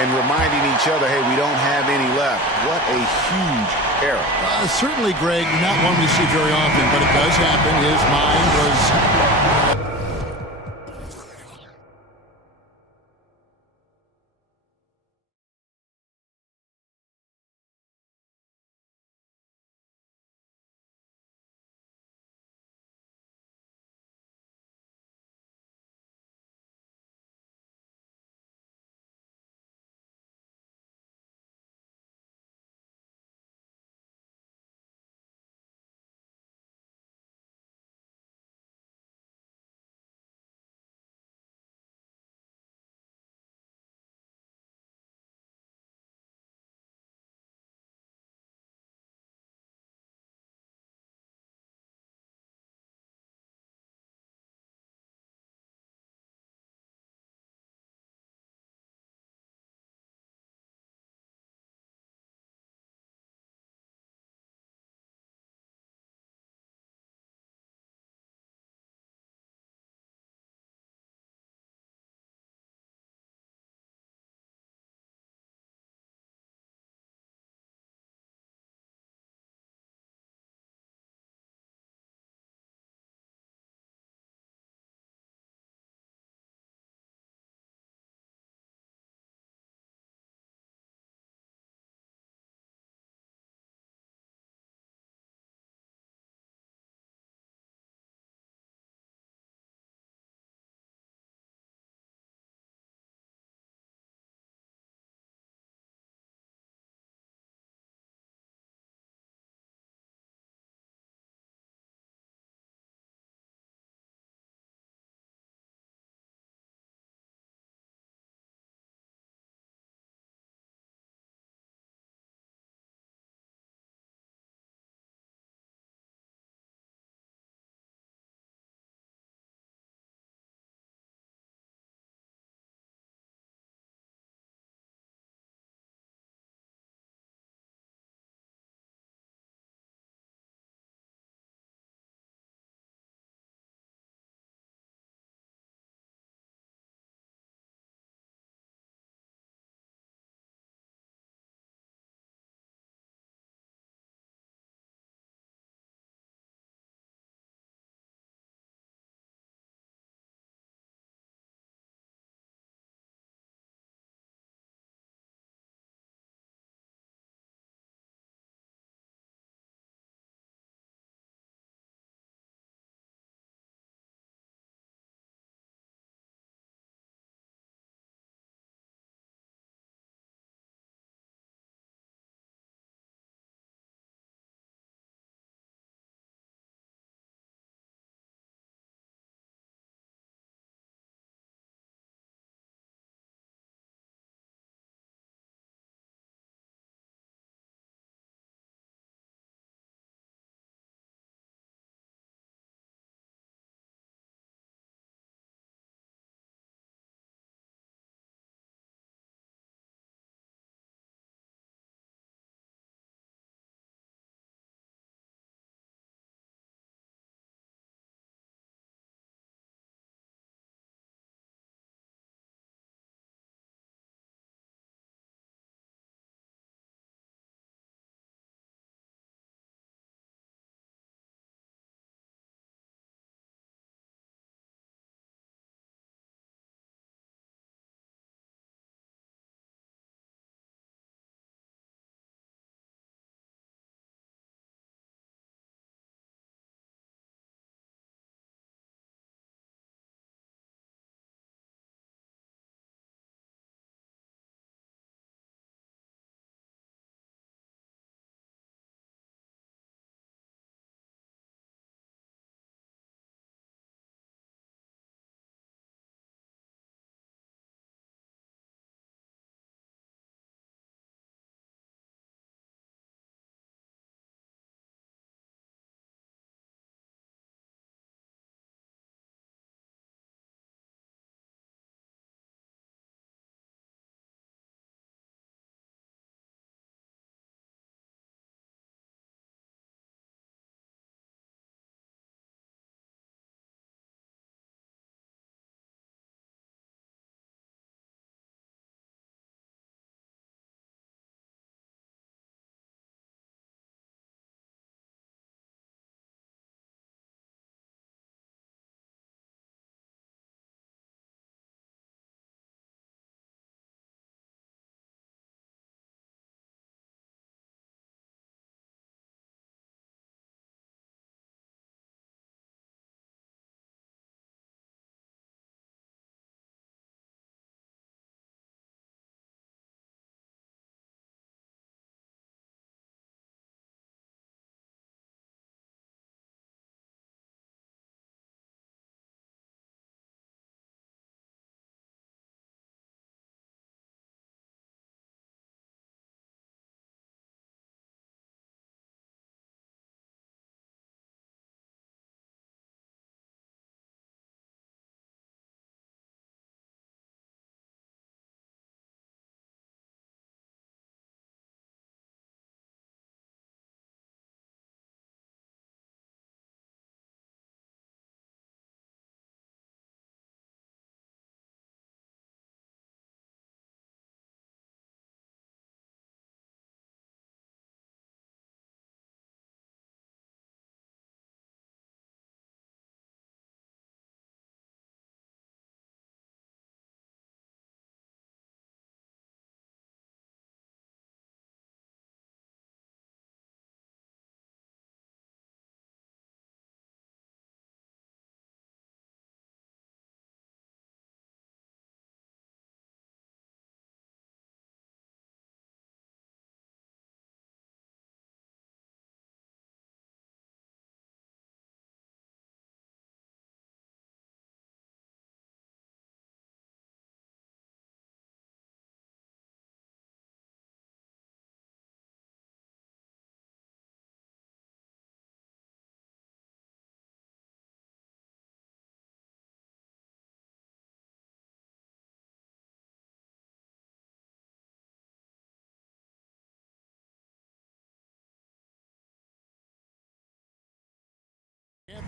and reminding each other, hey, we don't have any left. What a huge error. Certainly, Greg, not one we see very often, but it does happen. His mind was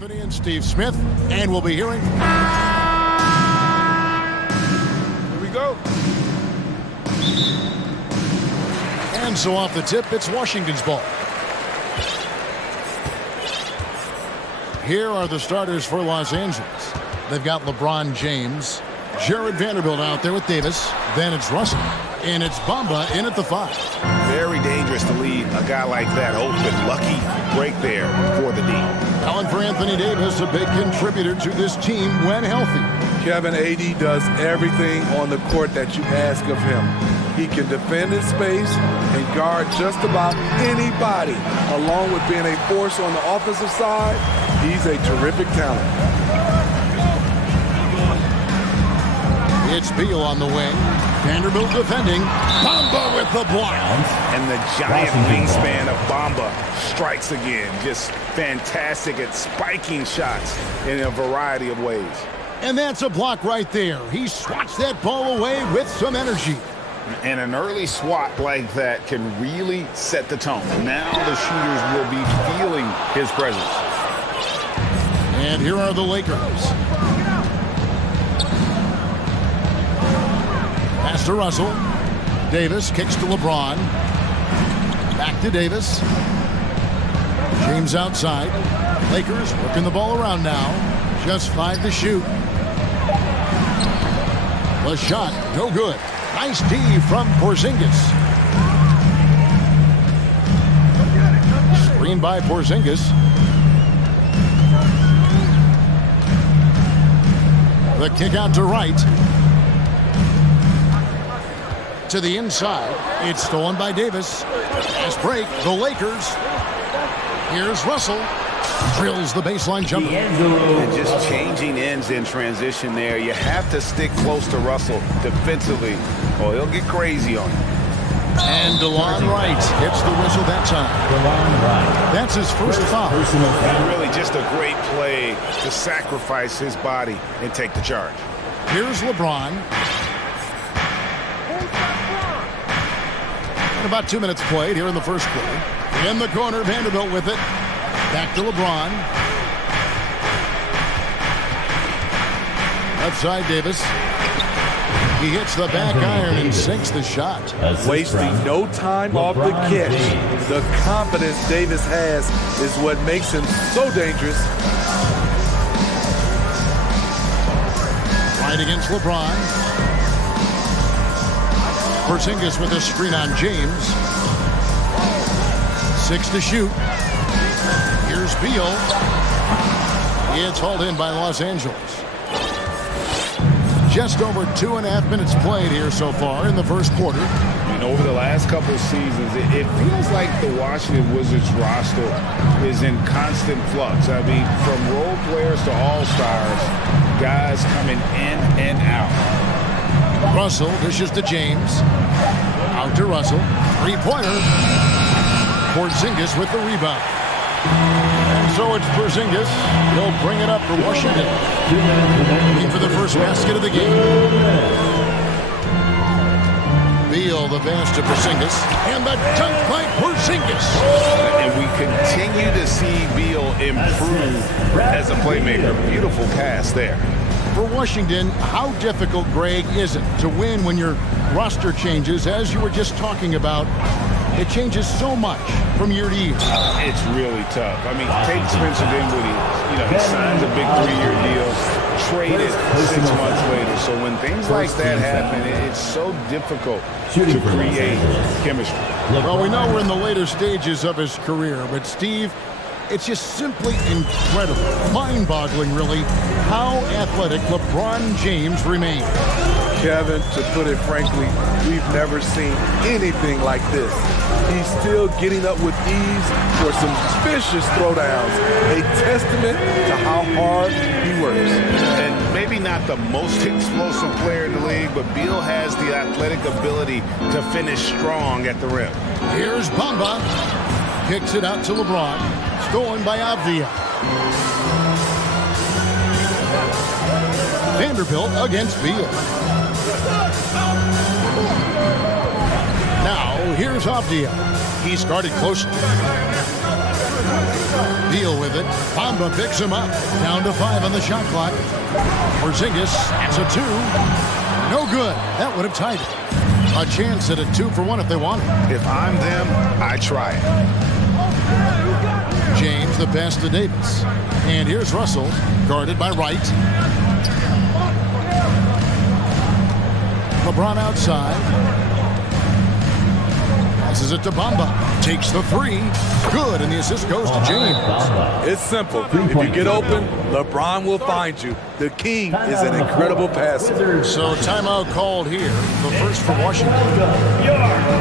Anthony and Steve Smith, and we'll be hearing. Here we go. And so off the tip, it's Washington's ball. Here are the starters for Los Angeles. They've got LeBron James, Jared Vanderbilt out there with Davis. Then it's Russell. And it's Bamba in at the 5. Very dangerous to leave a guy like that open. Lucky break there for the D. Alan for Anthony Davis, a big contributor to this team when healthy. Kevin, AD does everything on the court that you ask of him. He can defend in space and guard just about anybody. Along with being a force on the offensive side, he's a terrific talent. It's Beal on the wing. Vanderbilt defending. Bamba with the block. And the giant wingspan of Bamba strikes again. Just fantastic at spiking shots in a variety of ways. And that's a block right there. He swats that ball away with some energy. And an early swat like that can really set the tone. Now the shooters will be feeling his presence. And here are the Lakers. Pass to Russell. Davis kicks to LeBron. Back to Davis. James outside. Lakers working the ball around now. Just 5 to shoot. The shot, no good. Nice D from Porzingis. Screen by Porzingis. The kick out to right. To the inside. It's stolen by Davis. Fast break, the Lakers. Here's Russell. Drills the baseline jumper. And just changing ends in transition there. You have to stick close to Russell defensively, or he'll get crazy on you. And DeLon Wright gets the whistle that time. That's his first foul. Really just a great play to sacrifice his body and take the charge. Here's LeBron. And about 2 minutes played here in the first quarter. In the corner, Vanderbilt with it. Back to LeBron. Left side, Davis. He hits the back iron and sinks the shot. Wasting no time off the catch. The confidence Davis has is what makes him so dangerous. Right against LeBron. Porzingis with a screen on James. 6 to shoot. Here's Beal. It's hauled in by Los Angeles. Just over 2.5 minutes played here so far in the first quarter. And over the last couple of seasons, it feels like the Washington Wizards roster is in constant flux. I mean, from role players to all-stars, guys coming in and out. Russell dishes to James. Out to Russell. Three-pointer. Porzingis with the rebound. And so it's Porzingis. He'll bring it up for Washington. Looking for the first basket of the game. Beal, the pass to Porzingis. And the dunk by Porzingis. And we continue to see Beal improve as a playmaker. Beautiful pass there. For Washington, how difficult, Greg, is it to win when your roster changes, as you were just talking about? It changes so much from year to year. It's really tough. I mean, take Spencer Dinwiddie. You know, he signs a big 3-year deal, traded 6 months later. So when things like that happen, it's so difficult to create chemistry. Well, we know we're in the later stages of his career, but Steve, it's just simply incredible, mind-boggling, really, how athletic LeBron James remains. Kevin, to put it frankly, we've never seen anything like this. He's still getting up with ease for some vicious throwdowns, a testament to how hard he works. And maybe not the most explosive player in the league, but Beal has the athletic ability to finish strong at the rim. Here's Bamba. Kicks it out to LeBron. Stolen by Avdia. Vanderbilt against Beal. Now, here's Avdia. He started close. Deal with it. Bamba picks him up. Down to 5 on the shot clock. Porzingis, that's a 2. No good. That would have tied it. A chance at a 2-for-1 if they want it. If I'm them, I try it. James, the pass to Davis. And here's Russell, guarded by Wright. LeBron outside. Passes it to Bamba. Takes the 3. Good, and the assist goes to James. It's simple. If you get open, LeBron will find you. The king is an incredible passer. So timeout called here. The first for Washington. Your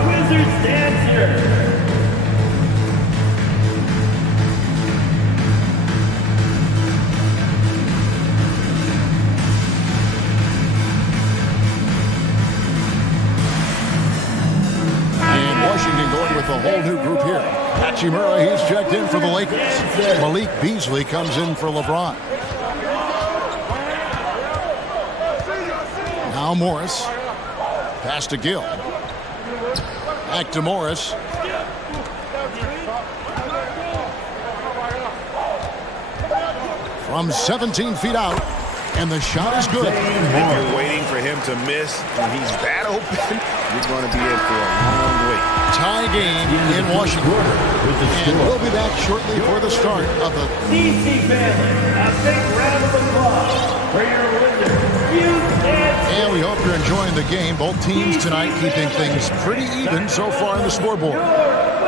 Wizards dancer. Going with a whole new group here. Hachimura, he's checked in for the Lakers. Malik Beasley comes in for LeBron. Now Morris. Pass to Gill. Back to Morris. From 17 feet out. And the shot is good. If you're waiting for him to miss and he's that open, you're going to be in for a long wait. Tie game in Washington. And we'll be back shortly for the start of the DC family, a big round of applause for your Wizards. And we hope you're enjoying the game. Both teams tonight keeping things pretty even so far on the scoreboard.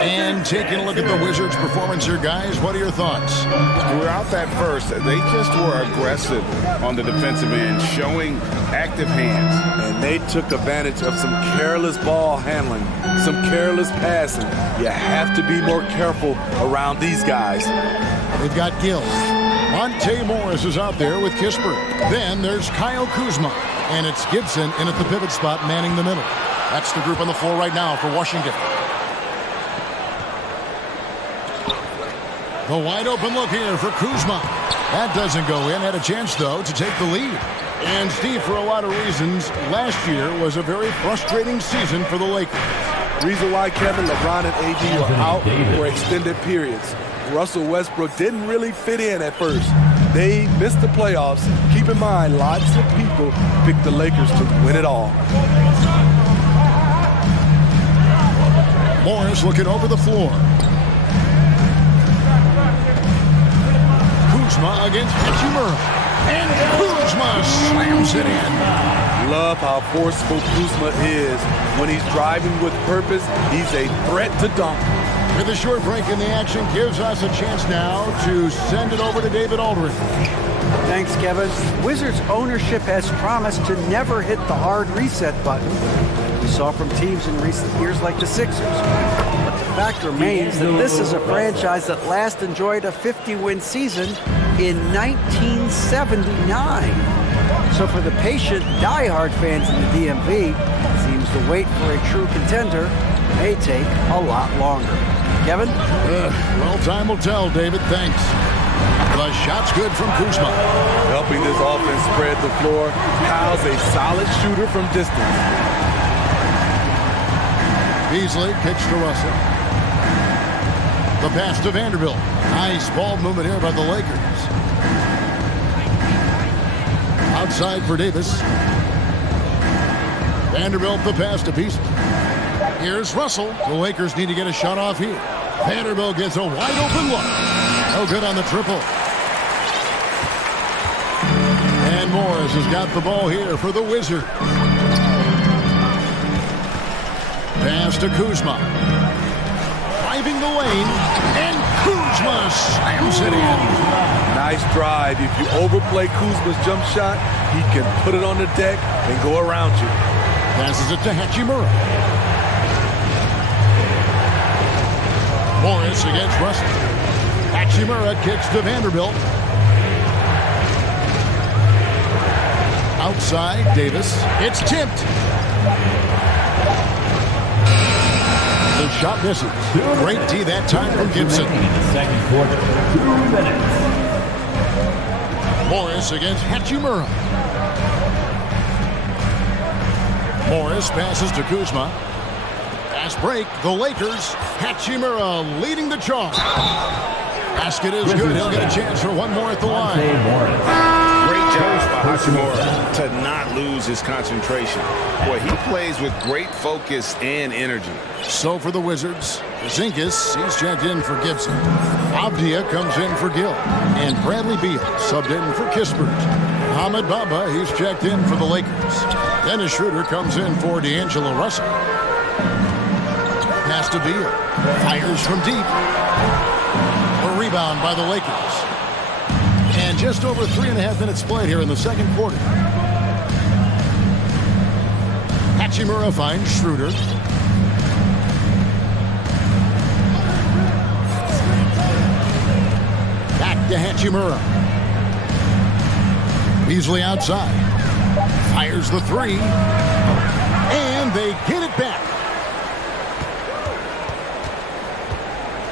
And taking a look at the Wizards' performance here, guys. What are your thoughts? Throughout that first, they just were aggressive on the defensive end, showing active hands. And they took advantage of some careless ball handling, some careless passing. You have to be more careful around these guys. They've got Gill. Monte Morris is out there with Kispert. Then there's Kyle Kuzma. And it's Gibson in at the pivot spot, manning the middle. That's the group on the floor right now for Washington. The wide open look here for Kuzma. That doesn't go in. Had a chance, though, to take the lead. And, Steve, for a lot of reasons, last year was a very frustrating season for the Lakers. Reason why, Kevin, LeBron and AD were out for extended periods. Russell Westbrook didn't really fit in at first. They missed the playoffs. Keep in mind, lots of people picked the Lakers to win it all. Morris looking over the floor. Kuzma against Hachimura. And Kuzma slams it in. Love how forceful Kuzma is. When he's driving with purpose, he's a threat to dunk. With a short break in the action, gives us a chance now to send it over to David Aldridge. Thanks, Kevin. Wizards ownership has promised to never hit the hard reset button. We saw from teams in recent years like the Sixers. But the fact remains that this is a franchise that last enjoyed a 50-win season in 1979. So for the patient, diehard fans in the DMV, it seems the wait for a true contender may take a lot longer. Kevin? Well, time will tell, David. Thanks. The shot's good from Kuzma. Helping this offense spread the floor. Kyle's a solid shooter from distance. Beasley kicks to Russell. The pass to Vanderbilt. Nice ball movement here by the Lakers. Outside for Davis. Vanderbilt the pass to Beasley. Here's Russell. The Lakers need to get a shot off here. Vanderbilt gets a wide open look. No good on the triple. And Morris has got the ball here for the Wizards. Pass to Kuzma. Driving the lane. And Kuzma slams it in. Nice drive. If you overplay Kuzma's jump shot, he can put it on the deck and go around you. Passes it to Hachimura. Morris against Russell. Hachimura kicks to Vanderbilt. Outside, Davis. It's tipped. The shot misses. Great D that time from Gibson. Second quarter, 2 minutes. Morris against Hachimura. Morris passes to Kuzma. Fast break, the Lakers. Hachimura leading the charge. Basket is good. He'll get a chance for one more at the line. Great job by Hachimura to not lose his concentration. Boy, he plays with great focus and energy. So for the Wizards, Zinkis, he's checked in for Gibson. Abdia comes in for Gill. And Bradley Beal subbed in for Kispert. Ahmed Bamba, he's checked in for the Lakers. Dennis Schroeder comes in for D'Angelo Russell. Pass to Beal. Fires from deep. A rebound by the Lakers. And just over 3.5 minutes played here in the second quarter. Hachimura finds Schroeder. Back to Hachimura. Beasley outside. Fires the three. And they get it back.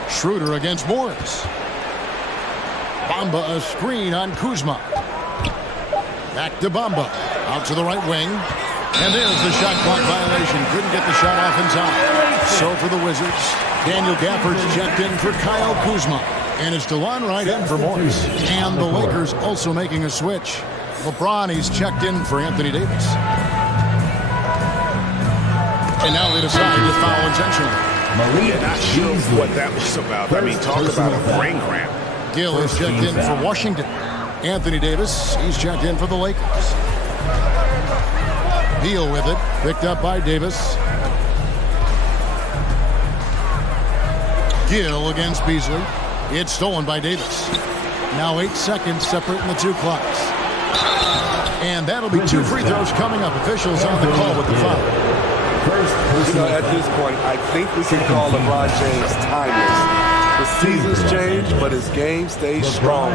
Schroeder against Morris. Bamba a screen on Kuzma. Back to Bamba. Out to the right wing. And there's the shot clock violation. Couldn't get the shot off in time. So for the Wizards, Daniel Gafford's checked in for Kyle Kuzma. And it's DeLon Wright in for Morris. And the Lakers also making a switch. LeBron, he's checked in for Anthony Davis. And now they decide to foul intentionally. Not sure what that was about. I mean, talk about a brain cramp. Gill is checked in for Washington. Anthony Davis, he's checked in for the Lakers. Beal with it, picked up by Davis. Gill against Beasley. It's stolen by Davis. Now 8 seconds separating the two clocks. And that'll be 2 free throws coming up. Officials on the call with the foul. You know, at this point, I think we can call LeBron James timeless. The seasons change, but his game stays strong.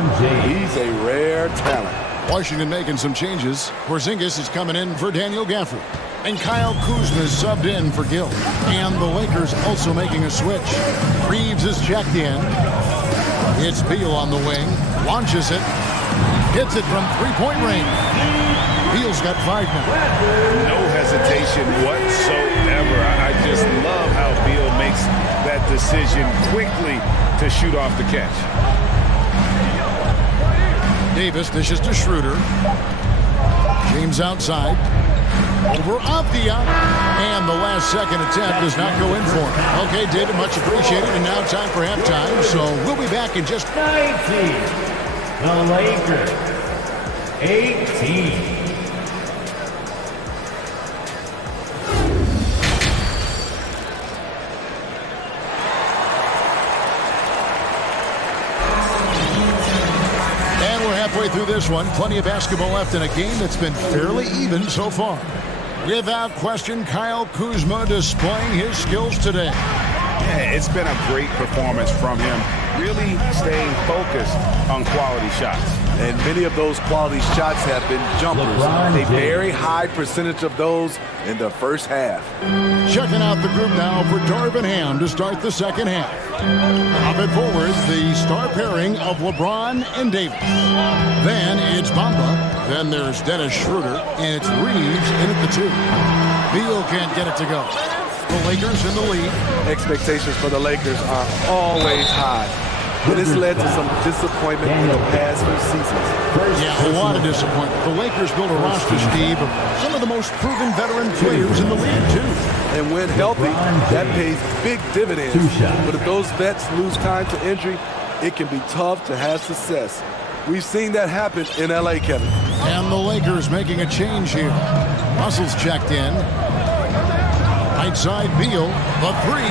He's a rare talent. Washington making some changes. Porzingis is coming in for Daniel Gafford. And Kyle Kuzma is subbed in for Gill. And the Lakers also making a switch. Reeves is checked in. It's Beal on the wing. Launches it. Hits it from three-point range. Beal's got 5 now. No hesitation whatsoever. I just love how Beal makes that decision quickly to shoot off the catch. Davis dishes to Schroeder. James outside. Over Abdia. And the last second attempt does not go in for him. Okay, David, much appreciated. And now time for halftime. So we'll be back in just 19. The Lakers. 18. Halfway through this one, plenty of basketball left in a game that's been fairly even so far. Without question, Kyle Kuzma displaying his skills today. Yeah, it's been a great performance from him, really staying focused on quality shots. And many of those quality shots have been jumpers. A very high percentage of those in the first half. Checking out the group now for Darvin Ham to start the second half. Up and forward, the star pairing of LeBron and Davis. Then it's Bamba. Then there's Dennis Schroeder. And it's Reeves in at the 2. Beal can't get it to go. The Lakers in the lead. Expectations for the Lakers are always high. But it's led to some disappointment in the past few seasons. Yeah, a lot of disappointment. The Lakers built a roster, Steve, of some of the most proven veteran players in the league, too. And when healthy, that pays big dividends. But if those vets lose time to injury, it can be tough to have success. We've seen that happen in L.A., Kevin. And the Lakers making a change here. Russell's checked in. Right side, Beal, the 3.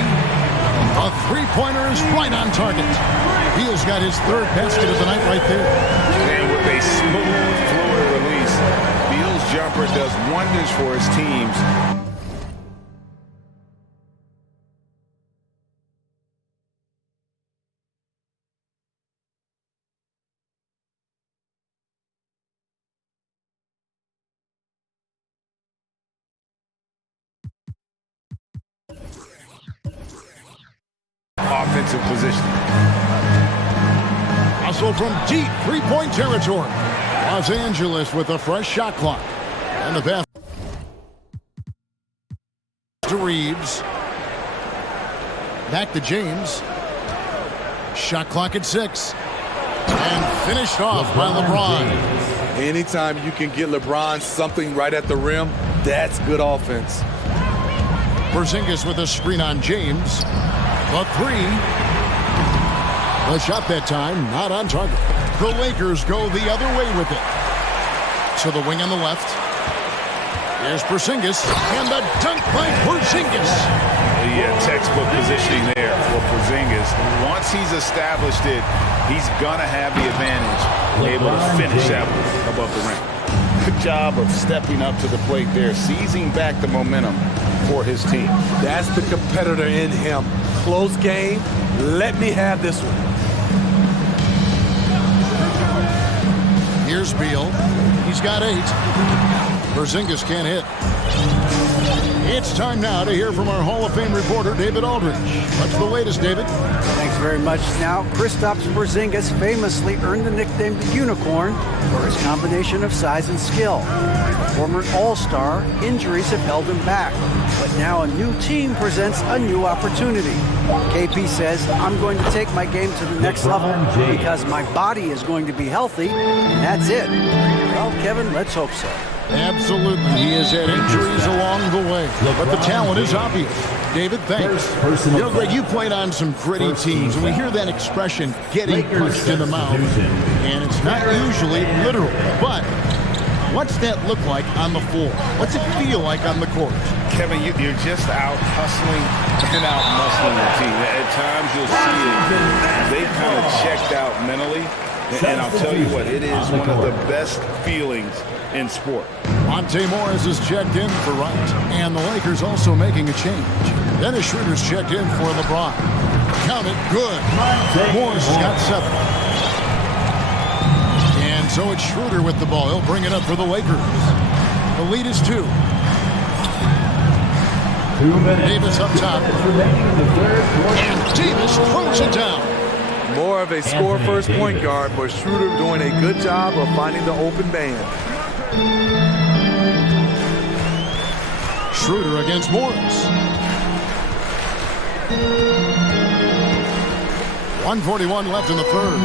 A three-pointer is right on target. Beal's got his 3rd basket of the night right there. And with a smooth, fluid release, Beal's jumper does wonders for his teams. Offensive position. Russell from deep three-point territory. Los Angeles with a fresh shot clock. And the pass to Reeves. Back to James. Shot clock at 6. And finished off by LeBron. Anytime you can get LeBron something right at the rim, that's good offense. Porzingis with a screen on James. The 3. The shot that time, not on target. The Lakers go the other way with it. To the wing on the left. Here's Porzingis, and the dunk by Porzingis. Yeah, textbook positioning there for Porzingis. Once he's established it, he's going to have the advantage, able to finish that above the rim. Good job of stepping up to the plate there, seizing back the momentum for his team. That's the competitor in him. Close game. Let me have this one. Here's Beal. He's got 8. Porzingis can't hit. It's time now to hear from our Hall of Fame reporter, David Aldridge. What's the latest, David? Thanks very much. Now, Kristaps Porzingis famously earned the nickname the Unicorn for his combination of size and skill. Former All-Star, injuries have held him back. But now a new team presents a new opportunity. KP says, I'm going to take my game to the next level because my body is going to be healthy, and that's it. Well, Kevin, let's hope so. Absolutely. He has had injuries along the way, but the talent is obvious. David, thanks. You know, Greg, you played on some gritty teams, and we hear that expression, getting punched in the mouth, and it's not usually literal. But what's that look like on the floor? What's it feel like on the court? Kevin, you're just out hustling and out muscling the team. At times you'll see it. They've kind of checked out mentally, and I'll tell you what, it is one of the best feelings in sport. Monte Morris is checked in for Wright, and the Lakers also making a change. Dennis Schroeder's checked in for LeBron. Count it, good. Morris has got 7. And so it's Schroeder with the ball. He'll bring it up for the Lakers. The lead is 2. Davis up top. And Davis throws it down. More of a score-first point guard, but Schroeder doing a good job of finding the open man. Schroeder against Morris. 1:41 left in the third.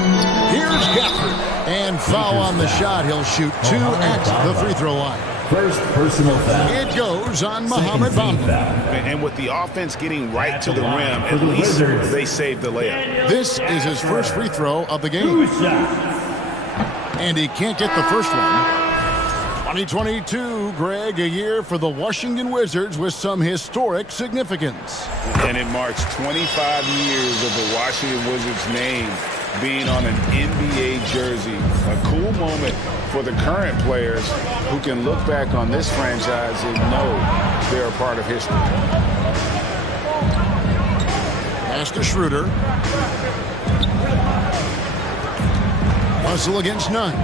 Here's Gafford. And foul on the shot. He'll shoot 2 at the free throw line. First personal foul. It goes on Mohamed Bamba. And with the offense getting right to the rim, at least they saved the layup. This is his first free throw of the game. And he can't get the first one. 2022, Greg, a year for the Washington Wizards with some historic significance. And it marks 25 years of the Washington Wizards name being on an NBA jersey. A cool moment for the current players who can look back on this franchise and know they're a part of history. Pass to Schroeder. Russell against none.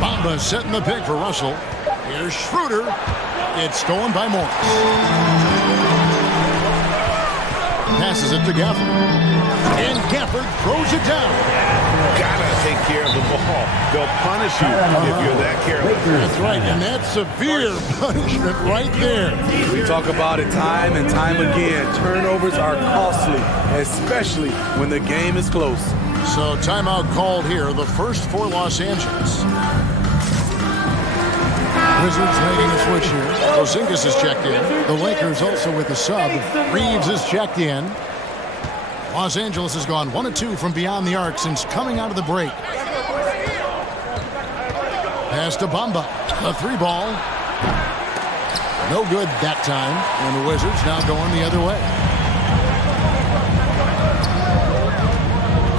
Bamba setting the pick for Russell. Here's Schroeder. It's stolen by Morris. Passes it to Gafford. And Gafford throws it down. Gotta take care of the ball. They'll punish you if you're that careless. That's right, and that's severe punishment right there. We talk about it time and time again. Turnovers are costly, especially when the game is close. So timeout called here, the first for Los Angeles. Wizards making a switch here. Porzingis is checked in. The Lakers also with the sub. Reeves is checked in. Los Angeles has gone 1 of 2 from beyond the arc since coming out of the break. Pass to Bamba. A 3-ball. No good that time. And the Wizards now going the other way.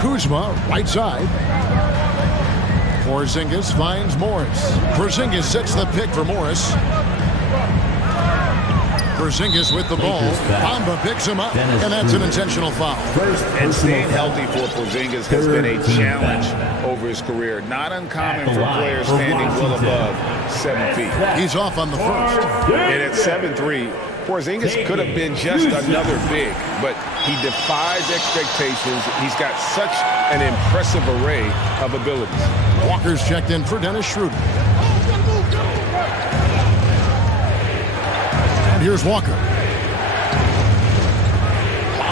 Kuzma, right side. Porzingis finds Morris. Porzingis sets the pick for Morris. Porzingis with the ball. Bamba picks him up, and that's an intentional foul. And staying healthy for Porzingis has been a challenge over his career. Not uncommon for players standing well above 7 feet. He's off on the first. And at 7'3", Porzingis could have been just another big, but he defies expectations. He's got such an impressive array of abilities. Walker's checked in for Dennis Schroeder. And here's Walker.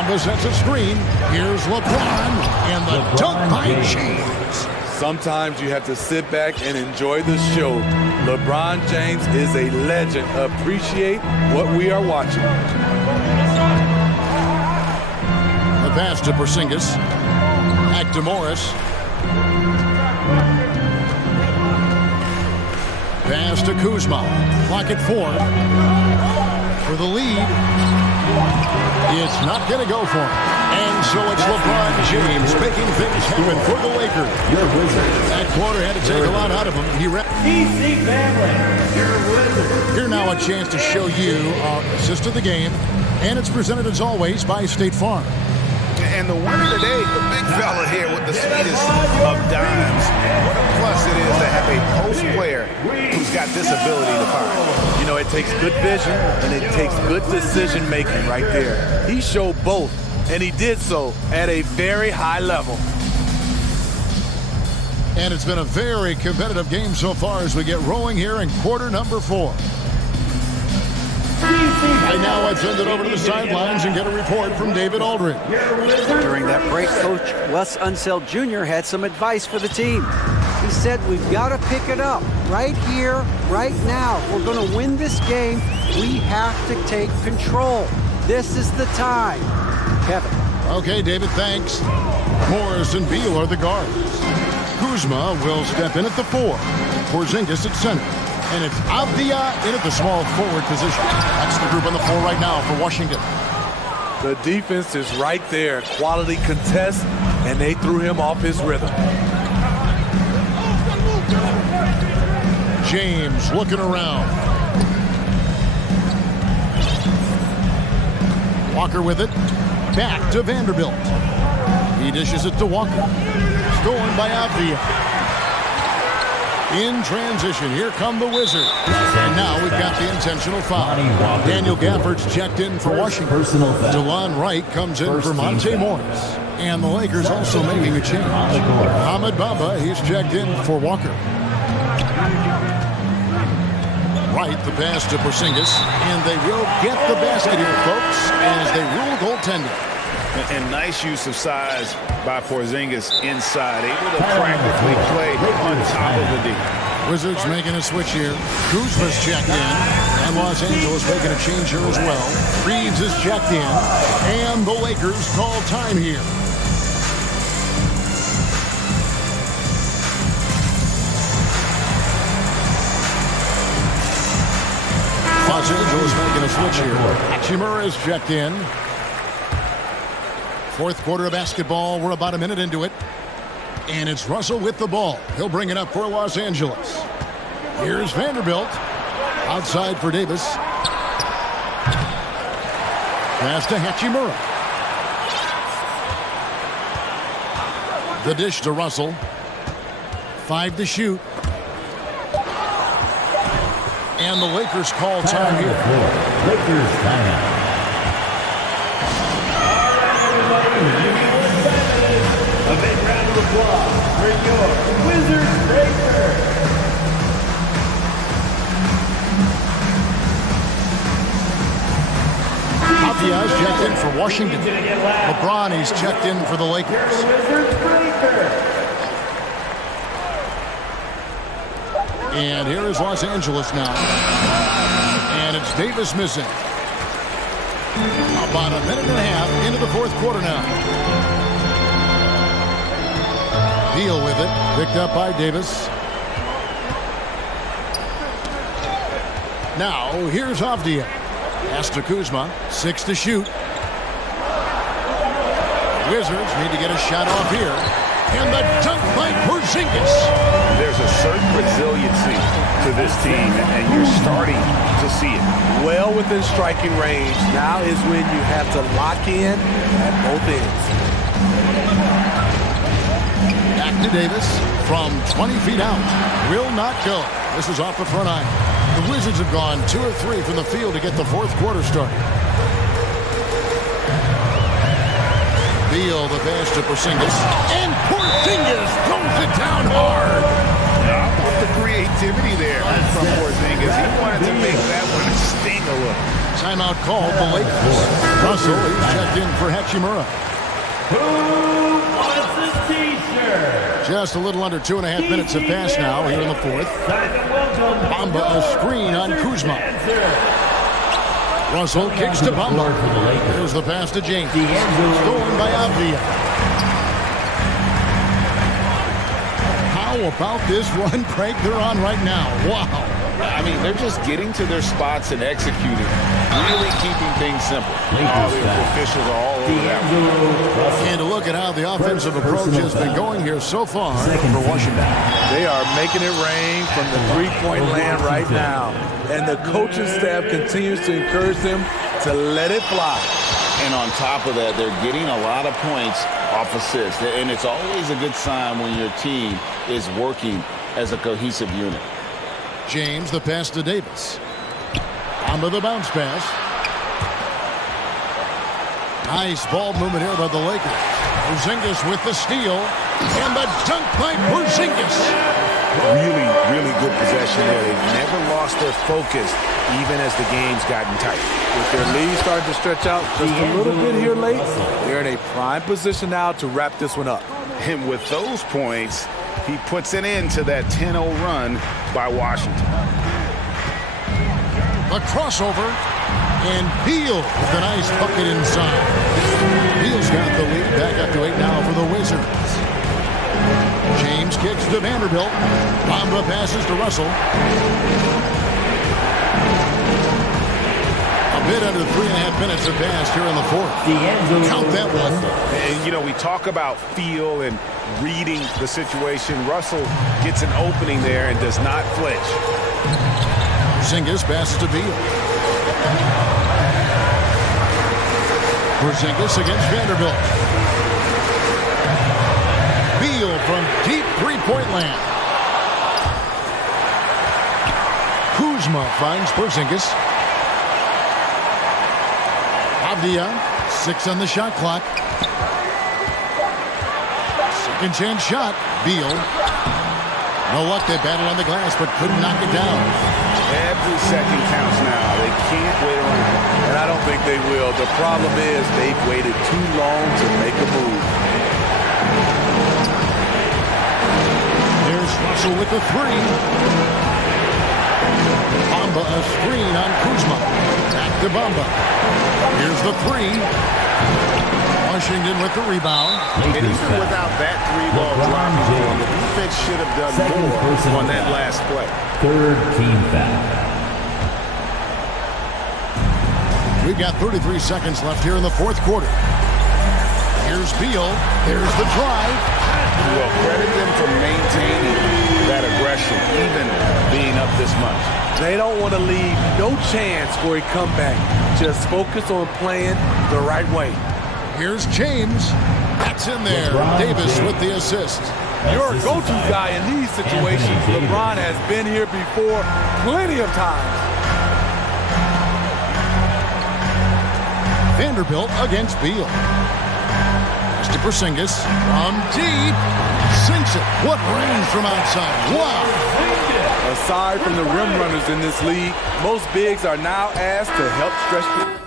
Bamba sets a screen. Here's LeBron, and the dunk by James. Sometimes you have to sit back and enjoy the show. LeBron James is a legend. Appreciate what we are watching. The pass to Porzingis. Back to Morris. Pass to Kuzma. Clock at 4. For the lead. It's not going to go for him. And so it's LeBron James making things happen for the Lakers. That quarter had to take a lot out of him. He ran. DC family, your Wizards. Here now a chance to show you our assist of the game. And it's presented as always by State Farm. And the winner today, the big fella here with the sweetest of dimes. What a plus it is to have a post player who's got this ability to find. You know, it takes good vision and it takes good decision making right there. He showed both, and he did so at a very high level. And it's been a very competitive game so far as we get rolling here in quarter number 4. And now let's send it over to the sidelines and get a report from David Aldridge. During that break, Coach Wes Unseld Jr. had some advice for the team. He said, we've got to pick it up right here, right now. If we're going to win this game, we have to take control. This is the time. Kevin. Okay, David, thanks. Morris and Beal are the guards. Kuzma will step in at the 4. Porzingis at center. And it's Avdia in at the small forward position. That's the group on the floor right now for Washington. The defense is right there. Quality contest, and they threw him off his rhythm. James looking around. Walker with it. Back to Vanderbilt. He dishes it to Walker. Stolen by Avdia. In transition, here come the Wizards. And now we've got the intentional foul. Daniel Gafford's checked in for Washington. DeLon Wright comes in for Monte Morris. And the Lakers also making a change. Ahmed Bamba, he's checked in for Walker. Wright, the pass to Porzingis. And they will get the basket here, folks, as they rule goaltending. And nice use of size by Porzingis inside, able to practically play on top of the D. Wizards making a switch here. Kuzma's checked in, and Los Angeles making a change here as well. Reeves is checked in, and the Lakers call time here. Los Angeles making a switch here. Hachimura is checked in. Fourth quarter of basketball. We're about a minute into it. And it's Russell with the ball. He'll bring it up for Los Angeles. Here's Vanderbilt. Outside for Davis. Pass to Hachimura. The dish to Russell. 5 to shoot. And the Lakers call time here. Lakers timeout. A big round of applause for your Wizards Breaker. Avia's checked in for Washington. LeBron, he's checked in for the Lakers. Wizards Breaker. And here is Los Angeles now. And it's Davis missing. About a minute and a half into the fourth quarter now. Beal with it. Picked up by Davis. Now, here's Avdia. Pass to Kuzma. 6 to shoot. Wizards need to get a shot off here. And the dunk by Porzingis. There's a certain resiliency to this team, and you're starting to see it. Well within striking range. Now is when you have to lock in at both ends. Back to Davis from 20 feet out. Will not go. This is off the front iron. The Wizards have gone 2 of 3 from the field to get the fourth quarter started. Beal, the pass to Porzingis. And Porzingis throws it down hard. How about the creativity there from Porzingis? He wanted to make that one sting a little. Timeout called the Lakers. Russell is checked in for Hachimura. Who wants a T-shirt? Just a little under 2.5 minutes have passed now here in the fourth. Bamba a screen on Kuzma. Russell kicks to Bamba. Here's the pass to James. Stolen by Avdia. How about this run break they're on right now? Wow. I mean, they're just getting to their spots and executing, really keeping things simple. All the officials are all over that one. And to look at how the offensive approach has been going here so far for Washington. They are making it rain from the three-point land right now. And the coaching staff continues to encourage them to let it fly. And on top of that, they're getting a lot of points off assists. And it's always a good sign when your team is working as a cohesive unit. James, the pass to Davis. Onto the bounce pass. Nice ball movement here by the Lakers. Porzingis with the steal. And the dunk by Porzingis. Really, really good possession there. They've never lost their focus, even as the game's gotten tight. With their lead starting to stretch out just a little bit here late, they're in a prime position now to wrap this one up. And with those points, he puts an end to that 10-0 run by Washington. The crossover, and Beal with a nice bucket inside. Beal's got the lead back up to 8 now for the Wizards. James kicks to Vanderbilt. Bamba passes to Russell. A bit under 3.5 minutes have passed here in the fourth. Count that one. And, you know, we talk about feel and reading the situation. Russell gets an opening there and does not flinch. Porzingis passes to Beal. Porzingis against Vanderbilt. Beal from deep three-point land. Kuzma finds Porzingis. Avdia, 6 on the shot clock. Second chance shot. Beal. No luck. They battled on the glass, but couldn't knock it down. Every second counts now. They can't wait around. And I don't think they will. The problem is they've waited too long to make a move. There's Russell with the three. Bamba a screen on Kuzma. Back to Bamba. Here's the three. Washington with the rebound. And even without that three-ball dropping for him, the defense should have done more on that last play. Third team foul. We've got 33 seconds left here in the fourth quarter. Here's Beal. Here's the drive. Well, credit them for maintaining that aggression, even being up this much. They don't want to leave no chance for a comeback. Just focus on playing the right way. Here's James. That's in there. Davis with the assist. Your go-to guy in these situations, LeBron has been here before plenty of times. Vanderbilt against Beal. Pass to Porzingis from deep. Sinks it. What range from outside. Wow. Aside from the rim runners in this league, most bigs are now asked to help stretch the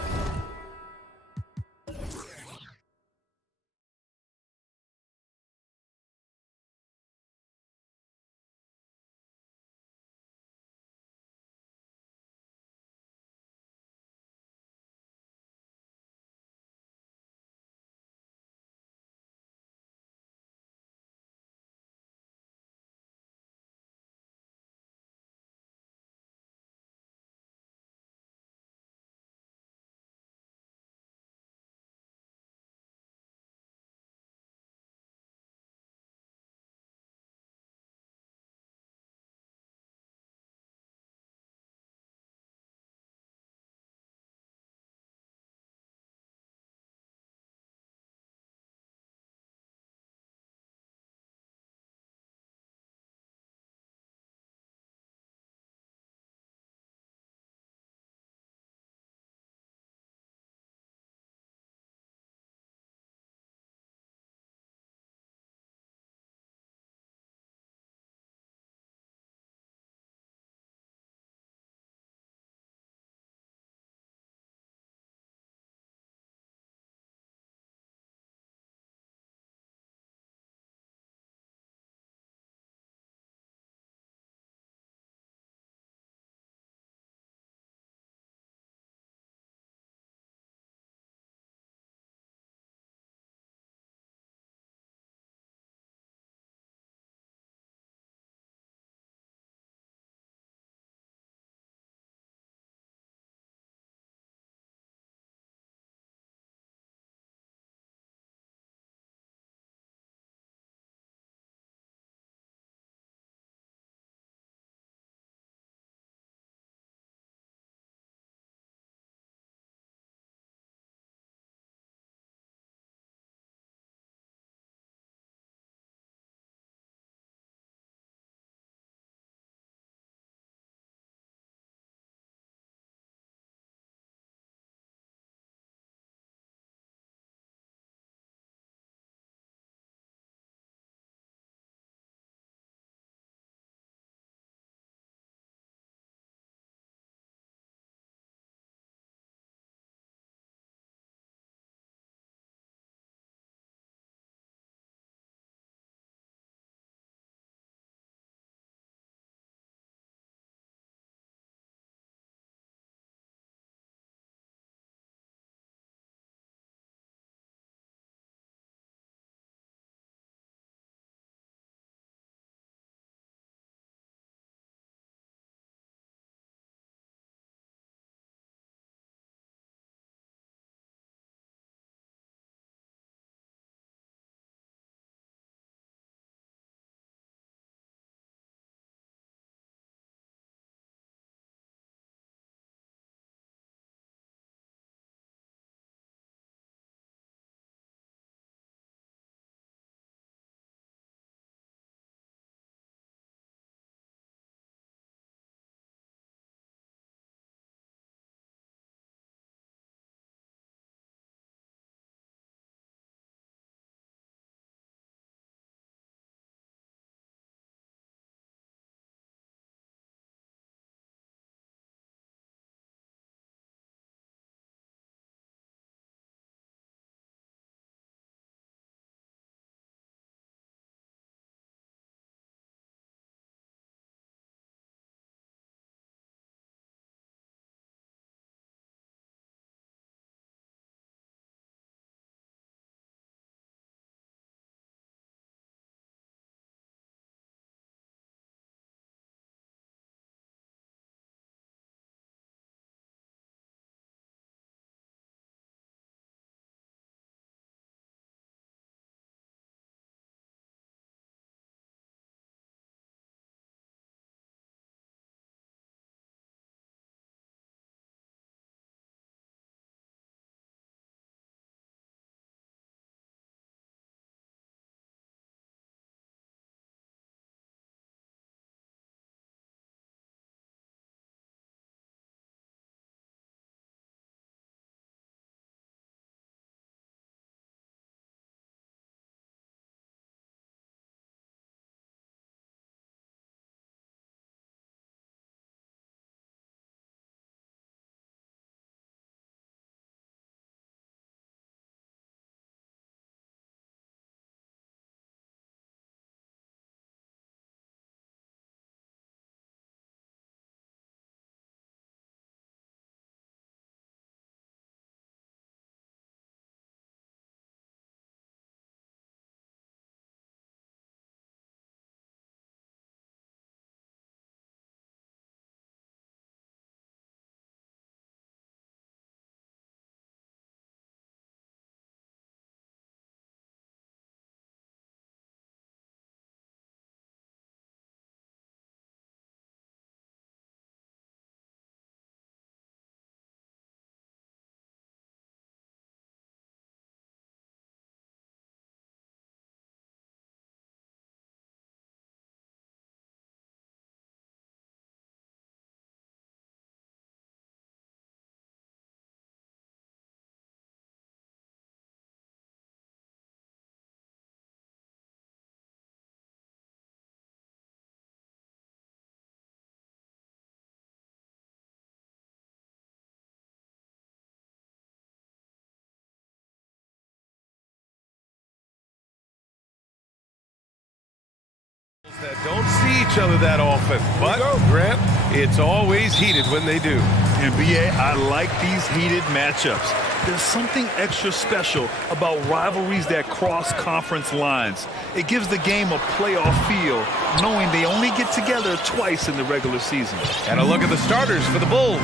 Don't see each other that often, but, Grant, it's always heated when they do. NBA, I like these heated matchups. There's something extra special about rivalries that cross conference lines. It gives the game a playoff feel, knowing they only get together twice in the regular season. And a look at the starters for the Bulls.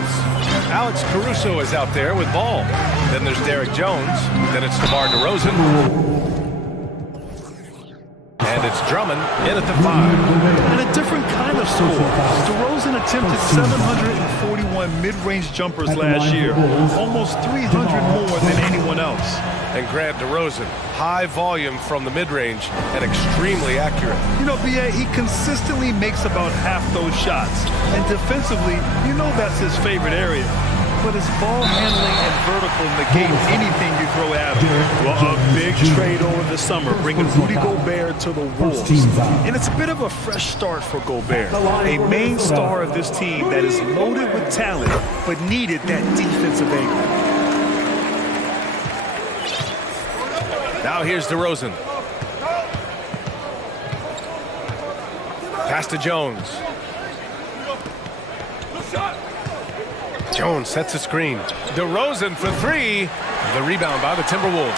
Alex Caruso is out there with ball. Then there's Derek Jones. Then it's DeMar DeRozan. And it's Drummond in at the 5. And a different kind of score. DeRozan attempted 741 mid-range jumpers last year, almost 300 more than anyone else. And Grant DeRozan, high volume from the mid-range and extremely accurate. You know, B.A., he consistently makes about half those shots. And defensively, you know that's his favorite area. But his ball handling and vertical negate anything you throw at him. Well, a big trade over the summer, bringing Rudy Gobert to the Wolves. And it's a bit of a fresh start for Gobert, a main star of this team that is loaded with talent, but needed that defensive anchor. Now here's DeRozan. Pass to Jones. Jones sets a screen. DeRozan for 3. The rebound by the Timberwolves.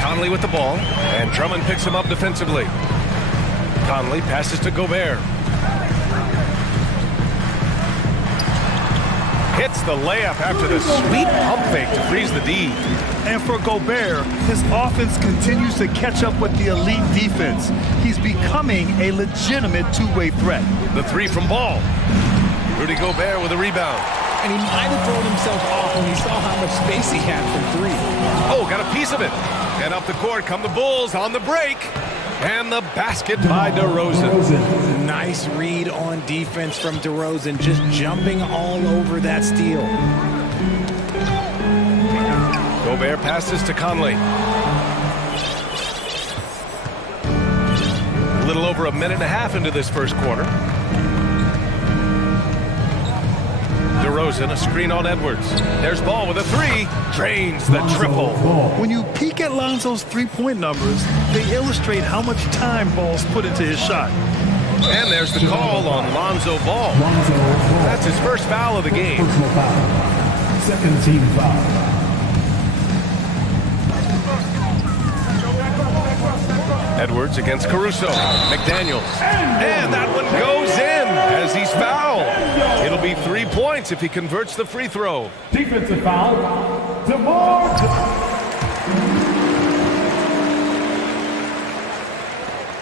Conley with the ball, and Drummond picks him up defensively. Conley passes to Gobert. Hits the layup after the sweet pump fake to freeze the D. And for Gobert, his offense continues to catch up with the elite defense. He's becoming a legitimate two-way threat. The 3 from Ball. Rudy Gobert with a rebound. And he might have thrown himself off when he saw how much space he had from 3. Oh, got a piece of it. And up the court come the Bulls on the break. And the basket by DeRozan. Nice read on defense from DeRozan, just jumping all over that steal. Gobert passes to Conley. A little over a minute and a half into this first quarter. DeRozan, a screen on Edwards. There's Ball with a 3. Drains the triple. When you peek at Lonzo's three-point numbers, they illustrate how much time Ball's put into his shot. And there's the call on Lonzo Ball. That's his first foul of the game. Second team foul. Edwards against Caruso. McDaniels. And that one goes in as he's fouled. It'll be 3 points if he converts the free throw. Defensive foul. DeMar.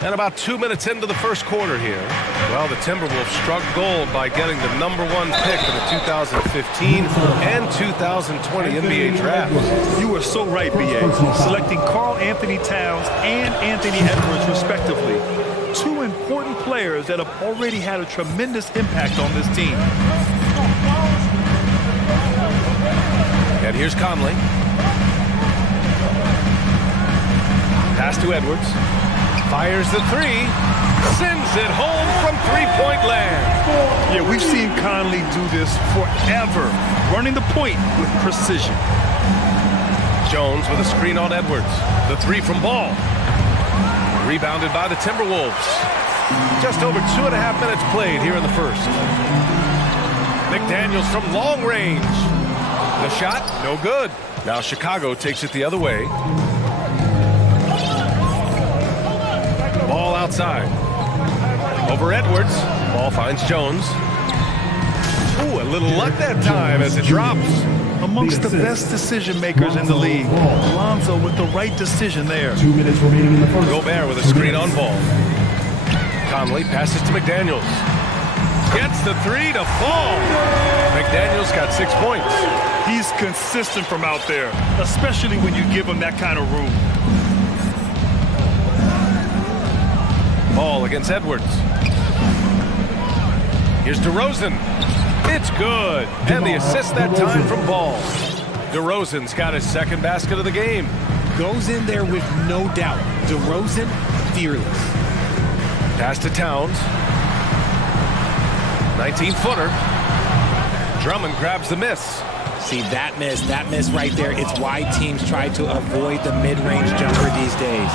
And about 2 minutes into the first quarter here, well, the Timberwolves struck gold by getting the #1 pick in the 2015 and 2020 NBA draft. You are so right, B.A. Selecting Karl Anthony Towns and Anthony Edwards, respectively. 2 important players that have already had a tremendous impact on this team. And here's Conley. Pass to Edwards. Fires the 3, sends it home from three-point land. Yeah, we've seen Conley do this forever, running the point with precision. Jones with a screen on Edwards. The 3 from Ball. Rebounded by the Timberwolves. Just over 2.5 minutes played here in the first. McDaniels from long range. The shot, no good. Now Chicago takes it the other way. Ball outside. Over Edwards. Ball finds Jones. Ooh, a little luck that time as it drops. Amongst the best decision makers in the league. Lonzo with the right decision there. 2 minutes remaining in the first. Gobert with a screen on Ball. Conley passes to McDaniels. Gets the 3 to fall. McDaniels got 6 points. He's consistent from out there, especially when you give him that kind of room. Ball against Edwards. Here's DeRozan. It's good. And the assist that time from Ball. DeRozan's got his second basket of the game. Goes in there with no doubt. DeRozan, fearless. Pass to Towns. 19-footer. Drummond grabs the miss. See, that miss right there, it's why teams try to avoid the mid-range jumper these days.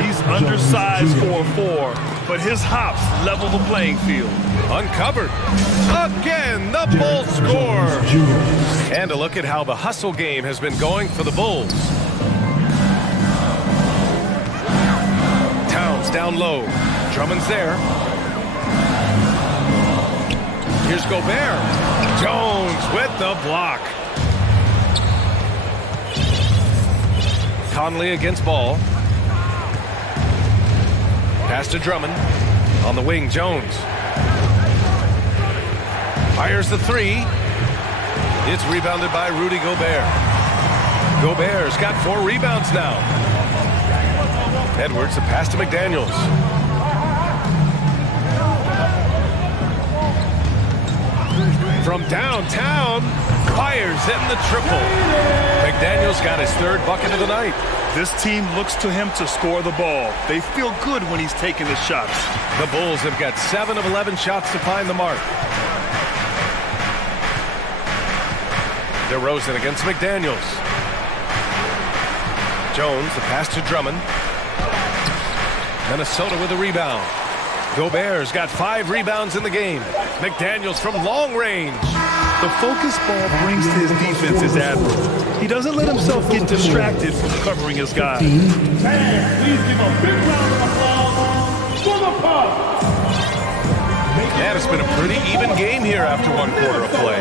He's undersized for a 4, but his hops level the playing field. Uncovered. Again, the Bulls score. And a look at how the hustle game has been going for the Bulls. Towns down low. Drummond's there. Here's Gobert. Jones with the block. Conley against Ball. Pass to Drummond. On the wing, Jones. Fires the 3. It's rebounded by Rudy Gobert. Gobert's got 4 rebounds now. Edwards, the pass to McDaniels. From downtown, fires in the triple. McDaniels got his 3rd bucket of the night. This team looks to him to score the ball. They feel good when he's taking the shots. The Bulls have got 7 of 11 shots to find the mark. DeRozan against McDaniels. Jones, the pass to Drummond. Minnesota with a rebound. Gobert's got 5 rebounds in the game. McDaniels from long range. The focus ball brings to his defense is admirable. He doesn't let himself get distracted from covering his guy. And please give a big round of applause for the Bucks. And it's been a pretty even game here after 1 quarter of play.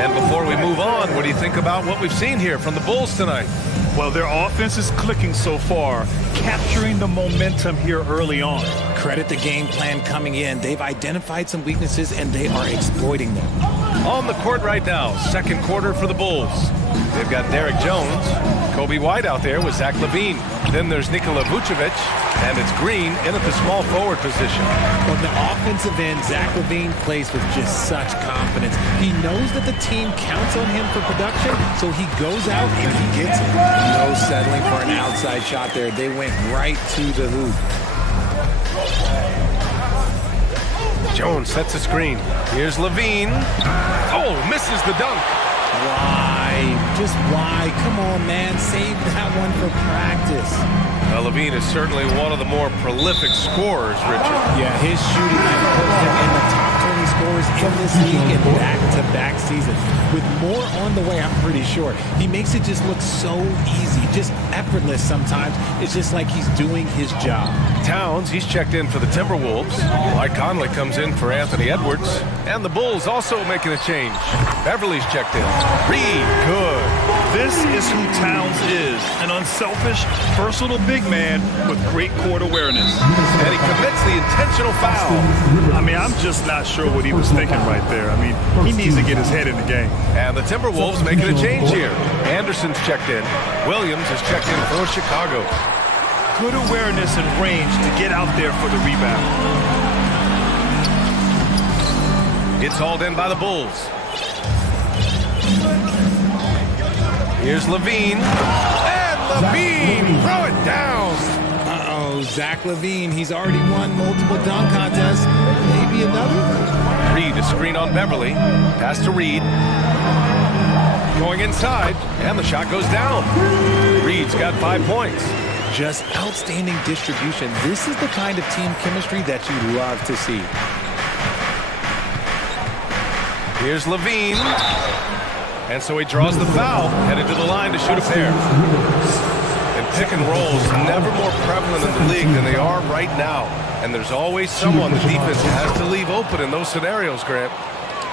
And before we move on, what do you think about what we've seen here from the Bulls tonight? Well, their offense is clicking so far, capturing the momentum here early on. Credit the game plan coming in. They've identified some weaknesses, and they are exploiting them. On the court right now, 2nd quarter for the Bulls. They've got Derek Jones, Kobe White out there with Zach LaVine. Then there's Nikola Vucevic, and it's Green in at the small forward position. On the offensive end, Zach LaVine plays with just such confidence. He knows that the team counts on him for production, so he goes out and he gets it. No settling for an outside shot there. They went right to the hoop. Jones sets a screen. Here's LaVine. Oh, misses the dunk. Why? Just why? Come on, man. Save that one for practice. LaVine is certainly one of the more prolific scorers, Richard. Yeah, his shooting has put him in the top 20 scorers in this league in back-to-back seasons. With more on the way, I'm pretty sure. He makes it just look so easy, just effortless sometimes. It's just like he's doing his job. Towns, he's checked in for the Timberwolves. Mike Conley comes in for Anthony Edwards. And the Bulls also making a change. Beverly's checked in. Reed, good. This is who Towns is, an unselfish, versatile big man with great court awareness. And he commits the intentional foul. I mean, I'm just not sure what he was thinking right there. I mean, he needs to get his head in the game. And the Timberwolves making a change here. Anderson's checked in. Williams is checked in for Chicago. Good awareness and range to get out there for the rebound. It's hauled in by the Bulls. Here's LaVine. And LaVine, throw it down. Uh-oh, Zach LaVine, he's already won multiple dunk contests. Maybe another? Reed, a screen on Beverly. Pass to Reed. Going inside, and the shot goes down. Reed's got 5 points. Just outstanding distribution. This is the kind of team chemistry that you love to see. Here's LaVine. And so he draws the foul, headed to the line to shoot a pair. And pick and rolls never more prevalent in the league than they are right now. And there's always someone the defense has to leave open in those scenarios, Grant.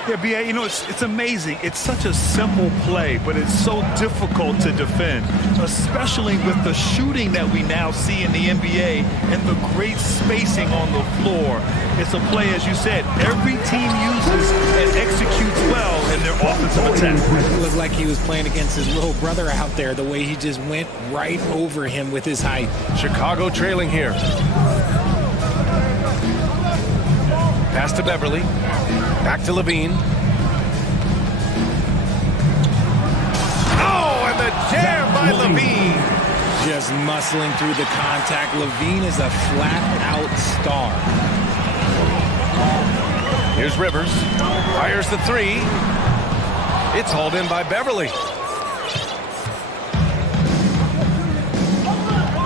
Yeah, B.A., you know, it's amazing. It's such a simple play, but it's so difficult to defend, especially with the shooting that we now see in the NBA and the great spacing on the floor. It's a play, as you said, every team uses and executes well in their offensive attack. It looked like he was playing against his little brother out there, the way he just went right over him with his height. Chicago trailing here. Pass to Beverly. Back to LaVine. Oh, and the jam by LaVine. Just muscling through the contact. LaVine is a flat-out star. Here's Rivers. Fires the 3. It's hauled in by Beverly.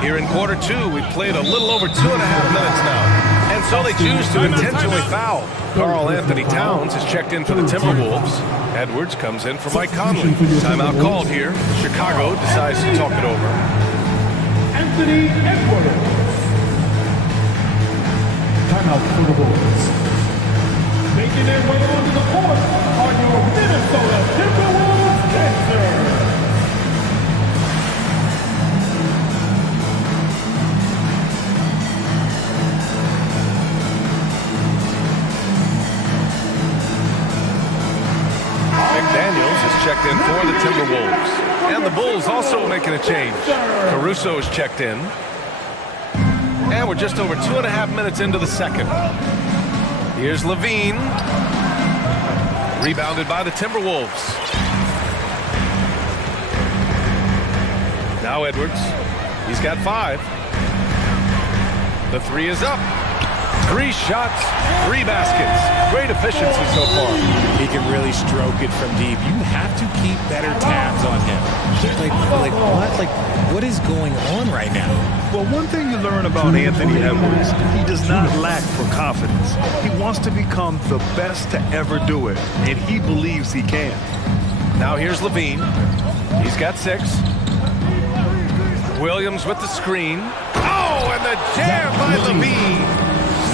Here in quarter two, we've played a little over 2.5 minutes now. And so they choose to intentionally foul. Karl Anthony Towns is checked in for the Timberwolves. Edwards comes in for Mike Conley. Timeout called here. Chicago decides to talk it over. Anthony Edwards. Timeout for the Bulls. Making their way onto the court are your Minnesota Timberwolves dancers. McDaniels is checked in for the Timberwolves. And the Bulls also making a change. Caruso is checked in. And we're just over 2.5 minutes into the second. Here's Levine. Rebounded by the Timberwolves. Now Edwards. He's got 5. The 3 is up. 3 shots, 3 baskets. Great efficiency so far. He can really stroke it from deep. You have to keep better tabs on him. Like what? Like, what is going on right now? Well, one thing you learn about Anthony Edwards, he does not lack for confidence. He wants to become the best to ever do it, and he believes he can. Now here's Levine. He's got 6. Williams with the screen. Oh, and the jam by Levine.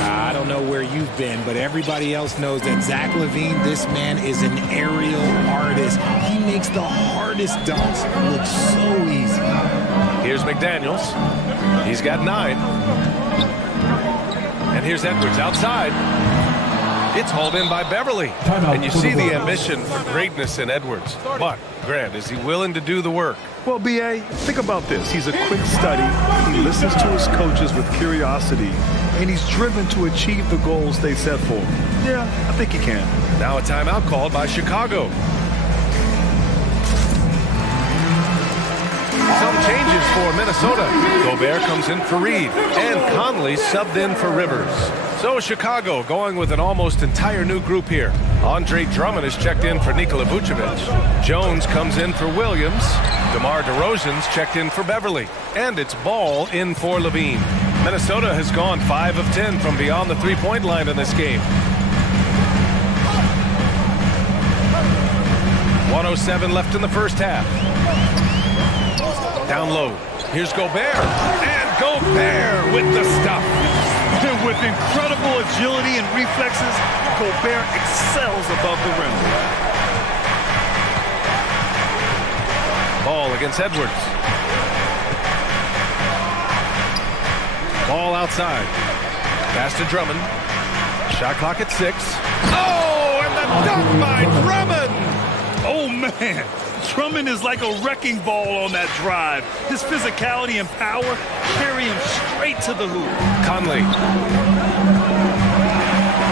I don't know where you've been, but everybody else knows that Zach LaVine, this man is an aerial artist. He makes the hardest dunks look so easy. Here's McDaniels. He's got 9. And here's Edwards outside. It's hauled in by Beverly. And you see the ambition for greatness in Edwards. But, Grant, is he willing to do the work? Well, B.A., think about this. He's a quick study. He listens to his coaches with curiosity, and he's driven to achieve the goals they set for him. Yeah, I think he can. Now a timeout called by Chicago. Some changes for Minnesota. Gobert comes in for Reed, and Conley subbed in for Rivers. So Chicago going with an almost entire new group here. Andre Drummond is checked in for Nikola Vucevic. Jones comes in for Williams. DeMar DeRozan's checked in for Beverly. And it's Ball in for Levine. Minnesota has gone 5 of 10 from beyond the three-point line in this game. 1:07 left in the first half. Down low. Here's Gobert. And Gobert with the stuff. With incredible agility and reflexes, Gobert excels above the rim. Ball against Edwards. Ball outside. Pass to Drummond. Shot clock at 6. Oh, and the dunk by Drummond! Oh, man. Drummond is like a wrecking ball on that drive. His physicality and power carry him straight to the hoop. Conley.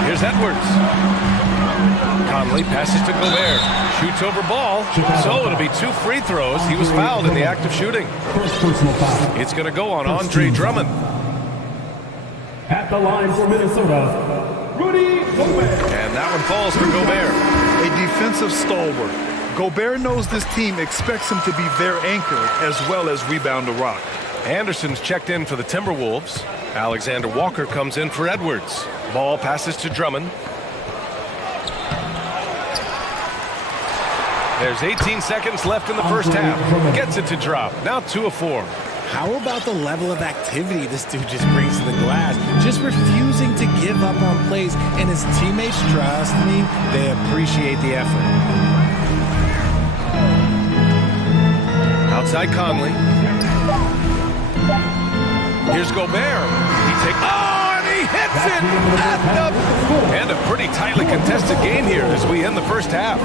Here's Edwards. Conley passes to Gobert. Shoots over Ball. So it'll be 2 free throws. He was fouled in the act of shooting. It's going to go on Andre Drummond. At the line for Minnesota, Rudy Gobert. And that one falls for Gobert. A defensive stalwart. Gobert knows this team expects him to be their anchor as well as rebound the rock. Anderson's checked in for the Timberwolves. Alexander Walker comes in for Edwards. Ball passes to Drummond. There's 18 seconds left in the first half. Gets it to drop. Now 2 of 4. How about the level of activity this dude just brings to the glass? Just refusing to give up on plays, and his teammates, trust me, they appreciate the effort. Outside Conley. Here's Gobert. And he hits it and a pretty tightly contested game here as we end the first half.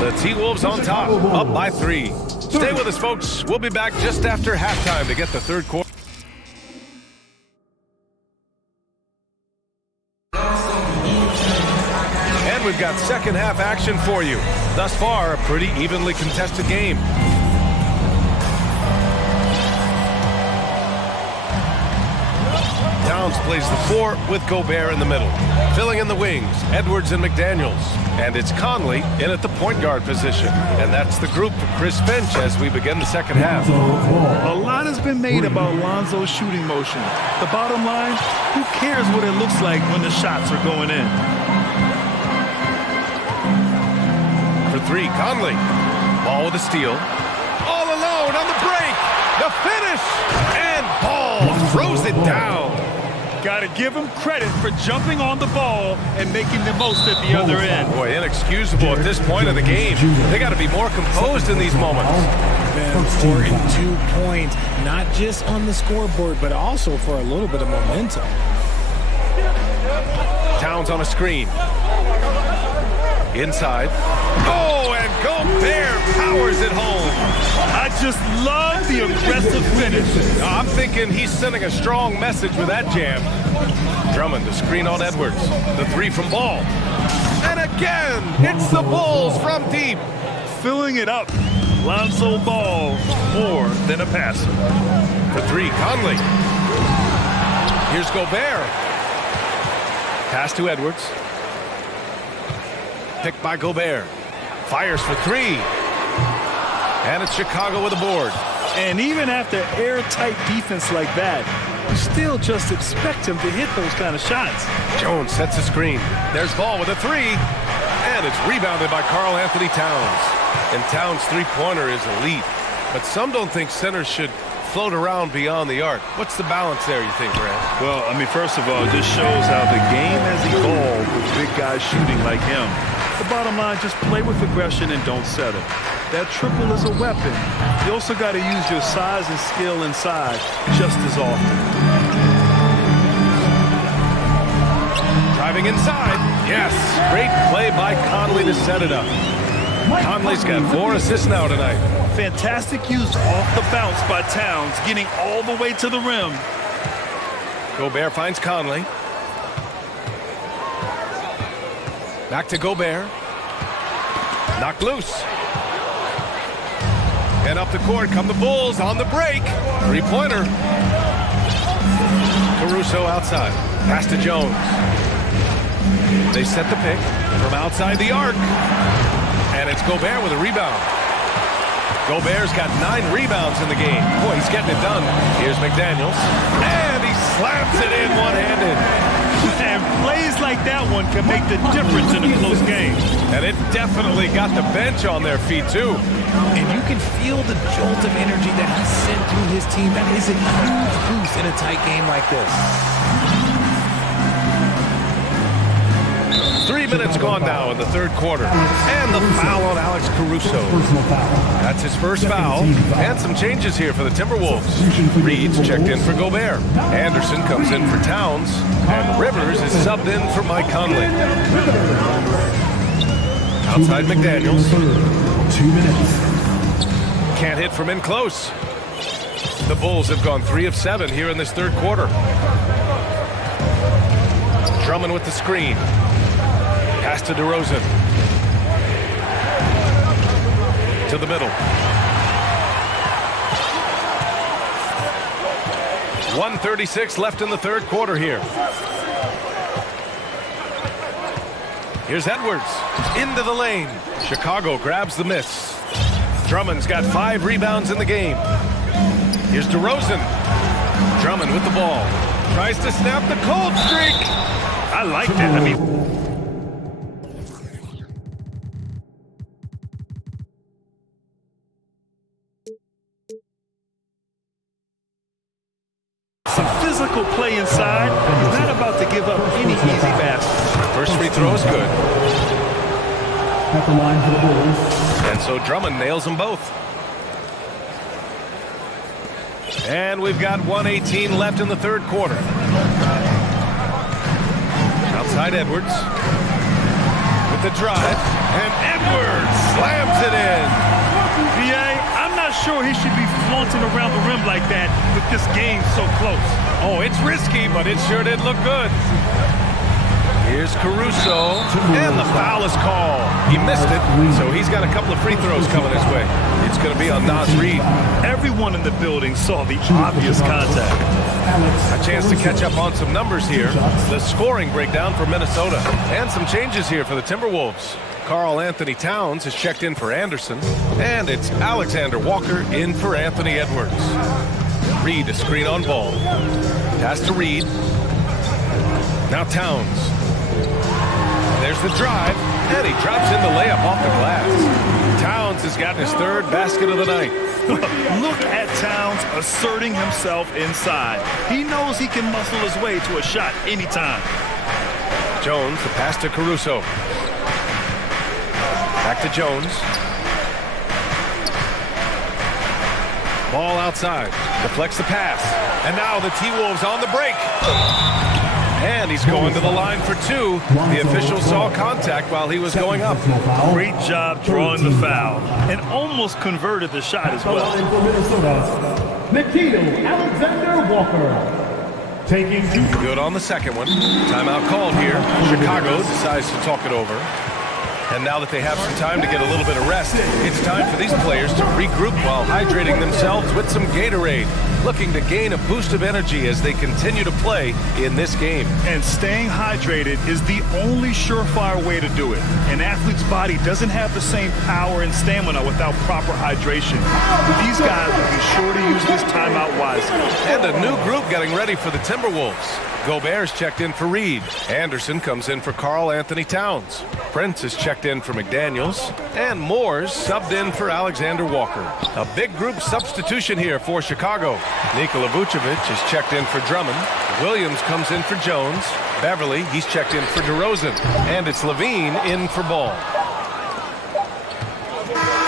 The T-Wolves on top, up by 3. Stay with us, folks. We'll be back just after halftime to get the third quarter. And we've got second half action for you. Thus far, a pretty evenly contested game. Down Towns plays the 4 with Gobert in the middle. Filling in the wings, Edwards and McDaniels. And it's Conley in at the point guard position. And that's the group for Chris Finch as we begin the second half. A lot has been made about Lonzo's shooting motion. The bottom line, who cares what it looks like when the shots are going in? For 3, Conley. Ball with a steal. All alone on the break. The finish. And Ball throws it down. Got to give him credit for jumping on the ball and making the most at the other end. Boy, inexcusable at this point of the game. They got to be more composed in these moments. Man, 4 and 2 points, not just on the scoreboard, but also for a little bit of momentum. Towns on a screen. Inside. Oh, and Gobert powers it home. I just love the aggressive finish. I'm thinking he's sending a strong message with that jam. Drummond to screen on Edwards. The 3 from Ball. And again, it's the Bulls from deep. Filling it up. Lonzo Ball, more than a passer. For 3, Conley. Here's Gobert. Pass to Edwards. Picked by Gobert. Fires for 3. And it's Chicago with a board. And even after airtight defense like that, you still just expect him to hit those kind of shots. Jones sets a screen. There's Ball with a 3. And it's rebounded by Karl Anthony Towns. And Towns' three-pointer is elite. But some don't think centers should float around beyond the arc. What's the balance there, you think, Brad? Well, I mean, first of all, it just shows how the game has evolved with big guys shooting like him. The bottom line, just play with aggression and don't settle. That triple is a weapon. You also got to use your size and skill inside just as often. Driving inside. Yes, great play by Conley to set it up. Conley's got 4 assists now tonight. Fantastic use off the bounce by Towns, getting all the way to the rim. Gobert finds Conley. Back to Gobert. Knocked loose. And up the court come the Bulls on the break. Three-pointer. Caruso outside. Pass to Jones. They set the pick from outside the arc. And it's Gobert with a rebound. Gobert's got 9 rebounds in the game. Boy, he's getting it done. Here's McDaniels. And he slams it in one-handed. And plays like that one can make the difference in a close game. And it definitely got the bench on their feet, too. And you can feel the jolt of energy that he sent through his team. That is a huge boost in a tight game like this. 3 minutes gone now in the third quarter. And the foul on Alex Caruso. That's his first foul. And some changes here for the Timberwolves. Reed's checked in for Gobert. Anderson comes in for Towns. And Rivers is subbed in for Mike Conley. Outside McDaniels. 2 minutes. Can't hit from in close. The Bulls have gone 3 of 7 here in this third quarter. Drummond with the screen. Pass to DeRozan. To the middle. 1:36 left in the third quarter here. Here's Edwards. Into the lane. Chicago grabs the miss. Drummond's got 5 rebounds in the game. Here's DeRozan. Drummond with the ball. Tries to snap the cold streak. I like that. I mean, some physical play inside. He's not about to give up any easy baskets. First free throw is good. At the line for the Bulls. And so Drummond nails them both. And we've got 1:18 left in the third quarter. Outside Edwards. With the drive. And Edwards slams it in. PA, I'm not sure he should be flaunting around the rim like that with this game so close. Oh, it's risky, but it sure did look good. Here's Caruso, and the foul is called. He missed it, so he's got a couple of free throws coming his way. It's going to be on Nas Reed. Every Everyone in the building saw the obvious contact. A chance to catch up on some numbers here. The scoring breakdown for Minnesota. And some changes here for the Timberwolves. Karl Anthony Towns is checked in for Anderson. And it's Alexander Walker in for Anthony Edwards. Reed, a screen on ball. Pass to Reed. Now Towns. There's the drive, and he drops in the layup off the glass. Towns has gotten his third basket of the night. Look at Towns asserting himself inside. He knows he can muscle his way to a shot anytime. Jones, the pass to Caruso. Back to Jones. Ball outside. Deflects the pass. And now the T-Wolves on the break. And he's going to the line for two. The official saw contact while he was going up. Great job drawing the foul. And almost converted the shot as well. Nikita Alexander Walker. Taking two. Good on the second one. Timeout called here. Chicago decides to talk it over. And now that they have some time to get a little bit of rest, it's time for these players to regroup while hydrating themselves with some Gatorade, looking to gain a boost of energy as they continue to play in this game. And staying hydrated is the only surefire way to do it. An athlete's body doesn't have the same power and stamina without proper hydration. These guys will be sure to use this timeout wisely. And a new group getting ready for the Timberwolves. Gobert's checked in for Reed. Anderson comes in for Karl Anthony Towns. Prince is checked in for McDaniels. And Moore's subbed in for Alexander Walker. A big group substitution here for Chicago. Nikola Vucevic is checked in for Drummond. Williams comes in for Jones. Beverly, he's checked in for DeRozan. And it's Levine in for Ball.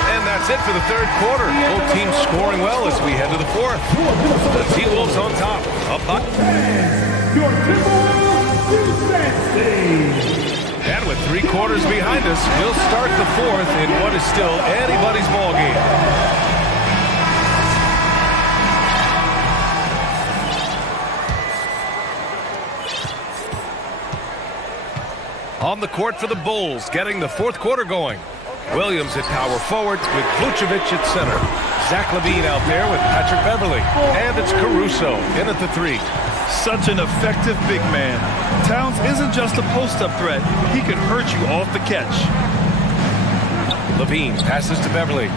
And that's it for the third quarter. Both teams scoring well as we head to the fourth. The T-Wolves on top. Up high. Your Timberwolves defense team. And with 3 quarters behind us, we'll start the fourth in what is still anybody's ball game. On the court for the Bulls, getting the fourth quarter going. Williams at power forward with Vucevic at center. Zach LaVine out there with Patrick Beverly. And it's Caruso in at the 3. Such an effective big man. Towns isn't just a post-up threat. He can hurt you off the catch. LaVine passes to Beverly.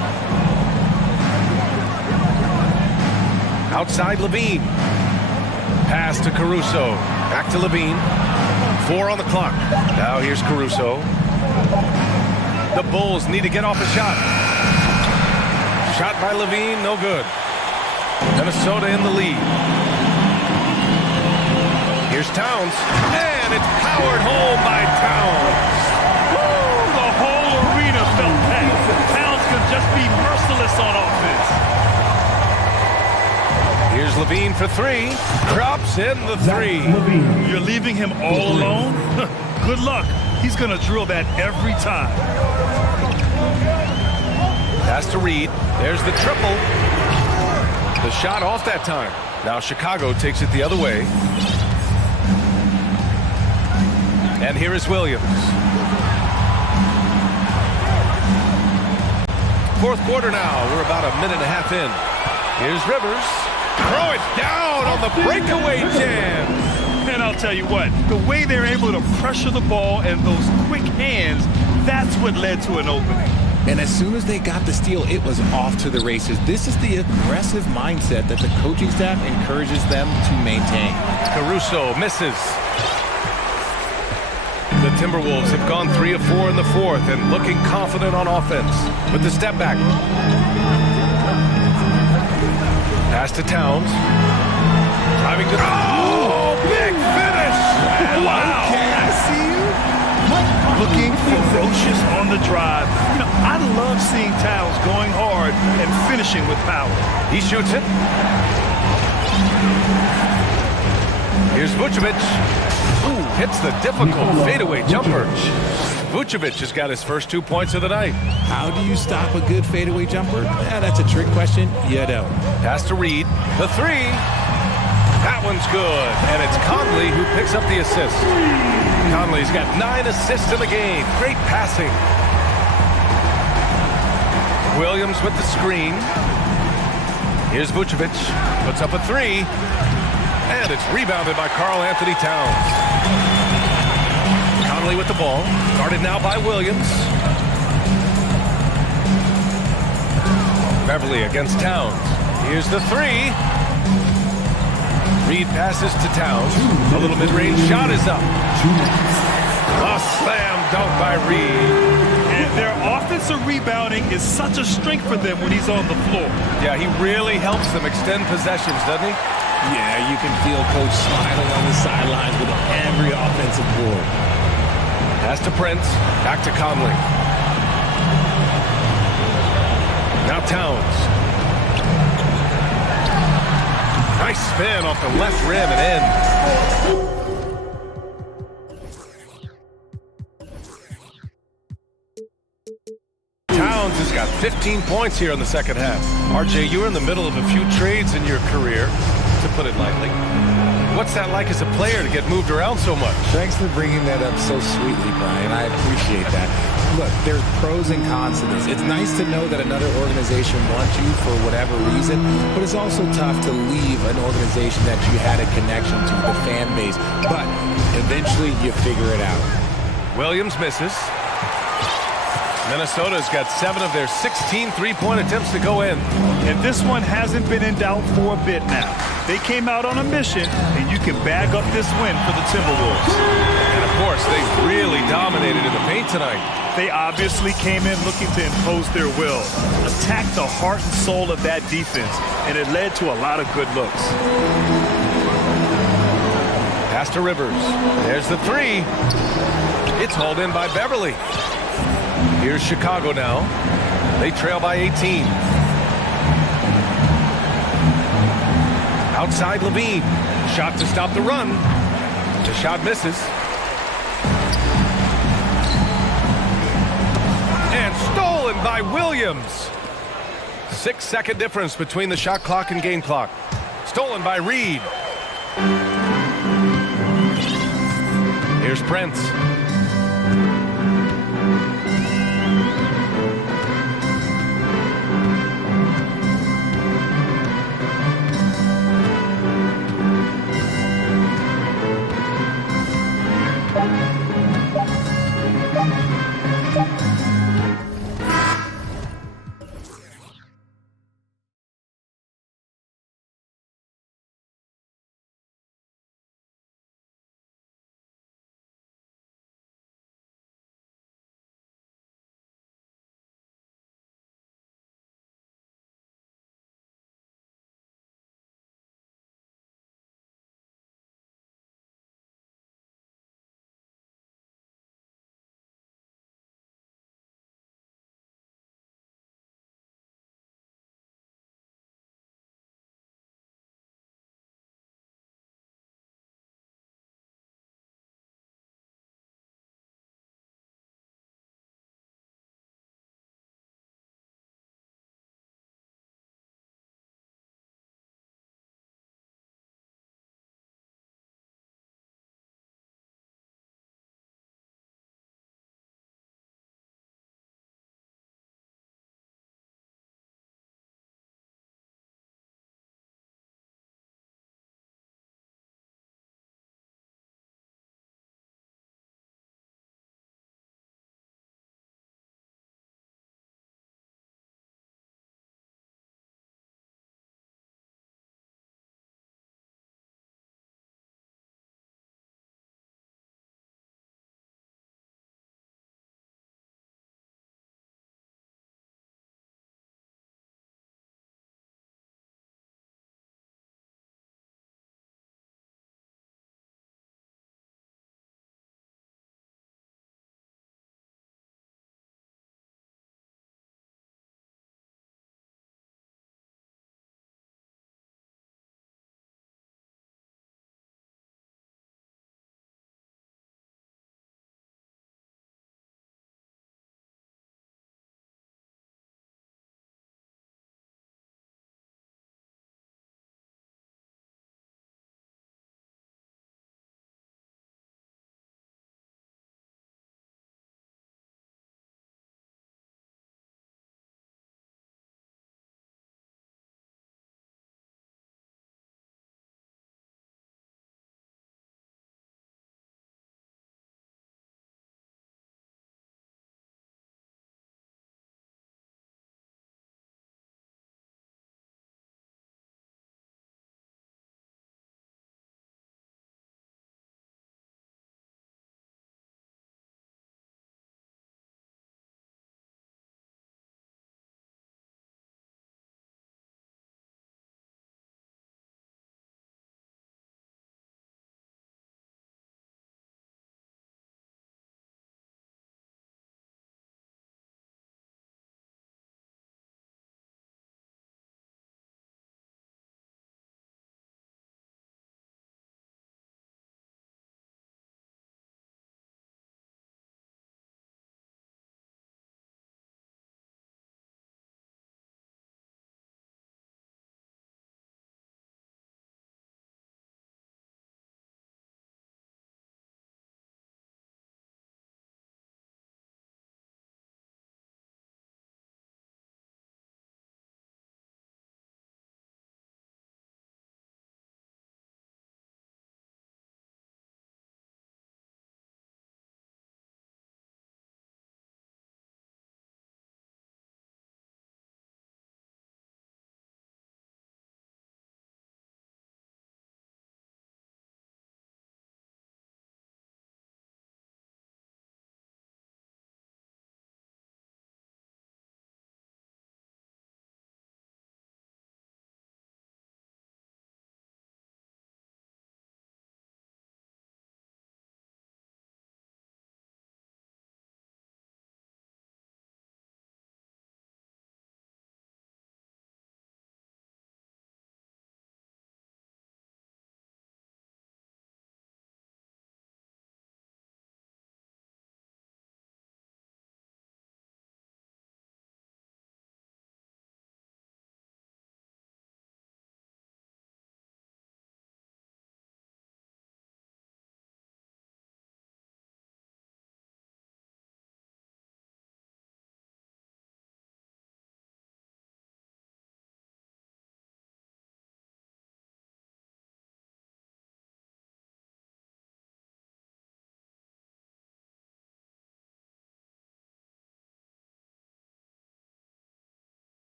Outside LaVine. Pass to Caruso. Back to LaVine. 4 on the clock. Now here's Caruso. The Bulls need to get off a shot. Shot by LaVine, no good. Minnesota in the lead. Here's Towns, and it's powered home by Towns. Woo! The whole arena felt packed. Towns could just be merciless on offense. Here's LaVine for 3. Drops in the 3. You're leaving him all alone? Good luck. He's going to drill that every time. Pass to Reed. There's the triple. The shot off that time. Now Chicago takes it the other way. And here is Williams. Fourth quarter now. We're about a minute and a half in. Here's Rivers. Throw it down on the breakaway jam. And I'll tell you what, the way they're able to pressure the ball and those quick hands, that's what led to an opening. And as soon as they got the steal, it was off to the races. This is the aggressive mindset that the coaching staff encourages them to maintain. Caruso misses. The Timberwolves have gone 3 of 4 in the fourth and looking confident on offense. With the step back. Pass to Towns. Driving to... Oh, big finish! Wow! Okay, I see you. Looking ferocious on the drive. You know, I love seeing Towns going hard and finishing with power. He shoots it. Here's Vucevic. Ooh, hits the difficult fadeaway jumper. Vucevic has got his first 2 points of the night. How do you stop a good fadeaway jumper? That's a trick question. You don't. Pass to Reed. The 3. That one's good. And it's Conley who picks up the assist. Conley's got 9 assists in the game. Great passing. Williams with the screen. Here's Vucevic, puts up a three, and it's rebounded by Karl-Anthony Towns. Conley with the ball, guarded now by Williams. Beverly against Towns. Here's the three. Reed passes to Towns. A little mid-range shot is up. A slam dunk by Reed. And their offensive rebounding is such a strength for them when he's on the floor. Yeah, he really helps them extend possessions, doesn't he? Yeah, you can feel Coach smiling on the sidelines with every offensive board. Pass to Prince, back to Conley. Now Towns. Nice spin off the left rim and in. Towns has got 15 points here in the second half. RJ, you were in the middle of a few trades in your career, to put it lightly. What's that like as a player to get moved around so much? Thanks for bringing that up so sweetly, Brian. I appreciate that. Look, there's pros and cons to this. It's nice to know that another organization wants you for whatever reason, but it's also tough to leave an organization that you had a connection to, the fan base. But eventually you figure it out. Williams misses. Minnesota's got 7 of their 16 three-point attempts to go in. And this one hasn't been in doubt for a bit now. They came out on a mission, and you can bag up this win for the Timberwolves. And of course, they really dominated in the paint tonight. They obviously came in looking to impose their will, attack the heart and soul of that defense, and it led to a lot of good looks. Pass to Rivers. There's the three. It's hauled in by Beverly. Here's Chicago now. They trail by 18. Outside Levine. Shot to stop the run. The shot misses. And stolen by Williams. 6-second difference between the shot clock and game clock. Stolen by Reed. Here's Prince.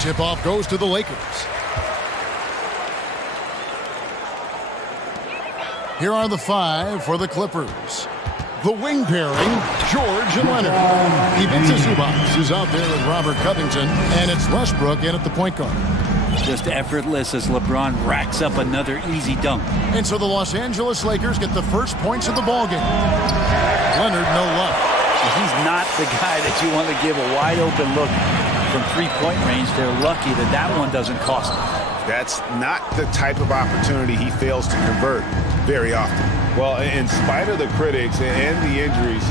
Tip-off goes to the Lakers. Here are the 5 for the Clippers. The wing pairing, George and Leonard. Ivica Zubac is out there with Robert Covington, and it's Westbrook in at the point guard. Just effortless as LeBron racks up another easy dunk. And so the Los Angeles Lakers get the first points of the ballgame. Leonard, no luck. He's not the guy that you want to give a wide-open look from three-point range. They're lucky that that one doesn't cost them. That's not the type of opportunity he fails to convert very often. Well, in spite of the critics and the injuries,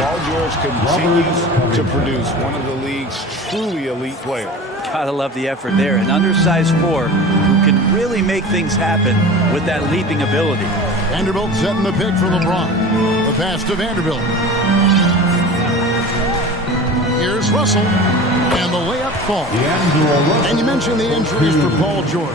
Paul George continues to produce one of the league's truly elite players. Gotta love the effort there. An undersized 4 who can really make things happen with that leaping ability. Vanderbilt setting the pick for LeBron. The pass to Vanderbilt. Here's Russell, and the layup falls. And you mentioned the injuries for Paul George.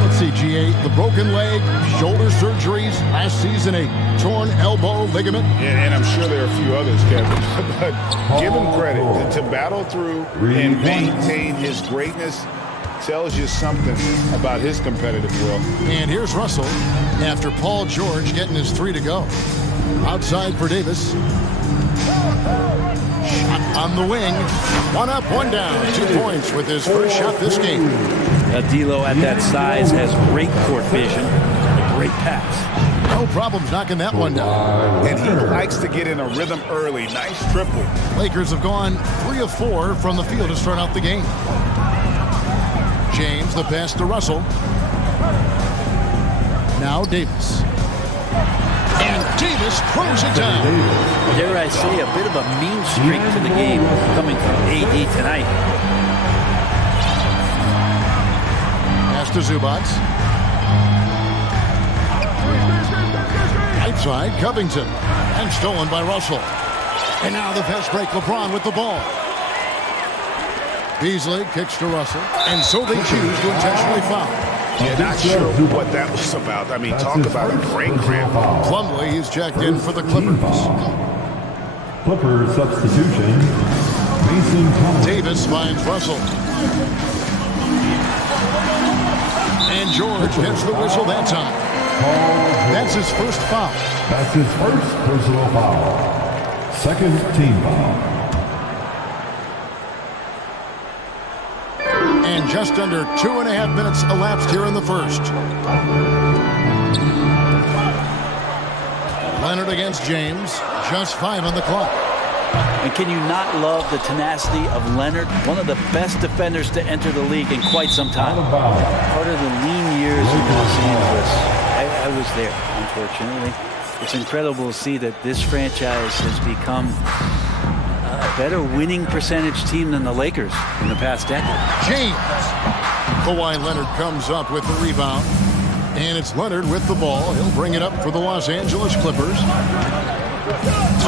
Let's see, G8, the broken leg, shoulder surgeries, last season a torn elbow ligament. And I'm sure there are a few others, Kevin. But give him credit to battle through and maintain his greatness tells you something about his competitive will. And here's Russell after Paul George getting his 3 to go. Outside for Davis. Shot on the wing. 1 up, 1 down. 2 points with his first shot this game. D'Lo at that size has great court vision, a great pass. No problems knocking that one down. And he likes to get in a rhythm early. Nice triple. Lakers have gone 3 of 4 from the field to start out the game. James, the pass to Russell. Now Davis. And Davis throws it down. Dare I say, a bit of a mean streak to the game coming from AD tonight. Pass to Zubac. Right side, Covington. And stolen by Russell. And now the fast break, LeBron with the ball. Beasley kicks to Russell. And so they choose to intentionally foul. Yeah, not sure what that was about. I mean, talk about a brain cramp. Plumlee is checked in for the Clippers. Clippers substitution. Mason Thomas. Davis finds Russell. And George gets the whistle that time. That's his first foul. That's his first personal foul. Second team foul. And just under 2.5 minutes elapsed here in the first. Leonard against James. Just 5 on the clock. And can you not love the tenacity of Leonard? One of the best defenders to enter the league in quite some time. Part of the lean years in Los Angeles. I was there, unfortunately. It's incredible to see that this franchise has become a better winning percentage team than the Lakers in the past decade. James. Kawhi Leonard comes up with the rebound. And it's Leonard with the ball. He'll bring it up for the Los Angeles Clippers.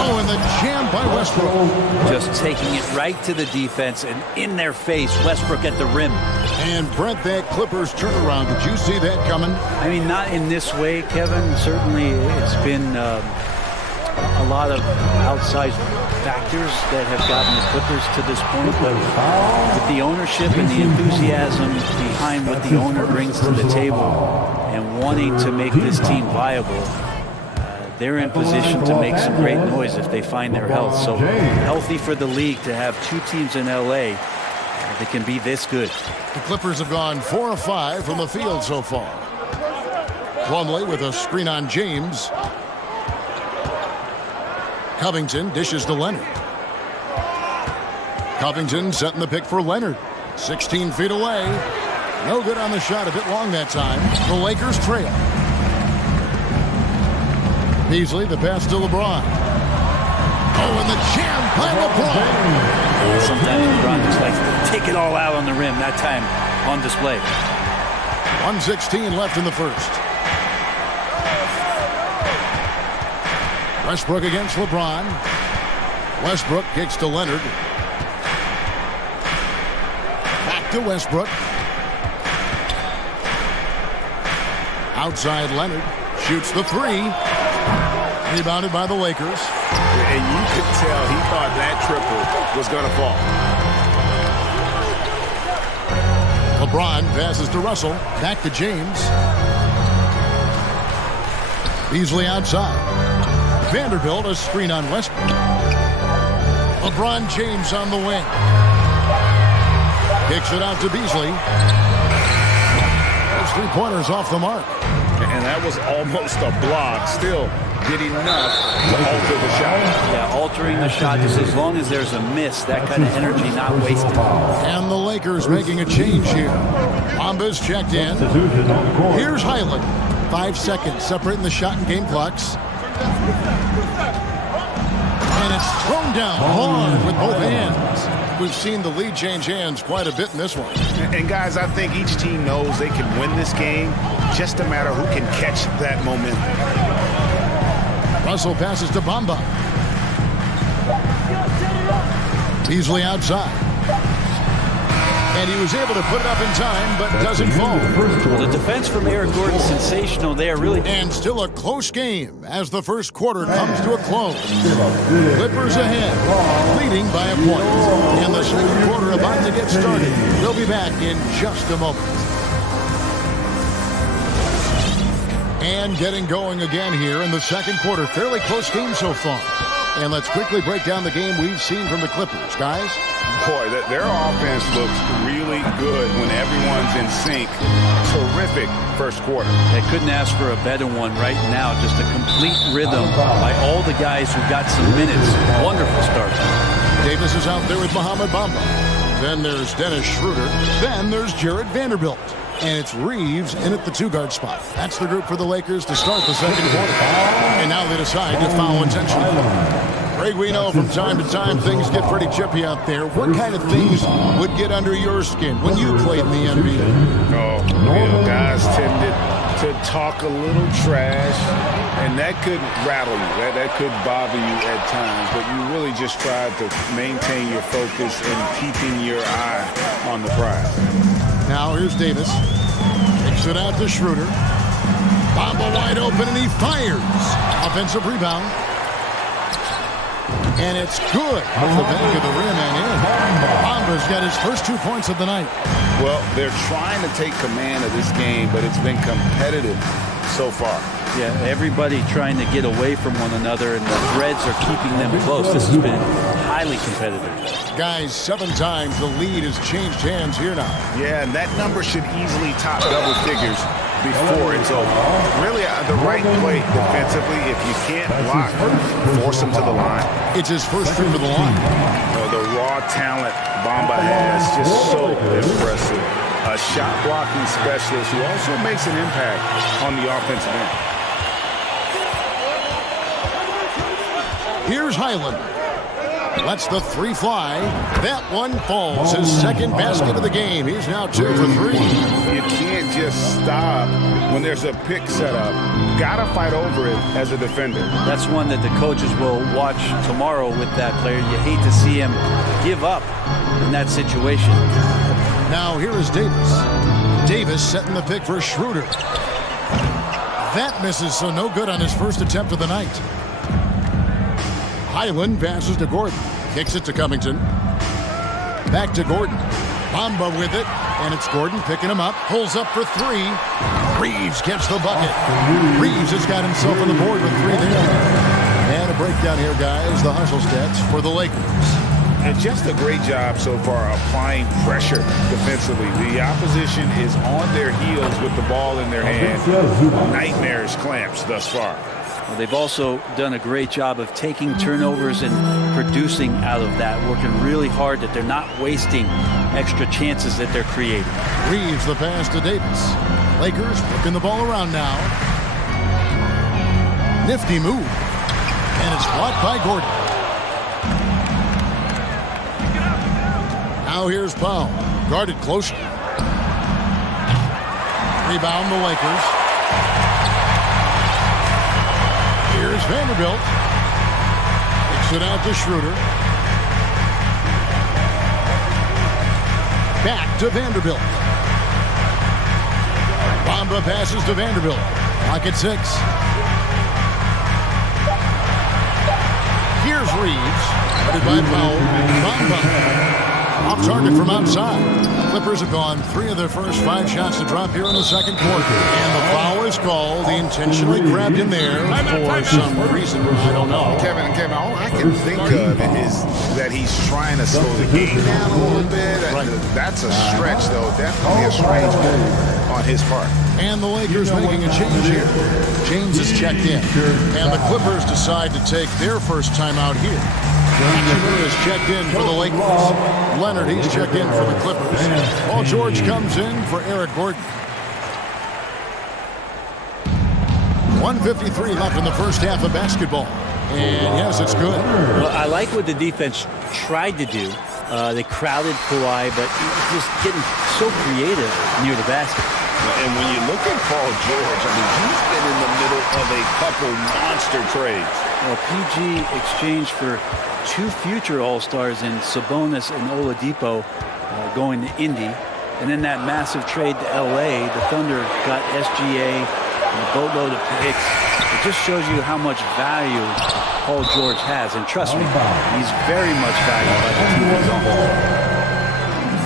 Oh, and the jam by Westbrook. Just taking it right to the defense and in their face, Westbrook at the rim. And Brent, that Clippers turnaround, did you see that coming? I mean, not in this way, Kevin. Certainly it's been a lot of outsized factors that have gotten the Clippers to this point. But with the ownership and the enthusiasm behind what the owner brings to the table and wanting to make this team viable, they're in position to make some great noise if they find their health. So healthy for the league to have 2 teams in L.A. that can be this good. The Clippers have gone 4 of 5 from the field so far. Plumlee with a screen on James. Covington dishes to Leonard. Covington setting the pick for Leonard. 16 feet away. No good on the shot, a bit long that time. The Lakers trail. Beasley, the pass to LeBron. Oh, and the jam by LeBron. Sometimes LeBron just likes to take it all out on the rim. That time on display. 1:16 left in the first. Westbrook against LeBron. Westbrook kicks to Leonard. Back to Westbrook. Outside Leonard. Shoots the 3. Rebounded by the Lakers. And you could tell he thought that triple was going to fall. LeBron passes to Russell. Back to James. Beasley outside. Vanderbilt, a screen on Westbrook. LeBron James on the wing. Kicks it out to Beasley. Those three-pointers off the mark. And that was almost a block. Still did enough to alter the shot. Yeah, altering the shot, just as long as there's a miss, that kind of energy not wasted. And the Lakers making a change here. Bamba's checked in. Here's Highland. 5 seconds separating the shot and game clocks. And it's thrown down hard with both hands. We've seen the lead change hands quite a bit in this one. And guys, I think each team knows they can win this game. Just a matter who can catch that momentum. Russell passes to Bamba. Beasley outside. And he was able to put it up in time, but doesn't fall. The defense from Eric Gordon, sensational there, really. And still a close game as the first quarter comes to a close. Clippers ahead, leading by a point. And the second quarter about to get started. We'll be back in just a moment. And getting going again here in the second quarter. Fairly close game so far. And let's quickly break down the game we've seen from the Clippers. Guys? Boy, their offense looks really good when everyone's in sync. Terrific first quarter. They couldn't ask for a better one right now. Just a complete rhythm by all the guys who got some minutes. Wonderful start. Davis is out there with Mohamed Bamba. Then there's Dennis Schroeder. Then there's Jared Vanderbilt. And it's Reeves in at the two-guard spot. That's the group for the Lakers to start the second quarter. And now they decide to foul intentionally. Greg, we know from time to time things get pretty chippy out there. What kind of things would get under your skin when you played in the NBA? Oh, guys tended to talk a little trash, and that could rattle you. That could bother you at times, but you really just tried to maintain your focus and keeping your eye on the prize. Now here's Davis. Kicks it out to Schroeder. Bamba wide open, and he fires. Offensive rebound. And it's good off the back of the rim and in. Bamba's got his first 2 points of the night. Well, they're trying to take command of this game, but it's been competitive so far. Yeah, everybody trying to get away from one another, and the threads are keeping them close. This has been highly competitive. Guys, 7 times the lead has changed hands here now. Yeah, and that number should easily top double figures before it's over. Really, the right play defensively. If you can't block, force him to the line. It's his first trip to the line. The raw talent Bamba has, just so impressive. A shot blocking specialist who also makes an impact on the offensive end. Here's Highland. Lets the three fly. That one falls. His second basket of the game. He's now 2 for 3. You can't just stop when there's a pick set up. Gotta fight over it as a defender. That's one that the coaches will watch tomorrow with that player. You hate to see him give up in that situation. Now here is Davis. Davis setting the pick for Schroeder. That misses, so no good on his first attempt of the night. Highland passes to Gordon. Kicks it to Covington. Back to Gordon. Bamba with it. And it's Gordon picking him up. Pulls up for 3. Reeves gets the bucket. Reeves has got himself on the board with 3 there. And a breakdown here, guys. The hustle stats for the Lakers. And just a great job so far applying pressure defensively. The opposition is on their heels with the ball in their hand. Nightmares clamps thus far. Well, they've also done a great job of taking turnovers and producing out of that, working really hard that they're not wasting extra chances that they're creating. Reeves the pass to Davis. Lakers working the ball around now. Nifty move. And it's blocked by Gordon. Now here's Powell. Guarded closely. Rebound the Lakers. Here's Vanderbilt. Kicks it out to Schroeder. Back to Vanderbilt. Bamba passes to Vanderbilt. Clock at 6. Here's Reeves. Guarded by Powell. Bamba. Off target from outside. Clippers have gone 3 of their first 5 shots to drop here in the second quarter. And the foul is called. He intentionally grabbed him there for some reason. I don't know. Kevin, all I can think of is that he's trying to slow the game down a little bit. That's a stretch, though. Definitely a strange move on his part. And the Lakers making a change here. James is checked in. And the Clippers decide to take their first timeout here. Hachimura is checked in for the Lakers. Leonard, he's checked in for the Clippers. Paul George comes in for Eric Gordon. 1:53 left in the first half of basketball. And yes, it's good. Well, I like what the defense tried to do. They crowded Kawhi, but just getting so creative near the basket. And when you look at Paul George, I mean, he's been in the middle of a couple monster trades. Well, PG exchanged for 2 future All-Stars in Sabonis and Oladipo going to Indy. And then that massive trade to L.A., the Thunder got SGA and a boatload of picks. It just shows you how much value Paul George has. And trust me, he's very much valued by the team as a whole.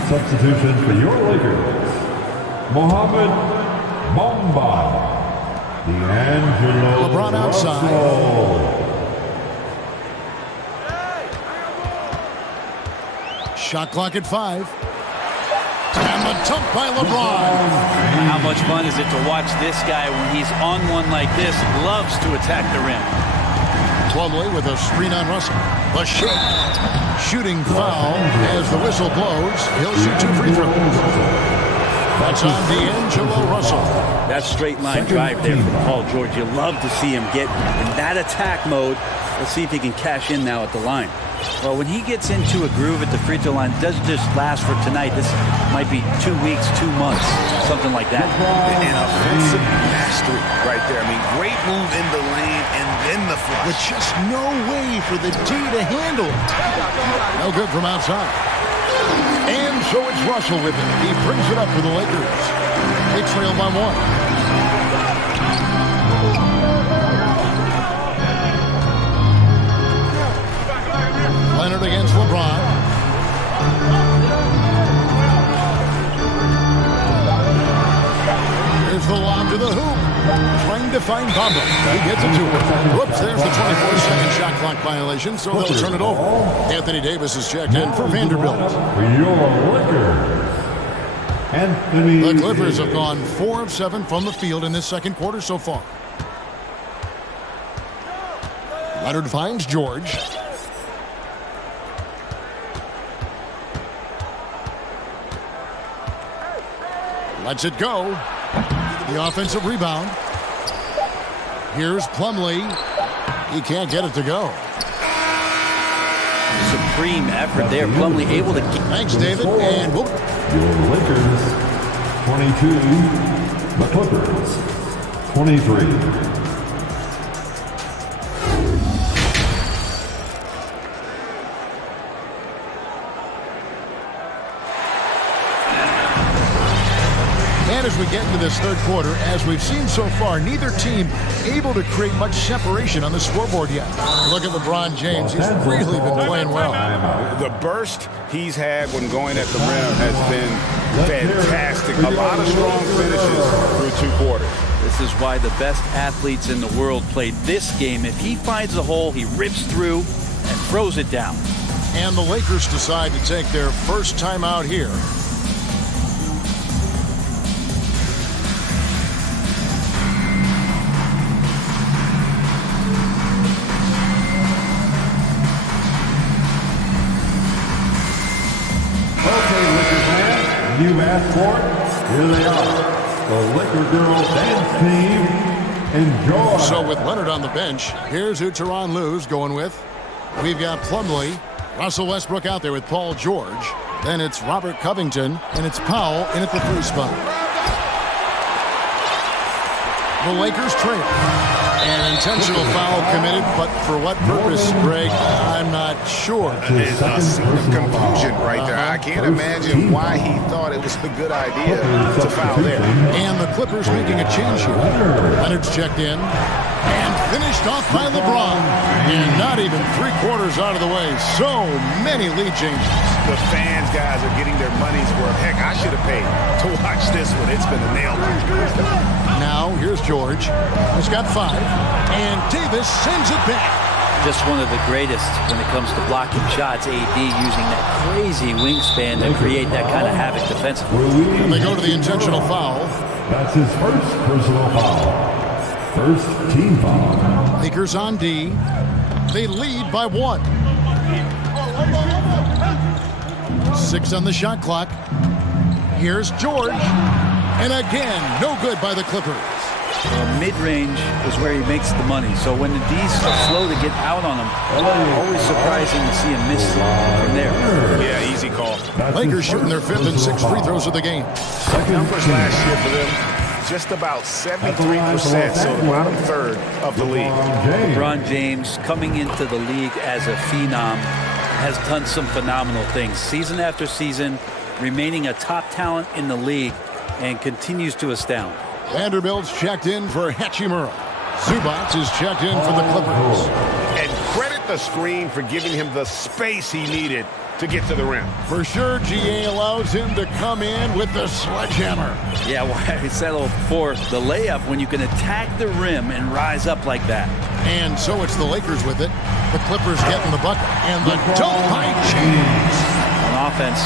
Substitution for your Lakers. Mohamed Bamba. D'Angelo LeBron outside. Russell. Shot clock at 5. And the dunk by LeBron. How much fun is it to watch this guy when he's on one like this? Loves to attack the rim. Plumlee with a screen on Russell. The shake. Shooting foul as the whistle blows. He'll shoot 2 free throws. That's on D'Angelo Russell. That straight line drive there from Paul George. You love to see him get in that attack mode. Let's see if he can cash in now at the line. Well, when he gets into a groove at the free throw line, it doesn't just last for tonight. This might be 2 weeks, 2 months, something like that. And offensive mastery right there. I mean, great move in the lane and then the flush. With just no way for the D to handle it. No good from outside. And so it's Russell with it. He brings it up for the Lakers. They trail by 1. Leonard against LeBron. Here's the lob to the hoop. Trying to find Bamba. He gets it to him. Whoops, there's the 24-second shot clock violation, so they'll turn it over. Anthony Davis is checked in for Vanderbilt. Your Lakers. Anthony The Clippers have gone 4 of 7 from the field in this second quarter so far. Leonard finds George. Lets it go. The offensive rebound. Here's Plumlee. He can't get it to go. Supreme effort there. Plumlee able to get... Thanks, David. And whoop. Your Lakers 22. The Clippers 23. And as we get into this third quarter, as we've seen so far, neither team able to create much separation on the scoreboard yet. Look at LeBron James. He's really been playing well. The burst he's had when going at the rim has been fantastic. A lot of strong finishes through 2 quarters. This is why the best athletes in the world played this game. If he finds a hole, he rips through and throws it down. And the Lakers decide to take their first timeout here. You asked for it, here they are. The Laker Girls Dance Team. Enjoy. So with Leonard on the bench, here's who Tyronn Lue's going with. We've got Plumlee, Russell Westbrook out there with Paul George. Then it's Robert Covington, and it's Powell in at the 3 spot. The Lakers trail. An intentional foul committed, but for what purpose, Greg, I'm not sure. It's a scene of confusion right there. I can't imagine why he thought it was a good idea to foul there. And the Clippers making a change here. Leonard's checked in. And Finished off by LeBron. And not even 3/4 out of the way. So many lead changes. The fans, guys, are getting their money's worth. Heck, I should have paid to watch this one. It's been a nail-biter. Now, here's George. He's got 5. And Davis sends it back. Just one of the greatest when it comes to blocking shots. AD using that crazy wingspan to create that kind of havoc defensively. And they go to the intentional foul. That's his first personal foul. First team foul. Lakers on D. They lead by 1. 6 on the shot clock. Here's George. And again, no good by the Clippers. Mid-range is where he makes the money. So when the D's are slow to get out on him, always surprising to see him miss from there. Yeah, easy call. Lakers shooting their 5th and 6th free throws of the game. Numbers last year for them, just about 73%, so the bottom third of the league. LeBron James, coming into the league as a phenom, has done some phenomenal things. Season after season, remaining a top talent in the league, and continues to astound. Vanderbilt's checked in for Hachimura. Zubac is checked in for the Clippers. And credit the screen for giving him the space he needed to get to the rim. For sure, GA allows him to come in with the sledgehammer. Yeah, why settle for the layup when you can attack the rim and rise up like that? And so it's the Lakers with it. The Clippers getting the bucket. And the dunk by James. On offense,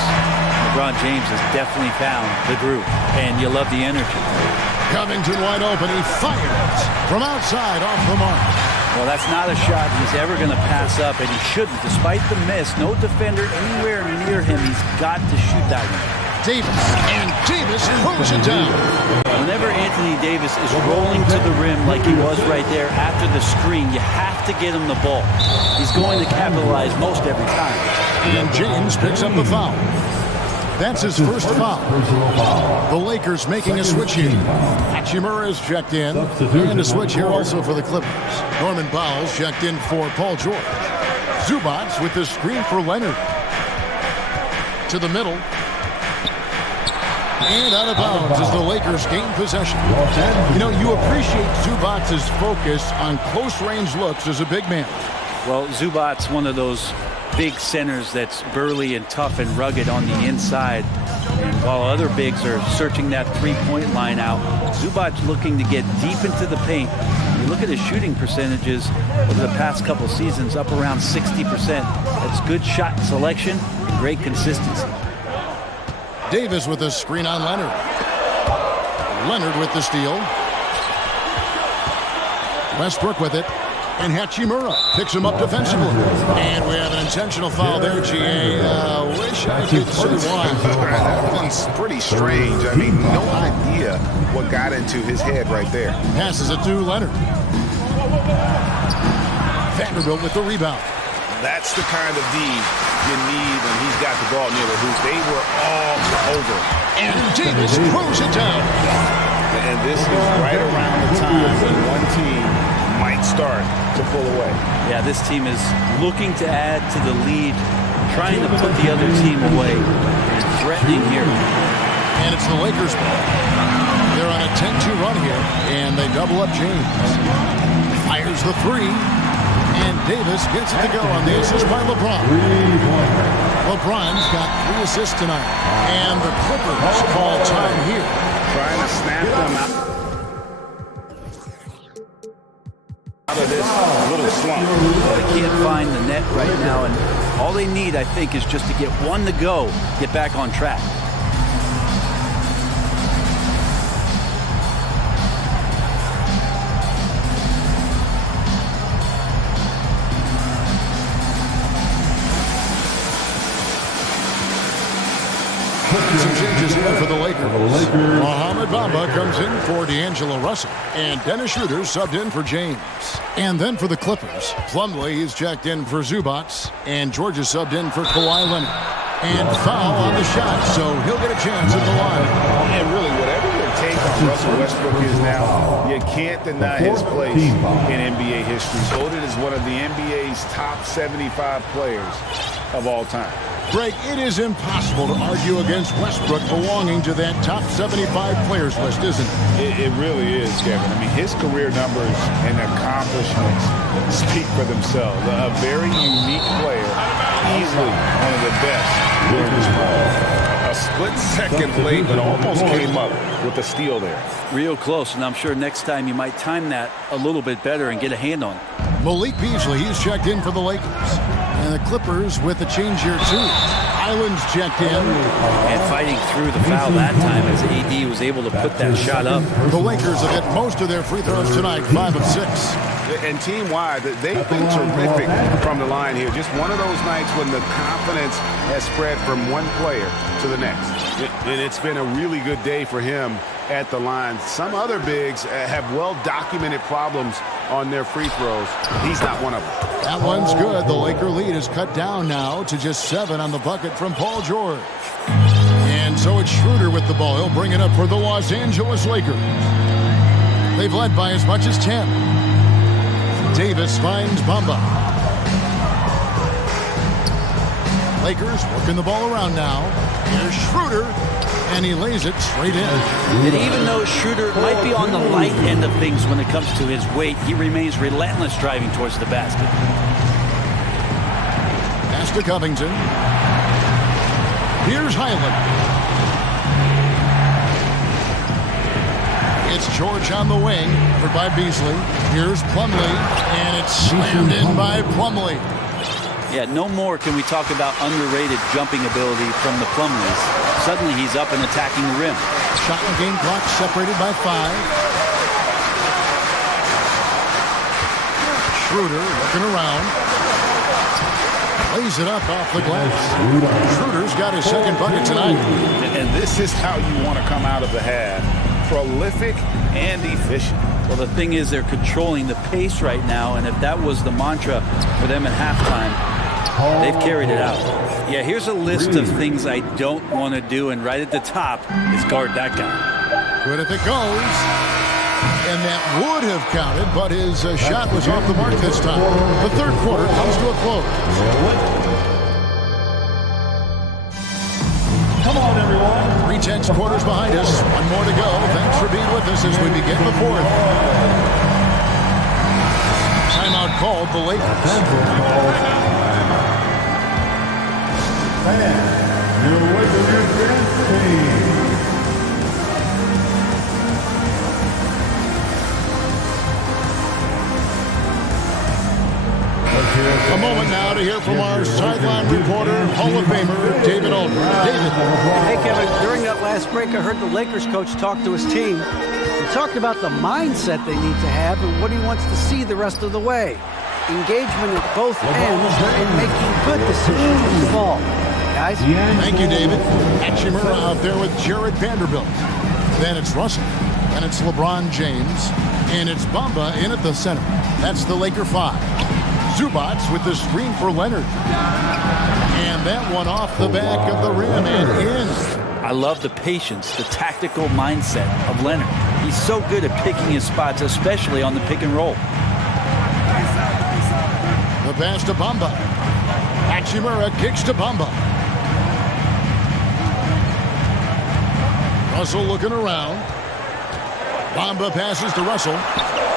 LeBron James has definitely found the groove, and you love the energy. Covington wide open. He fires from outside off the mark. Well, that's not a shot he's ever going to pass up, and he shouldn't. Despite the miss, no defender anywhere near him. He's got to shoot that one. Davis, and Davis throws it down. Whenever Anthony Davis is rolling to the rim like he was right there after the screen, you have to get him the ball. He's going to capitalize most every time. And James picks up the foul. That's his first foul. The Lakers making a switch here. Hachimura is checked in. And a switch here also for the Clippers. Norman Powell's checked in for Paul George. Zubac with the screen for Leonard. To the middle. And out of bounds as the Lakers gain possession. You know, you appreciate Zubac's focus on close-range looks as a big man. Well, Zubac's one of those big centers that's burly and tough and rugged on the inside. And while other bigs are searching that three-point line out, Zubac's looking to get deep into the paint. You look at his shooting percentages over the past couple seasons, up around 60%. That's good shot selection and great consistency. Davis with a screen on Leonard. Leonard with the steal. Westbrook with it. And Hachimura picks him up defensively. And we have an intentional foul there, GA. Wish I could say why. That one's pretty strange. I mean, no idea what got into his head right there. Passes it to Leonard. Vanderbilt with the rebound. That's the kind of D you need when he's got the ball near the hoop. They were all over. And Davis throws it down. And this is right around the time when one team might start to pull away. Yeah, this team is looking to add to the lead, trying to put the other team away, and threatening here. And it's the Lakers ball. They're on a 10-2 run here, and they double up James. Fires the three, and Davis gets it to go on the assist by LeBron. LeBron's got 3 assists tonight, and the Clippers call time here. Trying to snap them out of this little slump. They can't find the net right now, and all they need, I think, is just to get one to go, get back on track. Some changes here for the Lakers. Mohamed Bamba comes in for D'Angelo Russell. And Dennis Schroeder subbed in for James. And then for the Clippers, Plumlee is checked in for Zubac. And George is subbed in for Kawhi Leonard. And foul on the shot, so he'll get a chance at the line. And really, whatever your take on Russell Westbrook is now, you can't deny his place in NBA history. Voted as one of the NBA's top 75 players. of all time. Greg, it is impossible to argue against Westbrook belonging to that top 75 players list, isn't it? It really is, Kevin. I mean, his career numbers and accomplishments speak for themselves. A very unique player, easily one of the best in his sport. A split second late, but almost came up with a steal there. Real close, and I'm sure next time you might time that a little bit better and get a hand on it. Malik Beasley, he's checked in for the Lakers. And the Clippers with a change here, too. Island's checked in. And fighting through the foul that time as AD was able to put that shot up. The Lakers have hit most of their free throws tonight, 5 of 6. And team-wide, they've been terrific from the line here. Just one of those nights when the confidence has spread from one player to the next. And it's been a really good day for him at the line. Some other bigs have well-documented problems on their free throws. He's not one of them. That one's good. The Laker lead is cut down now to just 7 on the bucket from Paul George. And so it's Schroeder with the ball. He'll bring it up for the Los Angeles Lakers. They've led by as much as 10. Davis finds Bamba. Lakers working the ball around now. Here's Schroeder, and he lays it straight in. And even though Schroeder might be on the light end of things when it comes to his weight, he remains relentless driving towards the basket. Pass to Covington. Here's Highland. It's George on the wing, covered by Beasley. Here's Plumlee, and it's slammed in by Plumlee. Yeah, no more can we talk about underrated jumping ability from the Plumlees. Suddenly he's up and attacking the rim. Shot and game clock separated by 5. Schroeder looking around. Lays it up off the glass. Schroeder's got his second bucket tonight. And this is how you want to come out of the half. Prolific and efficient. Well, the thing is they're controlling the pace right now, and if that was the mantra for them at halftime, they've carried it out. Yeah, here's a list of things I don't want to do, and right at the top is guard that guy. Good if it goes. And that would have counted, but his shot was off the mark this time. The third quarter comes to a close. Come on, everyone. 3 quarters behind us. One more to go. Thanks for being with us as we begin the fourth. Timeout called the Lakers. And your Lakers team. A moment now to hear from our sideline reporter, Hall of Famer, David Aldridge. David. Hey, Kevin, during that last break, I heard the Lakers coach talk to his team. He talked about the mindset they need to have and what he wants to see the rest of the way. Engagement at both ends and making good decisions with the ball. Guys? Thank you, David. Hachimura out there with Jared Vanderbilt. Then it's Russell. Then it's LeBron James. And it's Bamba in at the center. That's the Laker 5. Zubats with the screen for Leonard. And that one off the back of the rim and in. I love the patience, the tactical mindset of Leonard. He's so good at picking his spots, especially on the pick and roll. The pass to Bamba. Hachimura kicks to Bamba. Russell looking around. Bamba passes to Russell.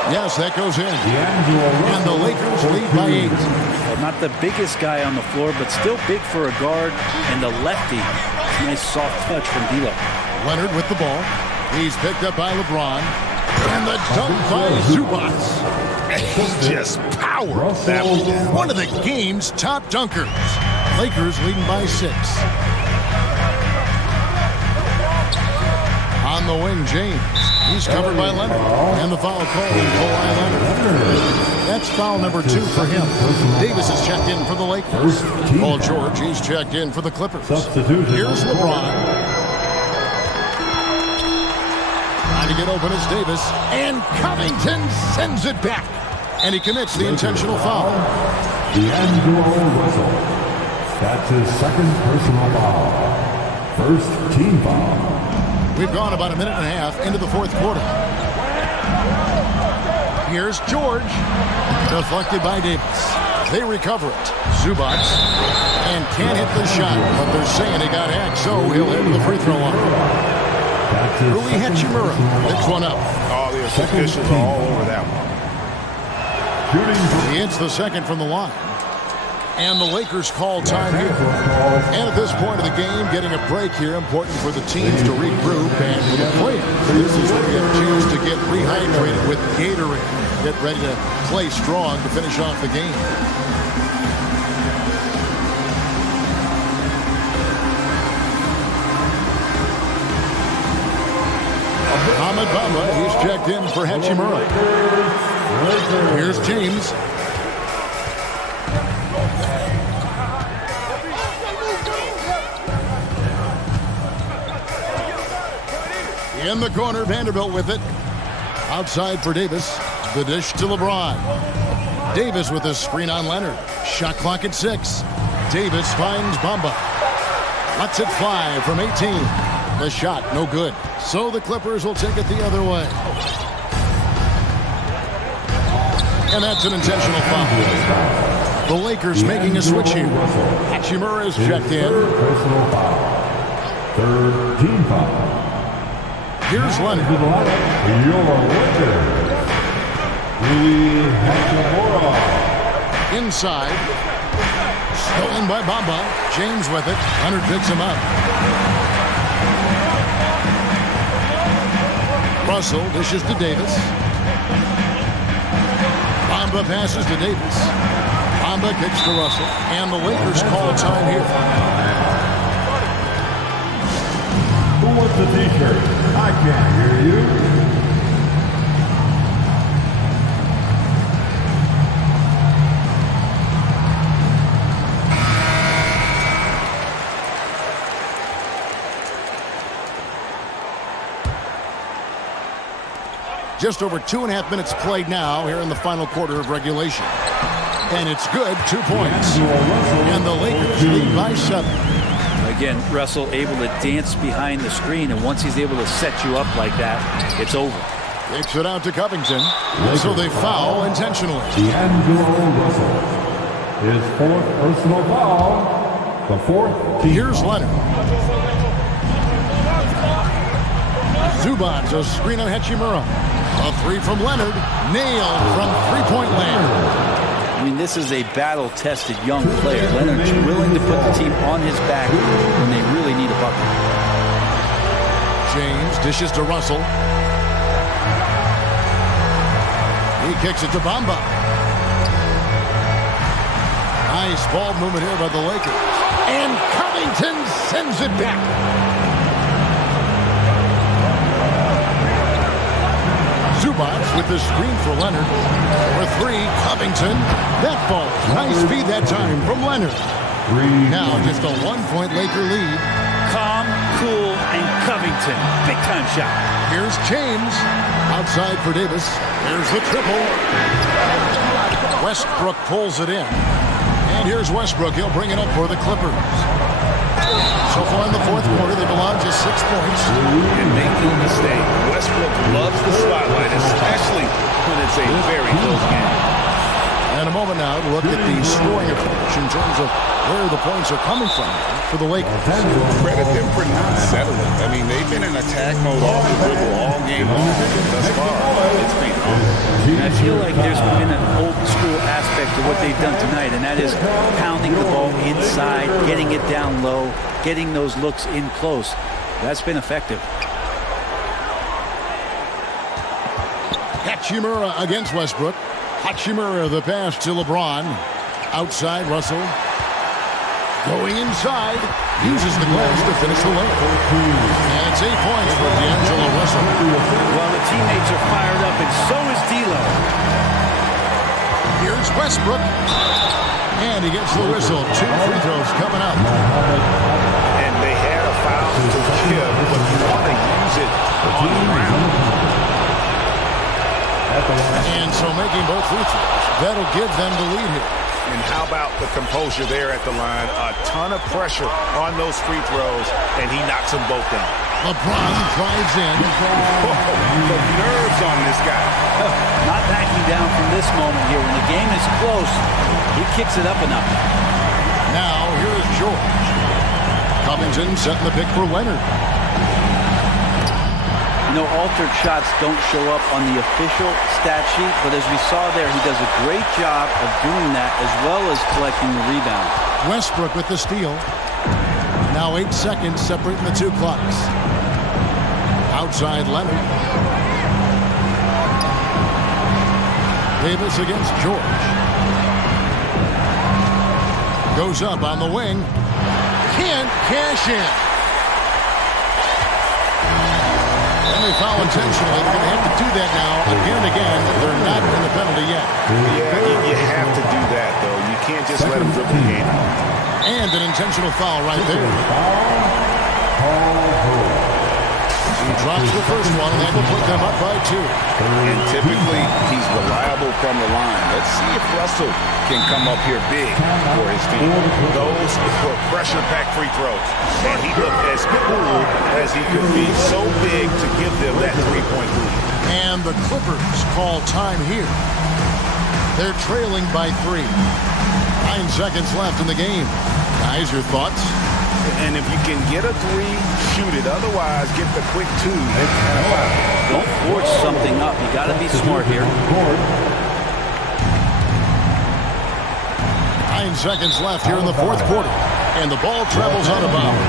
Yes, that goes in. And the Lakers lead by 8. Well, not the biggest guy on the floor, but still big for a guard and a lefty. Nice soft touch from D'Lo. Leonard with the ball. He's picked up by LeBron. And the dunk by Zubats. He just powered that one. One of the game's top dunkers. Lakers leading by 6. On the wing, James. He's covered by Leonard. And the foul called Kawhi Leonard. That's foul number 2 for him. Davis is checked in for the Lakers. Paul George, he's checked in for the Clippers. Here's LeBron. Trying to get open is Davis. And Covington sends it back. And he commits the intentional foul. D'Angelo Russell. That's his second personal foul. First team foul. We've gone about a minute and a half into the fourth quarter. Here's George. Deflected by Davis. They recover it. Zubac. And can't hit the shot, but they're saying he got hacked, so he'll head to the free throw line. Rui Hachimura picks one up. Oh, the officials are all over that one. He hits the second from the line. And the Lakers call time here. And at this point of the game, getting a break here, important for the teams to regroup and for the players. This is where you have a chance to get rehydrated with Gatorade. Get ready to play strong to finish off the game. Ahmed Bamba, he's checked in for Hachimura. Here's James. In the corner, Vanderbilt with it. Outside for Davis. The dish to LeBron. Davis with a screen on Leonard. Shot clock at 6. Davis finds Bamba. Lets it fly from 18. The shot, no good. So the Clippers will take it the other way. And that's an intentional foul. The Lakers making a switch here. Hachimura is checked in. Third team foul. Here's Leonard. Your winner, Rui Hachimura. Inside. Stolen by Bamba. James with it. Leonard picks him up. Russell dishes to Davis. Bamba passes to Davis. Bamba kicks to Russell. And the Lakers call time here. Who wants the t-shirt? I can't hear you. Just over 2.5 minutes played now here in the final quarter of regulation. And it's good, 2 points. And the Lakers lead by 7. Again, Russell able to dance behind the screen, and once he's able to set you up like that, it's over. Kicks it out to Covington. So they foul intentionally. D'Angelo Russell. His 4th personal foul. The 4th team. Here's Leonard. Zubac, a screen on Hachimura. A 3 from Leonard. Nailed from three-point land. I mean, this is a battle-tested young player. Leonard's willing to put the team on his back when they really need a bucket. James dishes to Russell. He kicks it to Bamba. Nice ball movement here by the Lakers. And Covington sends it back. Zubac with the screen for Leonard. For 3, Covington. That falls. Nice feed that time from Leonard. Now just a 1-point Laker lead. Calm, cool, and Covington. Big-time shot. Here's James. Outside for Davis. Here's the triple. Westbrook pulls it in. And here's Westbrook. He'll bring it up for the Clippers. So far in the 4th quarter, they belong to 6 points. And make no mistake, Westbrook loves the spotlight, especially when it's a very close game. And a moment now to look at the scoring approach in terms of where the points are coming from for the Lakers. Credit them for not settling. I mean, they've been in attack mode off the dribble all game long. Thus far, it's been And I feel like there's been an old school aspect to what they've done tonight, and that is pounding the ball inside, getting it down low, getting those looks in close. That's been effective. Hachimura against Westbrook. Hachimura the pass to LeBron. Outside, Russell. Going inside. Uses the glass to finish the layup. And it's 8 points for D'Angelo Russell. Well, the teammates are fired up, and so is D'Lo. Here's Westbrook. And he gets the whistle. 2 free throws coming up. And they had a foul to give, but you want to use it on the ground. And so making both free throws. That'll give them the lead here. And how about the composure there at the line? A ton of pressure on those free throws, and he knocks them both down. LeBron drives in. The nerves on this guy. Not backing down from this moment here. When the game is close, he kicks it up enough. Now, here is George. Covington setting the pick for Leonard. You know, altered shots don't show up on the official stat sheet, but as we saw there, he does a great job of doing that as well as collecting the rebound. Westbrook with the steal. Now 8 seconds separating the two clocks. Outside Leonard. Davis against George. Goes up on the wing. Can't cash in. And they foul intentionally. They're going to have to do that now again and again. They're not in the penalty yet. Yeah, you have to do that, though. You can't just let them dribble the game out. And an intentional foul right there. He drops the first one, and that will put them up by 2. And typically, he's reliable from the line. Let's see if Russell can come up here big for his team. Those were pressure-packed free throws. And he looked as cool as he could be, so big to give them that three-point lead. And the Clippers call time here. They're trailing by 3. 9 seconds left in the game. Guys, your thoughts? And if you can get a 3, shoot it. Otherwise, get the quick 2. Don't force something up. You got to be smart here. 9 seconds left here in the fourth quarter. And the ball travels out of bounds.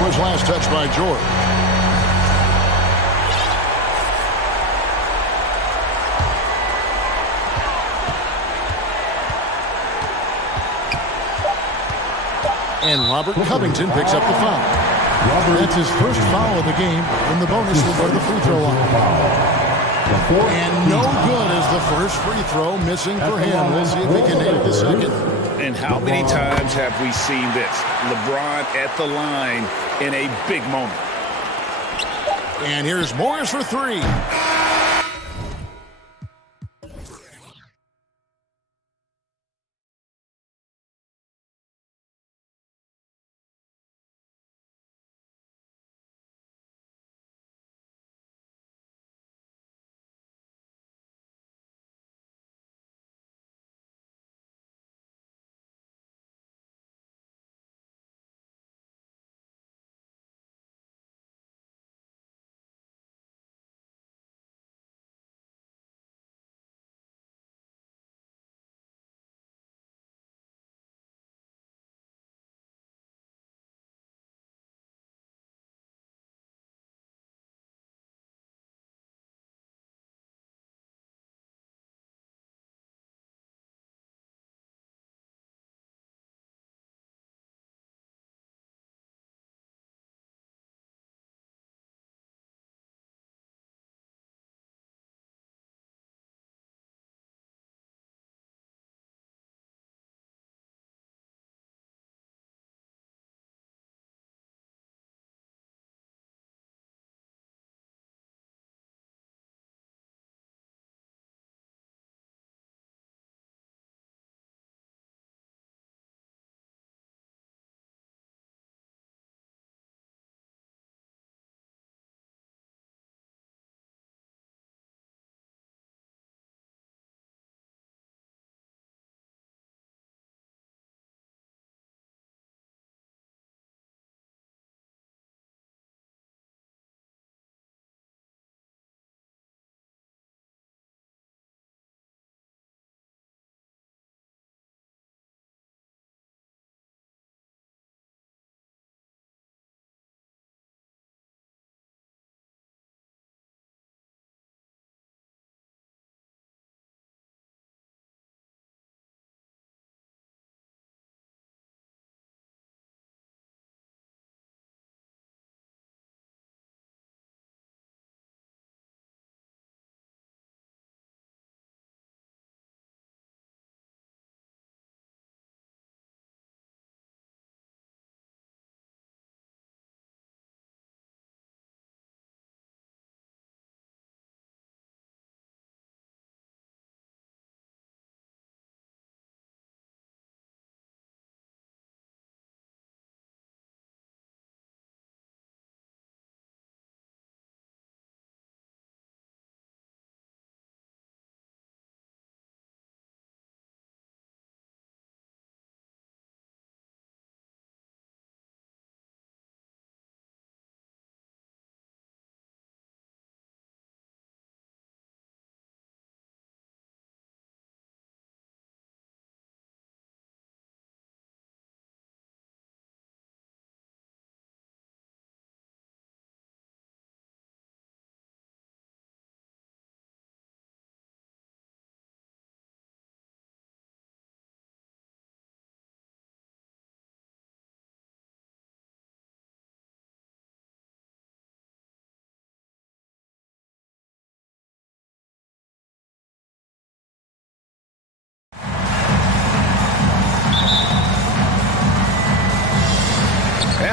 It was last touched by George. And Robert Covington picks up the foul. That's his first foul of the game, and the bonus will go to the free throw line. And no good as the first free throw missing for him. We'll see if he can hit the second. And how many times have we seen this? LeBron at the line in a big moment. And here's Morris for 3.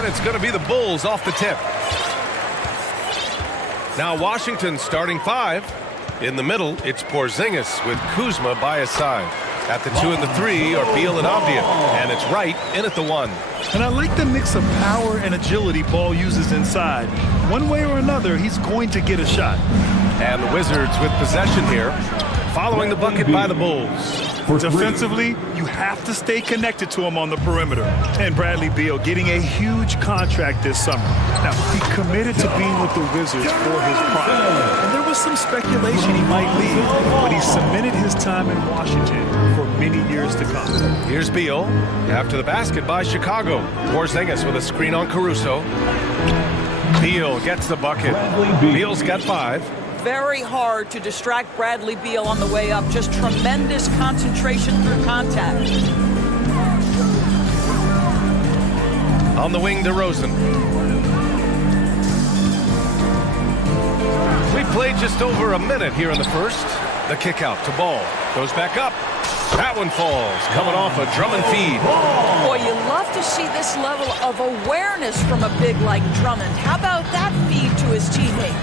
And it's going to be the Bulls off the tip. Now Washington starting 5. In the middle, it's Porzingis with Kuzma by his side. At the 2 and the 3 are Beal and Avdija. And it's Wright in at the 1. And I like the mix of power and agility Ball uses inside. One way or another, he's going to get a shot. And the Wizards with possession here, following the bucket by the Bulls. Defensively, you have to stay connected to him on the perimeter. And Bradley Beal getting a huge contract this summer. Now, he committed to being with the Wizards for his prime. And there was some speculation he might leave, but he cemented his time in Washington for many years to come. Here's Beal, after the basket by Chicago. Porzingis with a screen on Caruso. Beal gets the bucket. Beal's got 5. Very hard to distract Bradley Beal on the way up. Just tremendous concentration through contact. On the wing, DeRozan. We played just over a minute here in the first. The kick out to Ball. Goes back up. That one falls. Coming off a Drummond feed. Boy, you love to see this level of awareness from a big like Drummond. How about that feed to his teammate?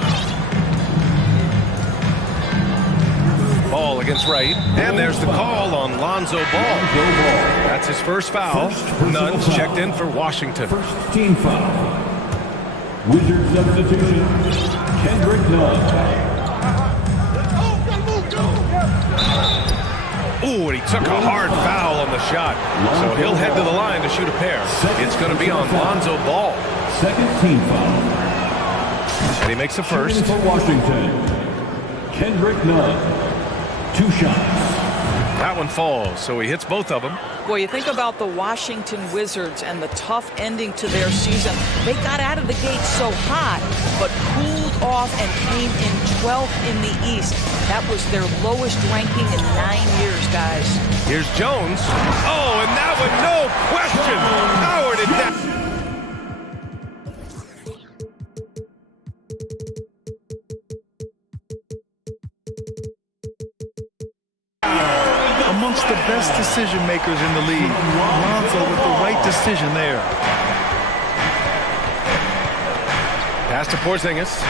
Ball against Wright, and there's the call on Lonzo Ball. That's his first foul. Nunn's checked in for Washington. First team foul. Wizards substitution, Kendrick Nunn. Ooh, and he took a hard foul on the shot. So he'll head to the line to shoot a pair. It's going to be on Lonzo Ball. Second team foul. And he makes the first. For Washington, Kendrick Nunn. 2 shots. That one falls, so he hits both of them. Boy, you think about the Washington Wizards and the tough ending to their season. They got out of the gate so hot, but cooled off and came in 12th in the East. That was their lowest ranking in 9 years, guys. Here's Jones. Oh, and that one, no question. Howard did that. Amongst the best decision makers in the league. Lonzo with the right decision there. Pass to Porzingis.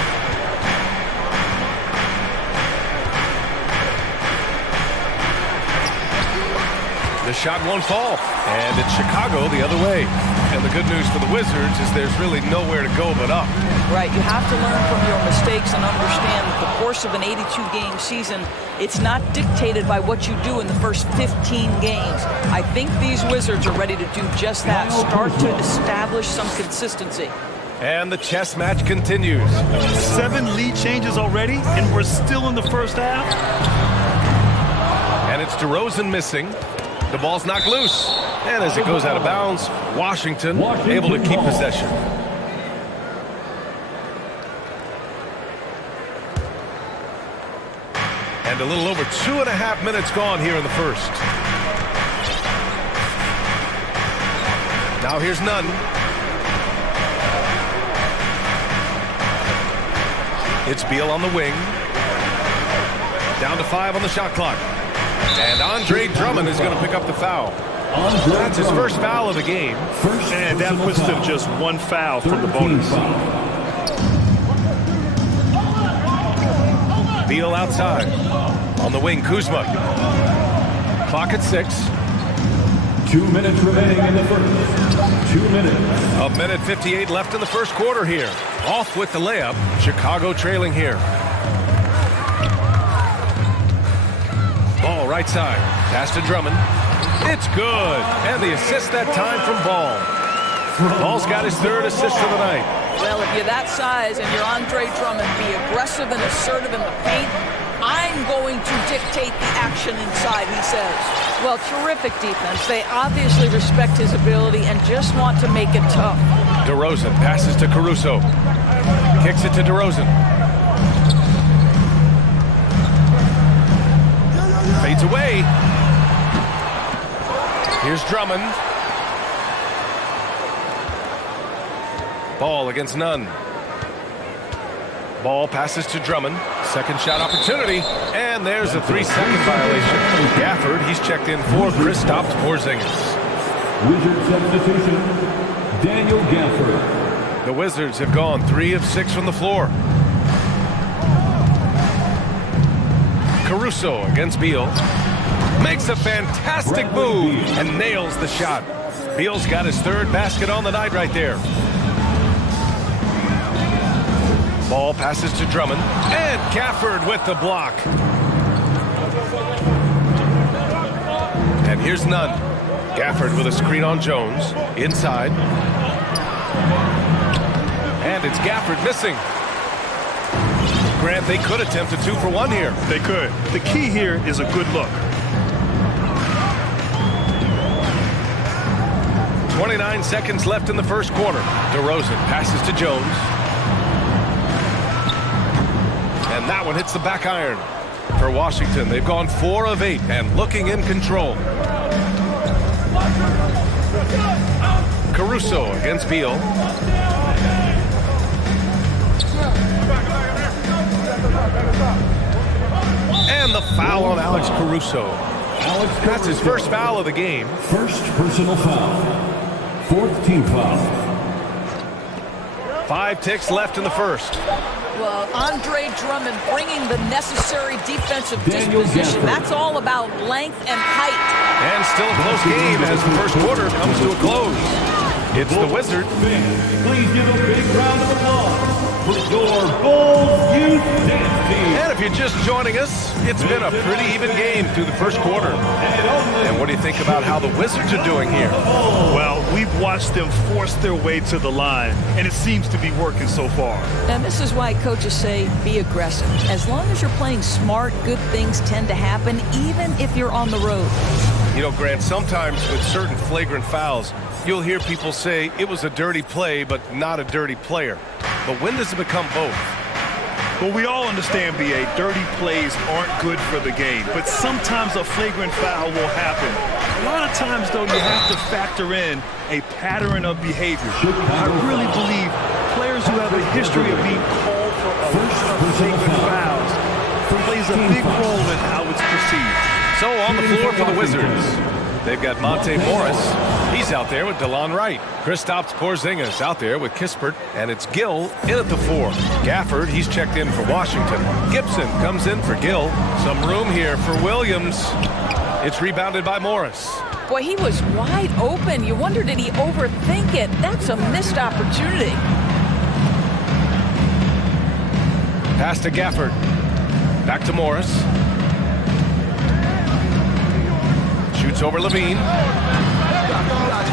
The shot won't fall, and it's Chicago the other way. And the good news for the Wizards is there's really nowhere to go but up. Right, you have to learn from your mistakes and understand that the course of an 82-game season, it's not dictated by what you do in the first 15 games. I think these Wizards are ready to do just that, start to establish some consistency. And the chess match continues. 7 lead changes already, and we're still in the first half. And it's DeRozan missing. The ball's knocked loose. And as it goes out of bounds, Washington able to keep possession. And a little over 2.5 minutes gone here in the first. Now here's Nunn. It's Beal on the wing. Down to 5 on the shot clock. And Andre Drummond is going to pick up the foul. That's his first foul of the game. And that puts them just 1 foul from the bonus. Beal outside. On the wing, Kuzma. Clock at 6. 2 minutes remaining in the first. 2 minutes. A minute 58 left in the first quarter here. Off with the layup. Chicago trailing here. Ball right side. Pass to Drummond. It's good. And the assist that time from Ball. Ball's got his 3rd assist of the night. Well, if you're that size and you're Andre Drummond, be aggressive and assertive in the paint. I'm going to dictate the action inside, he says. Well, terrific defense. They obviously respect his ability and just want to make it tough. DeRozan passes to Caruso. Kicks it to DeRozan. Fades away. Here's Drummond. Ball against Nunn. Ball passes to Drummond. Second shot opportunity. And there's a 3-second violation. Gafford, he's checked in for Kristaps Porzingis. Wizard substitution. The Wizards have gone 3 of 6 from the floor. Caruso against Beal. Makes a fantastic move and nails the shot. Beal's got his 3rd basket on the night right there. Ball passes to Drummond. And Gafford with the block. And here's Nunn. Gafford with a screen on Jones. Inside. And it's Gafford missing. Grant, they could attempt a 2-for-1 here. They could. The key here is a good look. 29 seconds left in the first quarter. DeRozan passes to Jones. And that one hits the back iron. For Washington, they've gone 4 of 8 and looking in control. Caruso against Beal. And the foul on Alex Caruso. That's his first foul of the game. First personal foul. 4th team foul. 5 ticks left in the first. Well, Andre Drummond bringing the necessary defensive disposition. That's all about length and height. And still a close game as the first quarter comes to a close. It's the Wizards. Please give a big round of applause for your Gold Youth Dance Team. And if you're just joining us, it's been a pretty even game through the first quarter. And what do you think about how the Wizards are doing here? Well, we've watched them force their way to the line, and it seems to be working so far. And this is why coaches say be aggressive. As long as you're playing smart, good things tend to happen, even if you're on the road. You know, Grant, sometimes with certain flagrant fouls, you'll hear people say it was a dirty play, but not a dirty player. But when does it become both? Well, we all understand, B.A., dirty plays aren't good for the game, but sometimes a flagrant foul will happen. A lot of times, though, you have to factor in a pattern of behavior. I really believe players who have a history of being called for a lot of flagrant fouls plays a big role in how it's perceived. So on the floor for the Wizards, they've got Monte Morris. He's out there with DeLon Wright. Kristaps Porzingis out there with Kispert. And it's Gill in at the 4. Gafford, he's checked in for Washington. Gibson comes in for Gill. Some room here for Williams. It's rebounded by Morris. Boy, he was wide open. You wonder, did he overthink it? That's a missed opportunity. Pass to Gafford. Back to Morris. Shoots over Levine.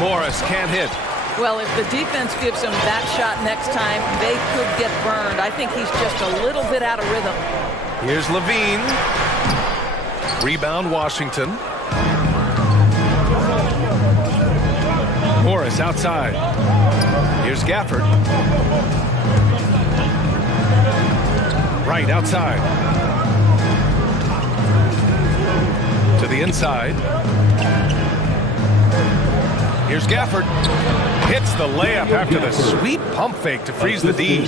Morris can't hit. Well, if the defense gives him that shot next time, they could get burned. I think he's just a little bit out of rhythm. Here's Levine. Rebound Washington. Morris outside. Here's Gafford. Right outside. To the inside. Here's Gafford. Hits the layup after the sweet pump fake to freeze the D.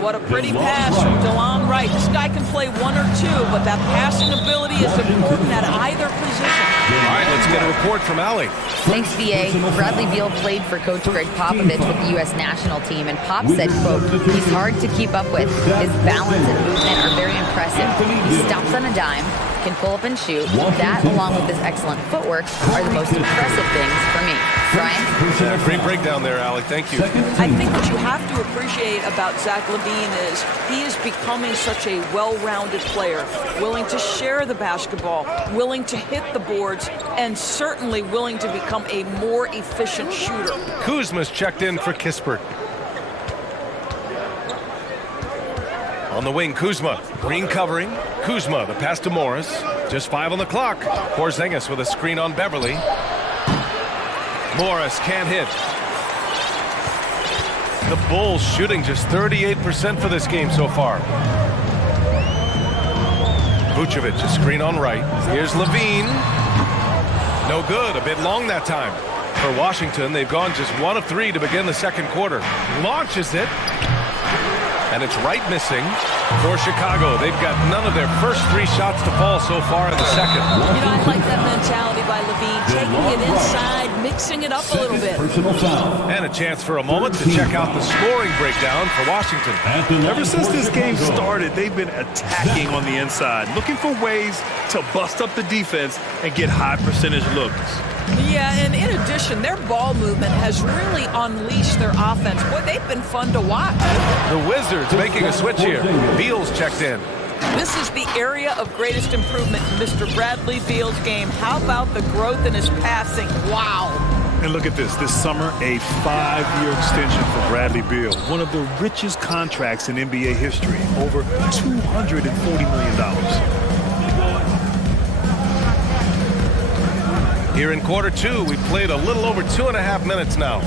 What a pretty pass from DeLon Wright. This guy can play 1 or 2, but that passing ability is important at either position. All right, let's get a report from Allie. Thanks, B.A. Bradley Beal played for Coach Greg Popovich with the U.S. national team, and Pop said, quote, he's hard to keep up with. His balance and movement are very impressive. He stomps on a dime, can pull up and shoot. That, along with his excellent footwork, are the most impressive things for me. Brian? Great breakdown there, Allie. Thank you. I think what you have to appreciate about Zach LaVine is he is becoming such a well-rounded player, willing to share the basketball, willing to hit the boards, and certainly willing to become a more efficient shooter. Kuzma's checked in for Kispert. On the wing, Kuzma. Green covering. Kuzma, the pass to Morris. Just 5 on the clock. Porzingis with a screen on Beverly. Morris can't hit. The Bulls shooting just 38% for this game so far. Vucevic, a screen on right. Here's Levine. No good. A bit long that time. For Washington, they've gone just 1 of 3 to begin the second quarter. Launches it. And it's right missing for Chicago. They've got none of their first 3 shots to fall so far in the second. You know, I like that mentality by Levine, taking it inside, mixing it up a little bit. And a chance for a moment to check out the scoring breakdown for Washington. Ever since this game started, they've been attacking on the inside, looking for ways to bust up the defense and get high percentage looks. Yeah, and in addition, their ball movement has really unleashed their offense. Boy, they've been fun to watch. The Wizards making a switch here. Beal's checked in. This is the area of greatest improvement in Mr. Bradley Beal's game. How about the growth in his passing? Wow. And look at this. This summer, a 5-year extension for Bradley Beal. One of the richest contracts in NBA history. Over $240 million. Here in quarter 2, we've played a little over 2.5 minutes now.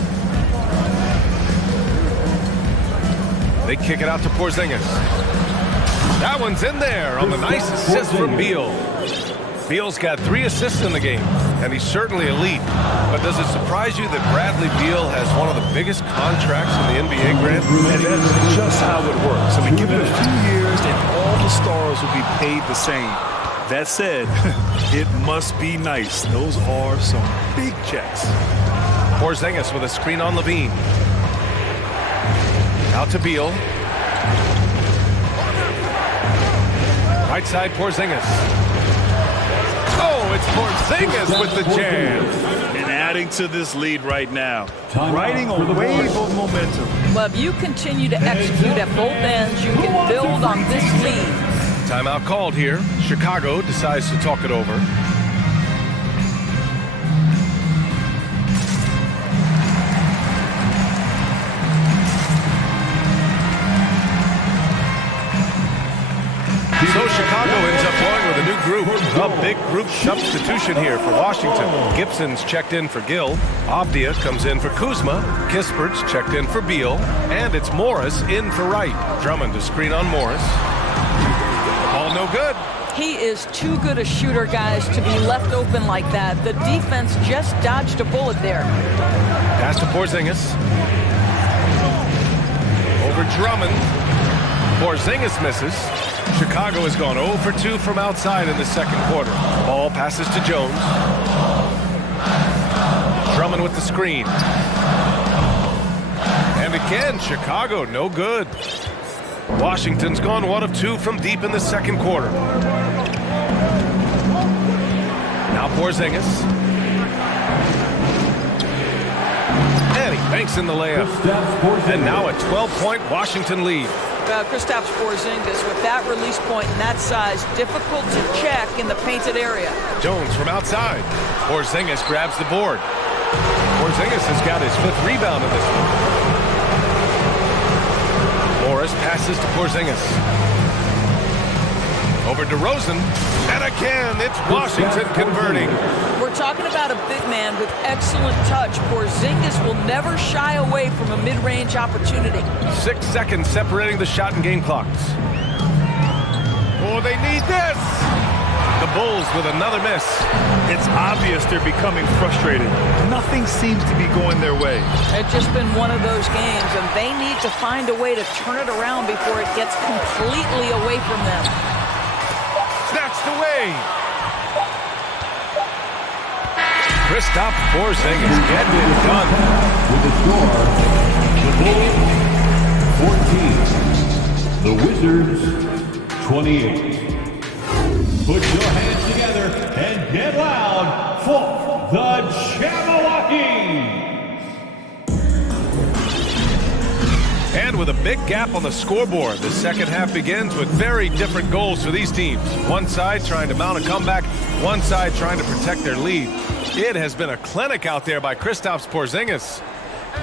They kick it out to Porzingis. That one's in there on the nice assist from Beal. Beal's got 3 assists in the game, and he's certainly elite. But does it surprise you that Bradley Beal has one of the biggest contracts in the NBA, Grant? And that's just how it works. I mean, give it a few years and all the stars will be paid the same. That said, it must be nice. Those are some big checks. Porzingis with a screen on Levine. Out to Beal. Right side, Porzingis. Oh, it's Porzingis with the jam. And adding to this lead right now. Riding a wave of momentum. Well, if you continue to execute at both ends, you can build on this lead. Timeout called here. Chicago decides to talk it over. So Chicago ends up going with a new group. A big group substitution here for Washington. Gibson's checked in for Gill. Avdia comes in for Kuzma. Kispert's checked in for Beal. And it's Morris in for Wright. Drummond to screen on Morris. Ball no good. He is too good a shooter, guys, to be left open like that. The defense just dodged a bullet there. Pass to Porzingis. Over Drummond. Porzingis misses. Chicago has gone 0 for 2 from outside in the second quarter. Ball passes to Jones. Drummond with the screen. And again, Chicago no good. Washington's gone 1 of 2 from deep in the second quarter. Now Porzingis. And he banks in the layup. And now a 12-point Washington lead. Kristaps Porzingis with that release point and that size, difficult to check in the painted area. Jones from outside. Porzingis grabs the board. Porzingis has got his 5th rebound in this one. Morris passes to Porzingis. Over to Rosen. And again, it's Washington converting. We're talking about a big man with excellent touch. Porzingis will never shy away from a mid-range opportunity. 6 seconds separating the shot and game clocks. Oh, they need this. The Bulls with another miss. It's obvious they're becoming frustrated. Nothing seems to be going their way. It's just been one of those games, and they need to find a way to turn it around before it gets completely away from them. Snatched away. Kristaps Porzingis getting it done. With the score, the Bulls 14, the Wizards 28. Put your hands together and get loud for the Jabberwockies! And with a big gap on the scoreboard, the second half begins with very different goals for these teams. One side trying to mount a comeback, one side trying to protect their lead. It has been a clinic out there by Kristaps Porzingis.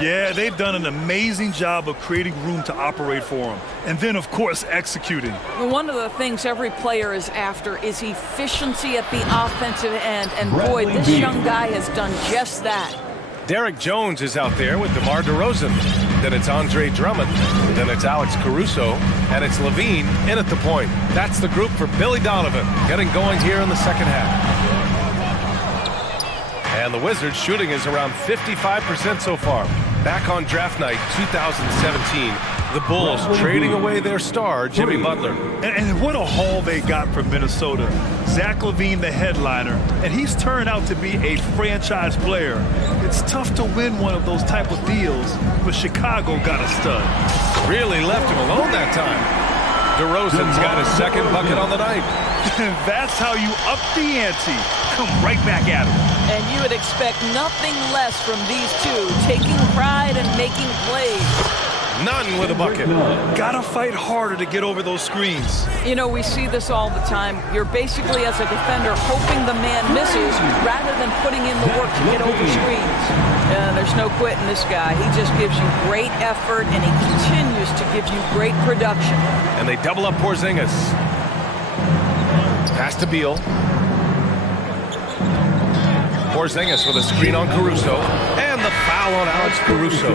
Yeah, they've done an amazing job of creating room to operate for him. And then, of course, executing. One of the things every player is after is efficiency at the offensive end. And boy, this young guy has done just that. Derek Jones is out there with DeMar DeRozan. Then it's Andre Drummond. Then it's Alex Caruso. And it's Levine in at the point. That's the group for Billy Donovan getting going here in the second half. And the Wizards shooting is around 55% so far. Back on draft night 2017, the Bulls trading away their star, Jimmy Butler. And what a haul they got from Minnesota. Zach LaVine, the headliner, and he's turned out to be a franchise player. It's tough to win one of those type of deals, but Chicago got a stud. Really left him alone that time. DeRozan's got his second bucket on the night. That's how you up the ante. Come right back at him. And you would expect nothing less from these two, taking pride and making plays. None with a bucket. Gotta fight harder to get over those screens. You know, we see this all the time. You're basically, as a defender, hoping the man misses rather than putting in the work to get over screens. And there's no quitting this guy. He just gives you great effort, and he continues to give you great production. And they double up Porzingis. Pass to Beal. Porzingis with a screen on Caruso. And the foul on Alex Caruso.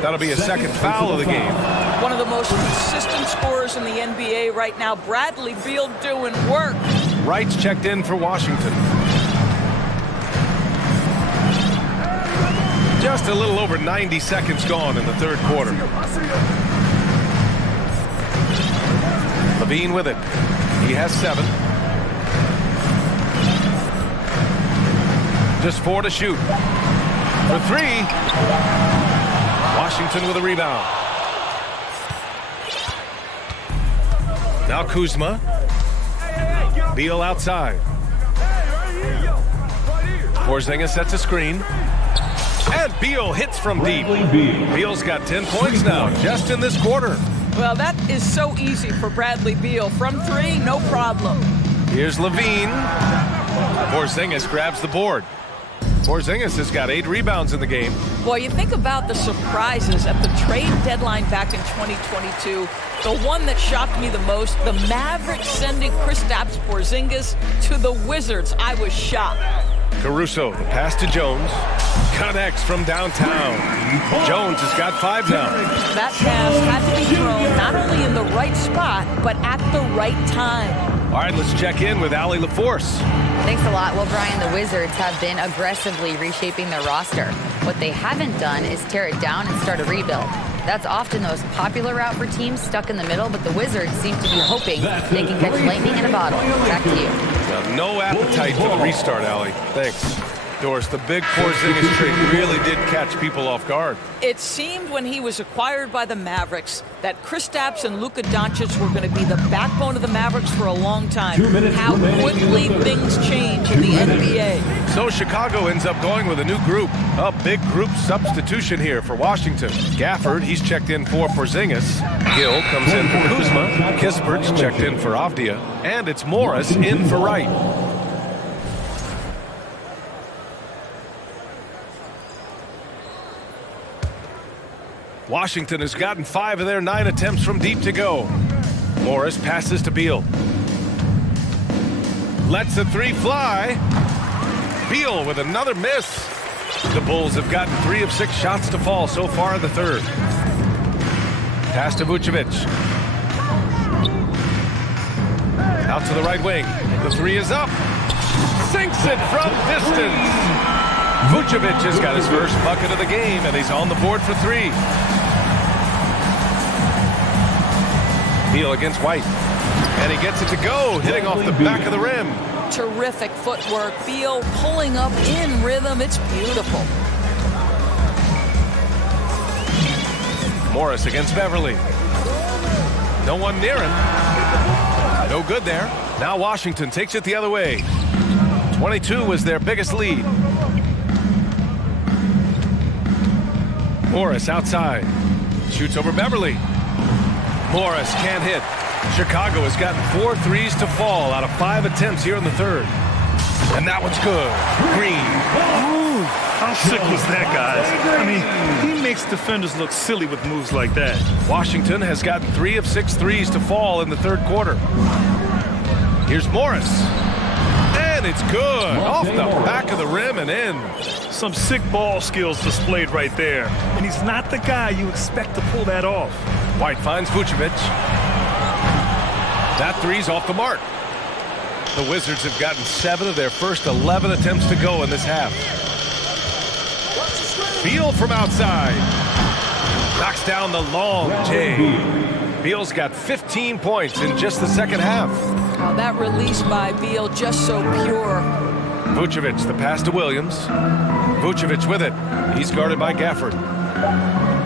That'll be a second foul of the game. One of the most consistent scorers in the NBA right now, Bradley Beal, doing work. Wright's checked in for Washington. Just a little over 90 seconds gone in the third quarter. LaVine with it. He has 7. Just 4 to shoot. For 3. Washington with a rebound. Now Kuzma. Beal outside. Porzingis sets a screen. And Beal hits from deep. Beal's got 10 points now, just in this quarter. Well, that is so easy for Bradley Beal. From 3, no problem. Here's LaVine. Porzingis grabs the board. Porzingis has got 8 rebounds in the game. Well, you think about the surprises at the trade deadline back in 2022. The one that shocked me the most, the Mavericks sending Kristaps Porzingis to the Wizards. I was shocked. Caruso, the pass to Jones. Connects from downtown. Jones has got 5 now. That pass had to be thrown not only in the right spot, but at the right time. All right, let's check in with Allie LaForce. Thanks a lot. Well, Brian, the Wizards have been aggressively reshaping their roster. What they haven't done is tear it down and start a rebuild. That's often the most popular route for teams stuck in the middle, but the Wizards seem to be hoping they can catch lightning in a bottle. Back to you. Now, no appetite for the restart, Allie. Thanks. Doris, the big Porzingis trade really did catch people off guard. It seemed when he was acquired by the Mavericks that Kristaps and Luka Doncic were going to be the backbone of the Mavericks for a long time. How quickly things change in the NBA. So Chicago ends up going with a new group. A big group substitution here for Washington. Gafford, he's checked in for Porzingis. Gill comes in for Kuzma. Kispert's checked in for Avdia. And it's Morris in for Wright. Washington has gotten 5 of their 9 attempts from deep to go. Morris passes to Beal. Lets the 3 fly. Beal with another miss. The Bulls have gotten 3 of 6 shots to fall so far in the third. Pass to Vucevic. Out to the right wing. The 3 is up. Sinks it from distance. Vucevic has got his first bucket of the game, and he's on the board for 3. Beal against White. And he gets it to go, hitting off the back of the rim. Terrific footwork. Beal pulling up in rhythm. It's beautiful. Morris against Beverly. No one near him. No good there. Now Washington takes it the other way. 22 was their biggest lead. Morris outside. Shoots over Beverly. Morris can't hit. Chicago has gotten 4 threes to fall out of 5 attempts here in the third. And that one's good. Green. Ooh, how sick was that, guys? I mean, he makes defenders look silly with moves like that. Washington has gotten 3 of 6 threes to fall in the third quarter. Here's Morris. And it's good. Off the back of the rim and in. Some sick ball skills displayed right there. And he's not the guy you expect to pull that off. White finds Vucevic. That 3's off the mark. The Wizards have gotten 7 of their first 11 attempts to go in this half. Beal from outside. Knocks down the long J. Beal's got 15 points in just the second half. Oh, that release by Beal just so pure. Vucevic, the pass to Williams. Vucevic with it. He's guarded by Gafford.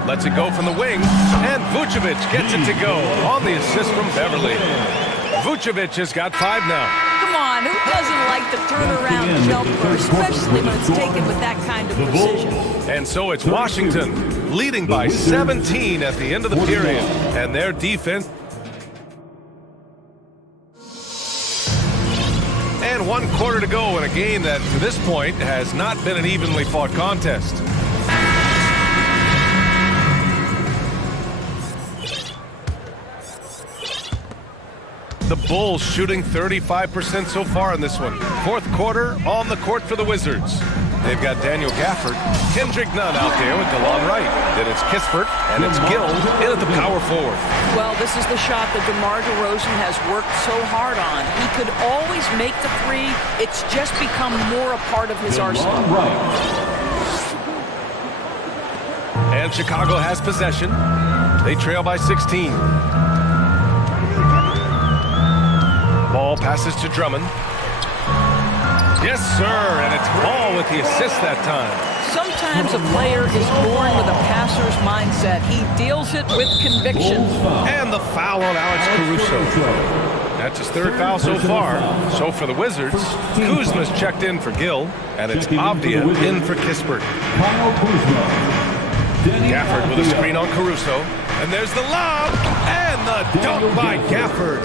Lets it go from the wing, and Vucevic gets it to go on the assist from Beverly. Vucevic has got 5 now. Come on, who doesn't like the turnaround jumper, especially when it's taken with that kind of precision? And so it's Washington leading by 17 at the end of the period, and their defense. And 1 quarter to go in a game that, to this point, has not been an evenly fought contest. The Bulls shooting 35% so far in this one. 4th quarter on the court for the Wizards. They've got Daniel Gafford, Kendrick Nunn out there with DeLon Wright. Then it's Kispert, and it's Gill in at the power forward. Well, this is the shot that DeMar DeRozan has worked so hard on. He could always make the 3. It's just become more a part of his arsenal. And Chicago has possession. They trail by 16. Ball passes to Drummond. Yes, sir, and it's Ball with the assist that time. Sometimes a player is born with a passer's mindset. He deals it with conviction. And the foul on Alex Caruso. That's his 3rd foul so far. So for the Wizards, Kuzma's checked in for Gill, and it's Avdia in for Kispert. Gafford with a screen on Caruso. And there's the lob, and the dunk by Gafford.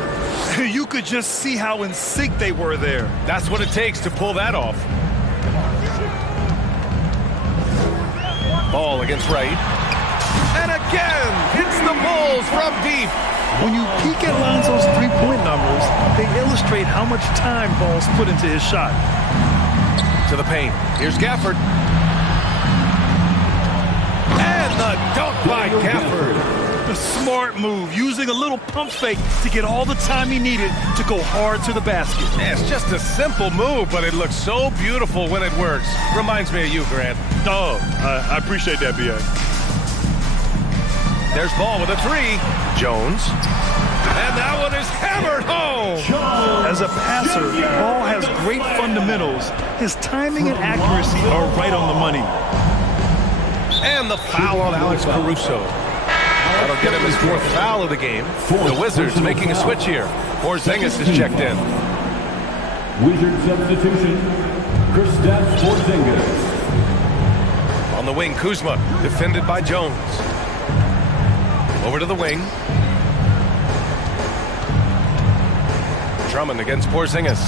You could just see how in sync they were there. That's what it takes to pull that off. Ball against Wright. And again, hits the Bulls from deep. When you peek at Lonzo's three-point numbers, they illustrate how much time Ball's put into his shot. To the paint. Here's Gafford. And the dunk by Gafford. The smart move, using a little pump fake to get all the time he needed to go hard to the basket. Yeah, it's just a simple move, but it looks so beautiful when it works. Reminds me of you, Grant. Oh, I appreciate that, B.A. There's Ball with a 3. Jones. And that one is hammered home. As a passer, Ball has great fundamentals. His timing and accuracy are right on the money. And the foul on Alex Caruso. That'll get him his 4th foul of the game. The Wizards making a switch here. Porzingis is checked in. Wizard substitution, Kristaps Porzingis. On the wing, Kuzma, defended by Jones. Over to the wing. Drummond against Porzingis.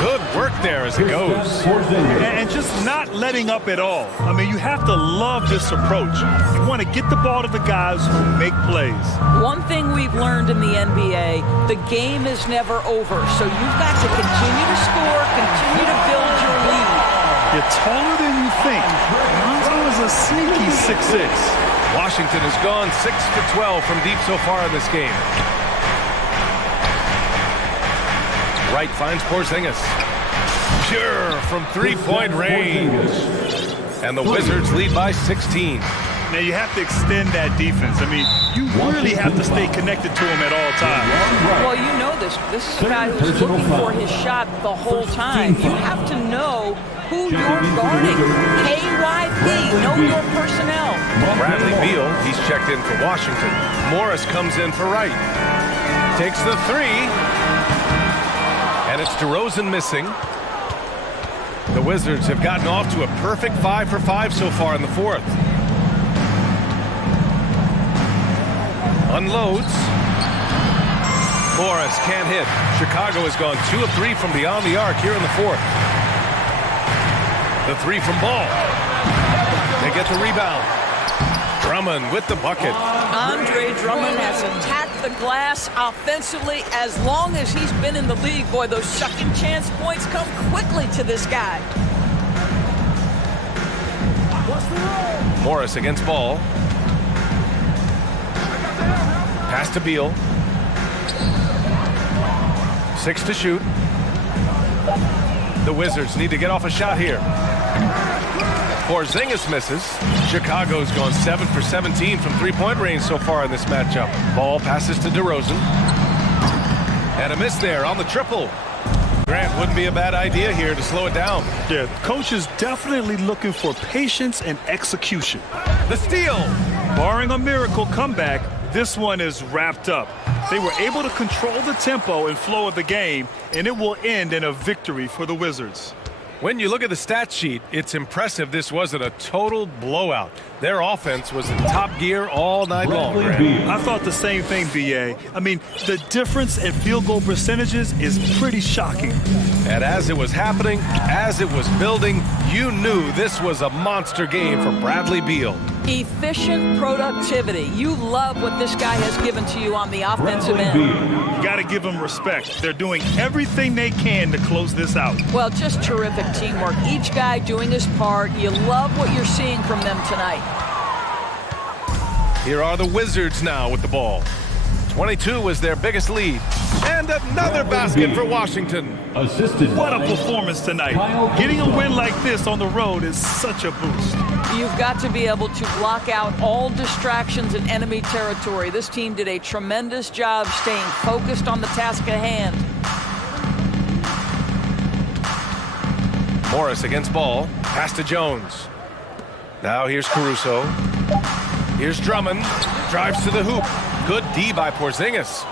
Good work there as it goes. And just not letting up at all. I mean, you have to love this approach. You want to get the ball to the guys who make plays. One thing we've learned in the NBA, the game is never over. So you've got to continue to score, continue to build your lead. You're taller than you think. Lonzo is a sneaky 6'6". Washington has gone 6 for 12 from deep so far in this game. Wright finds Porzingis. Pure from 3-point range. And the Wizards lead by 16. Now you have to extend that defense. I mean, you really have to stay connected to him at all times. Well, you know this. This is a guy who's looking for his shot the whole time. You have to know who you're guarding. KYB, know your personnel. Bradley Beal, he's checked in for Washington. Morris comes in for Wright. Takes the 3. And it's DeRozan missing. The Wizards have gotten off to a perfect 5 for 5 so far in the 4th. Unloads. Morris can't hit. Chicago has gone 2 of 3 from beyond the arc here in the 4th. The 3 from Ball. They get the rebound. Drummond with the bucket. Andre Drummond has attacked the glass offensively as long as he's been in the league. Boy, those second chance points come quickly to this guy. Morris against Ball. Pass to Beal. 6 to shoot. The Wizards need to get off a shot here. Porzingis misses. Chicago's gone 7 for 17 from three-point range so far in this matchup. Ball passes to DeRozan. And a miss there on the triple. Grant, wouldn't be a bad idea here to slow it down. Yeah, the coach is definitely looking for patience and execution. The steal. Barring a miracle comeback, this one is wrapped up. They were able to control the tempo and flow of the game, and it will end in a victory for the Wizards. When you look at the stat sheet, it's impressive this wasn't a total blowout. Their offense was in top gear all night long, Grant. I thought the same thing, B.A. I mean, the difference in field goal percentages is pretty shocking. And as it was happening, as it was building, you knew this was a monster game for Bradley Beal. Efficient productivity. You love what this guy has given to you on the offensive end. You got to give them respect. They're doing everything they can to close this out. Well, just terrific teamwork. Each guy doing his part. You love what you're seeing from them tonight. Here are the Wizards now with the ball. 22 was their biggest lead. And another basket for Washington. Assisted What a by performance tonight. Kyle Getting a Kuzma. win like this on the road is such a boost. You've got to be able to block out all distractions in enemy territory. This team did a tremendous job staying focused on the task at hand. Morris against ball. Pass to Jones. Now here's Caruso. Here's Drummond. Drives to the hoop. Good D by Porzingis.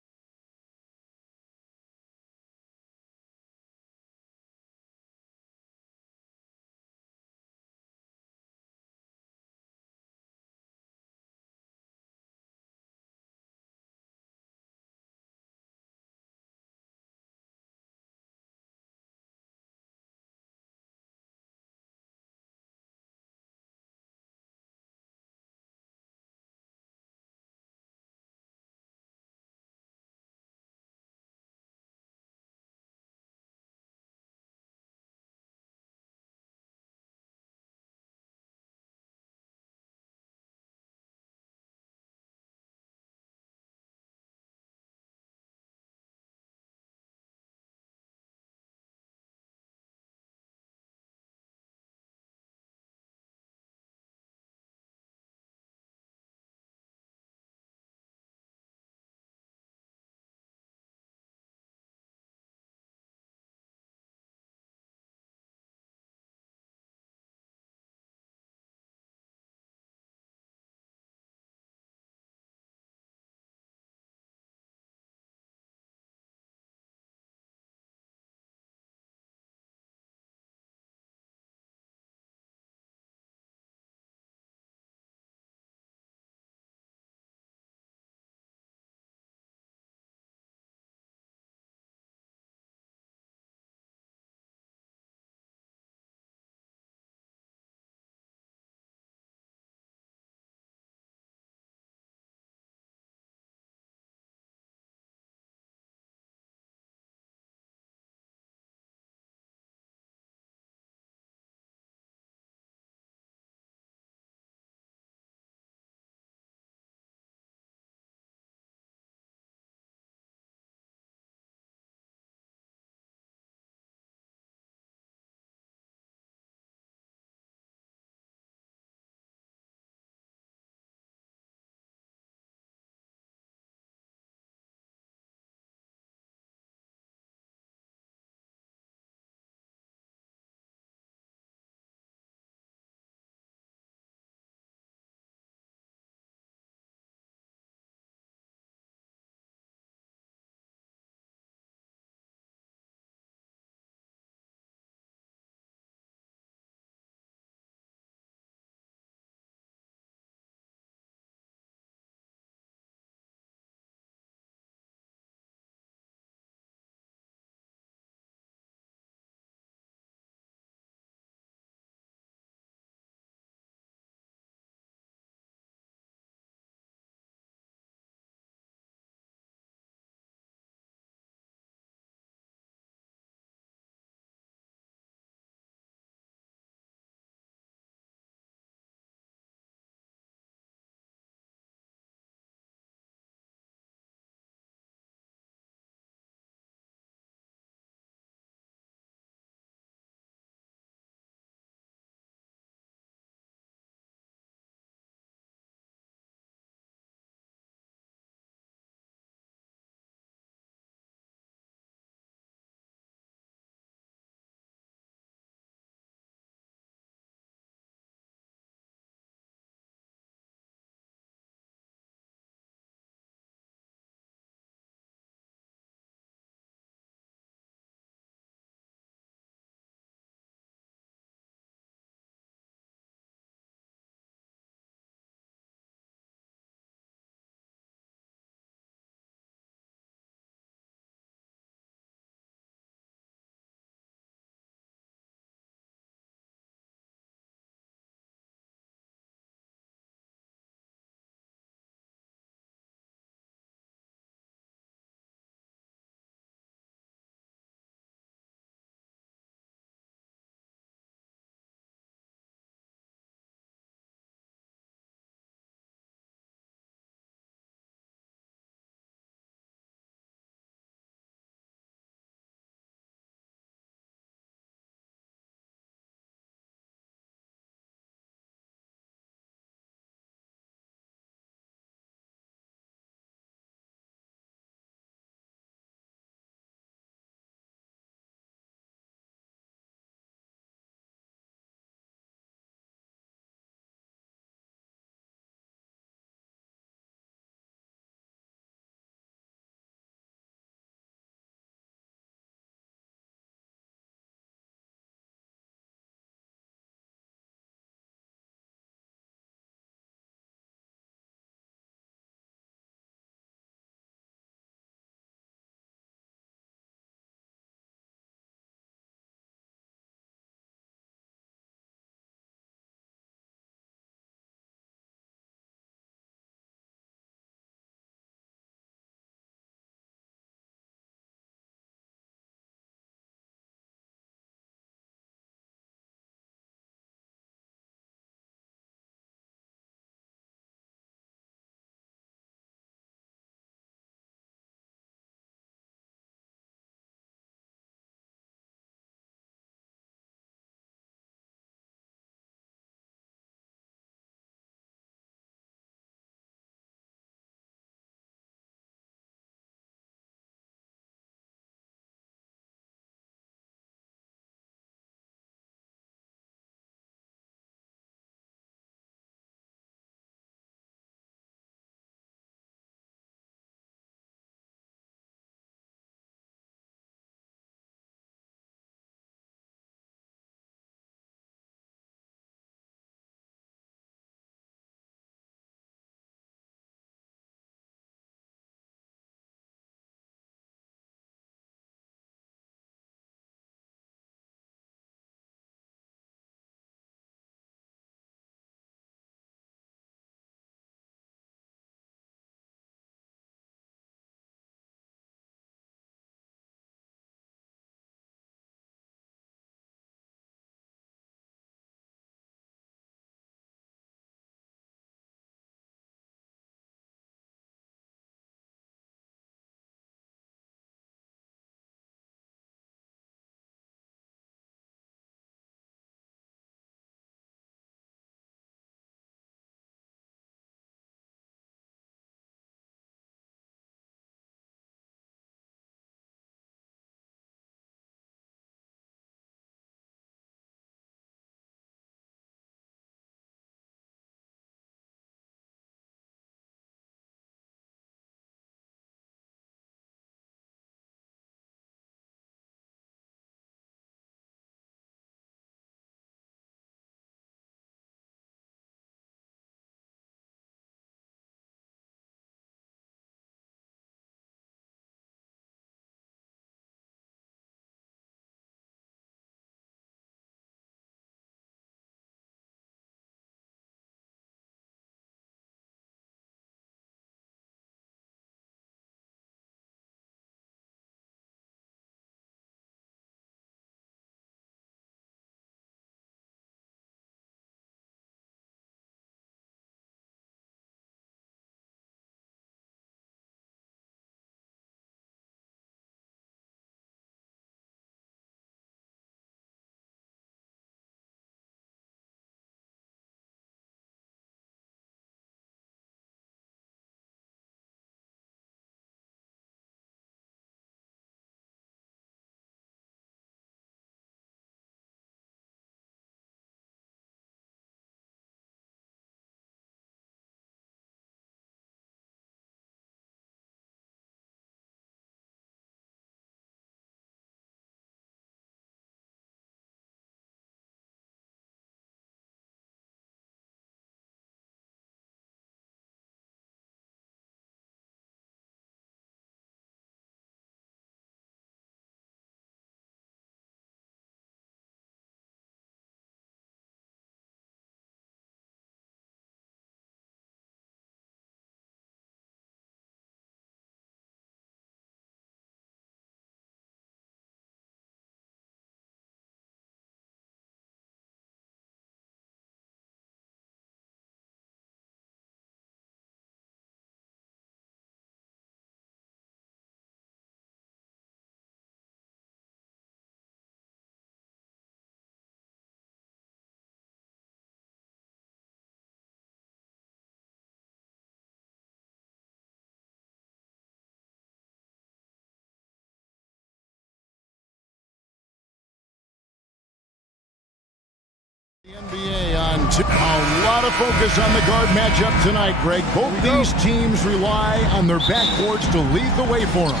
NBA on a lot of focus on the guard matchup tonight, Greg. Both these teams rely on their backcourts to lead the way for them.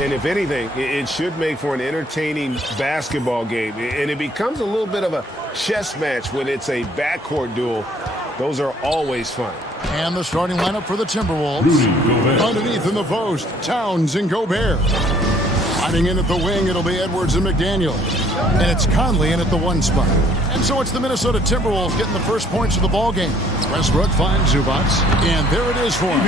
And if anything, it should make for an entertaining basketball game. And it becomes a little bit of a chess match when it's a backcourt duel. Those are always fun. And the starting lineup for the Timberwolves. Underneath in the post, Towns and Gobert. Hiding in at the wing, it'll be Edwards and McDaniel. And it's Conley in at the 1 spot. And so it's the Minnesota Timberwolves getting the first points of the ball game. Westbrook finds Zubac, and there it is for him.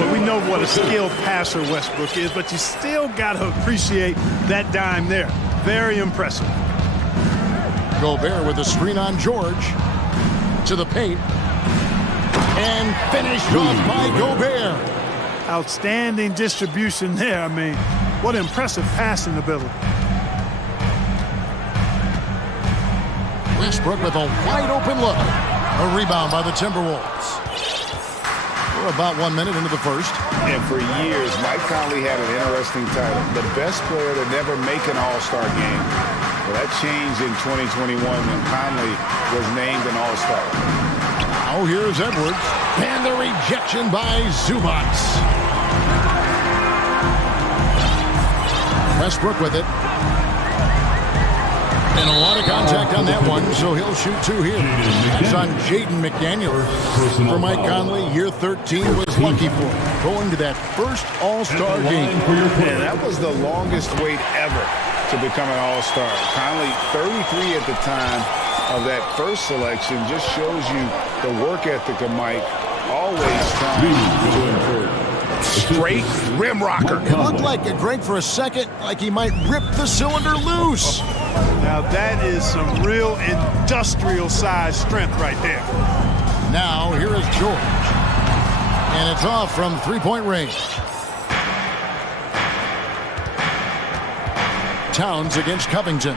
But we know what a skilled passer Westbrook is, but you still got to appreciate that dime there. Very impressive. Gobert with a screen on George. To the paint. And finished off by Gobert. Outstanding distribution there. I mean, what impressive passing ability. Westbrook with a wide open look. A rebound by the Timberwolves. We're about 1 minute into the first. And for years, Mike Conley had an interesting title. The best player to never make an all-star game. Well, that changed in 2021 when Conley was named an all-star. Now here's Edwards. And the rejection by Zubac. Westbrook with it. And a lot of contact on that one, so he'll shoot 2 here. It's on Jaden McDaniel. For Mike Conley, year 13 was lucky for him, going to that first All-Star game. Man, that was the longest wait ever to become an All-Star. Conley, 33 at the time of that first selection, just shows you the work ethic of Mike, always trying to improve. Straight rim rocker. It looked like Greg for a second, like he might rip the cylinder loose. Now that is some real industrial size strength right there. Now here is George. And it's off from 3-point range. Towns against Covington.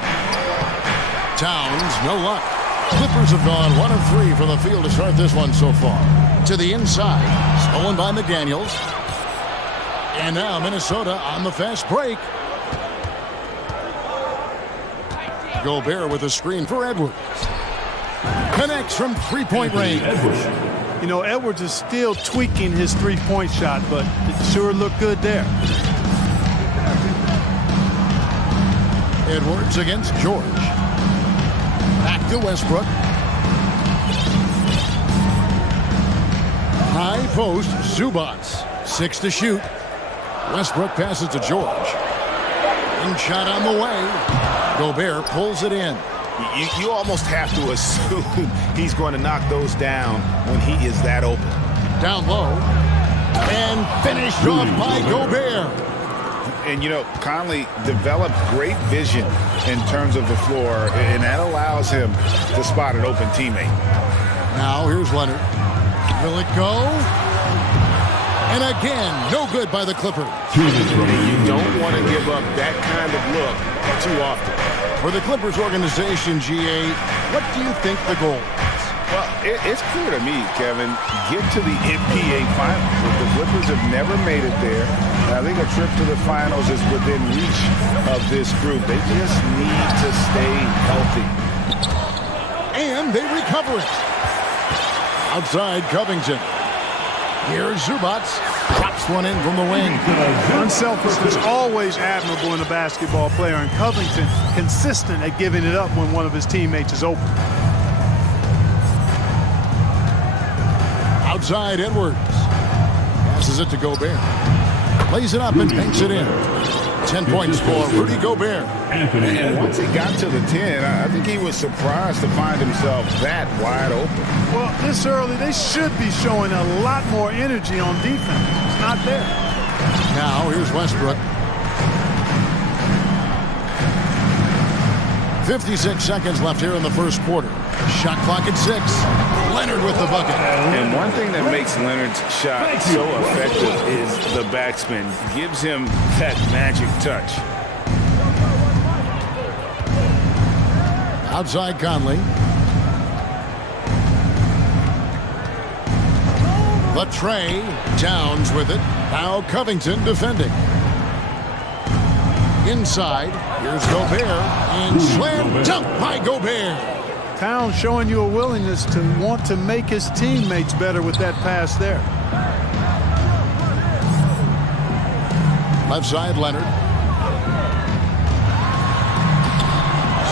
Towns, no luck. Clippers have gone 1 of 3 from the field to start this one so far. To the inside, stolen by McDaniels. And now Minnesota on the fast break. Gobert with a screen for Edwards. Connects from 3-point range. You know, Edwards is still tweaking his 3-point shot, but it sure looked good there. Edwards against George. Back to Westbrook. High post, Zubac. 6 to shoot. Westbrook passes to George. And shot on the way. Gobert pulls it in. You almost have to assume he's going to knock those down when he is that open. Down low. And finished off by Gobert. And, you know, Conley developed great vision in terms of the floor, and that allows him to spot an open teammate. Now here's Leonard. Will it go? And again, no good by the Clippers. You don't want to give up that kind of look too often. For the Clippers organization, GA, what do you think the goal is? Well, it's clear to me, Kevin, get to the NBA Finals. The Clippers have never made it there. And I think a trip to the Finals is within reach of this group. They just need to stay healthy. And they recover it. Outside Covington. Here's Zubac. Drops one in from the wing. Unselfishness always admirable in a basketball player, and Covington consistent at giving it up when one of his teammates is open. Outside Edwards. Passes it to Gobert. Lays it up and banks it in. 10 points for Rudy Gobert. And once he got to the 10, I think he was surprised to find himself that wide open. Well, this early, they should be showing a lot more energy on defense. It's not there. Now, here's Westbrook. 56 seconds left here in the first quarter. Shot clock at 6. Leonard with the bucket. And one thing that makes Leonard's shot so effective is the backspin. Gives him that magic touch. Outside Conley. The tray. Towns with it. Now Covington defending. Inside. Here's Gobert. And slam dunk by Gobert. Towns showing you a willingness to want to make his teammates better with that pass there. Left side, Leonard.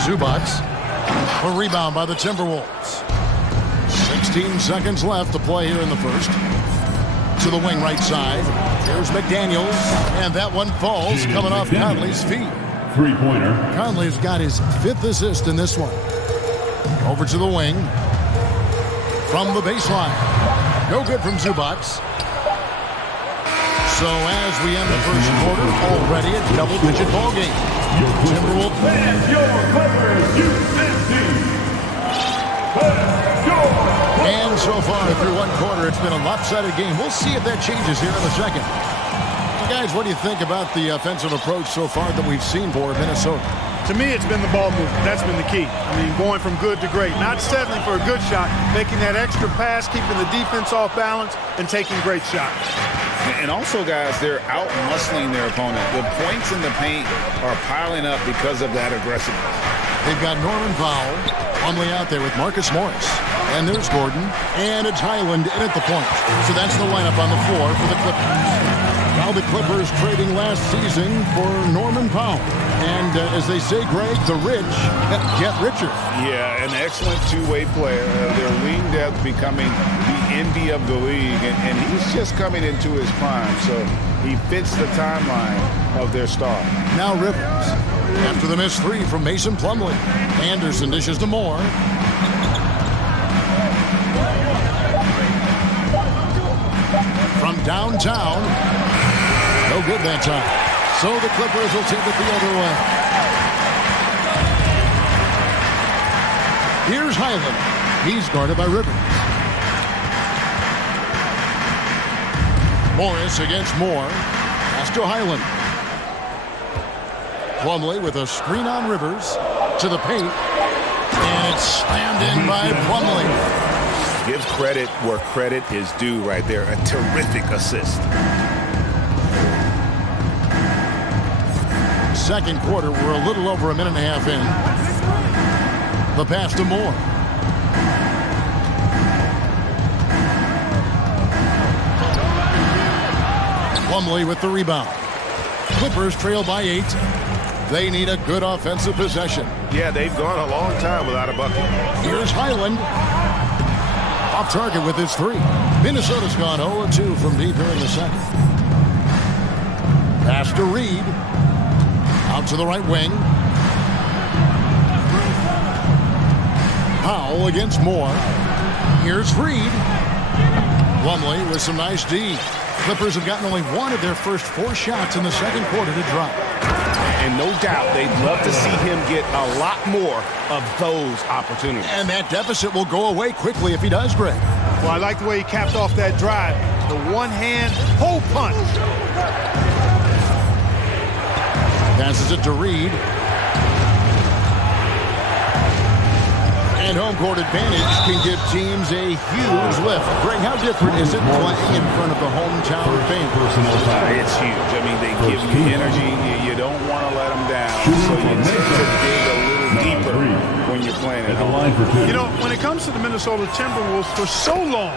Zubac. A rebound by the Timberwolves. 16 seconds left to play here in the first. To the wing right side. Here's McDaniels. And that one falls coming off Conley's feet. Three-pointer. Conley's got his 5th assist in this one. Over to the wing. From the baseline. No good from Zubac. So as we end the first quarter, already a double-digit ball game. Timberwolves. And your Clippers, And so far through one quarter, it's been a lopsided game. We'll see if that changes here in the second. So guys, what do you think about the offensive approach so far that we've seen for Minnesota? To me, it's been the ball movement. That's been the key. I mean, going from good to great. Not settling for a good shot, making that extra pass, keeping the defense off balance, and taking great shots. And also, guys, they're out-muscling their opponent. The points in the paint are piling up because of that aggressiveness. They've got Norman Powell, Plumlee out there with Marcus Morris. And there's Gordon. And it's Highland in at the point. So that's the lineup on the floor for the Clippers. Now the Clippers trading last season for Norman Powell. And as they say, Greg, the rich get richer. Yeah, an excellent two-way player. Their wing depth becoming the envy of the league. And he's just coming into his prime. So he fits the timeline of their star. Now Rivers. After the missed three from Mason Plumlee. Anderson dishes to Moore. From downtown. No good that time. So the Clippers will take it the other way. Here's Highland. He's guarded by Rivers. Morris against Moore. Pass to Highland. Plumlee with a screen on Rivers. To the paint. And it's slammed in by Plumlee. Give credit where credit is due right there. A terrific assist. Second quarter, we're a little over a minute and a half in. The pass to Moore. Plumlee with the rebound. Clippers trail by 8. They need a good offensive possession. Yeah, they've gone a long time without a bucket. Here's Highland. Off target with his 3. Minnesota's gone 0-2 from deep here in the second. Pass to Reed. Out to the right wing. Powell against Moore. Here's Reed. Plumlee with some nice D. Clippers have gotten only one of their first 4 shots in the second quarter to drop. And no doubt they'd love to see him get a lot more of those opportunities. And that deficit will go away quickly if he does, Greg. Well, I like the way he capped off that drive. The one-hand hole punch. Passes it to Reed. And home court advantage can give teams a huge lift. Greg, how different is it playing in front of the hometown fans? It's huge. I mean, they give you energy. You don't want to let them down. So you tend to dig a little deeper when you're playing at home. You know, when it comes to the Minnesota Timberwolves, for so long,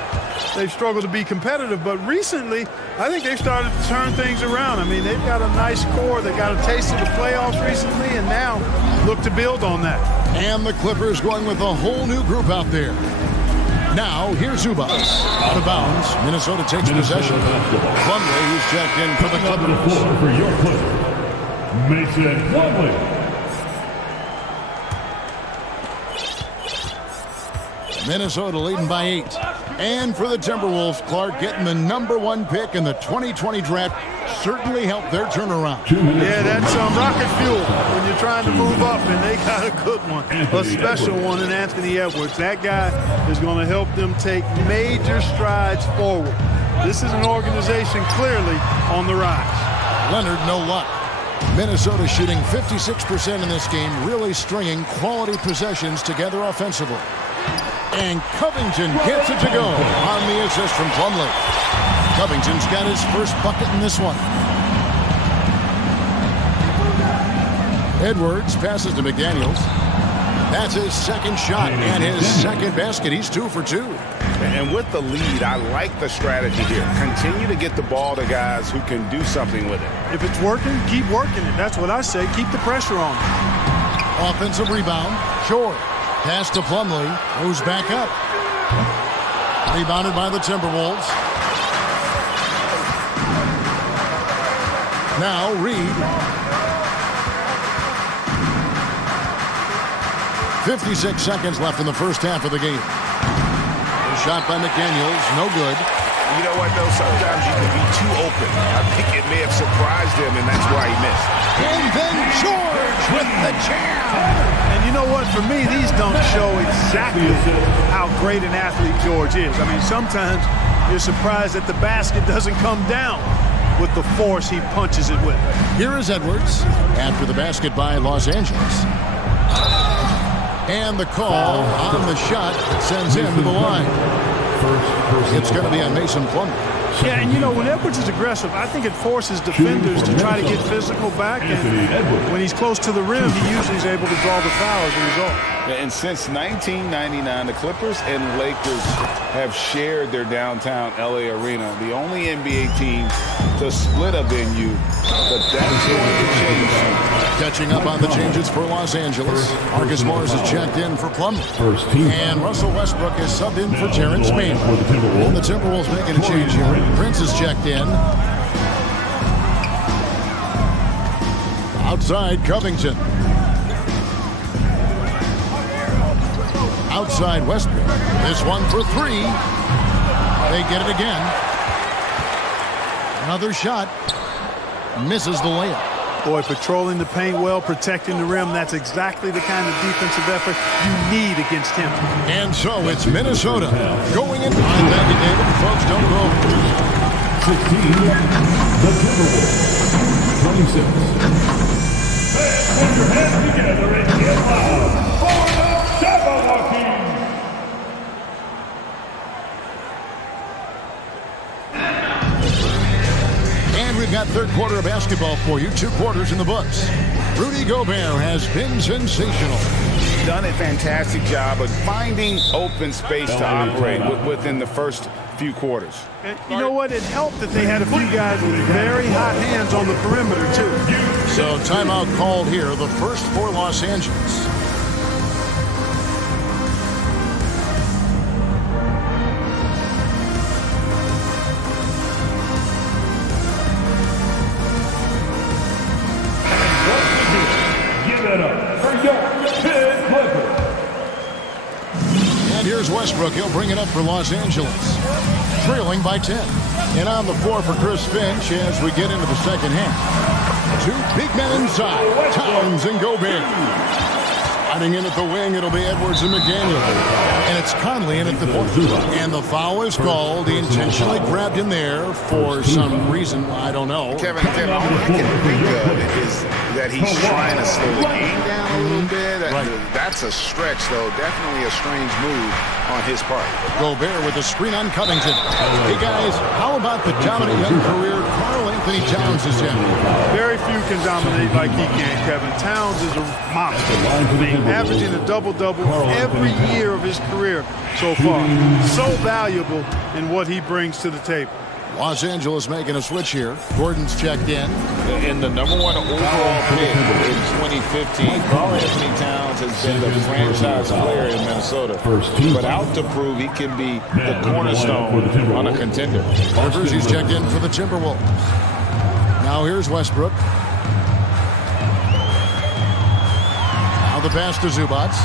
they've struggled to be competitive. But recently, I think they've started to turn things around. I mean, they've got a nice core. They got a taste of the playoffs recently, and now look to build on that. And the Clippers going with a whole new group out there. Now, here's Zubac. Out of bounds. Minnesota takes possession. Plumlee, who's checked in for the Clippers. For your Clippers, Mason Plumlee. Minnesota leading by 8. And for the Timberwolves, Clark getting the #1 pick in the 2020 draft certainly helped their turnaround. Yeah, that's rocket fuel when you're trying to move up, and they got a good one, a special one in Anthony Edwards. That guy is going to help them take major strides forward. This is an organization clearly on the rise. Leonard, no luck. Minnesota shooting 56% in this game, really stringing quality possessions together offensively. And Covington gets it to go on the assist from Plumlee. Covington's got his first bucket in this one. Edwards passes to McDaniels. That's his second shot and his second basket. He's 2 for 2. And with the lead, I like the strategy here. Continue to get the ball to guys who can do something with it. If it's working, keep working it. That's what I say. Keep the pressure on. Offensive rebound. Short. Pass to Plumlee. Moves back up. Rebounded by the Timberwolves. Now Reed. 56 seconds left in the first half of the game. A shot by McDaniels, no good. You know what, though? Sometimes you can be too open. I think it may have surprised him, and that's why he missed. And then George with the jam. And you know what? For me, these don't show exactly how great an athlete George is. I mean, sometimes you're surprised that the basket doesn't come down with the force he punches it with. Here is Edwards after the basket by Los Angeles. And the call on the shot sends him to the line. It's going to be on Mason Plumlee. Yeah, and you know, when Edwards is aggressive, I think it forces defenders to try to get physical back. And when he's close to the rim, he usually is able to draw the foul as a result. And since 1999, the Clippers and Lakers have shared their downtown LA arena. The only NBA team to split a venue, but that's going to change. Catching up on the changes for Los Angeles. Marcus Morris is checked in for Plumlee. And Russell Westbrook is subbed in for Terrence Mann. And the Timberwolves making a change here. Prince is checked in. Outside Covington. Outside Westbrook. This one for 3. They get it again. Another shot. Misses the layup. Boy, patrolling the paint well, protecting the rim, that's exactly the kind of defensive effort you need against him. And so it's Minnesota going in. Thank you, David. Folks, don't go. 16, the Timberwolves. 26. Put your hands together and get loud for the Jabberwocky. And we've got third quarter of basketball for you. 2 quarters in the books. Rudy Gobert has been sensational. He's done a fantastic job of finding open space to operate within the first few quarters. And you know what? It helped that they had a few guys with very hot hands on the perimeter, too. So timeout called here, the first for Los Angeles. And here's Westbrook. He'll bring it up for Los Angeles. Trailing by 10. And on the floor for Chris Finch as we get into the second half. 2 big men inside. Towns and Gobert. Sliding in at the wing, it'll be Edwards and McDaniel. And it's Conley in at the point. And the foul is called. He intentionally grabbed him there for some reason. I don't know. Kevin, all I can think of is that he's trying to slow the game down a little bit. That's a stretch, though. Definitely a strange move on his part. Gobert with a screen on Covington. Hey, guys, how about the dominant young career Karl Anthony Towns is in? Very few can dominate like he can, Kevin. Towns is a monster. Averaging a double-double every year of his career so far. So valuable in what he brings to the table. Los Angeles making a switch here. Gordon's checked in. And the number 1 overall pick in 2015, Karl Anthony Towns has been the franchise player in Minnesota. But out to prove he can be the cornerstone on a contender. Rivers, he's checked in for the Timberwolves. Now here's Westbrook. Now the pass to Zubats.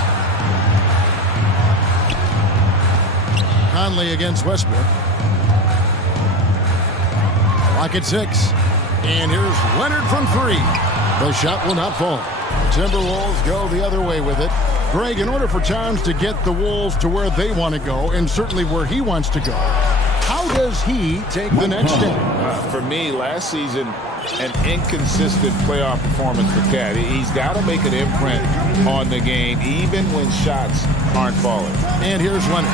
Conley against Westbrook. Clock at 6. And here's Leonard from 3. The shot will not fall. Timberwolves go the other way with it. Greg, in order for Towns to get the Wolves to where they want to go, and certainly where he wants to go, how does he take the next step? For me, last season, an inconsistent playoff performance for Cat. He's got to make an imprint on the game, even when shots aren't falling. And here's Leonard.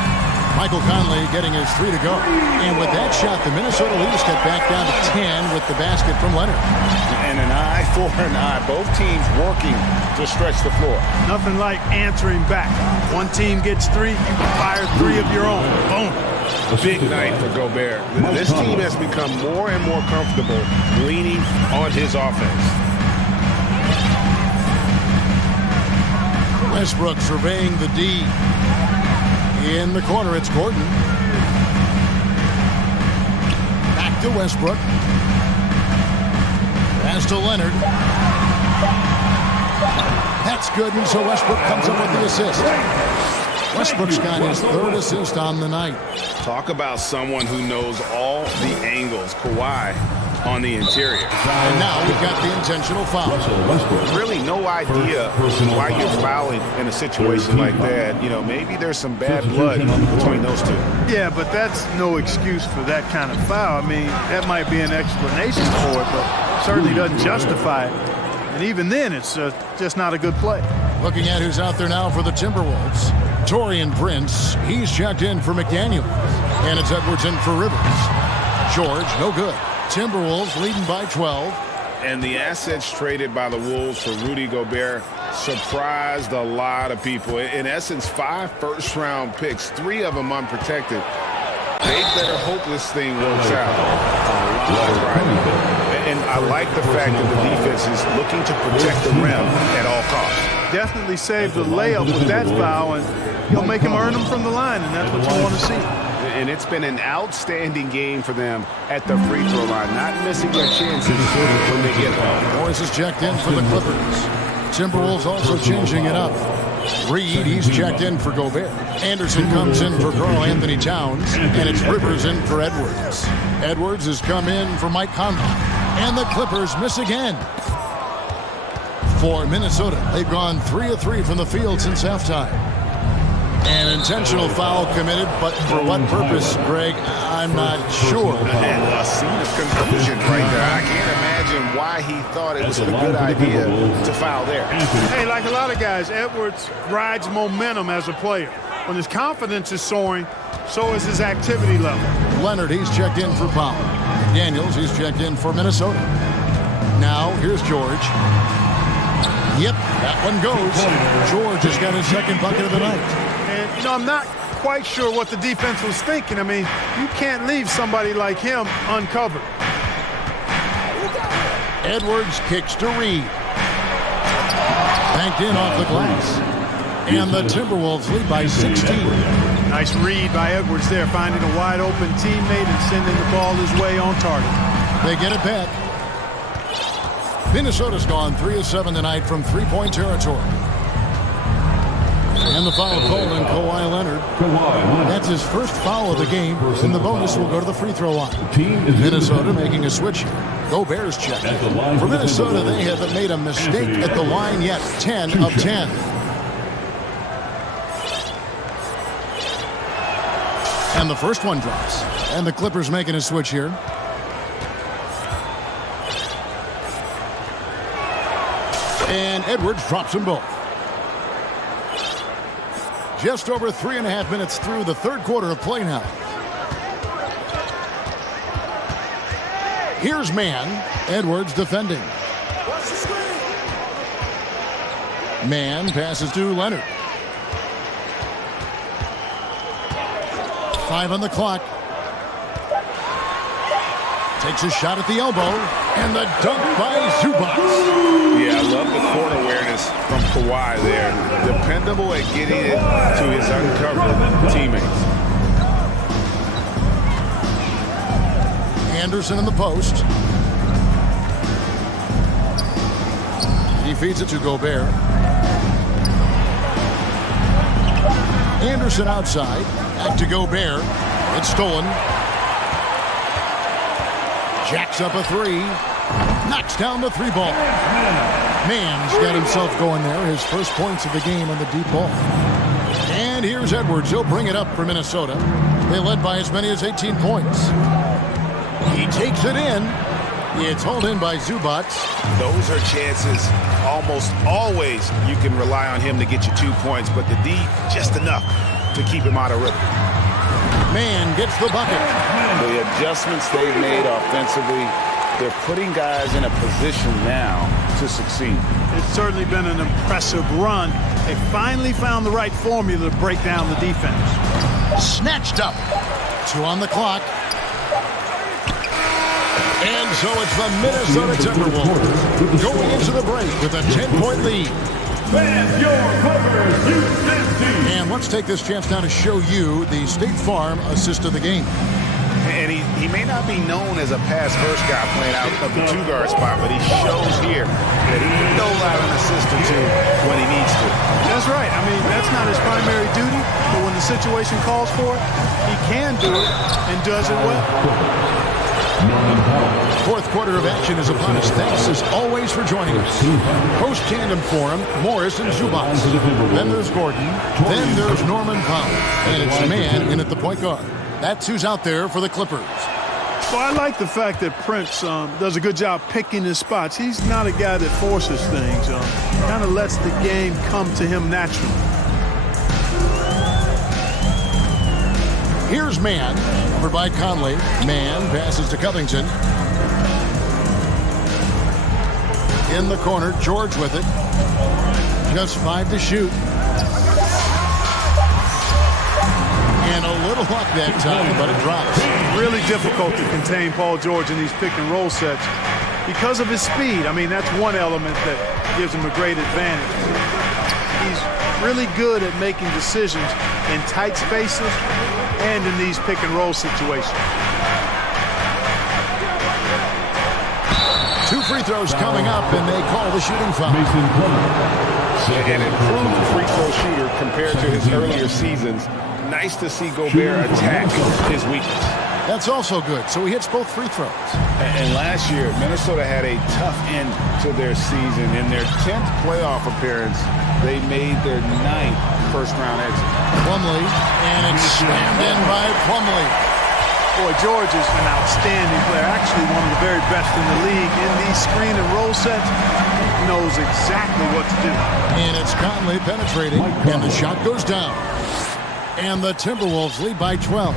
Michael Conley getting his 3 to go. And with that shot, the Minnesota Leafs get back down to 10 with the basket from Leonard. And an eye for an eye. Both teams working to to stretch the floor. Nothing like answering back. One team gets 3, you fire 3 of your own. Boom. Big night for Gobert. This team has become more and more comfortable leaning on his offense. Westbrook surveying the D. In the corner, it's Gordon. Back to Westbrook. Pass to Leonard. That's good, and so Westbrook comes up with the assist. Westbrook's got his 3rd assist on the night. Talk about someone who knows all the angles. Kawhi on the interior. And now we've got the intentional foul. Really no idea why you're fouling in a situation like that. You know, maybe there's some bad blood between those two. Yeah, but that's no excuse for that kind of foul. I mean, that might be an explanation for it, but certainly doesn't justify it. And even then, it's just not a good play. Looking at who's out there now for the Timberwolves. Taurean Prince, he's checked in for McDaniel. And it's Edwards in for Rivers. George, no good. Timberwolves leading by 12. And the assets traded by the Wolves for Rudy Gobert surprised a lot of people. In essence, 5 first-round picks, 3 of them unprotected. They better hope this thing works out. And I like the fact that the defense is looking to protect the rim at all costs. Definitely saved the layup with that foul, and you'll make him earn them from the line, and that's what you want to see. And it's been an outstanding game for them at the free throw line, not missing their chances when they get home. Morris is checked in for the Clippers. Timberwolves also changing it up. Reed, he's checked in for Gobert. Anderson comes in for Karl Anthony Towns, and it's Rivers in for Edwards. Edwards has come in for Mike Conley, and the Clippers miss again. For Minnesota, they've gone 3 of 3 from the field since halftime. An intentional foul committed, but for what purpose, Greg, I'm not sure. And a scene of confusion right there. I can't imagine why he thought it was a good idea to foul there. Hey, like a lot of guys, Edwards rides momentum as a player. When his confidence is soaring, so is his activity level. Leonard, he's checked in for Powell. Daniels, he's checked in for Minnesota. Now, here's George. Yep, that one goes. George has got his 2nd bucket of the night. And, you know, I'm not quite sure what the defense was thinking. I mean, you can't leave somebody like him uncovered. Edwards kicks to Reed. Banked in off the glass. And the Timberwolves lead by 16. Nice read by Edwards there, finding a wide-open teammate and sending the ball his way on target. They get it back. Minnesota's gone 3 of 7 tonight from 3-point territory. And the foul called on Kawhi Leonard. That's his first foul of the game, and the bonus will go to the free throw line. Minnesota making a switch here. Gobert's checked. For Minnesota, they haven't made a mistake at the line yet. 10 of 10. And the first one drops. And the Clippers making a switch here. And Edwards drops them both. Just over 3.5 minutes through the 3rd quarter of play now. Here's man. Edwards defending. Man passes to Leonard. 5 on the clock. Takes a shot at the elbow. And the dunk by Zubac. Yeah, I love the court awareness from Kawhi there. Dependable at getting it to his uncovered teammates. Anderson in the post. He feeds it to Gobert. Anderson outside. Back to Gobert. It's stolen. Jacks up a 3. Knocks down the 3 ball. Mann's got himself going there. His first points of the game on the deep ball. And here's Edwards. He'll bring it up for Minnesota. They led by as many as 18 points. He takes it in. It's hauled in by Zubac. Those are chances. Almost always you can rely on him to get you 2 points, but the D, just enough to keep him out of rhythm. Man gets the bucket. The adjustments they've made offensively, they're putting guys in a position now to succeed. It's certainly been an impressive run. They finally found the right formula to break down the defense. Snatched up. 2 on the clock. And so it's the Minnesota Timberwolves going into the break with a 10-point lead. Fans, your Clippers, Houston. And let's take this chance now to show you the State Farm assist of the game. And he may not be known as a pass-first guy playing out of the two-guard spot, but he shows here that he can dole out an assist or two when he needs to. That's right. I mean, that's not his primary duty, but when the situation calls for it, he can do it and does it well. Fourth quarter of action is upon us. Thanks as always for joining us. Host tandem for him, Morris and Zubac. Then there's Gordon. Then there's Norman Powell. And it's the man in at the point guard. That's who's out there for the Clippers. Well, I like the fact that Prince does a good job picking his spots. He's not a guy that forces things. Kind of lets the game come to him naturally. Here's Mann, over by Conley. Mann passes to Covington. In the corner, George with it. Just 5 to shoot. And a little luck that time, but it drops. Really difficult to contain Paul George in these pick and roll sets because of his speed. I mean, that's one element that gives him a great advantage. He's really good at making decisions in tight spaces and in these pick and roll situations. 2 free throws coming up, and they call the shooting foul. An improved free throw shooter compared to his earlier seasons. Nice to see Gobert attack his weakness. That's also good. So he hits both free throws. And last year, Minnesota had a tough end to their season. In their 10th playoff appearance, they made their 9th first-round exit. Plumlee, and it's slammed in by Plumlee. Boy, George is an outstanding player. Actually, one of the very best in the league. In these screen and roll sets, he knows exactly what to do. And it's Conley penetrating, and the shot goes down. And the Timberwolves lead by 12.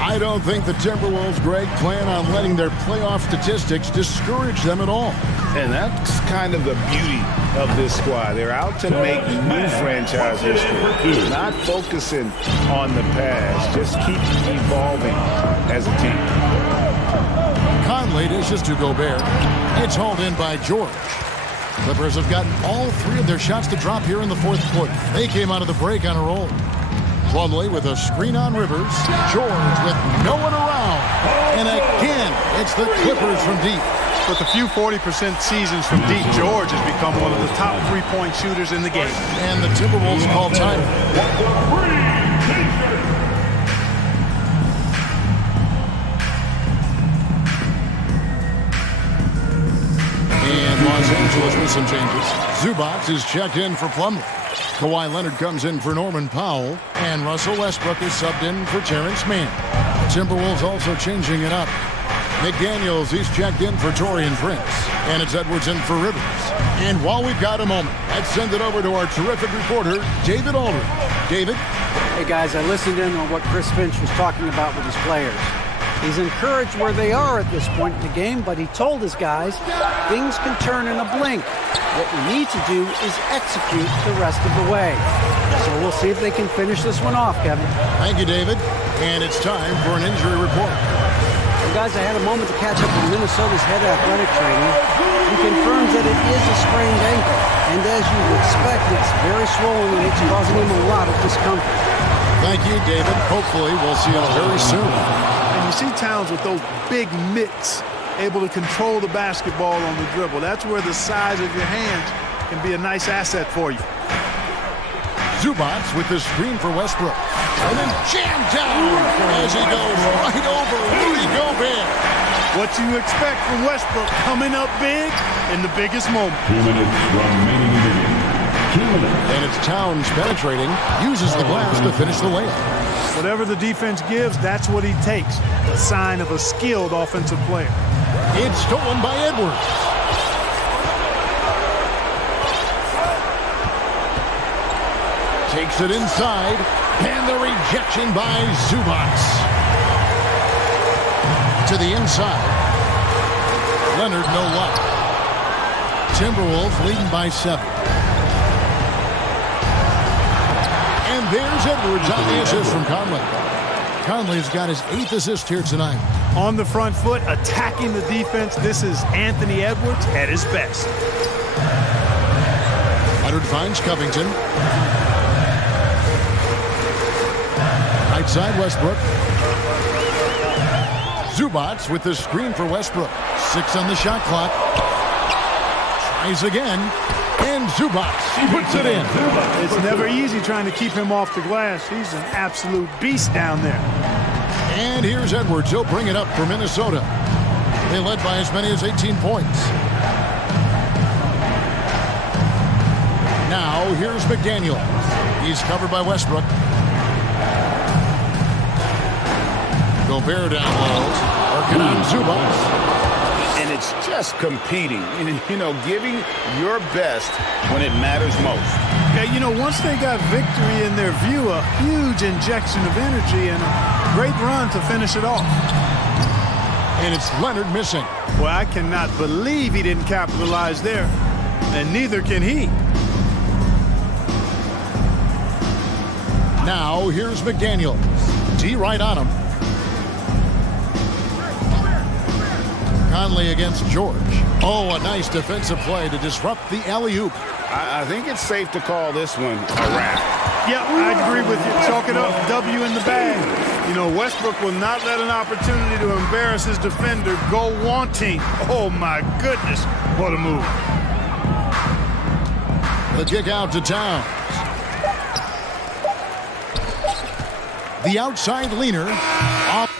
I don't think the Timberwolves, Greg, plan on letting their playoff statistics discourage them at all. And that's kind of the beauty of this squad. They're out to make new franchise history. Not focusing on the past. Just keep evolving as a team. Conley dishes to Gobert. It's hauled in by George. Clippers have gotten all 3 of their shots to drop here in the fourth quarter. They came out of the break on a roll. Plumlee with a screen on Rivers. George with no one around. And again, it's the Clippers from deep. With a few 40% seasons from deep, George has become one of the top 3-point shooters in the game. And the Timberwolves call time. And Los Angeles with some changes. Zubac is checked in for Plumlee. Kawhi Leonard comes in for Norman Powell, and Russell Westbrook is subbed in for Terrence Mann. Timberwolves also changing it up. McDaniels, he's checked in for Taurean Prince, and it's Edwards in for Rivers. And while we've got a moment, let's send it over to our terrific reporter, David Aldridge. David? Hey guys, I listened in on what Chris Finch was talking about with his players. He's encouraged where they are at this point in the game, but he told his guys things can turn in a blink. What we need to do is execute the rest of the way. So we'll see if they can finish this one off, Kevin. Thank you, David. And it's time for an injury report. Well, guys, I had a moment to catch up with Minnesota's head athletic trainer. He confirms that it is a sprained ankle. And as you would expect, it's very swollen and it's causing him a lot of discomfort. Thank you, David. Hopefully we'll see him very soon. And you see Towns with those big mitts, able to control the basketball on the dribble. That's where the size of your hands can be a nice asset for you. Zubac with the screen for Westbrook. And then jammed down as he goes right over Rudy Gobert. What you expect from Westbrook coming up big in the biggest moment. 2 minutes remaining in the game. 2 minutes. And it's Towns penetrating, uses the glass to finish the layup. Whatever the defense gives, that's what he takes. A sign of a skilled offensive player. It's stolen by Edwards. Takes it inside, and the rejection by Zubac. To the inside. Leonard, no luck. Timberwolves leading by 7. And there's Edwards on the assist from Conley. Conley's got his 8th assist here tonight. On the front foot, attacking the defense. This is Anthony Edwards at his best. Leonard finds Covington. Right side, Westbrook. Zubats with the screen for Westbrook. 6 on the shot clock. Tries again. And Zubats puts it in. It's never easy trying to keep him off the glass. He's an absolute beast down there. And here's Edwards. He'll bring it up for Minnesota. They led by as many as 18 points. Now, here's McDaniel. He's covered by Westbrook. Gobert down low. Working on Zubats. And it's just competing, and, you know, giving your best when it matters most. Yeah, you know, once they got victory in their view, a huge injection of energy and a great run to finish it off. And it's Leonard missing. Well, I cannot believe he didn't capitalize there, and neither can he. Now, here's McDaniel. D right on him. Conley against George. Oh, a nice defensive play to disrupt the alley-oop. I think it's safe to call this one a wrap. Yeah, I agree with you. Chalk it up, W in the bag. You know, Westbrook will not let an opportunity to embarrass his defender go wanting. Oh, my goodness. What a move. The kick out to Towns. The outside leaner off.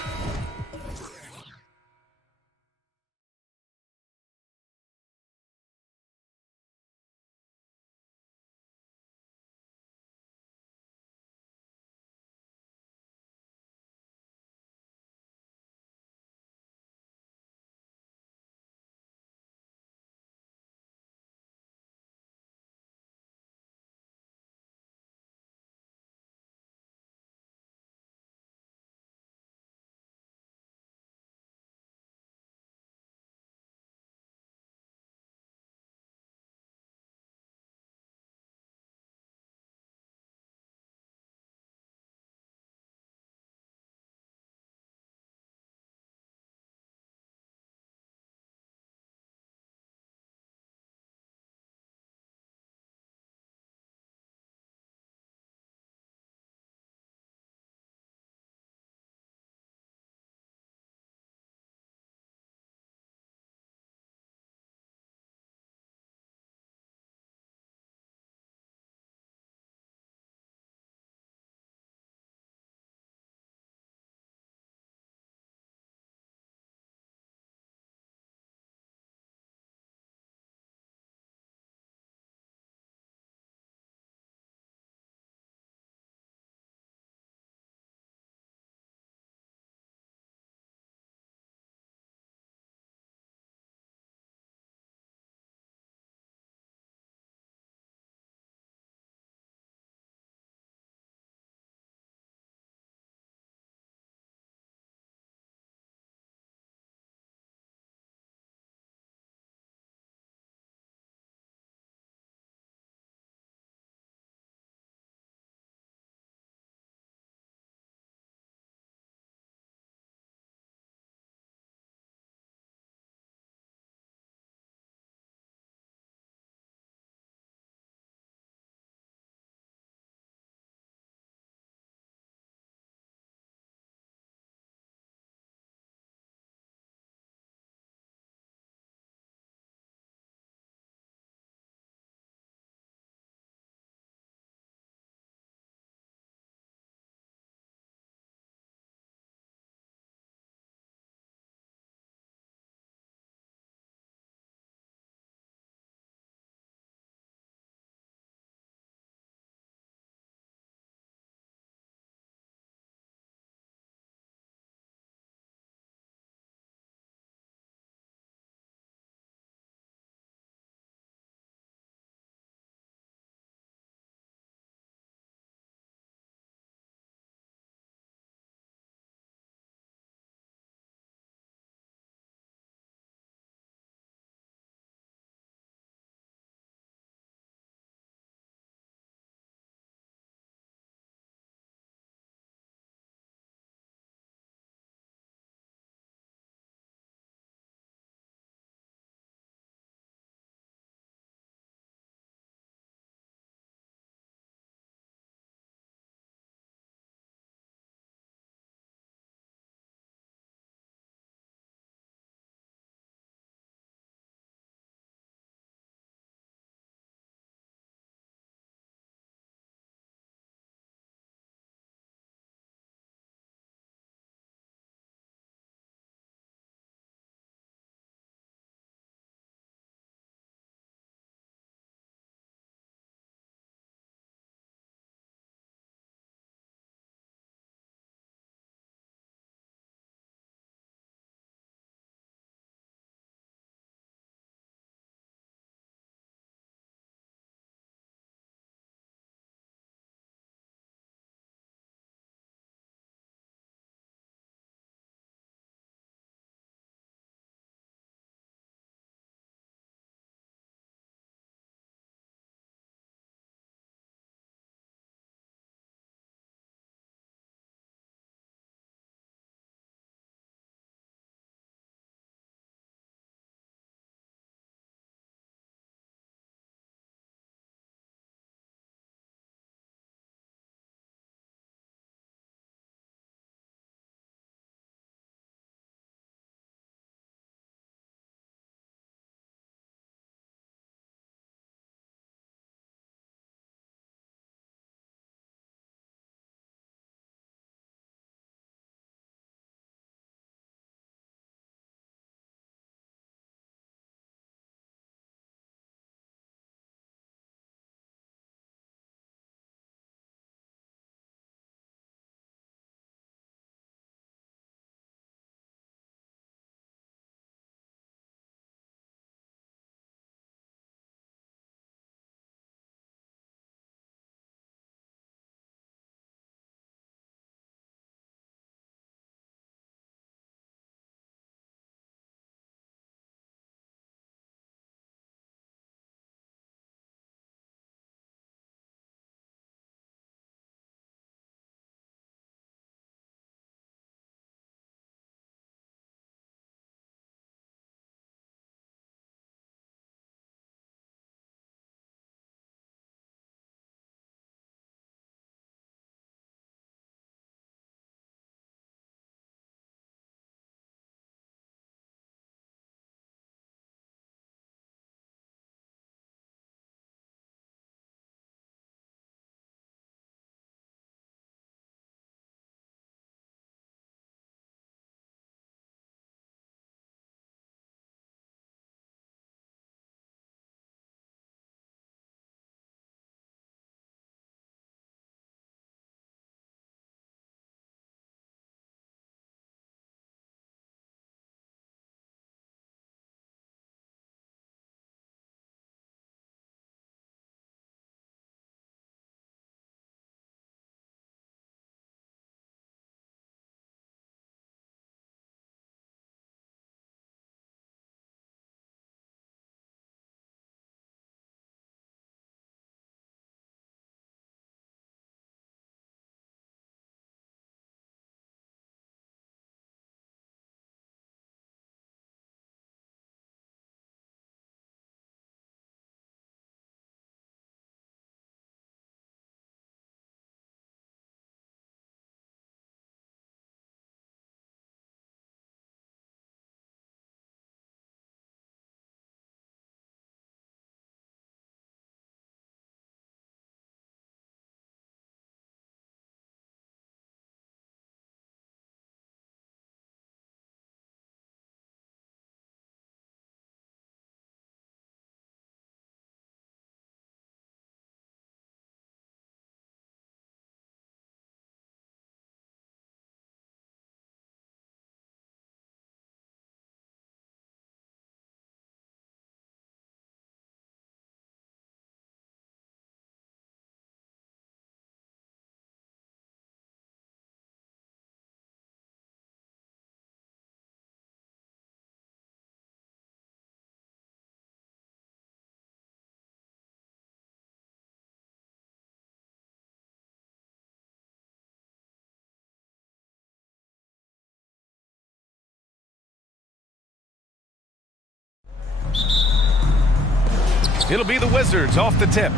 It'll be the Wizards off the tip.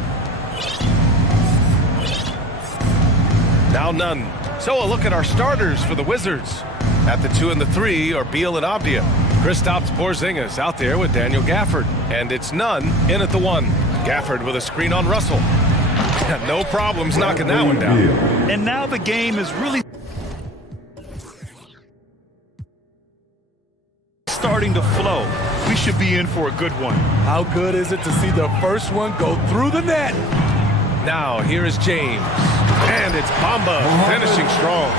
Now none. So a look at our starters for the Wizards. At the 2 and the 3 are Beal and Avdia. Kristaps Porzingis out there with Daniel Gafford. And it's none in at the 1. Gafford with a screen on Russell. No problems knocking that one down. And now the game is really starting to flow. We should be in for a good one. How good is it to see the first one go through the net? Now here is James. And it's Bamba finishing strong.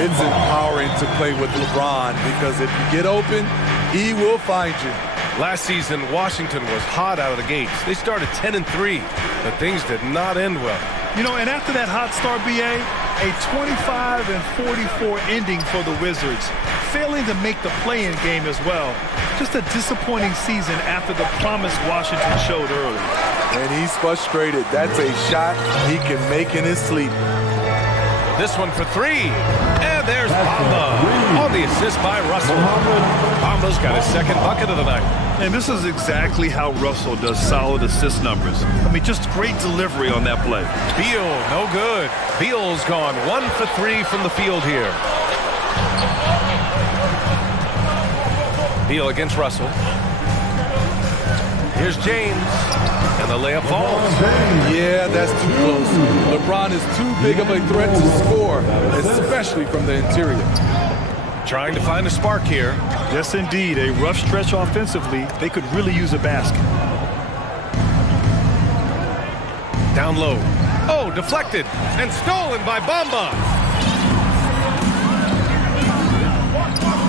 It's empowering to play with LeBron because if you get open, he will find you. Last season, Washington was hot out of the gates. They started 10-3, but things did not end well. You know, and after that hot start, BA, a 25-44 ending for the Wizards, failing to make the play-in game as well. Just a disappointing season after the promise Washington showed early. And he's frustrated. That's a shot he can make in his sleep. This one for 3. And there's Bamba on the assist by Russell. Bamba's got his second bucket of the night. And this is exactly how Russell does solid assist numbers. I mean, just great delivery on that play. Beal, no good. Beal's gone 1 for 3 from the field here. Beal against Russell. Here's James. And the layup falls. Yeah, that's too close. LeBron is too big of a threat to score, especially from the interior. Trying to find a spark here. Yes, indeed. A rough stretch offensively. They could really use a basket. Down low. Oh, deflected and stolen by Bamba.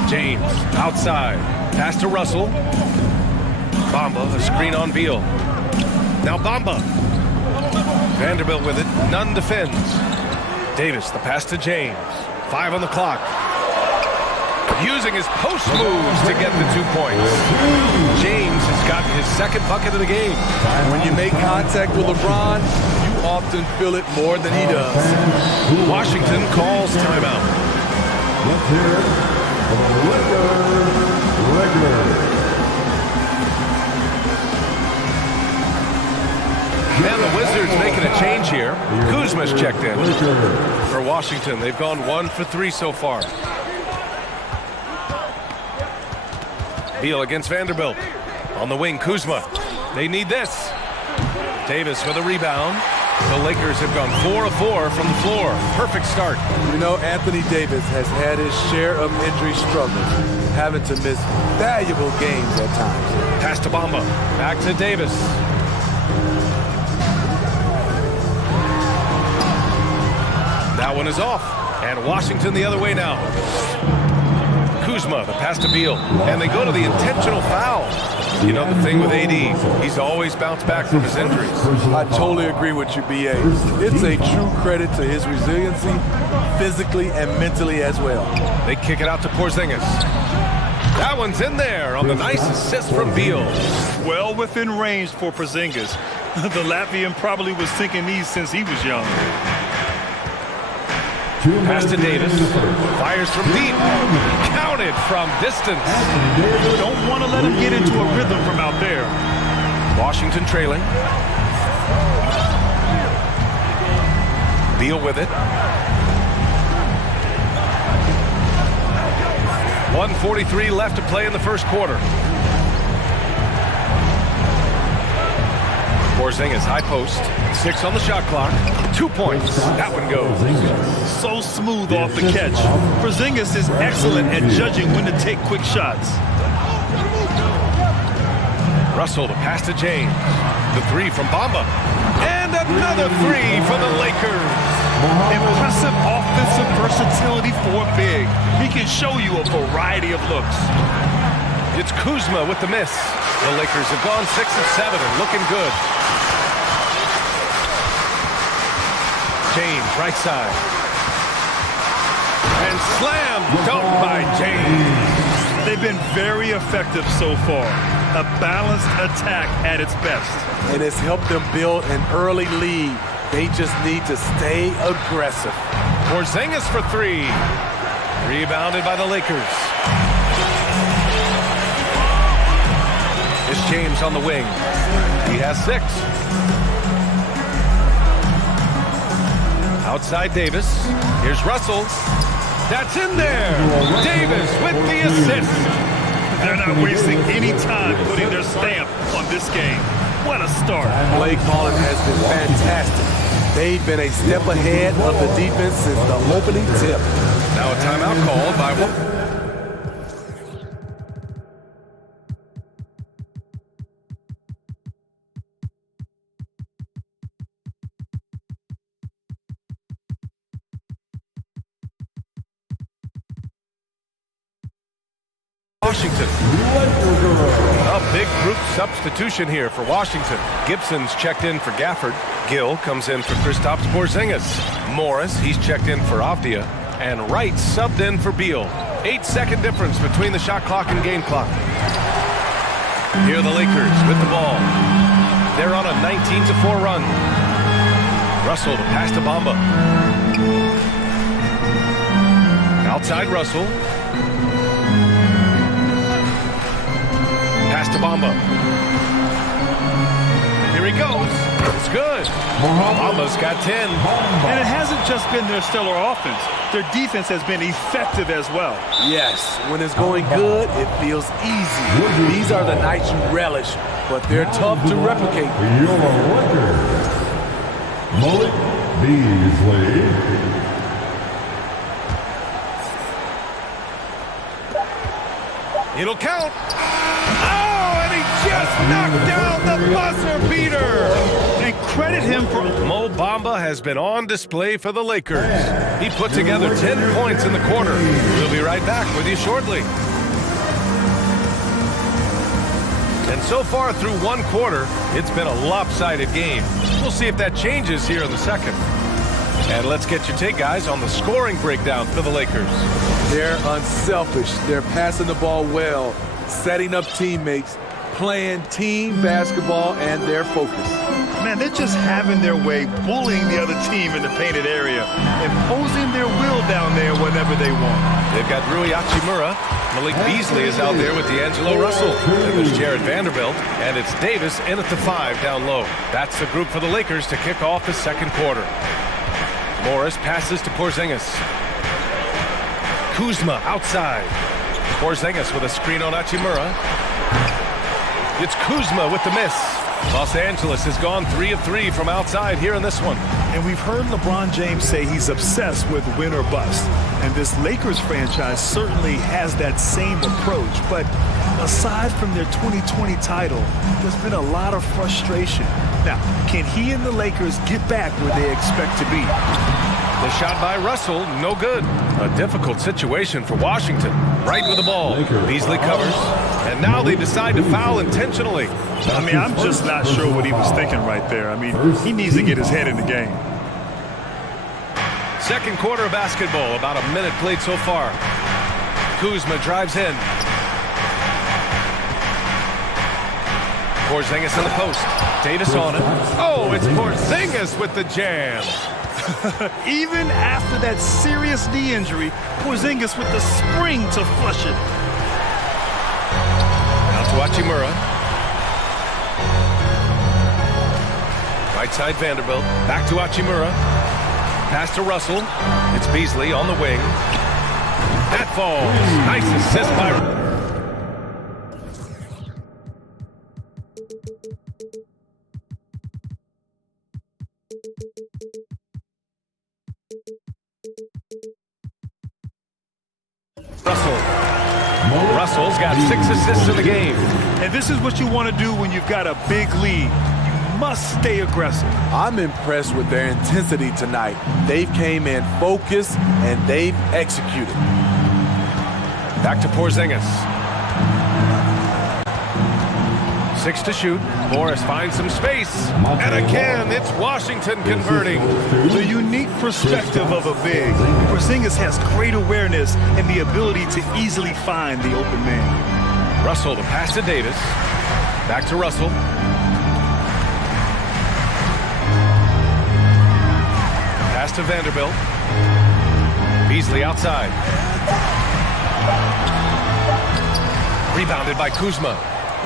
James outside. Pass to Russell. Bamba, a screen on Beal. Now Bamba. Vanderbilt with it. None defends. Davis, the pass to James. 5 on the clock. Using his post moves to get the 2 points. James has gotten his second bucket of the game. When you make contact with LeBron, you often feel it more than he does. Washington calls timeout. Let's hear it for the Lakers. And the Wizards making a change here. Kuzma's checked in. For Washington, they've gone 1 for 3 so far. Beal against Vanderbilt. On the wing, Kuzma. They need this. Davis with a rebound. The Lakers have gone 4 of 4 from the floor. Perfect start. You know, Anthony Davis has had his share of injury struggles, having to miss valuable games at times. Pass to Bamba. Back to Davis. That one is off. And Washington the other way now. Kuzma, the pass to Beal. And they go to the intentional foul. You know the thing with AD, he's always bounced back from his injuries. I totally agree with you, BA. It's a true credit to his resiliency, physically and mentally as well. They kick it out to Porzingis. That one's in there on the nice assist from Beal. Well within range for Porzingis. The Latvian probably was thinking these since he was young. Pass to Davis. Fires from deep. Counted from distance. Don't want to let him get into a rhythm from out there. Washington trailing. Beal with it. 1:43 left to play in the first quarter. Porzingis, high post. 6 on the shot clock. 2 points. That one goes. So smooth off the catch. Porzingis is excellent at judging when to take quick shots. Russell, the pass to James. The 3 from Bamba. And another 3 for the Lakers. Impressive offensive versatility for a big. He can show you a variety of looks. It's Kuzma with the miss. The Lakers have gone 6 of 7 and looking good. James, right side. And slam dunk by James. They've been very effective so far. A balanced attack at its best. And it's helped them build an early lead. They just need to stay aggressive. Porzingis for 3. Rebounded by the Lakers. It's James on the wing. He has 6. Outside Davis. Here's Russell. That's in there. Davis with the assist. They're not wasting any time putting their stamp on this game. What a start. Play calling has been fantastic. They've been a step ahead of the defense since the opening tip. Now a timeout called by Washington. A big group substitution here for Washington. Gibson's checked in for Gafford. Gill comes in for Kristaps Porzingis. Morris, he's checked in for Avdia. And Wright subbed in for Beal. 8-second difference between the shot clock and game clock. Here are the Lakers with the ball. They're on a 19-4 run. Russell to pass to Bamba. Outside Russell. Pass to Bamba. Here he goes. It's good. Bamba's got 10. And it hasn't just been their stellar offense. Their defense has been effective as well. Yes, when it's going good, it feels easy. These are the nights you relish, but they're tough to replicate. Your record, Malik Beasley. It'll count. Oh, and he just knocked down the buzzer beater. And credit him for... Mo Bamba has been on display for the Lakers. He put together 10 points in the quarter. We'll be right back with you shortly. And so far through one quarter, it's been a lopsided game. We'll see if that changes here in the second. And let's get your take, guys, on the scoring breakdown for the Lakers. They're unselfish. They're passing the ball well, setting up teammates, playing team basketball, and they're focused. Man, they're just having their way, bullying the other team in the painted area, imposing their will down there whenever they want. They've got Rui Hachimura. Malik Beasley is out there with D'Angelo Russell. And there's Jared Vanderbilt. And it's Davis in at the 5 down low. That's the group for the Lakers to kick off the second quarter. Morris passes to Porzingis. Kuzma outside. Porzingis with a screen on Hachimura. It's Kuzma with the miss. Los Angeles has gone 3 of 3 from outside here in this one. And we've heard LeBron James say he's obsessed with win or bust. And this Lakers franchise certainly has that same approach. But aside from their 2020 title, there's been a lot of frustration. Now, can he and the Lakers get back where they expect to be? The shot by Russell, no good. A difficult situation for Washington. Right with the ball. Beasley covers. And now they decide to foul intentionally. I mean, I'm just not sure what he was thinking right there. I mean, he needs to get his head in the game. Second quarter of basketball, about a minute played so far. Kuzma drives in. Porzingis in the post. Davis on it. Oh, it's Porzingis with the jam. Even after that serious knee injury, Porzingis with the spring to flush it. Now to Hachimura. Right side Vanderbilt. Back to Hachimura. Pass to Russell. It's Beasley on the wing. That falls. Nice assist by... Russell's got 6 assists in the game. And this is what you want to do when you've got a big lead. You must stay aggressive. I'm impressed with their intensity tonight. They've came in focused and they've executed. Back to Porzingis. 6 to shoot. Morris finds some space. And again, it's Washington converting. The unique perspective of a big. Porzingis has great awareness and the ability to easily find the open man. Russell to pass to Davis. Back to Russell. Pass to Vanderbilt. Beasley outside. Rebounded by Kuzma.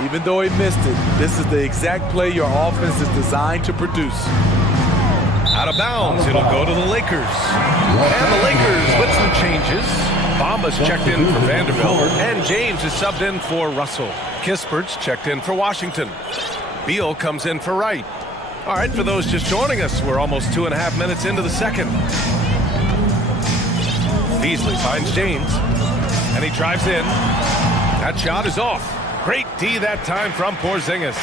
Even though he missed it, this is the exact play your offense is designed to produce. Out of bounds, it'll go to the Lakers. And the Lakers with some changes. Bamba's checked in for Vanderbilt, and James is subbed in for Russell. Kispert's checked in for Washington. Beal comes in for Wright. All right, for those just joining us, we're almost 2.5 minutes into the second. Beasley finds James, and he drives in. That shot is off. Great D that time from Porzingis.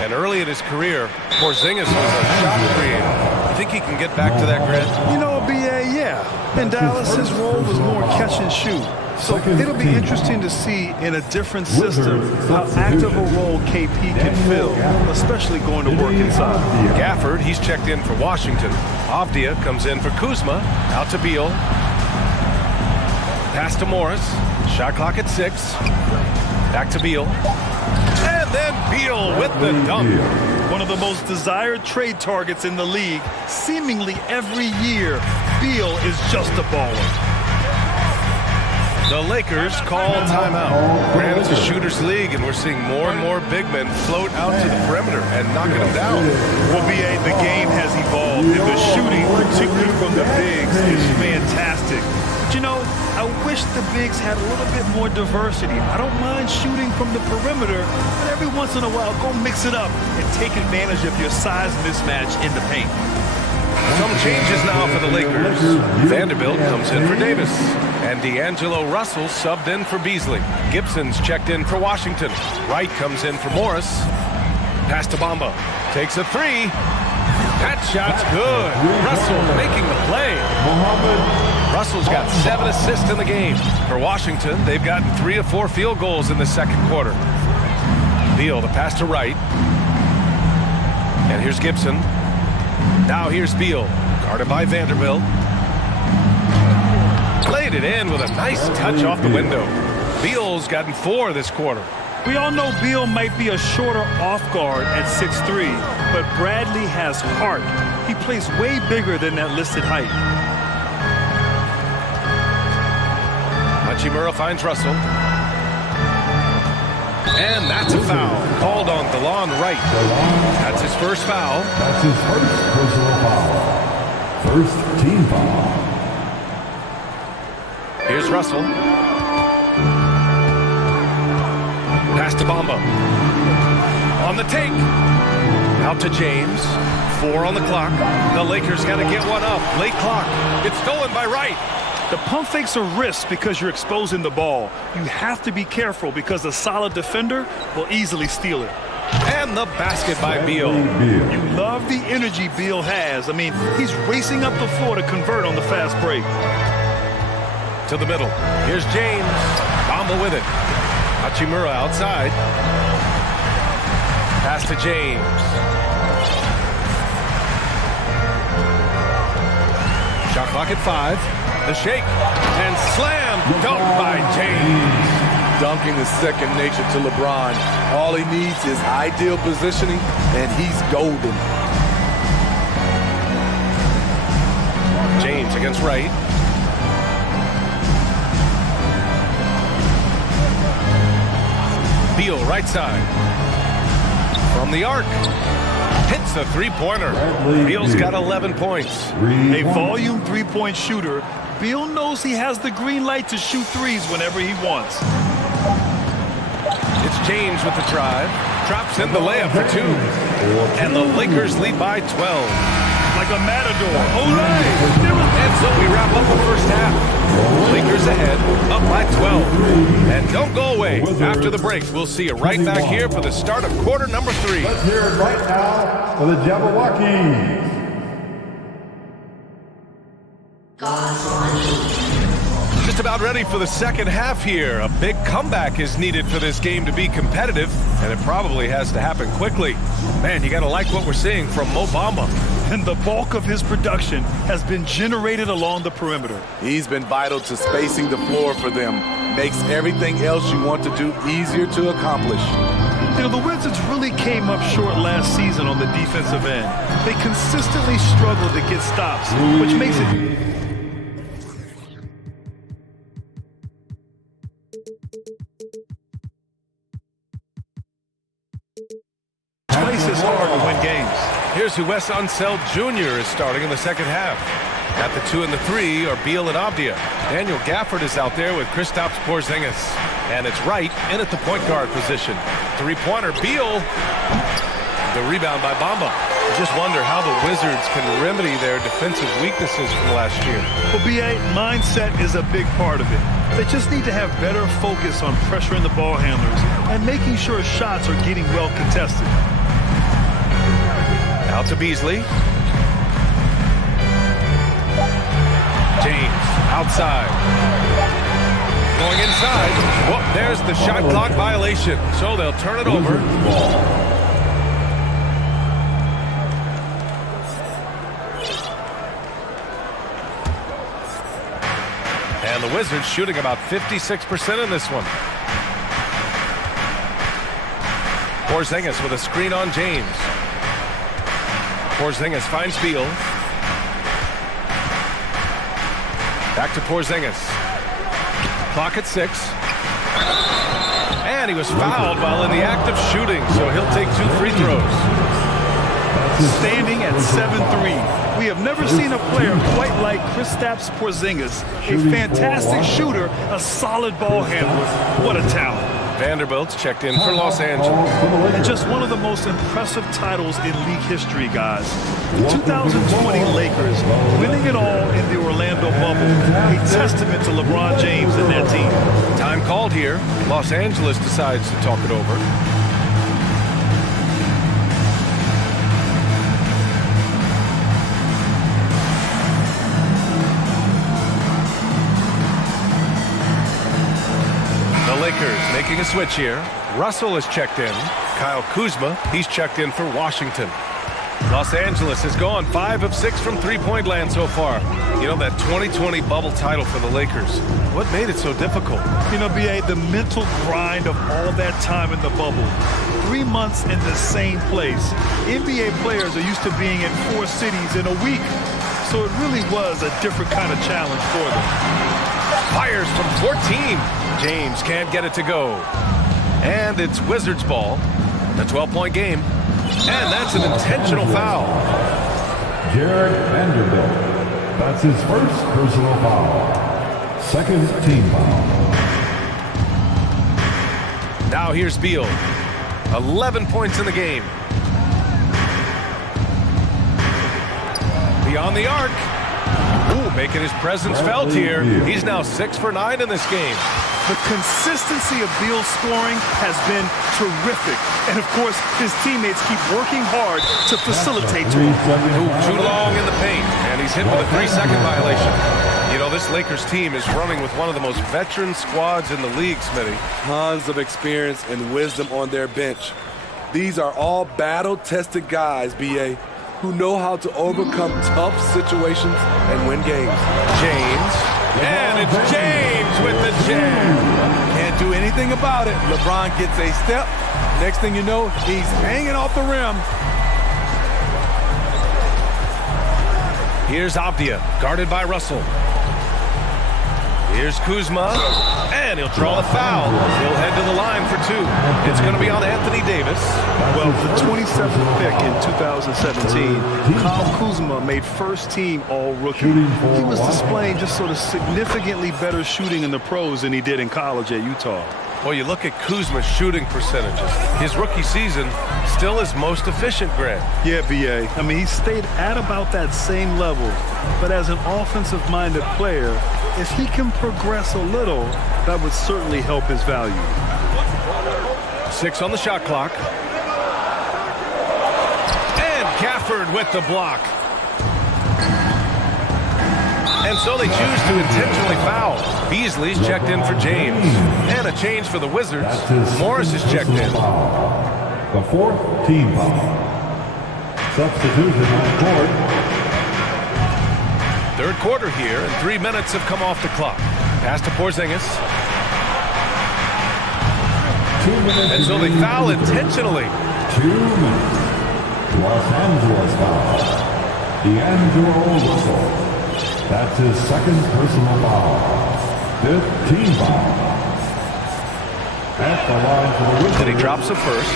And early in his career, Porzingis was a shot creator. You think he can get back to that, Grant? You know, BA, yeah. In Dallas, his role was more catch and shoot. So it'll be interesting to see in a different system how active a role KP can fill, especially going to work inside. Gafford, he's checked in for Washington. Avdia comes in for Kuzma. Out to Beal. Pass to Morris. Shot clock at 6. Back to Beal. And then Beal with the dunk. One of the most desired trade targets in the league. Seemingly every year, Beal is just a baller. The Lakers call timeout. Grant, it's a shooter's league, and we're seeing more and more big men float out to the perimeter and knocking them down. Well, BA, the game has evolved, and the shooting, particularly from the bigs, is fantastic. But you know, I wish the bigs had a little bit more diversity. I don't mind shooting from the perimeter, but every once in a while, go mix it up and take advantage of your size mismatch in the paint. Some changes now for the Lakers. Vanderbilt comes in for Davis. And D'Angelo Russell subbed in for Beasley. Gibson's checked in for Washington. Wright comes in for Morris. Pass to Bamba. Takes a 3. That shot's good. Russell making the play. Russell's got 7 assists in the game. For Washington, they've gotten 3 of 4 field goals in the second quarter. Beal, the pass to Wright. And here's Gibson. Now here's Beal, guarded by Vanderbilt. Played it in with a nice touch off the window. Beal's gotten 4 this quarter. We all know Beal might be a shorter off guard at 6'3", but Bradley has heart. He plays way bigger than that listed height. Hachimura finds Russell. And that's a foul called on DeLon Wright. That's his first foul. That's his first personal foul. First team foul. Here's Russell. Pass to Bamba. On the take. Out to James. 4 on the clock. The Lakers got to get one up. Late clock. It's stolen by Wright. The pump fakes a risk because you're exposing the ball. You have to be careful because a solid defender will easily steal it. And the basket by Beal. You love the energy Beal has. I mean, he's racing up the floor to convert on the fast break. To the middle. Here's James. Bamba with it. Hachimura outside. Pass to James. Shot clock at 5. The shake. And slam dunk by James. Dunking is second nature to LeBron. All he needs is ideal positioning, and he's golden. James against Wright. Beal, right side. From the arc. Hits the three-pointer. Beal's got 11 points. A volume three-point shooter. Beal knows he has the green light to shoot threes whenever he wants. It's James with the drive. Drops in the layup for 2. And the Lakers lead by 12. Like a matador. Hooray! And so we wrap up the first half. Lakers ahead, up by 12. And don't go away. After the break, we'll see you right back here for the start of quarter number 3. Let's hear it right now for the Jabberwockies. Just about ready for the second half here. A big comeback is needed for this game to be competitive, and it probably has to happen quickly. Man, you gotta like what we're seeing from Mo Bamba. And the bulk of his production has been generated along the perimeter. He's been vital to spacing the floor for them. Makes everything else you want to do easier to accomplish. You know, the Wizards really came up short last season on the defensive end. They consistently struggled to get stops, which makes it win games. Here's who Wes Unseld Jr. is starting in the second half. At the 2 and the 3 are Beal and Avdia. Daniel Gafford is out there with Kristaps Porzingis. And it's Wright in at the point guard position. Three-pointer, Beal. The rebound by Bamba. I just wonder how the Wizards can remedy their defensive weaknesses from last year. Well, BA, mindset is a big part of it. They just need to have better focus on pressuring the ball handlers and making sure shots are getting well contested. Out to Beasley. James, outside. Going inside. Whoop, there's the shot clock violation. So they'll turn it over. And the Wizards shooting about 56% in this one. Porzingis with a screen on James. Porzingis finds Beal. Back to Porzingis. Clock at 6. And he was fouled while in the act of shooting, so he'll take 2 free throws. Standing at 7-3. We have never seen a player quite like Kristaps Porzingis. A fantastic shooter, a solid ball handler. What a talent. Vanderbilt's checked in for Los Angeles. And just one of the most impressive titles in league history, guys. The 2020 Lakers winning it all in the Orlando bubble. A testament to LeBron James and that team. Time called here. Los Angeles decides to talk it over. Lakers making a switch here. Russell is checked in. Kyle Kuzma, he's checked in for Washington. Los Angeles has gone 5 of 6 from three-point land so far. You know, that 2020 bubble title for the Lakers. What made it so difficult? You know, BA, the mental grind of all that time in the bubble. 3 months in the same place. NBA players are used to being in 4 cities in a week. So it really was a different kind of challenge for them. Fires from 14. James can't get it to go. And it's Wizards ball. A 12-point game. And that's an intentional foul. Jared Vanderbilt. That's his first personal foul. Second team foul. Now here's Beal. 11 points in the game. Beyond the arc. Ooh, making his presence felt here. He's now 6 for 9 in this game. The consistency of Beal's scoring has been terrific. And, of course, his teammates keep working hard to facilitate to him. Too long in the paint, and he's hit with a 3-second violation. You know, this Lakers team is running with one of the most veteran squads in the league, Smitty. Tons of experience and wisdom on their bench. These are all battle-tested guys, B.A., who know how to overcome tough situations and win games. James. And it's James with the jam. Can't do anything about it. LeBron gets a step. Next thing you know, he's hanging off the rim. Here's Avdia, guarded by Russell. Here's Kuzma, and he'll draw the foul. He'll head to the line for 2. It's going to be on Anthony Davis. Well, the 27th pick in 2017, Kyle Kuzma made first team all-rookie. He was displaying just sort of significantly better shooting in the pros than he did in college at Utah. Well, you look at Kuzma's shooting percentages. His rookie season, still his most efficient, Grant. Yeah, B.A. I mean, he stayed at about that same level. But as an offensive-minded player, if he can progress a little, that would certainly help his value. 6 on the shot clock. And Gafford with the block. And so they choose to intentionally foul. Beasley's checked in for James. And a change for the Wizards. Morris is checked in. The 4th team foul. Substitution on court. 3rd quarter here, and 3 minutes have come off the clock. Pass to Porzingis. 2 minutes. And so they foul intentionally. 2 minutes. Los Angeles foul. D'Angelo Russell. That's his 2nd personal foul. 5th team foul. At the line for the Wizards. And he drops a first.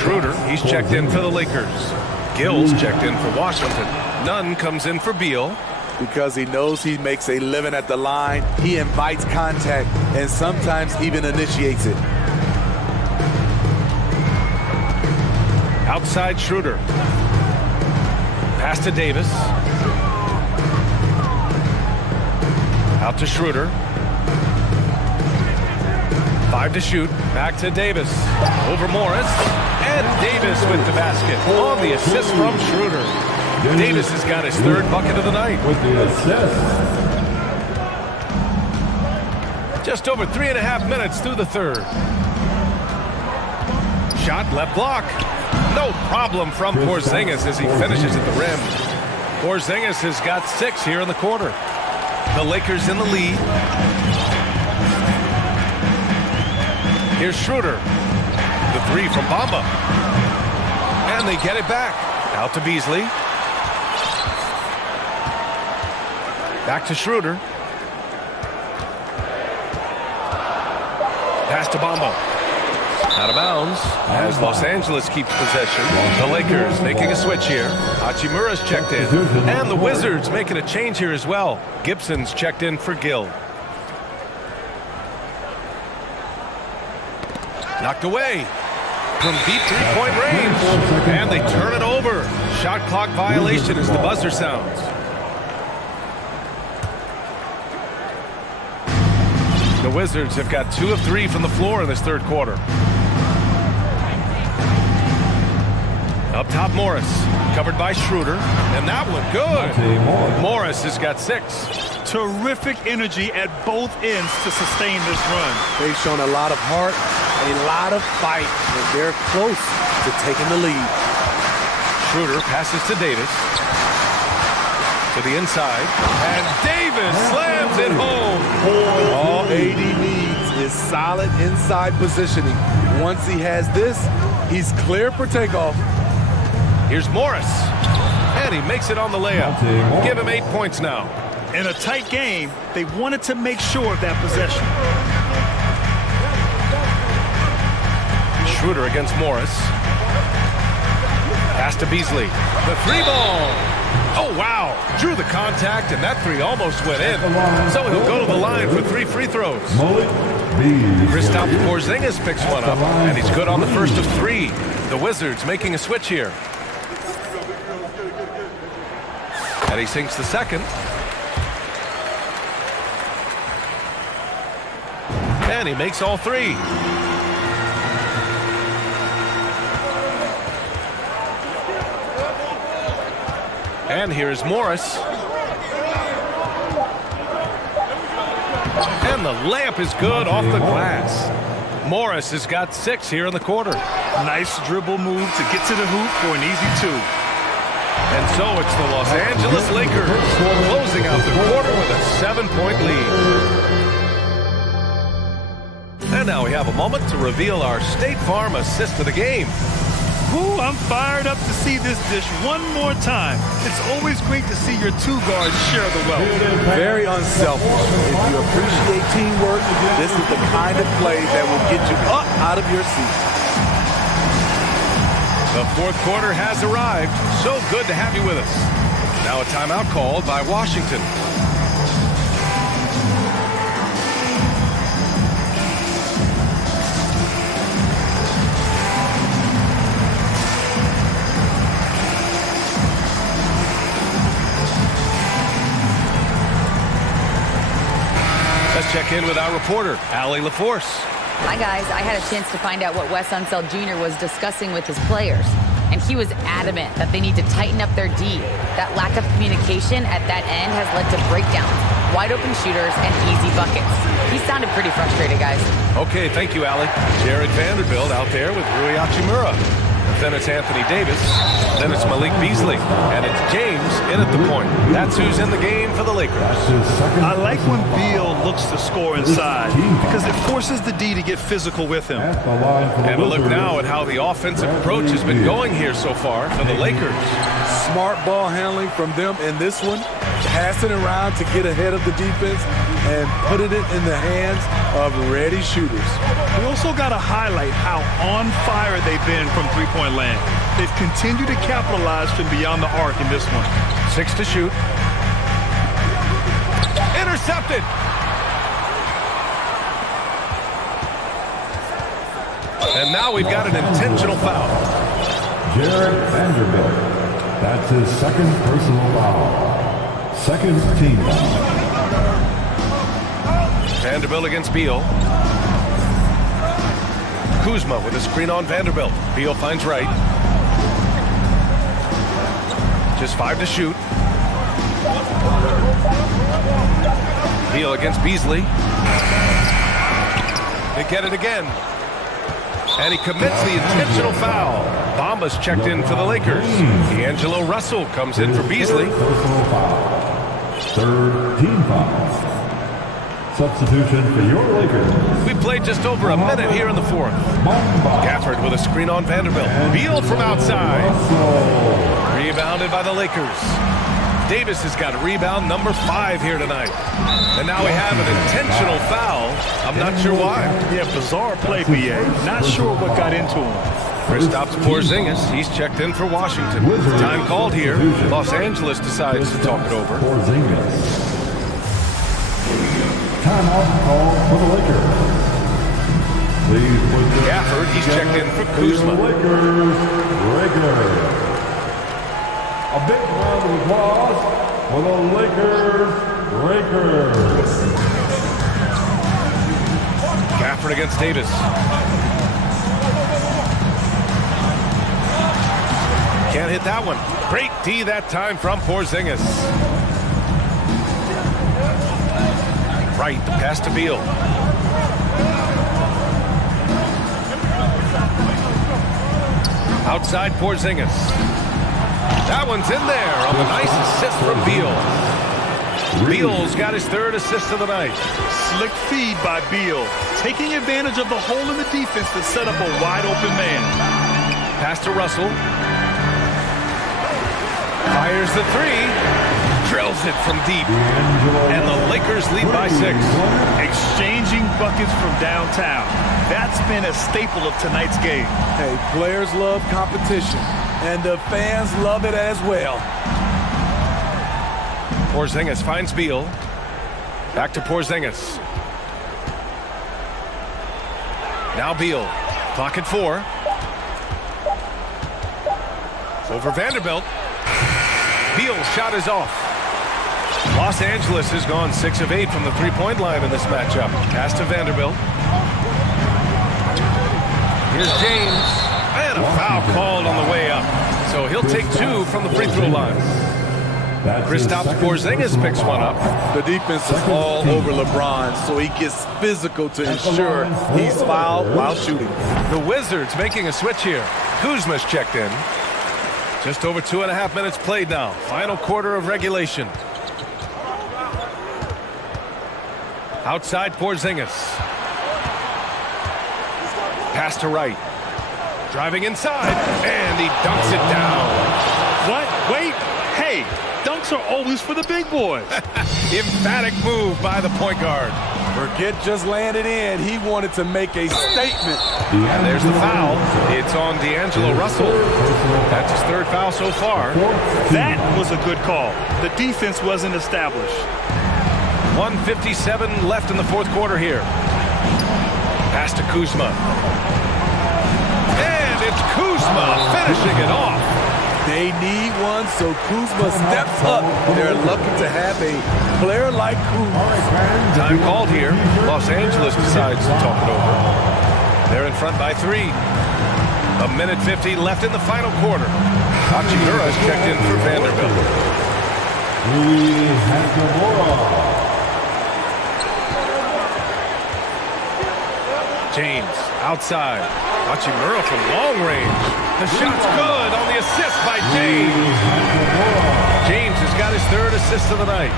Schroeder, he's checked in for the Lakers. Gill's checked in for Washington. Nunn comes in for Beal. Because he knows he makes a living at the line, he invites contact and sometimes even initiates it. Outside Schroeder. Pass to Davis. Out to Schroeder. 5 to shoot. Back to Davis. Over Morris. And Davis with the basket. On the assist from Schroeder. Davis has got his third bucket of the night. With the assist. Just over 3.5 minutes through the third. Shot left block. No problem from Porzingis as he finishes at the rim. Porzingis has got 6 here in the quarter. The Lakers in the lead. Here's Schroeder. The 3 from Bamba. And they get it back. Out to Beasley. Back to Schroeder. Pass to Bamba. Out of bounds as Los Angeles keeps possession. The Lakers making a switch here. Hachimura's checked in. And the Wizards making a change here as well. Gibson's checked in for Gill. Knocked away from deep three-point range. And they turn it over. Shot clock violation as the buzzer sounds. The Wizards have got 2 of 3 from the floor in this third quarter. Up top, Morris. Covered by Schroeder. And that one good. Morris has got 6. Terrific energy at both ends to sustain this run. They've shown a lot of heart, a lot of fight, and they're close to taking the lead. Schroeder passes to Davis. To the inside. And Davis slams it home. All AD needs is solid inside positioning. Once he has this, he's clear for takeoff. Here's Morris. And he makes it on the layup. Give him 8 points now. In a tight game, they wanted to make sure of that possession. Schroeder against Morris. Pass to Beasley. The 3-ball. Oh, wow. Drew the contact, and that 3 almost went in. So he'll go to the line for 3 free throws. Kristaps Porzingis picks one up, and he's good on the first of 3. The Wizards making a switch here. And he sinks the second. And he makes all 3. And here's Morris. And the layup is good off the glass. Morris has got 6 here in the quarter. Nice dribble move to get to the hoop for an easy 2. And so it's the Los Angeles Lakers closing out the quarter with a 7-point lead. And now we have a moment to reveal our State Farm assist of the game. Ooh, I'm fired up to see this dish one more time. It's always great to see your 2 guards share the wealth. Very unselfish. If you appreciate teamwork, this is the kind of play that will get you up out of your seat. The fourth quarter has arrived. So good to have you with us. Now a timeout called by Washington. Let's check in with our reporter, Allie LaForce. Hi, guys. I had a chance to find out what Wes Unseld Jr. was discussing with his players, and he was adamant that they need to tighten up their D. That lack of communication at that end has led to breakdowns, wide-open shooters, and easy buckets. He sounded pretty frustrated, guys. Okay, thank you, Allie. Jared Vanderbilt out there with Rui Hachimura. Then it's Anthony Davis. Then it's Malik Beasley. And it's James in at the point. That's who's in the game for the Lakers. I like when Beal looks to score inside because it forces the D to get physical with him. And we'll look now at how the offensive approach has been going here so far for the Lakers. Smart ball handling from them in this one. Passing around to get ahead of the defense and putting it in the hands of ready shooters. We also got to highlight how on fire they've been from three-point land. They've continued to capitalize from beyond the arc in this one. 6 to shoot. Intercepted. And now we've got an intentional foul. Jared Vanderbilt. That's his second personal foul. Second team foul. Vanderbilt against Beal. Kuzma with a screen on Vanderbilt. Beal finds right. Just 5 to shoot. Beal against Beasley. They get it again. And he commits the intentional foul. Bamba's checked in for the Lakers. D'Angelo Russell comes in for Beasley. Personal foul. Third team foul. Substitution for your Lakers. We played just over a minute here in the fourth. Gafford with a screen on Vanderbilt. Beal from outside. Rebounded by the Lakers. Davis has got rebound number 5 here tonight. And now we have an intentional foul. I'm not sure why. Yeah, bizarre play, BA. Not sure what got into him. Kristaps Porzingis, he's checked in for Washington. Time called here. Los Angeles decides to talk it over. Timeout call for the Lakers. Please put your Gafford, he's checked in for Kuzma. Lakers regular. A big round of applause for the Lakers breakers. Gafford against Davis. Can't hit that one. Great D that time from Porzingis. Right, the pass to Beal. Outside Porzingis. That one's in there on the nice assist from Beal. Beal's got his 3rd assist of the night. Slick feed by Beal, taking advantage of the hole in the defense to set up a wide open man. Pass to Russell. Fires the 3. Drills it from deep. And the Lakers lead by 6. Exchanging buckets from downtown. That's been a staple of tonight's game. Hey, players love competition, and the fans love it as well. Porzingis finds Beal. Back to Porzingis. Now Beal. Clock at 4. Over Vanderbilt. Beal's shot is off. Los Angeles has gone 6 of 8 from the three-point line in this matchup. Pass to Vanderbilt. Here's James. And a foul called on the way up. So he'll take 2 from the free throw line. Kristaps Porzingis picks one up. The defense is all over LeBron, so he gets physical to ensure he's fouled while shooting. The Wizards making a switch here. Kuzma's checked in. Just over 2.5 minutes played now. Final quarter of regulation. Outside Porzingis. Pass to right. Driving inside, and he dunks it down. What? Wait. Hey, dunks are always for the big boys. Emphatic move by the point guard. Forget just laying it in. He wanted to make a statement. And there's the foul. It's on D'Angelo Russell. That's his 3rd foul so far. That was a good call. The defense wasn't established. 1:57 left in the fourth quarter here. Pass to Kuzma. And it's Kuzma finishing it off. They need one, so Kuzma steps up. They're lucky to have a player like Kuzma. Time called here. Los Angeles decides to talk it over. They're in front by 3. 1:50 left in the final quarter. Hachimura is checked in for Vanderbilt. James outside. Hachimura from long range. The shot's good on the assist by James. James has got his 3rd assist of the night.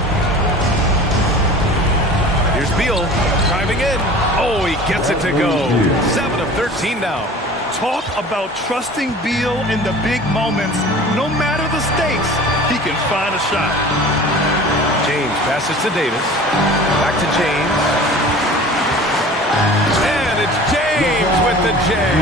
Here's Beal driving in. Oh, he gets it to go. 7 of 13 now. Talk about trusting Beal in the big moments. No matter the stakes, he can find a shot. James passes to Davis. Back to James. And it's James with the jam.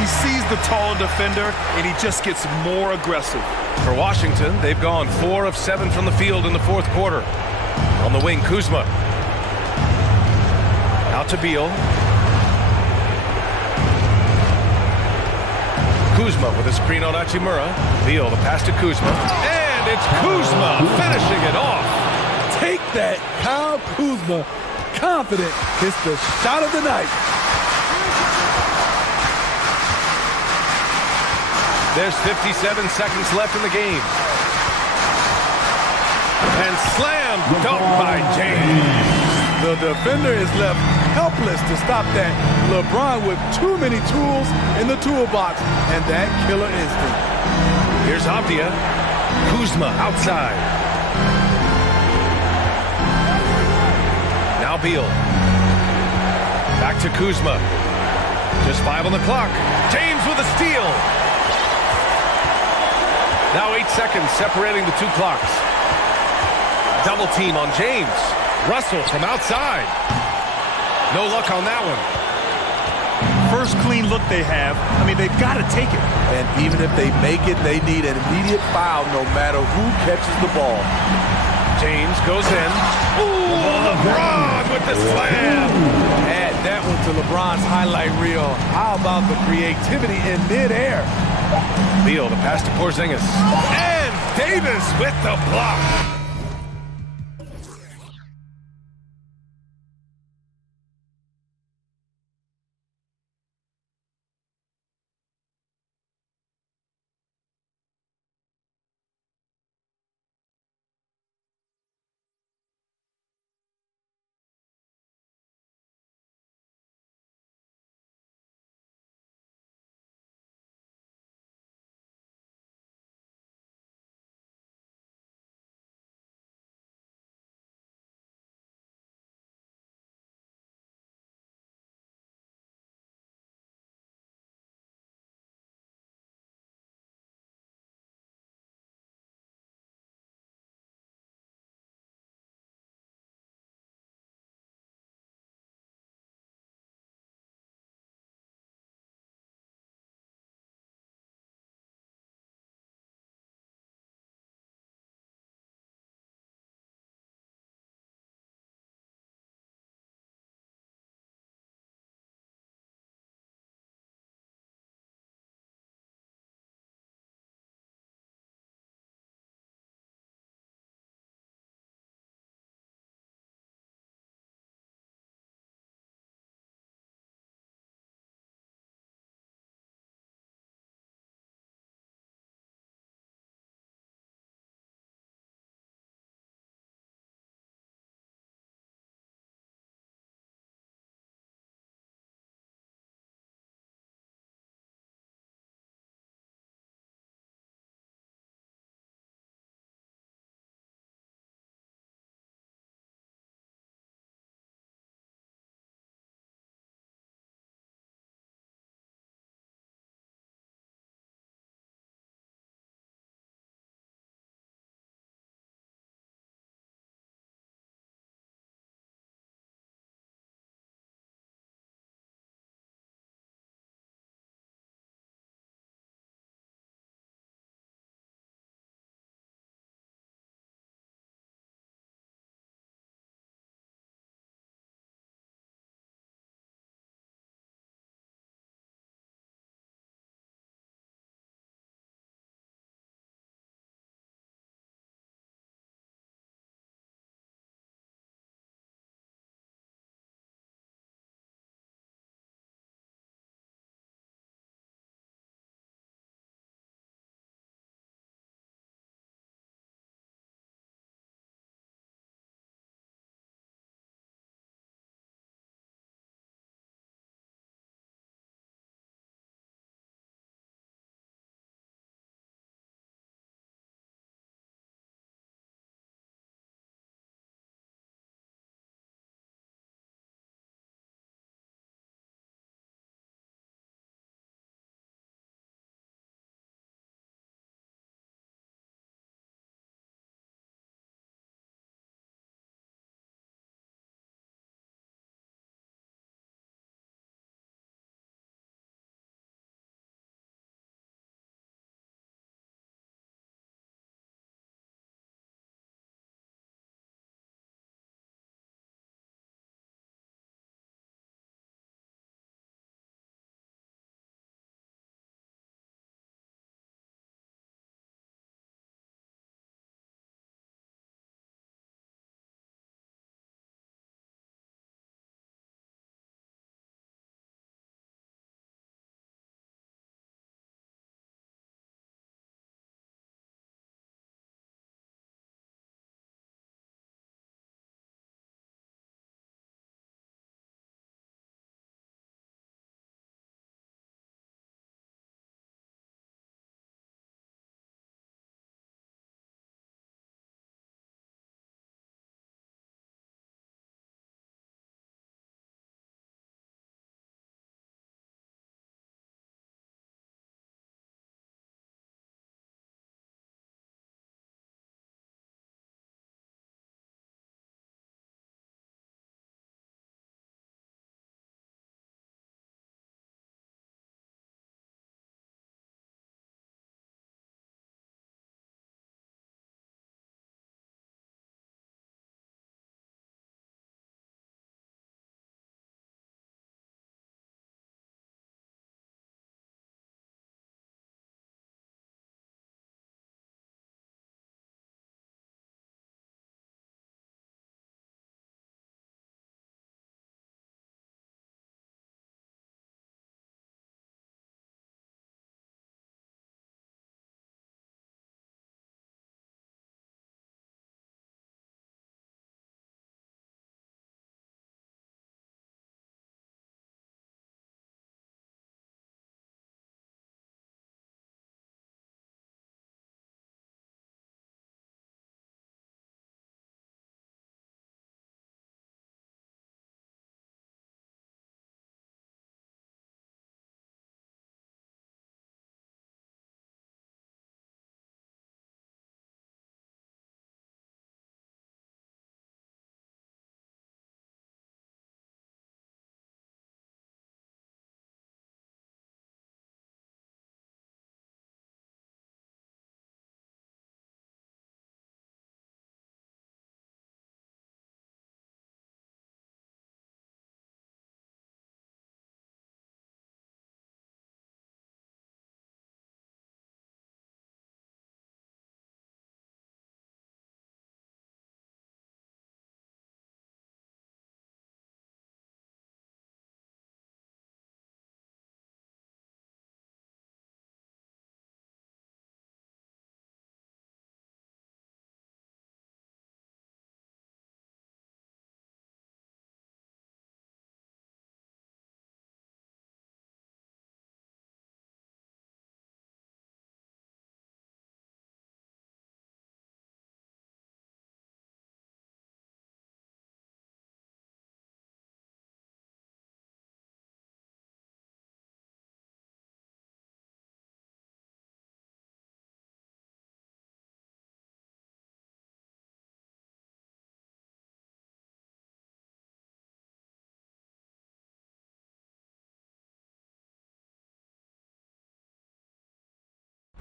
He sees the taller defender, and he just gets more aggressive. For Washington, they've gone 4 of 7 from the field in the fourth quarter. On the wing, Kuzma. Out to Beal. Kuzma with a screen on Hachimura. Beal, the pass to Kuzma. And it's Kuzma finishing it off. Take that, Kyle Kuzma. Confident. It's the shot of the night. There's 57 seconds left in the game. And slam dunk by James. The defender is left helpless to stop that. LeBron with too many tools in the toolbox and that killer instinct. Here's Avdia. Kuzma outside. Now Beal. Back to Kuzma. Just 5 on the clock. James with a steal. Now 8 seconds separating the 2 clocks. Double team on James. Russell from outside. No luck on that one. First clean look they have. I mean, they've got to take it. And even if they make it, they need an immediate foul no matter who catches the ball. James goes in. Ooh, LeBron with the slam. Add that one to LeBron's highlight reel. How about the creativity in midair? Beal, the pass to Porzingis. And Davis with the block.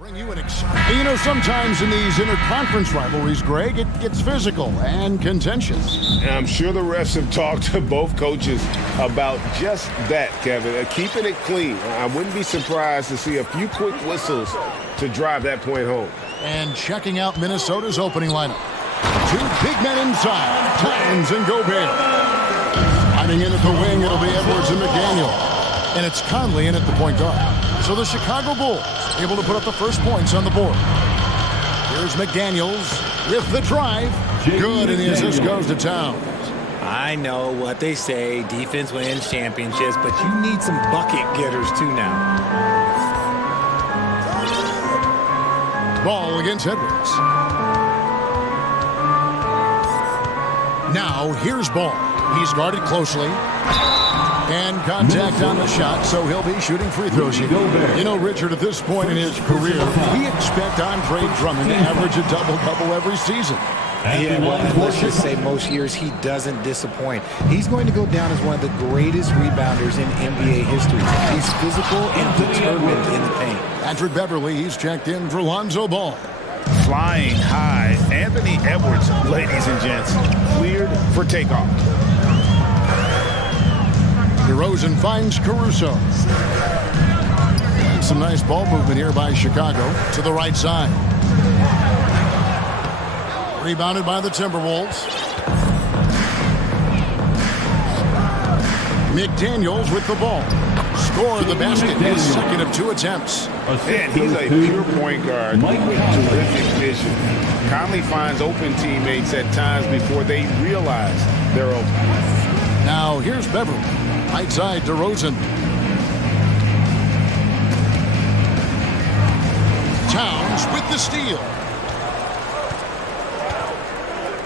Bring you you know, sometimes in these interconference rivalries, Greg, it gets physical and contentious. And I'm sure the refs have talked to both coaches about just that, Kevin. Keeping it clean. I wouldn't be surprised to see a few quick whistles to drive that point home. And checking out Minnesota's opening lineup. Two big men inside, Towns and Gobert. Sliding in at the wing, it'll be Edwards and McDaniel. And it's Conley in at the point guard. So the Chicago Bulls able to put up the first points on the board. Here's McDaniels with the drive. Good, and the assist goes to Towns. I know what they say, defense wins championships, but you need some bucket getters too now. Ball against Edwards. Now here's Ball. He's guarded closely. And contact on the shot, so he'll be shooting free throws here. You know, Richard, at this point in his career, we expect Andre Drummond to average a double-double every season. Yeah, well, let's just say most years he doesn't disappoint. He's going to go down as one of the greatest rebounders in NBA history. He's physical and determined in the paint. Patrick Beverly, he's checked in for Lonzo Ball. Flying high, Anthony Edwards, ladies and gents, cleared for takeoff. DeRozan finds Caruso. And some nice ball movement here by Chicago to the right side. Rebounded by the Timberwolves. McDaniels with the ball. Scored the basket, his second of 2 attempts. And he's a pure point guard with terrific vision. Conley finds open teammates at times before they realize they're open. Now here's Beverly. Right side, DeRozan. Towns with the steal.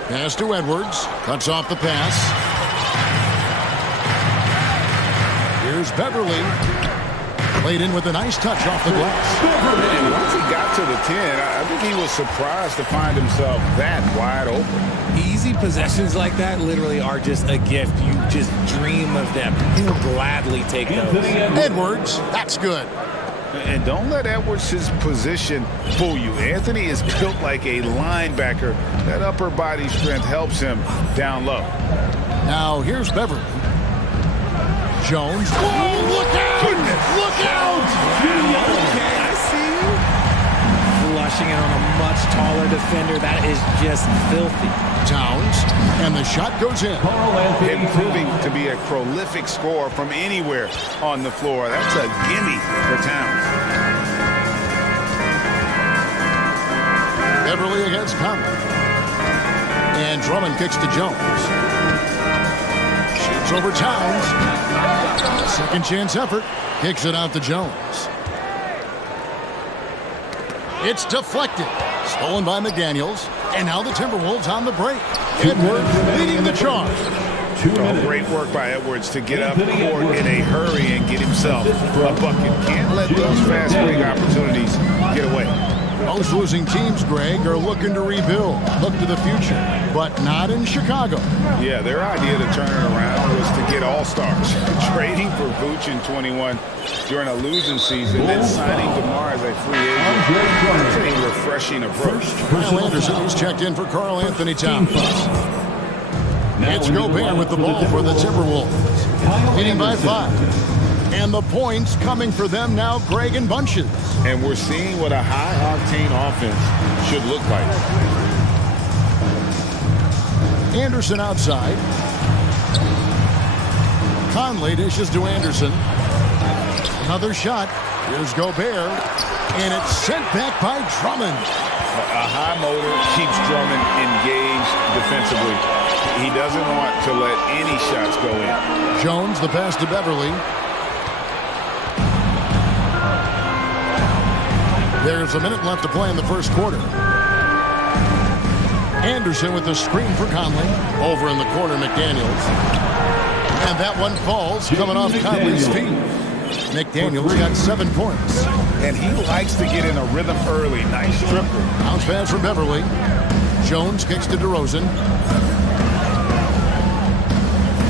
Pass to Edwards. Cuts off the pass. Here's Beverly. Played in with a nice touch off the glass. And once he got to the 10, I think he was surprised to find himself that wide open. Easy possessions like that literally are just a gift. You just dream of them. He'll gladly take those. Edwards, that's good. And don't let Edwards' position fool you. Anthony is built like a linebacker. That upper body strength helps him down low. Now here's Beverly. Jones. Whoa, look out! Look out! Okay, I see you. Flushing it on a much taller defender. That is just filthy. Towns, and the shot goes in. Him proving to be a prolific scorer from anywhere on the floor. That's a gimme for Towns. Beverly against Conley. And Drummond kicks to Jones. Shoots over Towns. Second chance effort. Kicks it out to Jones. It's deflected. Stolen by McDaniels. And now the Timberwolves on the break. Edwards leading the charge. Great work by Edwards to get up court in a hurry and get himself a bucket. Can't let those fast break opportunities get away. Most losing teams, Greg, are looking to rebuild, look to the future, but not in Chicago. Yeah, their idea to turn it around was to get all-stars. Trading for Vooch in 21 during a losing season, then signing DeMar as a free agent. That's a refreshing approach. Kyle Anderson has checked in for Karl Anthony Towns. It's Gobert with the ball for the Timberwolves, leading by 5. And the points coming for them now, Greg, in bunches. And we're seeing what a high-octane offense should look like. Anderson outside. Conley dishes to Anderson. Another shot. Here's Gobert. And it's sent back by Drummond. A high motor keeps Drummond engaged defensively. He doesn't want to let any shots go in. Jones, the pass to Beverly. There's a minute left to play in the first quarter. Anderson with the screen for Conley. Over in the corner, McDaniels. And that one falls, coming off Conley's feet. McDaniels got 7 points. And he likes to get in a rhythm early. Nice triple. Bounce pass from Beverly. Jones kicks to DeRozan.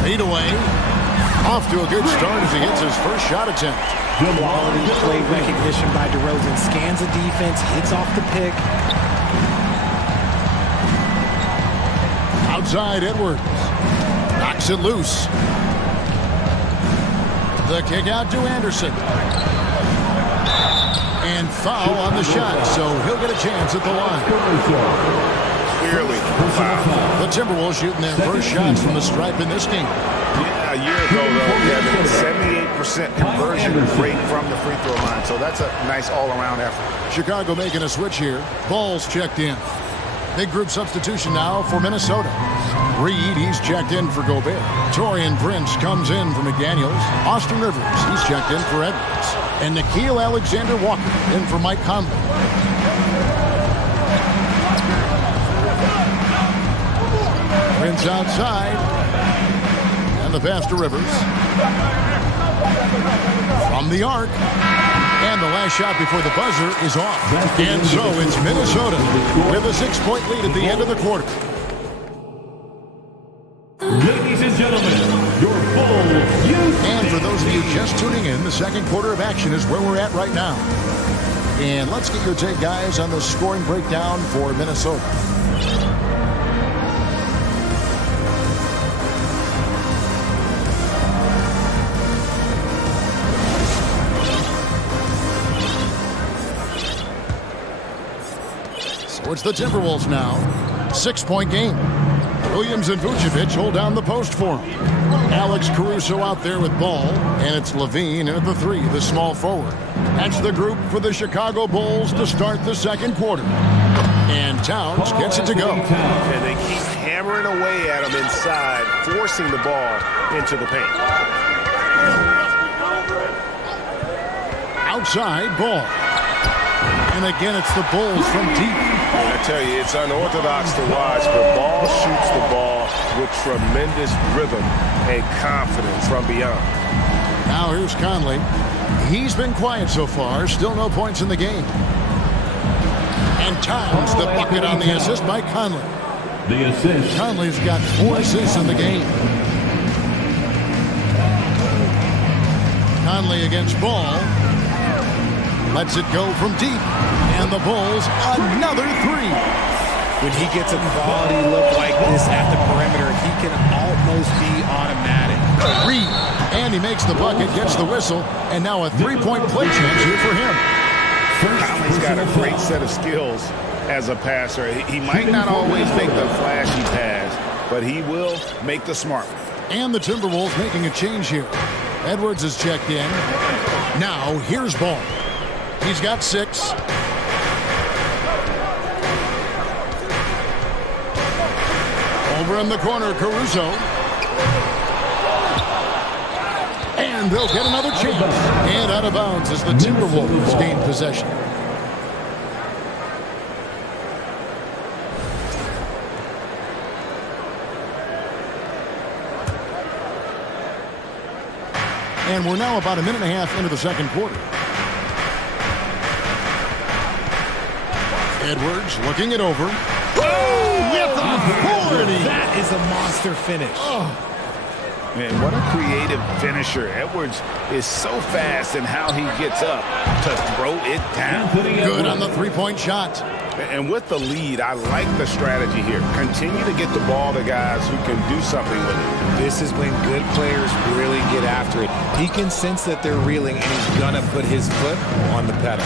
Fade away. Off to a good start as he hits his first shot attempt. Quality play recognition by DeRozan. Scans the defense, hits off the pick. Outside Edwards. Knocks it loose. The kick out to Anderson. And foul on the shot, so he'll get a chance at the line. Clearly, foul. The Timberwolves shooting their first shots from the stripe in this game. Yeah, a year ago, though, Kevin, 78% conversion rate from the free throw line, so that's a nice all-around effort. Chicago making a switch here. Ball's checked in. Big group substitution now for Minnesota. Reed, he's checked in for Gobert. Torian Prince comes in for McDaniels. Austin Rivers, he's checked in for Edwards. And Nickeil Alexander-Walker in for Mike Conley. Prince outside. And the pass to Rivers. From the arc. And the last shot before the buzzer is off. And so it's Minnesota with a 6-point lead at the end of the quarter. Ladies and gentlemen, your full And for those of you just tuning in, the second quarter of action is where we're at right now. And let's get your take, guys, on the scoring breakdown for Minnesota. So it's the Timberwolves now. 6-point game. Williams and Vucevic hold down the post for him. Alex Caruso out there with ball, and it's Levine in at the 3, the small forward. That's the group for the Chicago Bulls to start the second quarter. And Towns gets it to go. And they keep hammering away at him inside, forcing the ball into the paint. Outside ball. And again, it's the Bulls from deep. I tell you, it's unorthodox to watch, but Ball shoots the ball with tremendous rhythm and confidence from beyond. Now here's Conley. He's been quiet so far. Still no points in the game. And Towns, the bucket on the assist by Conley. The assist. Conley's got 4 assists in the game. Conley against Ball. Lets it go from deep. And the Bulls, another 3. When he gets a quality look like this at the perimeter, he can almost be automatic. Reed, and he makes the bucket, gets the whistle, and now a 3-point play chance here for him. Conley's got a great set of skills as a passer. He might not always make the flashy pass, but he will make the smart one. And the Timberwolves making a change here. Edwards is checked in. Now here's Ball. He's got 6. Over in the corner, Caruso. And they'll get another chance. And out of bounds as the Timberwolves gain possession. And we're now about a minute and a half into the second quarter. Edwards looking it over. That is a monster finish. Oh. Man, what a creative finisher. Edwards is so fast in how he gets up to throw it down. Good on the 3-point shot. And with the lead, I like the strategy here. Continue to get the ball to guys who can do something with it. This is when good players really get after it. He can sense that they're reeling, and he's going to put his foot on the pedal.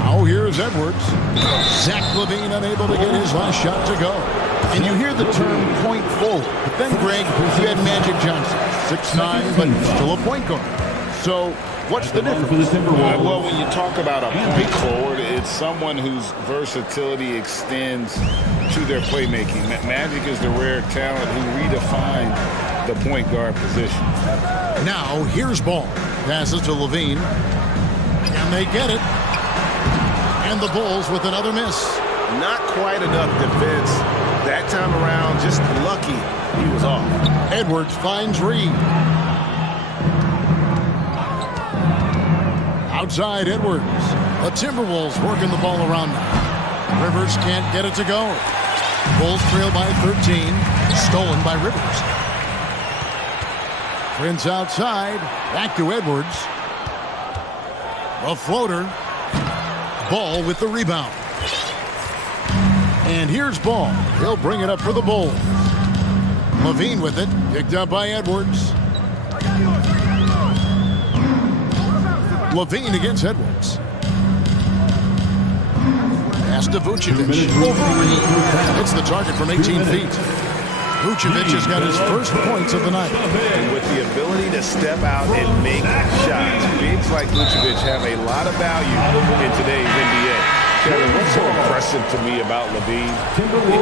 Now here's Edwards. Zach LaVine unable to get his last shot to go. And you hear the term point forward. But then, Greg, you had Magic Johnson. 6'9", but still a point guard. So what's the difference? Well, when you talk about a point forward, it's someone whose versatility extends to their playmaking. Magic is the rare talent who redefined the point guard position. Now here's Ball. Passes to LaVine. And they get it. And the Bulls with another miss. Not quite enough defense. That time around, just lucky he was off. Edwards finds Reed. Outside Edwards. The Timberwolves working the ball around now. Rivers can't get it to go. Bulls trail by 13. Stolen by Rivers. Prince outside. Back to Edwards. A floater. Ball with the rebound. And here's Ball. He'll bring it up for the Bulls. Levine with it. Picked up by Edwards. Levine against Edwards. Pass to Vucevic. Hits the target from 18 feet. Vucevic has got his first points of the night. And with the ability to step out and make shots, bigs like Vucevic have a lot of value in today's NBA. Kevin, what's so impressive to me about Levine?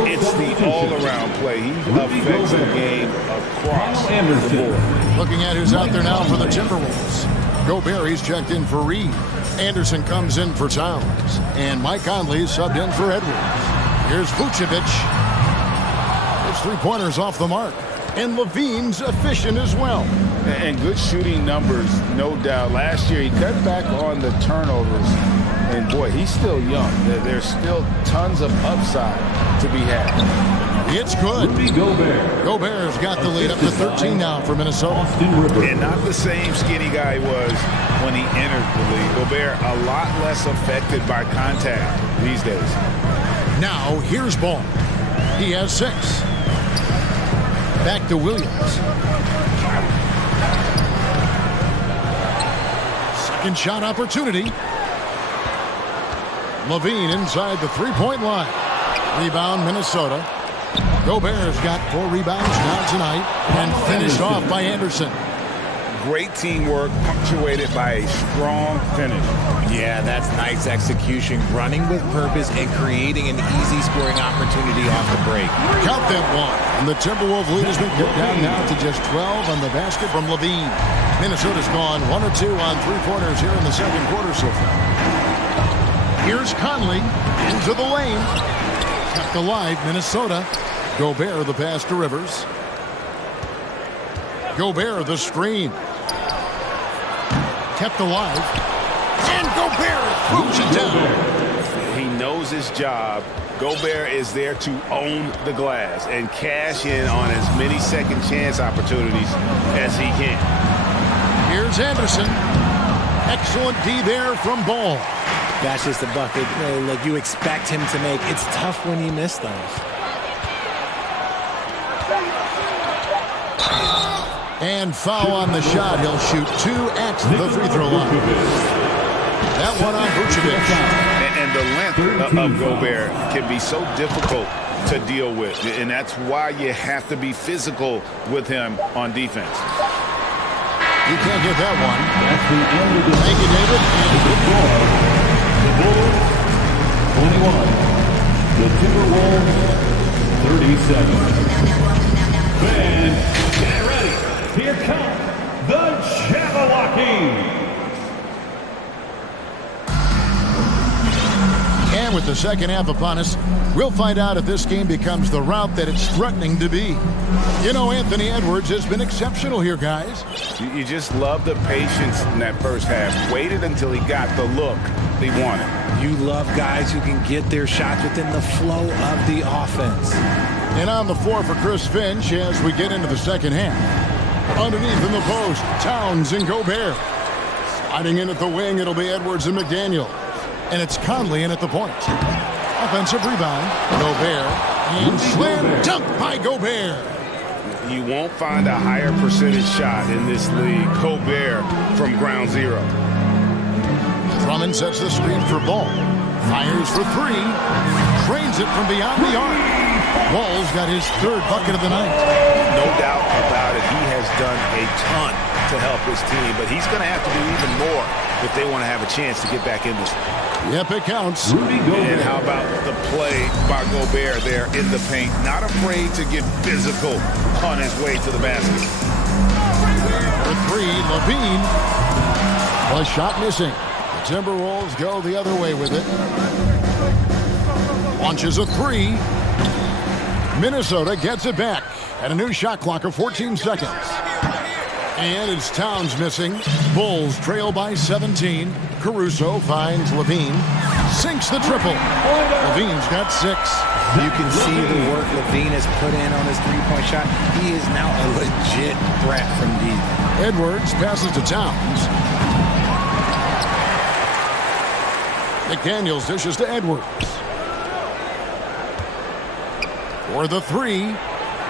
It's the all-around play. He affects the game across the board. Looking at who's out there now for the Timberwolves. Gobert, he's checked in for Reed. Anderson comes in for Towns. And Mike Conley subbed in for Edwards. Here's Vucevic. His three-pointers off the mark. And Levine's efficient as well. And good shooting numbers, no doubt. Last year, he cut back on the turnovers. And, boy, he's still young. There's still tons of upside to be had. It's good. Gobert's got the lead up to 13 now for Minnesota. And not the same skinny guy he was when he entered the league. Gobert a lot less affected by contact these days. Now, here's Ball. He has 6. Back to Williams. Second shot opportunity. Levine inside the three-point line. Rebound, Minnesota. Gobert's got 4 rebounds now tonight and finished off by Anderson. Great teamwork punctuated by a strong finish. Yeah, that's nice execution, running with purpose and creating an easy scoring opportunity off the break. Count that one. And the Timberwolves lead has been cut down now to just 12 on the basket from Levine. Minnesota's gone 1 or 2 on three-pointers here in the second quarter so far. Here's Conley into the lane. Kept alive, Minnesota. Gobert the pass to Rivers. Gobert the screen. Kept alive. And Gobert throws it down. He knows his job. Gobert is there to own the glass and cash in on as many second chance opportunities as he can. Here's Anderson. Excellent D there from Ball. That's just a bucket like you expect him to make. It's tough when you miss those. And foul on the shot. He'll shoot 2 at the free throw line. That one on Vucevic. And the length of Gobert can be so difficult to deal with. And that's why you have to be physical with him on defense. You can't get that one. That's the end of the Thank you, David. And the score, the Bulls 21, the Timberwolves 37. Fans, get ready. Here comes the Jabberwocky. And with the second half upon us, we'll find out if this game becomes the route that it's threatening to be. You know, Anthony Edwards has been exceptional here, guys. You just love the patience in that first half. Waited until he got the look he wanted. You love guys who can get their shots within the flow of the offense. And on the floor for Chris Finch as we get into the second half. Underneath in the post, Towns and Gobert. Sliding in at the wing, it'll be Edwards and McDaniel. And it's Conley in at the point. Offensive rebound, Gobert. And slam dunk by Gobert. You won't find a higher percentage shot in this league. Gobert from ground zero. Drummond sets the screen for Ball. Fires for 3. Trains it from beyond the arc. Ball's got his 3rd bucket of the night. No doubt about it. He has done a ton to help his team, but he's going to have to do even more if they want to have a chance to get back in this. Yep, it counts. And how about the play by Gobert there in the paint? Not afraid to get physical on his way to the basket. For 3, Levine. A shot missing. The Timberwolves go the other way with it. Launches a 3. Minnesota gets it back at a new shot clock of 14 seconds. And it's Towns missing. Bulls trail by 17. Caruso finds Levine. Sinks the triple. Levine's got 6. You can see the work Levine has put in on his three-point shot. He is now a legit threat from deep. Edwards passes to Towns. McDaniels dishes to Edwards. For the three.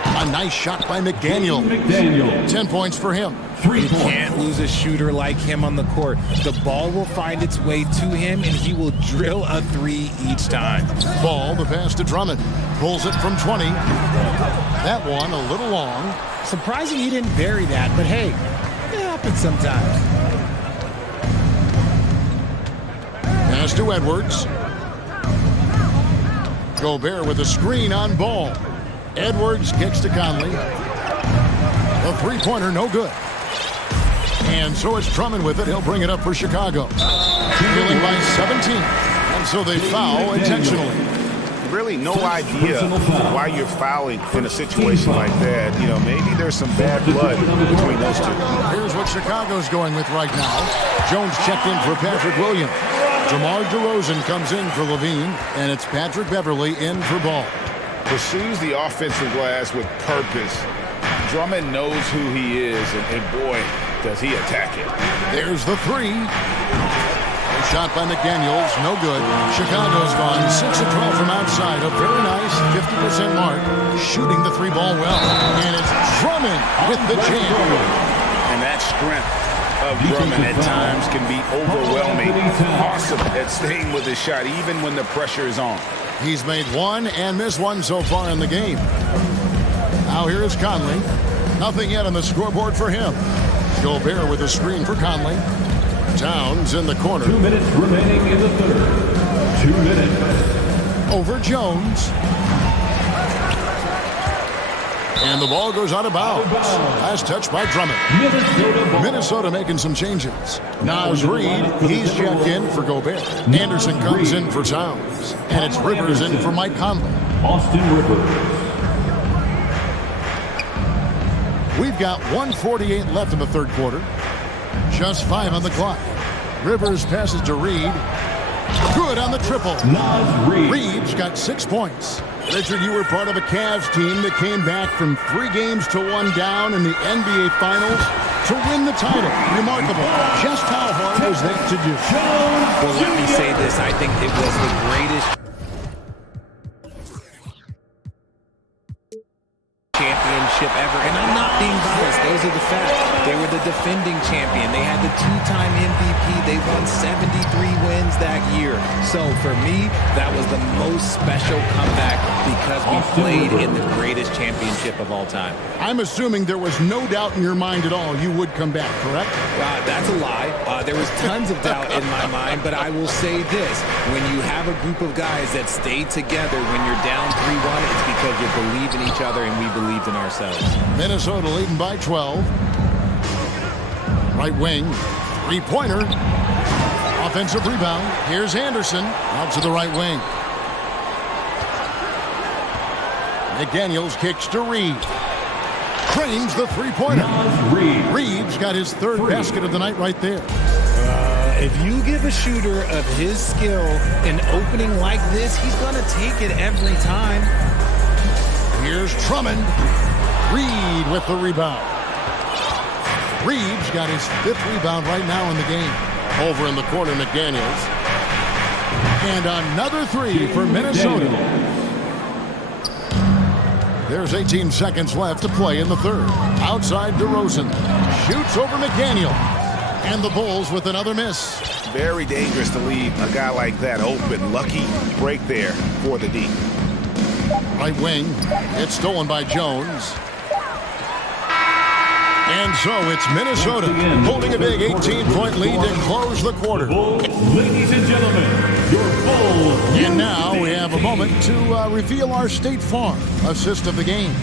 A nice shot by McDaniel. 10 points for him. You can't lose a shooter like him on the court. The ball will find its way to him, and he will drill a three each time. Ball, the pass to Drummond. Pulls it from 20. That one a little long. Surprising he didn't bury that, but hey, it happens sometimes. Pass to Edwards. Gobert with a screen on Ball. Edwards kicks to Conley. A three-pointer, no good. And so it's Drummond with it. He'll bring it up for Chicago. Trailing by 17. And so they foul intentionally. Really no idea why you're fouling in a situation like that. You know, maybe there's some bad blood between those two. Here's what Chicago's going with right now. Jones checked in for Patrick Williams. DeMar DeRozan comes in for Levine. And it's Patrick Beverley in for Ball. Pursues the offensive glass with purpose. Drummond knows who he is, and boy, does he attack it. There's the three. A shot by McDaniels, no good. Chicago's gone 6 of 12 from outside. A very nice 50% mark. Shooting the three ball well. And it's Drummond with the jam. And that strength of Drummond at times can be overwhelming. Awesome at staying with his shot, even when the pressure is on. He's made one and missed one so far in the game. Now here is Conley. Nothing yet on the scoreboard for him. Gobert with a screen for Conley. Towns in the corner. 2 minutes remaining in the third. 2 minutes. Over Jones. And the ball goes out of bounds. Last touch by Drummond. Minnesota making some changes. Naz Reid, he's checked in for Gobert. Anderson comes in for Towns. And it's Rivers in for Mike Conley. Austin Rivers. We've got 1:48 left in the third quarter. Just 5 on the clock. Rivers passes to Reid. Good on the triple. Naz Reid. Reid's got 6 points. Richard, you were part of a Cavs team that came back from 3 games to 1 down in the NBA Finals to win the title. Remarkable. Just how hard was that to do? Well, let me say this. I think it was the greatest championship ever. And I'm not being biased. Those are the facts. They were the defending champion. They had the 2-time MVP. They won 73 wins that year. So for me, that was the most special comeback because we played in the greatest championship of all time. I'm assuming there was no doubt in your mind at all you would come back, correct? That's a lie. There was tons of doubt in my mind, but I will say this. When you have a group of guys that stay together when you're down 3-1, it's because you believe in each other and we believed in ourselves. Minnesota leading by 12. Right wing, three-pointer. Offensive rebound. Here's Anderson out to the right wing. McDaniels kicks to Reid. Cranes the three-pointer. Reid's got his third basket of the night right there. If you give a shooter of his skill an opening like this, he's going to take it every time. Here's Drummond. Reid with the rebound. Reid's got his 5th rebound right now in the game. Over in the corner, McDaniels. And another three for Minnesota. There's 18 seconds left to play in the third. Outside DeRozan. Shoots over McDaniel. And the Bulls with another miss. Very dangerous to leave a guy like that open. Lucky break there for the D. Right wing. It's stolen by Jones. And so it's Minnesota holding a big 18-point lead to close the quarter. Ladies and gentlemen, your Bulls. And now we have a moment to reveal our State Farm assist of the game.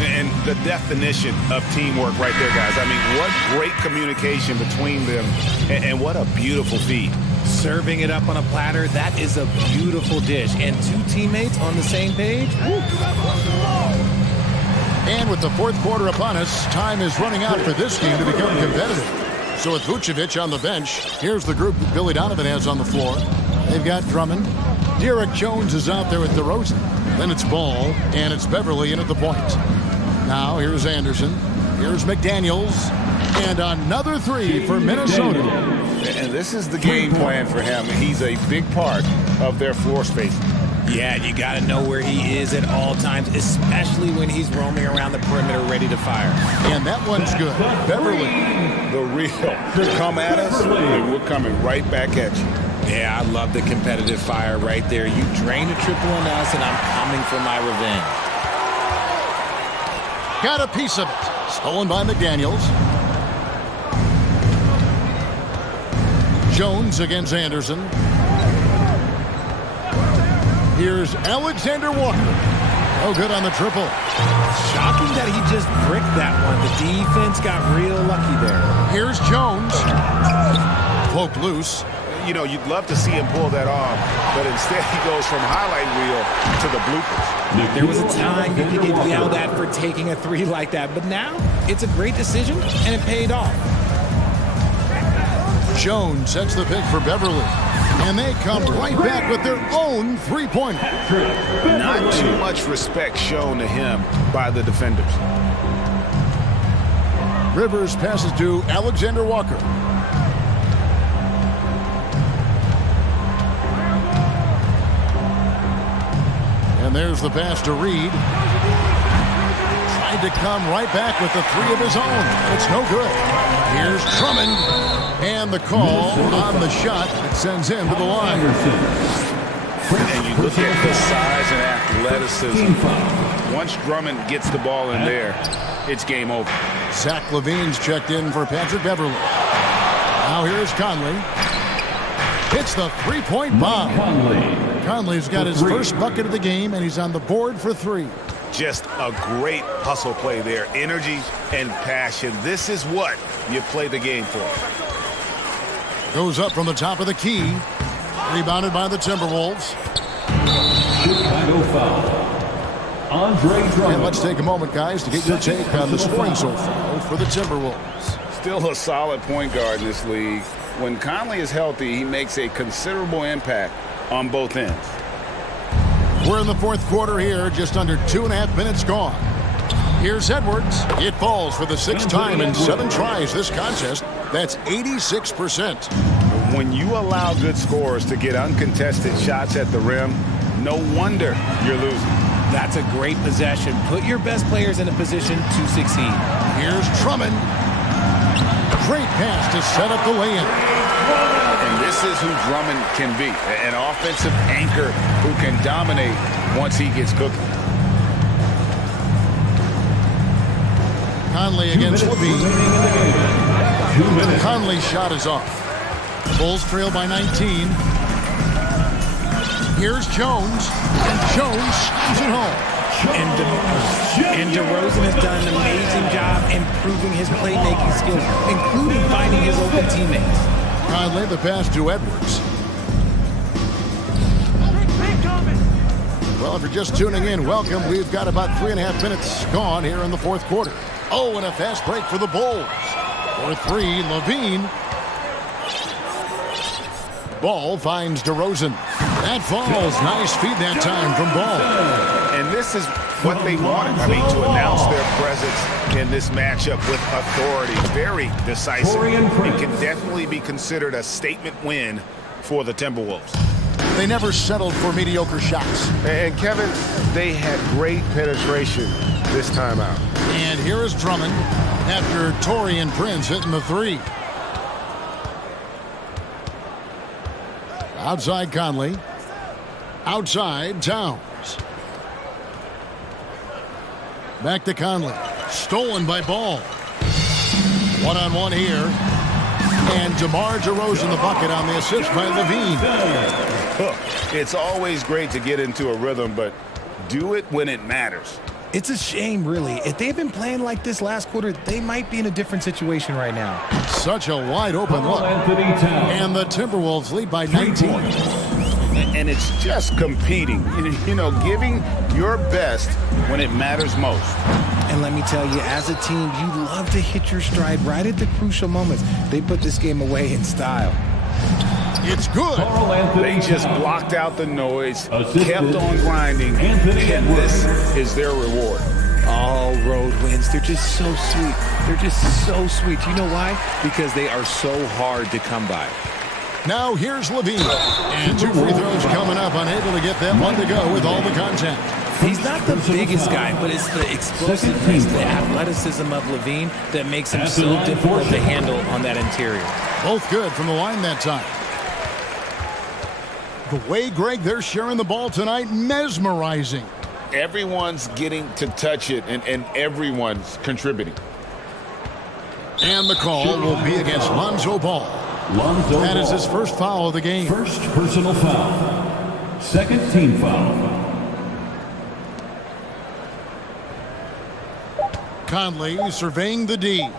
And the definition of teamwork right there, guys. I mean, what great communication between them, and what a beautiful feed. Serving it up on a platter, that is a beautiful dish. And 2 teammates on the same page. Woo. And with the fourth quarter upon us, time is running out for this game to become competitive. So with Vucevic on the bench, here's the group that Billy Donovan has on the floor. They've got Drummond. Derek Jones is out there with DeRozan. Then it's Ball, and it's Beverley in at the point. Now here's Anderson. Here's McDaniels. And another three for Minnesota. And this is the game plan for him. He's a big part of their floor space. Yeah, you got to know where he is at all times, especially when he's roaming around the perimeter ready to fire. And that one's good. Beverly. The real. Come at us, and we're coming right back at you. Yeah, I love the competitive fire right there. You drain a triple on us, and I'm coming for my revenge. Got a piece of it. Stolen by McDaniels. Jones against Anderson. Here's Alexander Walker. Oh, good on the triple. Shocking that he just bricked that one. The defense got real lucky there. Here's Jones. Poke loose. You know, you'd love to see him pull that off, but instead he goes from highlight reel to the bloopers. There was a time you could get yelled at for taking a three like that, but now it's a great decision, and it paid off. Jones sets the pick for Beverly. And they come right back with their own three-pointer. Not too much respect shown to him by the defenders. Rivers passes to Alexander Walker. And there's the pass to Reed. Tried to come right back with the three of his own. It's no good. Here's Drummond. And the call on the shot that sends him to the line. And you look at the size and athleticism. Once Drummond gets the ball in there, it's game over. Zach LaVine's checked in for Patrick Beverly. Now here's Conley. Hits the three-point bomb. Conley's got his first bucket of the game, and he's on the board for three. Just a great hustle play there. Energy and passion. This is what you play the game for. Goes up from the top of the key. Rebounded by the Timberwolves. Chicago foul. Andre Drummond. And let's take a moment, guys, to get your take on the scoring so far for the Timberwolves. Still a solid point guard in this league. When Conley is healthy, he makes a considerable impact on both ends. We're in the fourth quarter here, just under 2.5 minutes gone. Here's Edwards. It falls for the sixth time in 7 tries this contest. That's 86%. When you allow good scorers to get uncontested shots at the rim, no wonder you're losing. That's a great possession. Put your best players in a position to succeed. Here's Drummond. Great pass to set up the lay-in. And this is who Drummond can be, an offensive anchor who can dominate once he gets cooking. Conley against LaVine. Conley's shot is off. Bulls trail by 19. Here's Jones. And Jones slams it home. And DeRozan has done an amazing job improving his playmaking skills, including finding his open teammates. Conley, the pass to Edwards. Well, if you're just tuning in, welcome. We've got about 3.5 minutes gone here in the fourth quarter. Oh, and a fast break for the Bulls. For three, LaVine. Ball finds DeRozan. That falls. Nice feed that time from Ball. And this is what they wanted. I mean, to announce their presence in this matchup with authority. Very decisive. It can definitely be considered a statement win for the Timberwolves. They never settled for mediocre shots. And Kevin, they had great penetration this time out. And here is Drummond after Taurean Prince hitting the three. Outside Conley. Outside Towns. Back to Conley. Stolen by Ball. One-on-one here. And DeMar DeRozan the bucket on the assist by LaVine. It's always great to get into a rhythm, but do it when it matters. It's a shame, really. If they've been playing like this last quarter, they might be in a different situation right now. Such a wide-open look. And the Timberwolves lead by 19. And it's just competing. You know, giving your best when it matters most. And let me tell you, as a team, you love to hit your stride right at the crucial moments. They put this game away in style. It's good. They just blocked out the noise, kept on grinding, and this is their reward. All road wins, they're just so sweet. They're just so sweet. You know why? Because they are so hard to come by. Now here's Levine. And 2 free throws coming up, unable to get that one to go with all the contact. He's not the biggest guy, but it's the explosiveness, the athleticism of Levine that makes him so difficult to handle on that interior. Both good from the line that time. The way, Greg, they're sharing the ball tonight, mesmerizing. Everyone's getting to touch it, and everyone's contributing. And the call will be against Lonzo Ball. That is his first foul of the game. First personal foul. Second team foul. Conley surveying the D.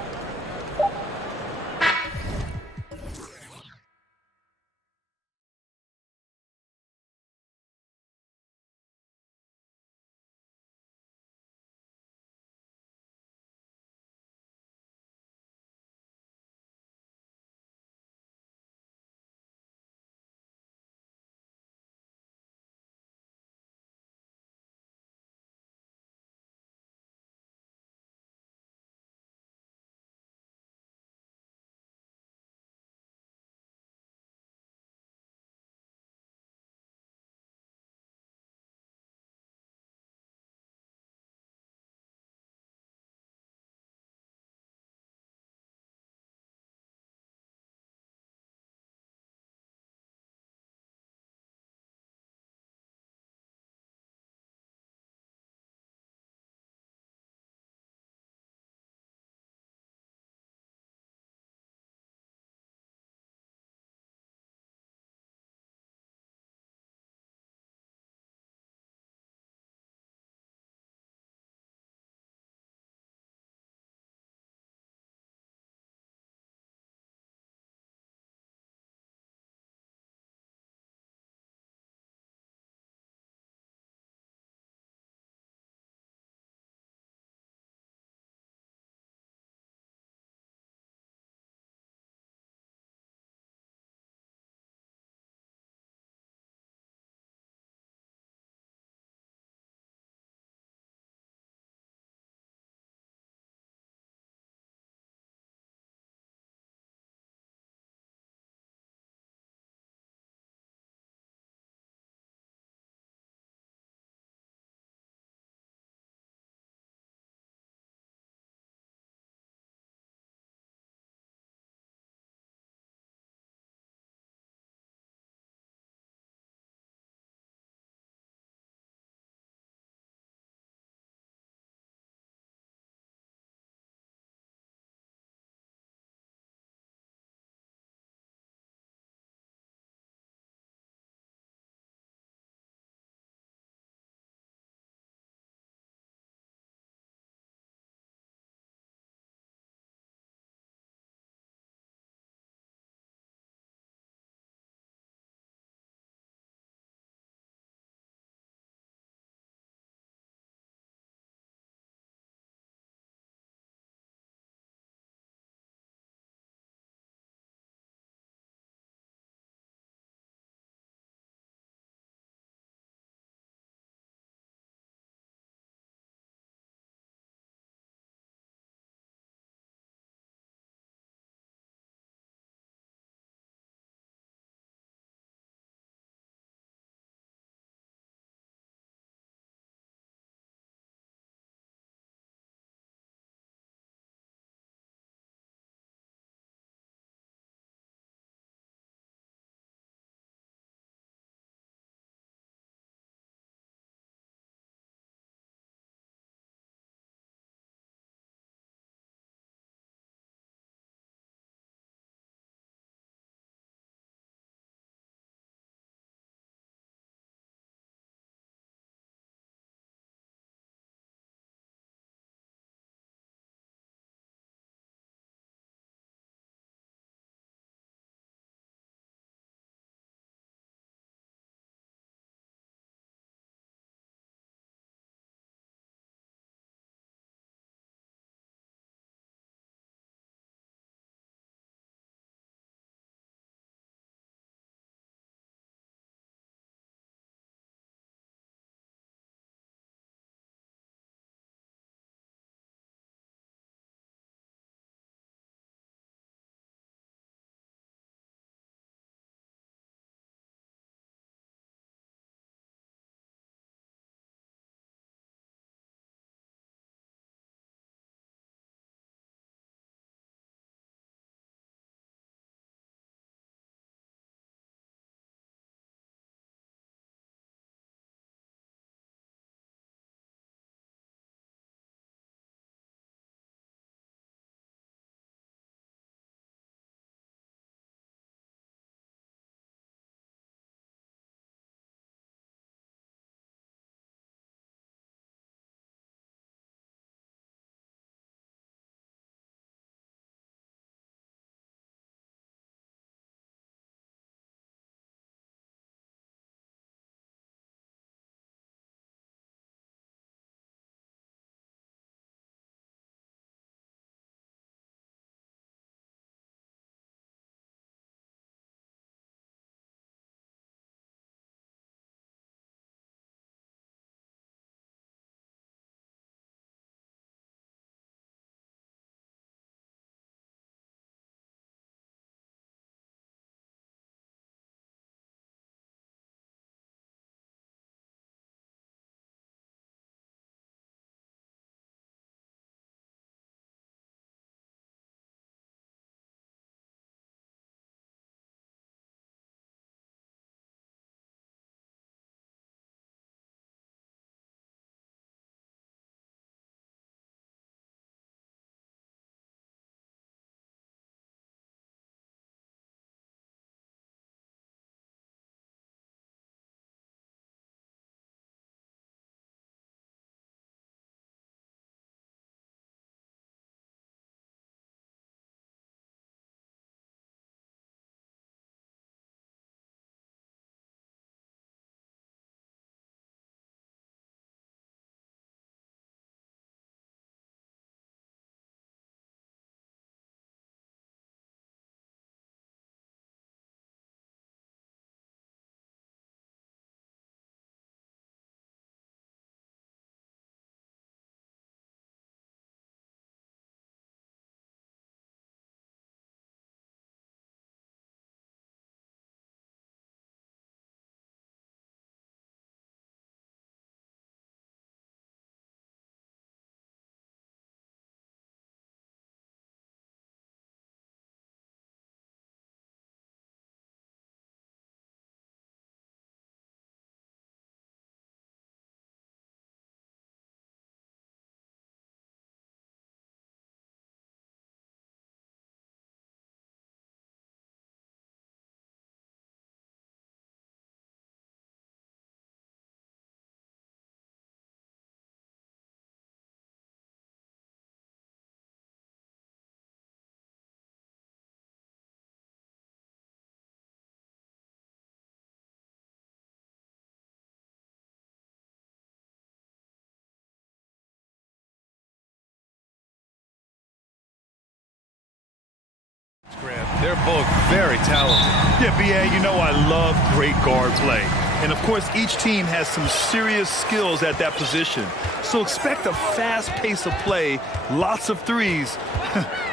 They're both very talented. Yeah, B.A., you know I love great guard play. And, of course, each team has some serious skills at that position. So expect a fast pace of play, lots of threes.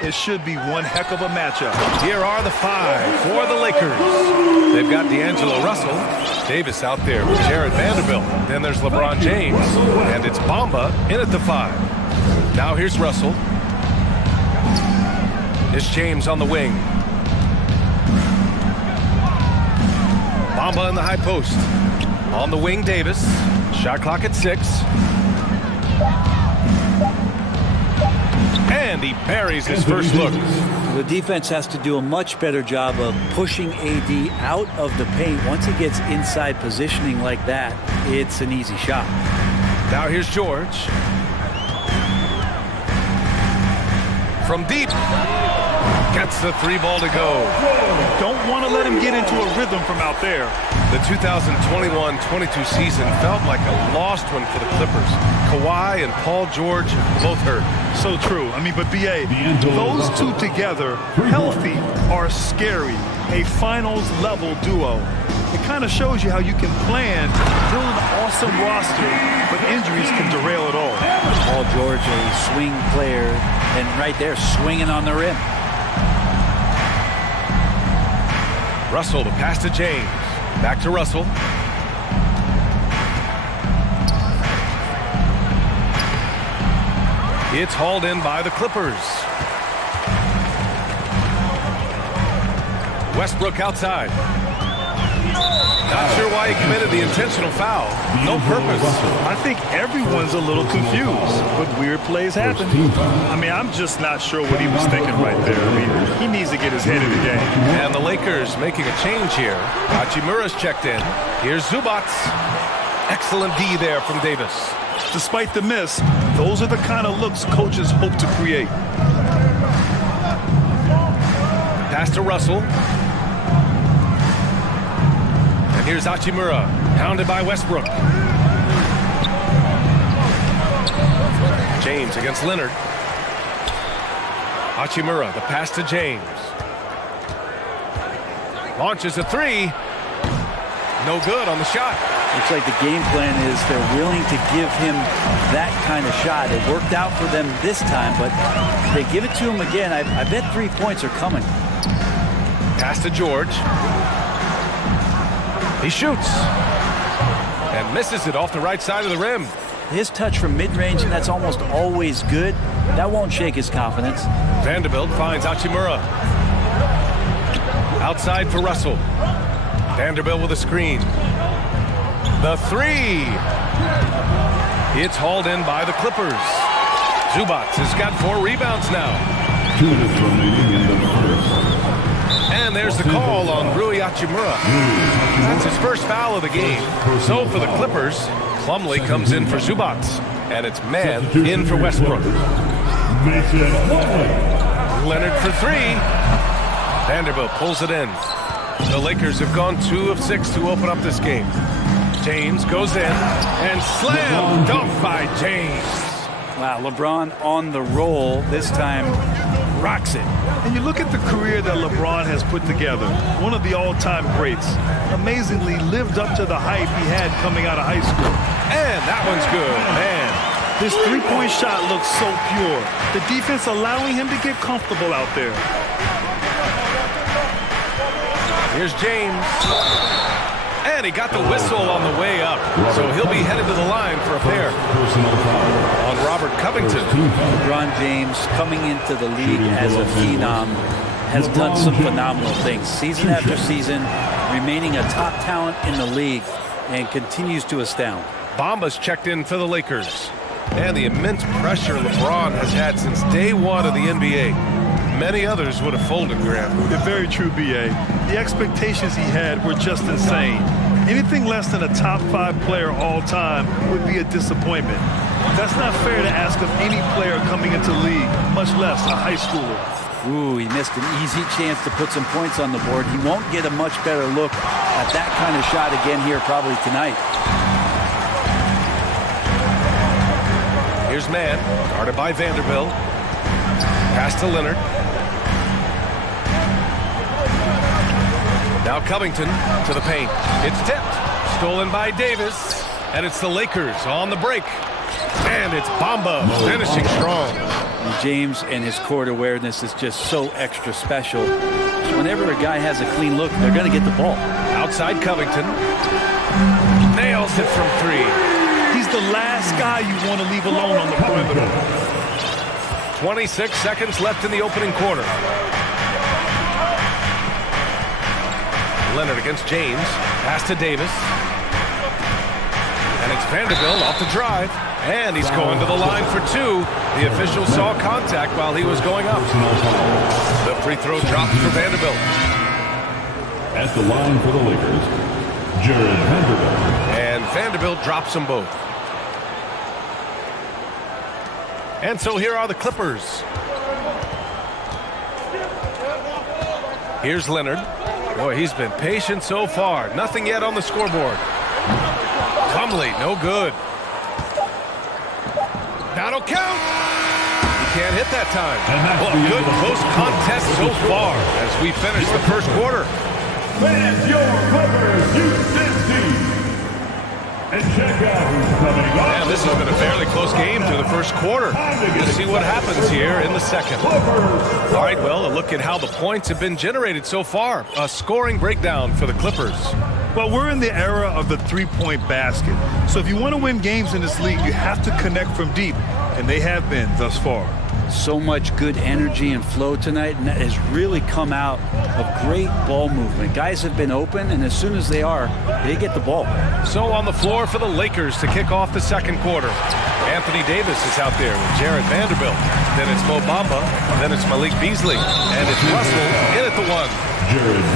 It should be one heck of a matchup. Here are the 5 for the Lakers. They've got D'Angelo Russell, Davis out there with Jared Vanderbilt. Then there's LeBron James, and it's Bamba in at the 5. Now here's Russell. It's James on the wing. Bamba in the high post. On the wing, Davis. Shot clock at 6. And he buries his first look. The defense has to do a much better job of pushing AD out of the paint. Once he gets inside positioning like that, it's an easy shot. Now here's George. From deep. Gets the 3 ball to go. Don't want to let him get into a rhythm from out there. The 2021-22 season felt like a lost one for the Clippers. Kawhi and Paul George both hurt. So true. I mean, but B.A., those two together, healthy, are scary. A finals-level duo. It kind of shows you how you can plan, build an awesome roster, but injuries can derail it all. Paul George, a swing player, and right there, swinging on the rim. Russell to pass to James. Back to Russell. It's hauled in by the Clippers. Westbrook outside. Not sure why he committed the intentional foul. No purpose. I think everyone's a little confused, but weird plays happen. I mean, I'm just not sure what he was thinking right there. I mean, he needs to get his head in the game. And the Lakers making a change here. Hachimura's checked in. Here's Zubac. Excellent D there from Davis. Despite the miss, those are the kind of looks coaches hope to create. Pass to Russell. Here's Hachimura, hounded by Westbrook. James against Leonard. Hachimura, the pass to James. Launches a 3. No good on the shot. Looks like the game plan is they're willing to give him that kind of shot. It worked out for them this time, but if they give it to him again, I bet 3 points are coming. Pass to George. He shoots and misses it off the right side of the rim. His touch from mid-range, and that's almost always good. That won't shake his confidence. Vanderbilt finds Hachimura. Outside for Russell. Vanderbilt with a screen. The 3. It's hauled in by the Clippers. Zubac has got 4 rebounds now. 2 minutes remaining in the first. And there's the call on Rui Hachimura. That's his first foul of the game. So for the Clippers, Plumlee comes in for Zubac. And it's man in for Westbrook. Leonard for 3. Vanderbilt pulls it in. The Lakers have gone 2 of 6 to open up this game. James goes in and slam dunk by James. Wow, LeBron on the roll this time. Rocks it. And you look at the career that LeBron has put together, one of the all-time greats. Amazingly lived up to the hype he had coming out of high school. And that one's good, man. This three-point shot looks so pure. The defense allowing him to get comfortable out there. Here's James. And he got the whistle on the way up. So he'll be headed to the line for a pair. On Robert Covington. LeBron James, coming into the league as a phenom, has done some phenomenal things. Season after season, remaining a top talent in the league, and continues to astound. Bamba's checked in for the Lakers. And the immense pressure LeBron has had since day one of the NBA. Many others would have folded, Graham. They're very true, B.A. The expectations he had were just insane. Anything less than a top 5 player all time would be a disappointment. That's not fair to ask of any player coming into the league, much less a high schooler. Ooh, he missed an easy chance to put some points on the board. He won't get a much better look at that kind of shot again here probably tonight. Here's Mann, guarded by Vanderbilt. Pass to Leonard. Now Covington to the paint. It's tipped. Stolen by Davis. And it's the Lakers on the break. And it's Bamba finishing strong. And James and his court awareness is just so extra special. So whenever a guy has a clean look, they're going to get the ball. Outside Covington. Nails it from three. He's the last guy you want to leave alone on the perimeter. 26 seconds left in the opening quarter. Leonard against James. Pass to Davis. And it's Vanderbilt off the drive. And he's going to the line for two. The official saw contact while he was going up. The free throw drops for Vanderbilt. At the line for the Lakers, Jared Vanderbilt. And Vanderbilt drops them both. And so here are the Clippers. Here's Leonard. Boy, he's been patient so far. Nothing yet on the scoreboard. Plumlee, no good. That'll count. He can't hit that time. Well, good close contest so far as we finish the first quarter. Fans, your Clippers, Houston team. And check out who's coming up. And this has been a fairly close game through the first quarter. Let's see what happens here in the second. All right, well, a look at how the points have been generated so far. A scoring breakdown for the Clippers. Well, we're in the era of the three-point basket. So if you want to win games in this league, you have to connect from deep. And they have been thus far. So much good energy and flow tonight, and that has really come out of great ball movement. Guys have been open, and as soon as they are, they get the ball. So on the floor for the Lakers to kick off the second quarter. Anthony Davis is out there with Jared Vanderbilt. Then it's Mo Bamba. Then it's Malik Beasley. And it's Russell in at the one.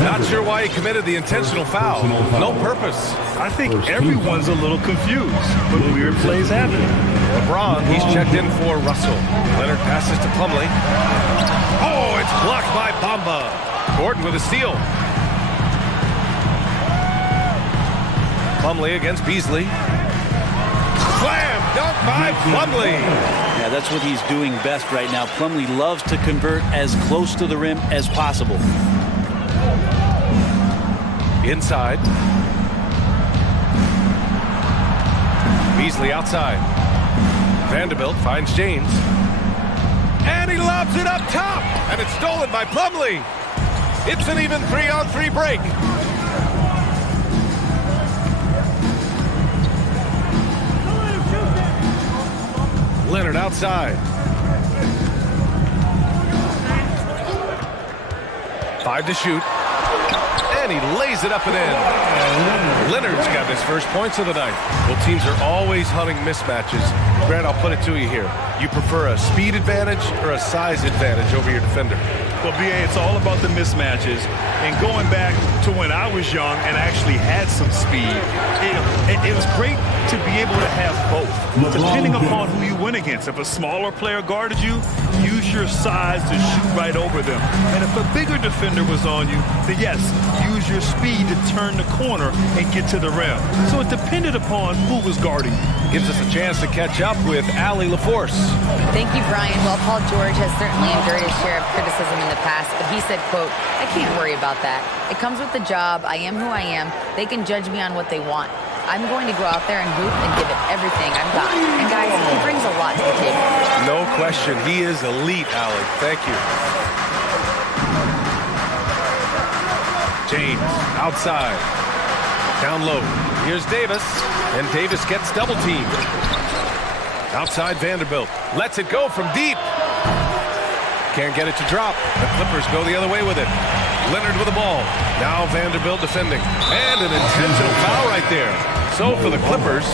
Not sure why he committed the intentional foul. No purpose. I think everyone's a little confused, but weird plays happen. LeBron, he's checked in for Russell. Leonard passes to Plumlee. Oh, it's blocked by Bamba. Gordon with a steal. Plumlee against Beasley. Slam dunk by Plumlee. Yeah, that's what he's doing best right now. Plumlee loves to convert as close to the rim as possible. Inside. Beasley outside. Vanderbilt finds James. And he lobs it up top. And it's stolen by Plumlee. It's an even 3-on-3 break. Leonard outside. 5 to shoot. And he lays it up and in. Leonard's got his first points of the night. Well, teams are always hunting mismatches. Grant, I'll put it to you here. You prefer a speed advantage or a size advantage over your defender? Well, BA, it's all about the mismatches. And going back to when I was young and actually had some speed, it was great to be able to have both, depending upon who you went against. If a smaller player guarded you, use your size to shoot right over them. And if a bigger defender was on you, then yes, use your speed to turn the corner and get to the rim. So it depended upon who was guarding you. Gives us a chance to catch up with Allie LaForce. Thank you, Brian. Well, Paul George has certainly endured his share of criticism in the past, but he said, quote, "I can't worry about that. It comes with the job. I am who I am. They can judge me on what they want. I'm going to go out there and hoop and give it everything I've got." And guys, he brings a lot to the table. No question. He is elite, Allie. Thank you. James outside. Down low. Here's Davis. And Davis gets double teamed. Outside Vanderbilt. Lets it go from deep. Can't get it to drop. The Clippers go the other way with it. Leonard with the ball. Now Vanderbilt defending. And an intentional foul right there. So for the Clippers,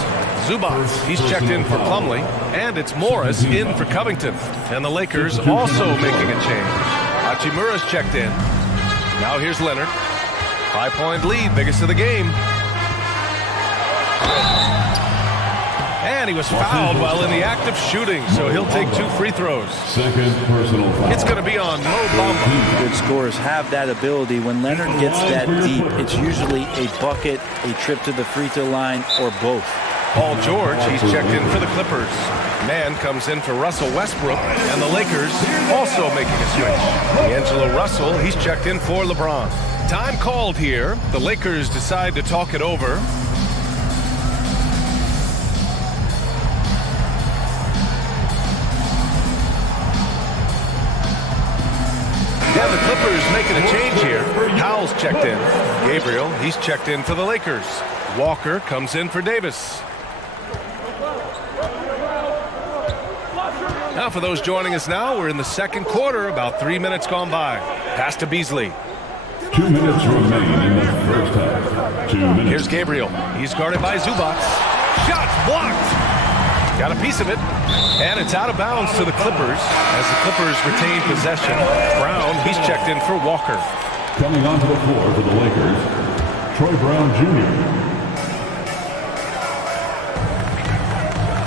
Zubac, he's checked in for Plumlee. And it's Morris in for Covington. And the Lakers also making a change. Hachimura's checked in. Now here's Leonard. 5-point lead, biggest of the game. And he was fouled while in the act of shooting, so he'll take 2 free throws. Second personal foul. It's going to be on Mo Bamba. Good scorers have that ability. When Leonard gets that deep, it's usually a bucket, a trip to the free throw line, or both. Paul George, he's checked in for the Clippers. Man comes in for Russell Westbrook, and the Lakers also making a switch. D'Angelo Russell, he's checked in for LeBron. Time called here. The Lakers decide to talk it over. Yeah, the Clippers making a change here. Powell's checked in. Gabriel, he's checked in for the Lakers. Walker comes in for Davis. Now for those joining us now, we're in the second quarter, about 3 minutes gone by. Pass to Beasley. 2 minutes remain in the first half. 2 minutes. Here's Gabriel. He's guarded by Zubac. Shot blocked. Got a piece of it. And it's out of bounds to the Clippers as the Clippers retain possession. Brown, he's checked in for Walker. Coming onto the floor for the Lakers, Troy Brown Jr.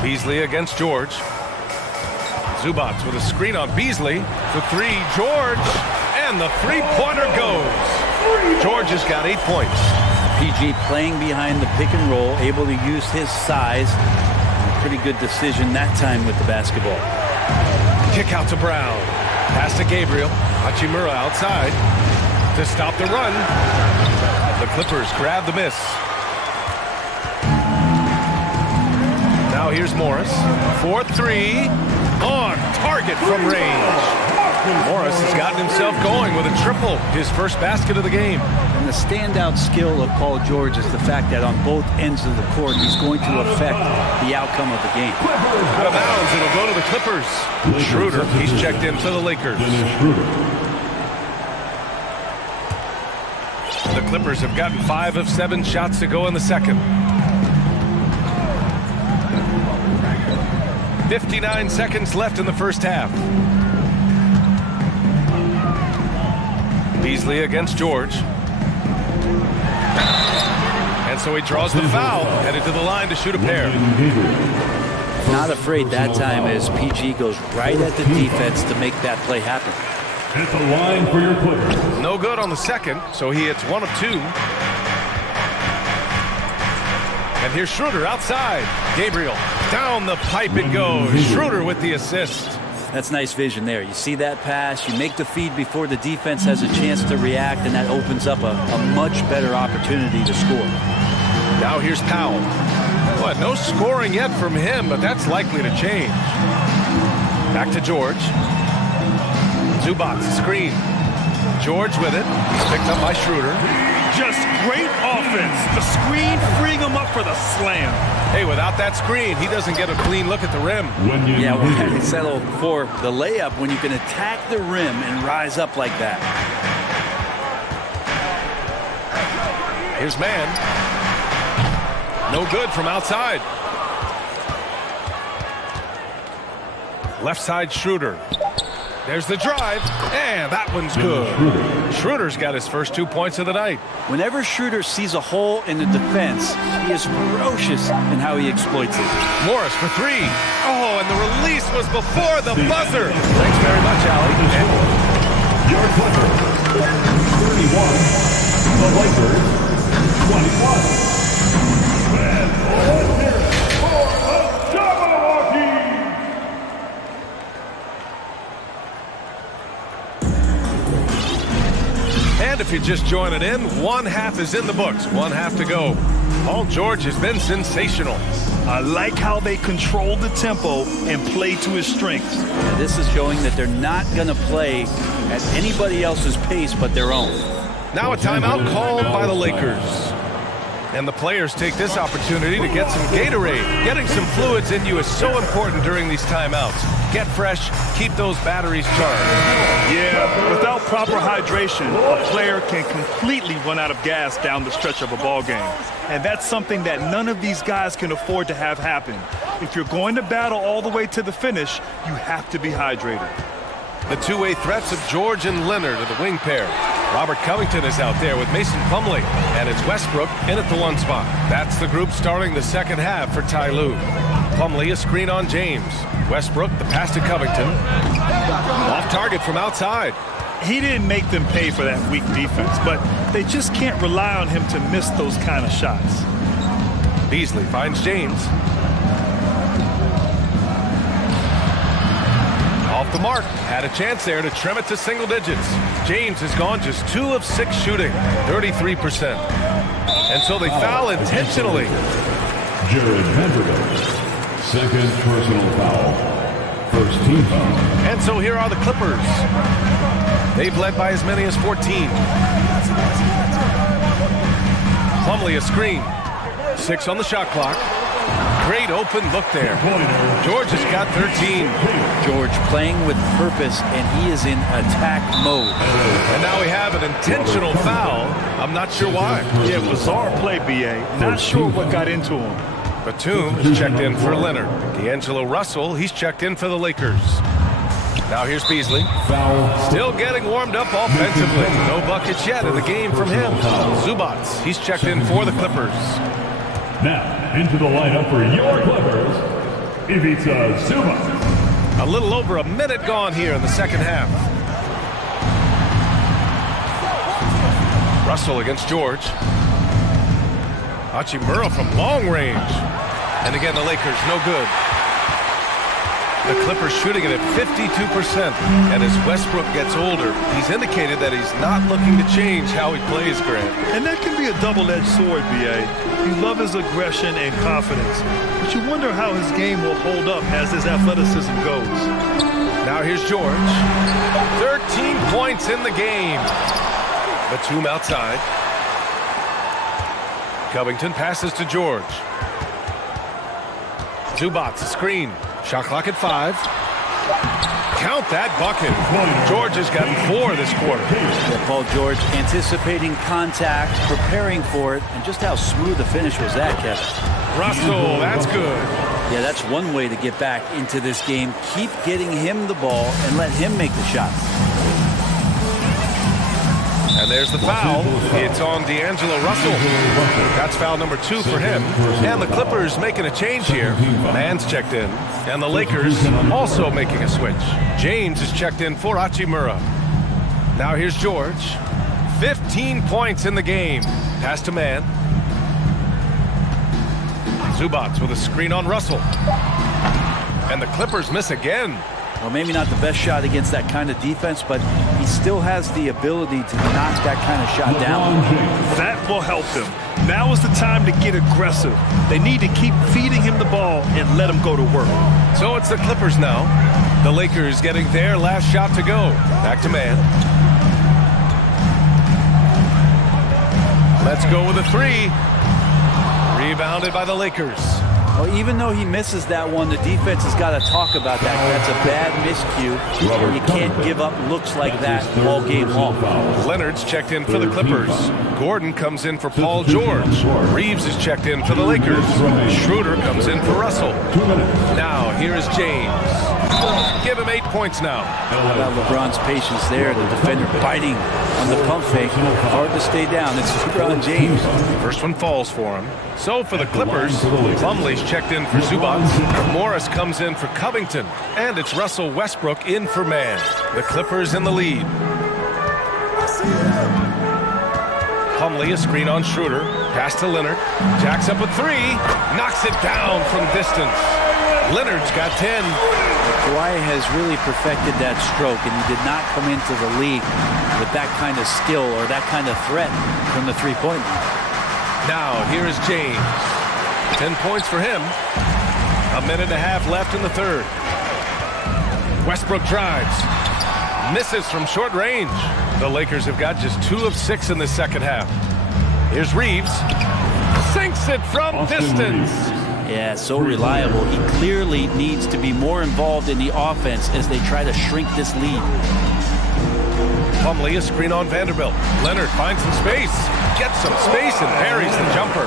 Beasley against George. Zubac with a screen on Beasley. For three, George. And the three-pointer goes. George has got 8 points. PG playing behind the pick and roll, able to use his size. Pretty good decision that time with the basketball. Kick out to Brown. Pass to Gabriel. Hachimura outside to stop the run. The Clippers grab the miss. Now here's Morris. 4-3. On target from range. Morris has gotten himself going with a triple. His first basket of the game. And the standout skill of Paul George is the fact that on both ends of the court, he's going to affect the outcome of the game. Out of bounds, it'll go to the Clippers. Schroeder, he's checked in for the Lakers. The Clippers have gotten 5 of 7 shots to go in the second. 59 seconds left in the first half. Beasley against George. And so he draws the foul, headed to the line to shoot a pair. Not afraid that time as PG goes right at the defense to make that play happen. At the line for your Clippers. No good on the second, so he hits 1 of 2. And here's Schroeder outside. Gabriel, down the pipe it goes. Schroeder with the assist. That's nice vision there. You see that pass, you make the feed before the defense has a chance to react, and that opens up a much better opportunity to score. Now here's Powell. Well, no scoring yet from him, but that's likely to change. Back to George. Zubac, screen. George with it. Picked up by Schroeder. Just great offense. The screen freeing him up for the slam. Hey, without that screen, he doesn't get a clean look at the rim. Yeah, we had to settle for the layup when you can attack the rim and rise up like that. Here's man. No good from outside. Left side Schroeder. There's the drive, and that one's good. Schroeder's got his first 2 points of the night. Whenever Schroeder sees a hole in the defense, he is ferocious in how he exploits it. Morris for 3. Oh, and the release was before the buzzer. Thanks very much, Allie. Your Clippers, 31. The Lakers, 21. And if you're just joining in, 1 half is in the books. 1 half to go. Paul George has been sensational. I like how they control the tempo and play to his strengths. And this is showing that they're not going to play at anybody else's pace but their own. Now a timeout called by the Lakers. And the players take this opportunity to get some Gatorade. Getting some fluids in you is so important during these timeouts. Get fresh, keep those batteries charged. Yeah, without proper hydration, a player can completely run out of gas down the stretch of a ball game. And that's something that none of these guys can afford to have happen. If you're going to battle all the way to the finish, you have to be hydrated. The two-way threats of George and Leonard are the wing pair. Robert Covington is out there with Mason Plumlee, and it's Westbrook in at the 1 spot. That's the group starting the second half for Ty Lue. Plumlee a screen on James. Westbrook, the pass to Covington. Off target from outside. He didn't make them pay for that weak defense, but they just can't rely on him to miss those kind of shots. Beasley finds James. Off off the mark. Had a chance there to trim it to single digits. James has gone just 2 of 6 shooting, 33%. And so they foul intentionally. Jared Vanderbilt, second personal foul. First team foul. And so here are the Clippers. They've led by as many as 14. Plumlee a screen. 6 on the shot clock. Great open look there. George has got 13. George playing with purpose, and he is in attack mode. And now we have an intentional foul. I'm not sure why. Yeah, bizarre play, B.A. Not sure what got into him. Batum is checked in for Leonard. D'Angelo Russell, he's checked in for the Lakers. Now here's Beasley. Still getting warmed up offensively. No buckets yet in the game from him. Zubac, he's checked in for the Clippers. Now, into the lineup for your Clippers, Ivica Zubac. A little over a minute gone here in the second half. Russell against George. Hachimura from long range. And again, the Lakers, no good. The Clippers shooting it at 52%. And as Westbrook gets older, he's indicated that he's not looking to change how he plays, Grant. And that can be a double-edged sword, B.A. You love his aggression and confidence, but you wonder how his game will hold up as his athleticism goes. Now here's George. 13 points in the game. Batum outside. Covington passes to George. Zubac, a screen. Shot clock at 5. Count that bucket. George has gotten 4 this quarter. Paul George anticipating contact, preparing for it, and just how smooth the finish was that, Kevin. Russell, that's good. Yeah, that's one way to get back into this game. Keep getting him the ball and let him make the shots. And there's the foul. It's on D'Angelo Russell. That's foul number 2 for him. And the Clippers making a change here. Mann's checked in. And the Lakers also making a switch. James is checked in for Hachimura. Now here's George. 15 points in the game. Pass to Mann. Zubac with a screen on Russell. And the Clippers miss again. Well, maybe not the best shot against that kind of defense, but he still has the ability to knock that kind of shot down. That will help them. Now is the time to get aggressive. They need to keep feeding him the ball and let him go to work. So it's the Clippers now. The Lakers getting their last shot to go. Back to Mann. Let's go with a 3. Rebounded by the Lakers. Well, even though he misses that one, the defense has got to talk about that. That's a bad miscue. You can't give up looks like that all game long. Leonard's checked in for the Clippers. Gordon comes in for Paul George. Reeves is checked in for the Lakers. Schroeder comes in for Russell. Now, here is James. Give him 8 points now. How about LeBron's patience there? The defender biting on the pump fake. Hard to stay down. It's LeBron James. First one falls for him. So for the Clippers, Plumlee's checked in for Zubac. Morris comes in for Covington. And it's Russell Westbrook in for Mann. The Clippers in the lead. Plumlee, a screen on Schroeder. Pass to Leonard. Jacks up a 3. Knocks it down from distance. Leonard's got 10. Kawhi has really perfected that stroke, and he did not come into the league with that kind of skill or that kind of threat from the three-point line. Now, here is James. 10 points for him. A minute and a half left in the third. Westbrook drives. Misses from short range. The Lakers have got just 2 of 6 in the second half. Here's Reeves. Sinks it from distance. Yeah, so reliable. He clearly needs to be more involved in the offense as they try to shrink this lead. Plumlee, a screen on Vanderbilt. Leonard finds some space. Gets some space and parries the jumper.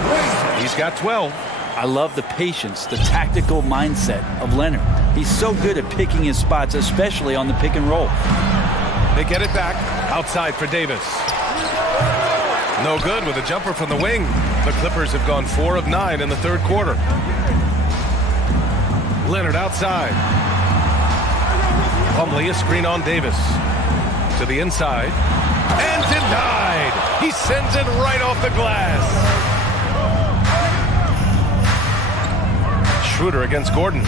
He's got 12. I love the patience, the tactical mindset of Leonard. He's so good at picking his spots, especially on the pick and roll. They get it back. Outside for Davis. No good with a jumper from the wing. The Clippers have gone 4 of 9 in the third quarter. Leonard outside. Plumlee, a screen on Davis. To the inside. And denied. He sends it right off the glass. Schroeder against Gordon.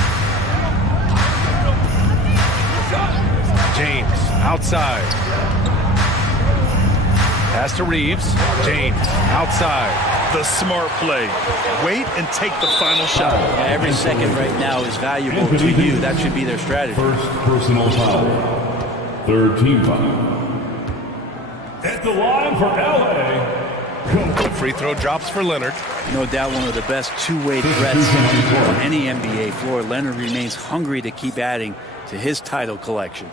James, outside. Pass to Reeves. James, outside. The smart play. Wait and take the final shot. Every second right now is valuable to you. That should be their strategy. First personal foul. Third team foul. At the line for LA. Free throw drops for Leonard. No doubt one of the best two-way threats on any NBA floor. Leonard remains hungry to keep adding to his title collection.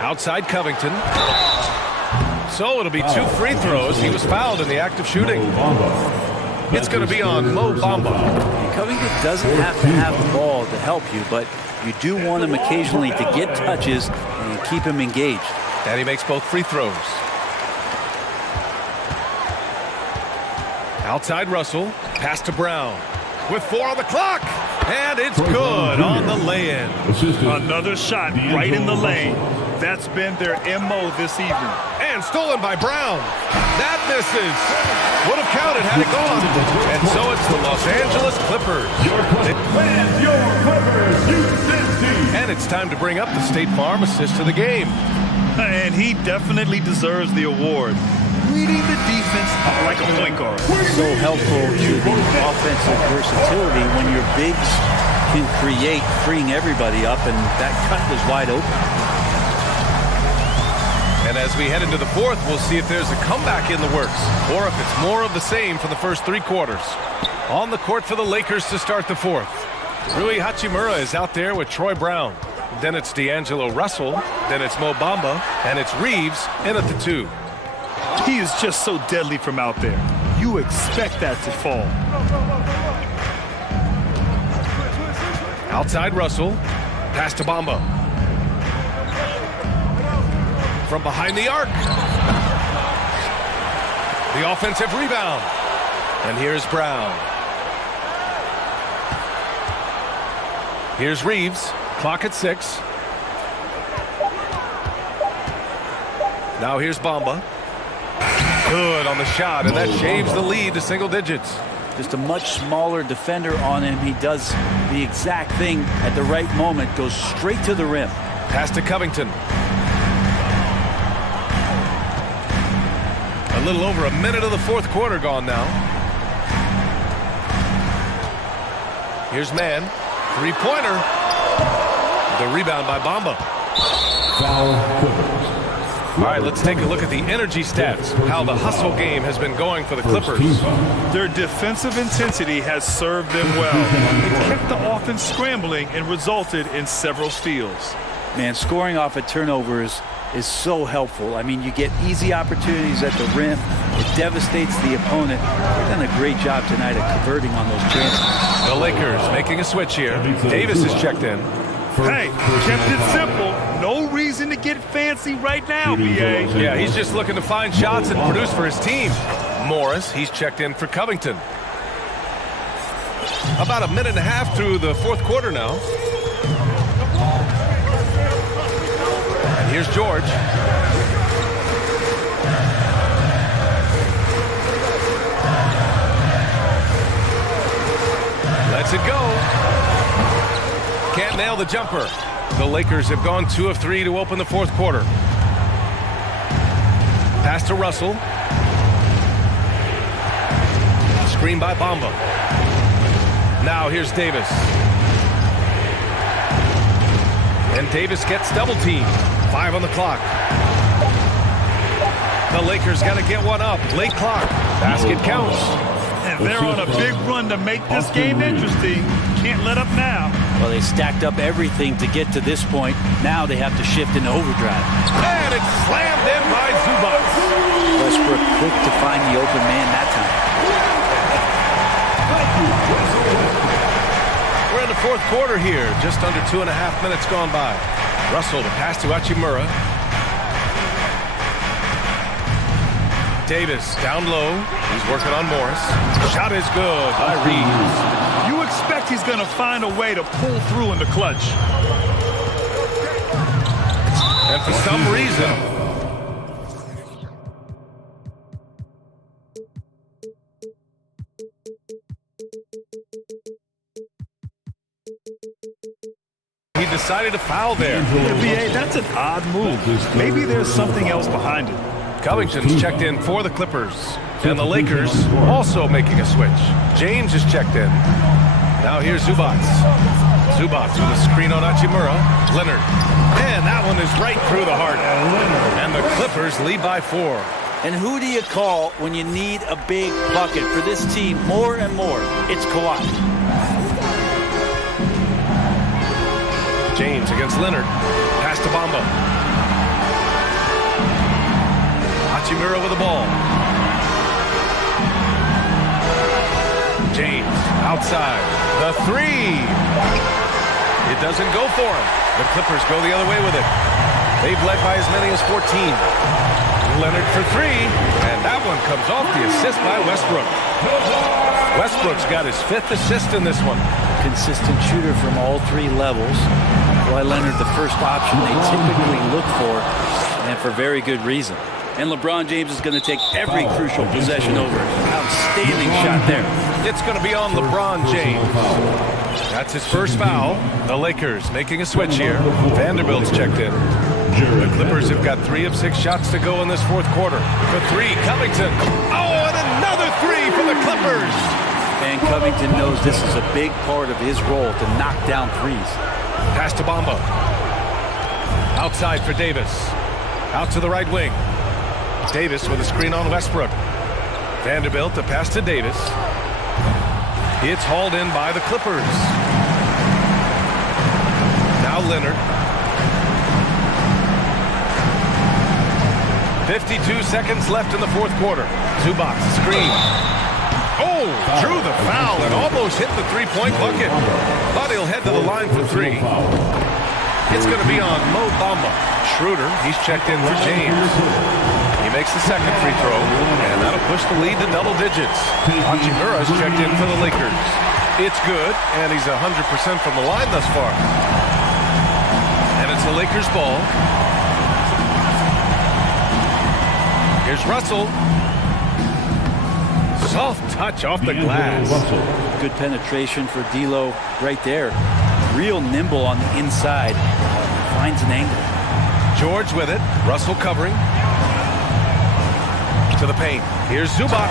Outside Covington. So it'll be 2 free throws. He was fouled in the act of shooting. It's going to be on Mo Bamba. Covington doesn't have to have the ball to help you, but you do want him occasionally to get touches and keep him engaged. And he makes both free throws. Outside Russell. Pass to Brown. With 4 on the clock. And it's good on the lay-in. Another shot right in the lane. That's been their MO this evening. And stolen by Brown. That misses. Would have counted had it gone. And so it's the Los Angeles Clippers. And it's time to bring up the State Farm assist of the game. And he definitely deserves the award. Reading the defense like a point guard. So helpful to the offensive versatility when your bigs can create, freeing everybody up, and that cut was wide open. And as we head into the fourth, we'll see if there's a comeback in the works or if it's more of the same for the first 3 quarters. On the court for the Lakers to start the fourth. Rui Hachimura is out there with Troy Brown. Then it's D'Angelo Russell. Then it's Mo Bamba. And it's Reeves in at the 2. He is just so deadly from out there. You expect that to fall. Outside Russell. Pass to Bamba. From behind the arc. The offensive rebound. And here's Brown. Here's Reeves. Clock at 6. Now here's Bamba. Good on the shot, and that shaves the lead to single digits. Just a much smaller defender on him. He does the exact thing at the right moment. Goes straight to the rim. Pass to Covington. A little over a minute of the fourth quarter gone now. Here's Mann. 3-pointer. The rebound by Bamba. Foul Clippers. All right, let's take a look at the energy stats, how the hustle game has been going for the Clippers. Their defensive intensity has served them well. It kept the offense scrambling and resulted in several steals. Man, scoring off of turnovers is so helpful. I mean, you get easy opportunities at the rim. It devastates the opponent. They've done a great job tonight of converting on those chances. The Lakers making a switch here. Davis is checked in. Hey, kept it simple. No reason to get fancy right now, B.A. Yeah, he's just looking to find shots and produce for his team. Morris, he's checked in for Covington. About a minute and a half through the fourth quarter now. And here's George. Lets it go. Can't nail the jumper. The Lakers have gone 2 of 3 to open the fourth quarter. Pass to Russell. Screen by Bamba. Now here's Davis. And Davis gets double teamed. 5 on the clock. The Lakers got to get one up. Late clock. Basket counts. And they're on a big run to make this game interesting. Can't let up now. Well, they stacked up everything to get to this point. Now they have to shift into overdrive. And it's slammed in by Zubac. Westbrook quick to find the open man that time. We're in the fourth quarter here. Just under 2.5 minutes gone by. Russell to pass to Hachimura. Davis down low. He's working on Morris. Shot is good by Reeves. You expect he's going to find a way to pull through in the clutch. And for some reason, decided to foul there. Yeah, BA, that's an odd move. Maybe there's something else behind it. Covington's checked in for the Clippers. And the Lakers also making a switch. James is checked in. Now here's Zubats. Zubats with a screen on Hachimura. Leonard. And that one is right through the heart. And the Clippers lead by 4. And who do you call when you need a big bucket for this team more and more? It's Kawhi. James against Leonard. Pass to Bamba. Hachimura with the ball. James outside. The three. It doesn't go for him. The Clippers go the other way with it. They've led by as many as 14. Leonard for three. And that one comes off the assist by Westbrook. Westbrook's got his 5th assist in this one. Consistent shooter from all 3 levels. Kawhi Leonard, the first option they typically look for, and for very good reason. And LeBron James is going to take every crucial possession over. Outstanding shot there. It's going to be on LeBron James. That's his first foul. The Lakers making a switch here. Vanderbilt's checked in. The Clippers have got 3 of 6 shots to go in this 4th quarter. For 3, Covington. Oh, and another 3 for the Clippers. And Covington knows this is a big part of his role to knock down threes. Pass to Bamba. Outside for Davis. Out to the right wing. Davis with a screen on Westbrook. Vanderbilt to pass to Davis. It's hauled in by the Clippers. Now Leonard. 52 seconds left in the 4th quarter. Zubac screen. Oh, drew the foul and almost hit the 3-point bucket. But he'll head to the line for 3. It's going to be on Mo Bamba. Schroeder, he's checked in for James. He makes the 2nd free throw, and that'll push the lead to double digits. Hachimura's checked in for the Lakers. It's good, and he's 100% from the line thus far. And it's the Lakers' ball. Here's Russell. Soft touch off the glass. Good penetration for D'Lo right there. Real nimble on the inside. Finds an angle. George with it. Russell covering. To the paint. Here's Zubac.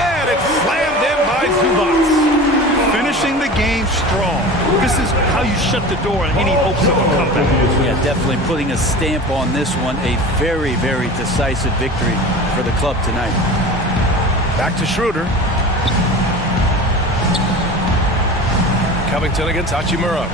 And it's slammed in by Zubac. Finishing the game strong. This is how you shut the door on any hopes of a comeback. Yeah, definitely putting a stamp on this one. A very, very decisive victory for the club tonight. Back to Schroeder. Covington against Hachimura.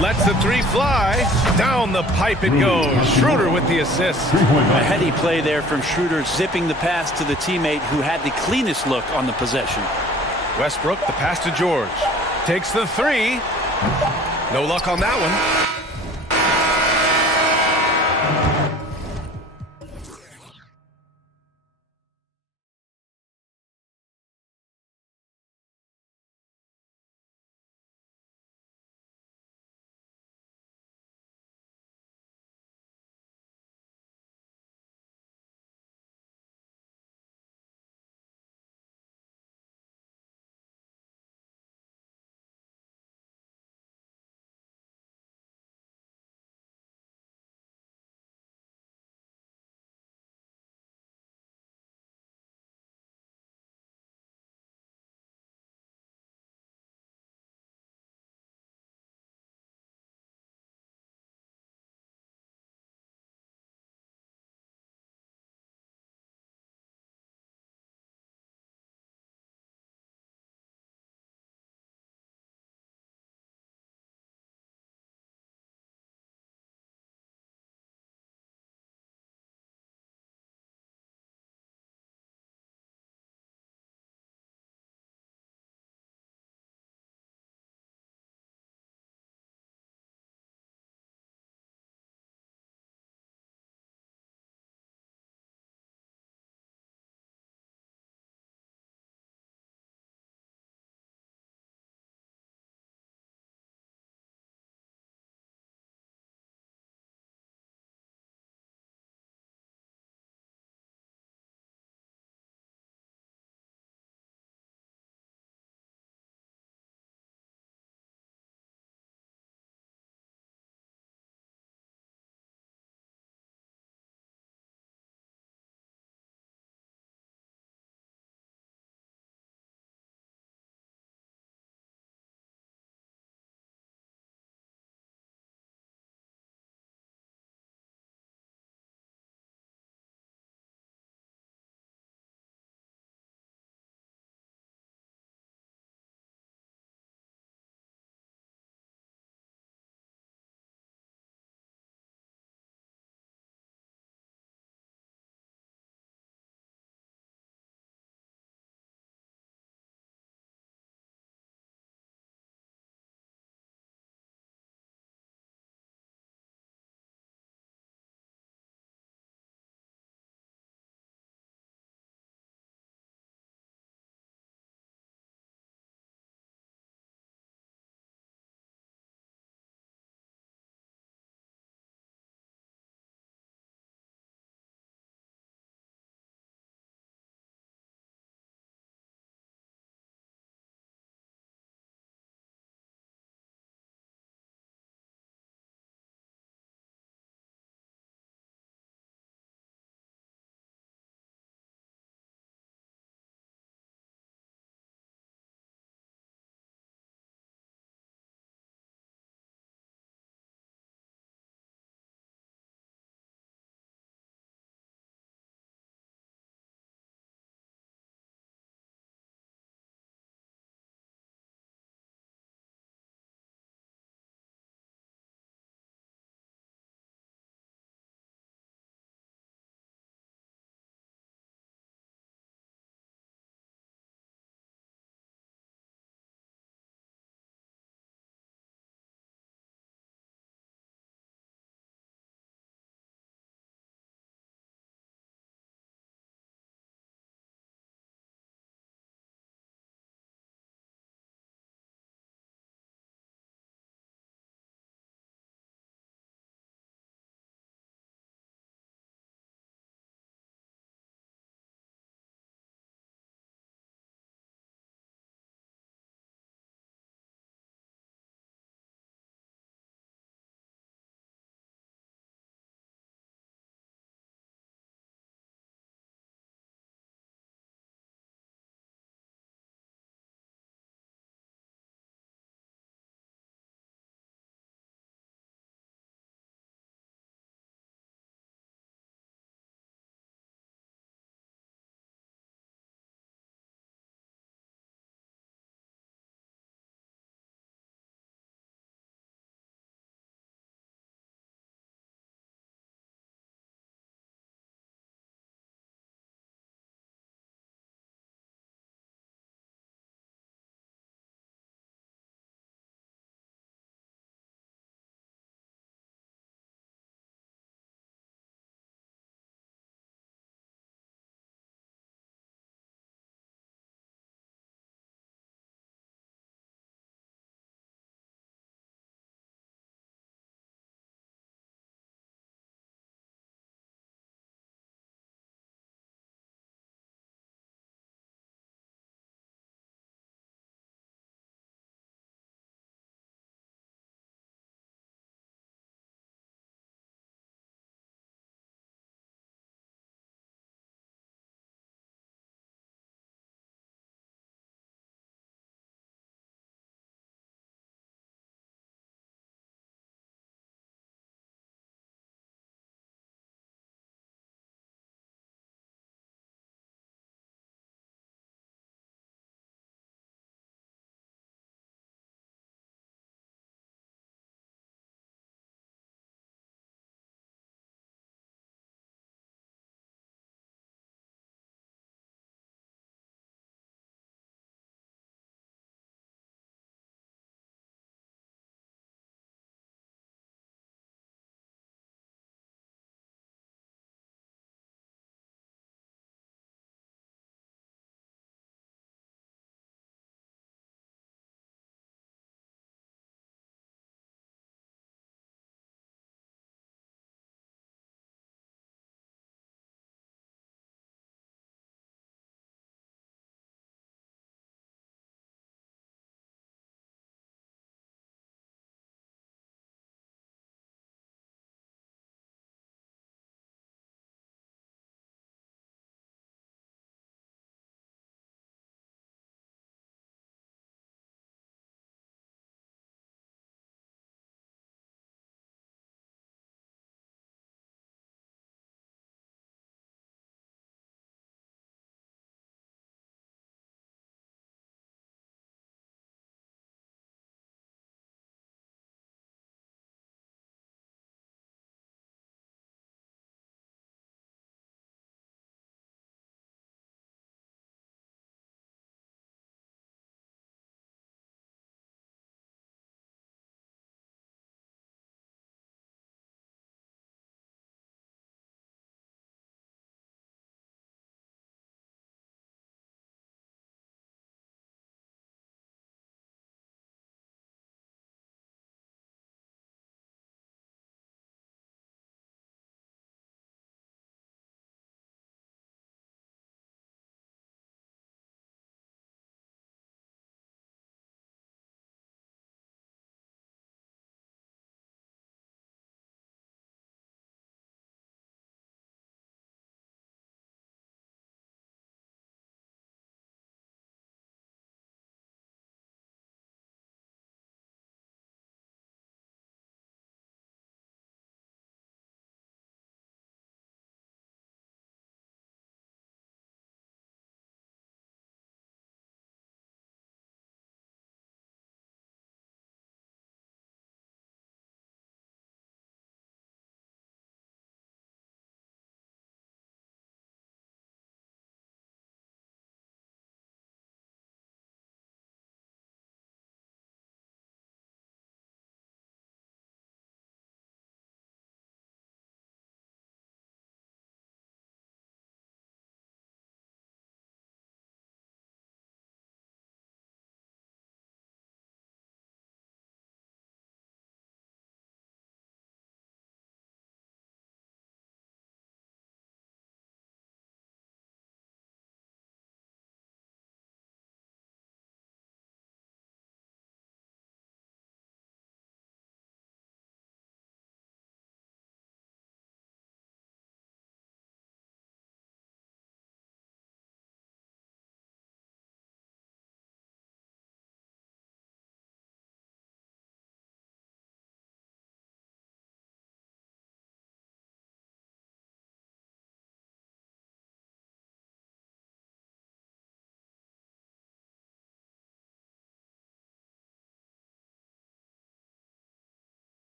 Lets the 3 fly. Down the pipe it goes. Schroeder with the assist. A heady play there from Schroeder, zipping the pass to the teammate who had the cleanest look on the possession. Westbrook, the pass to George. Takes the 3. No luck on that one.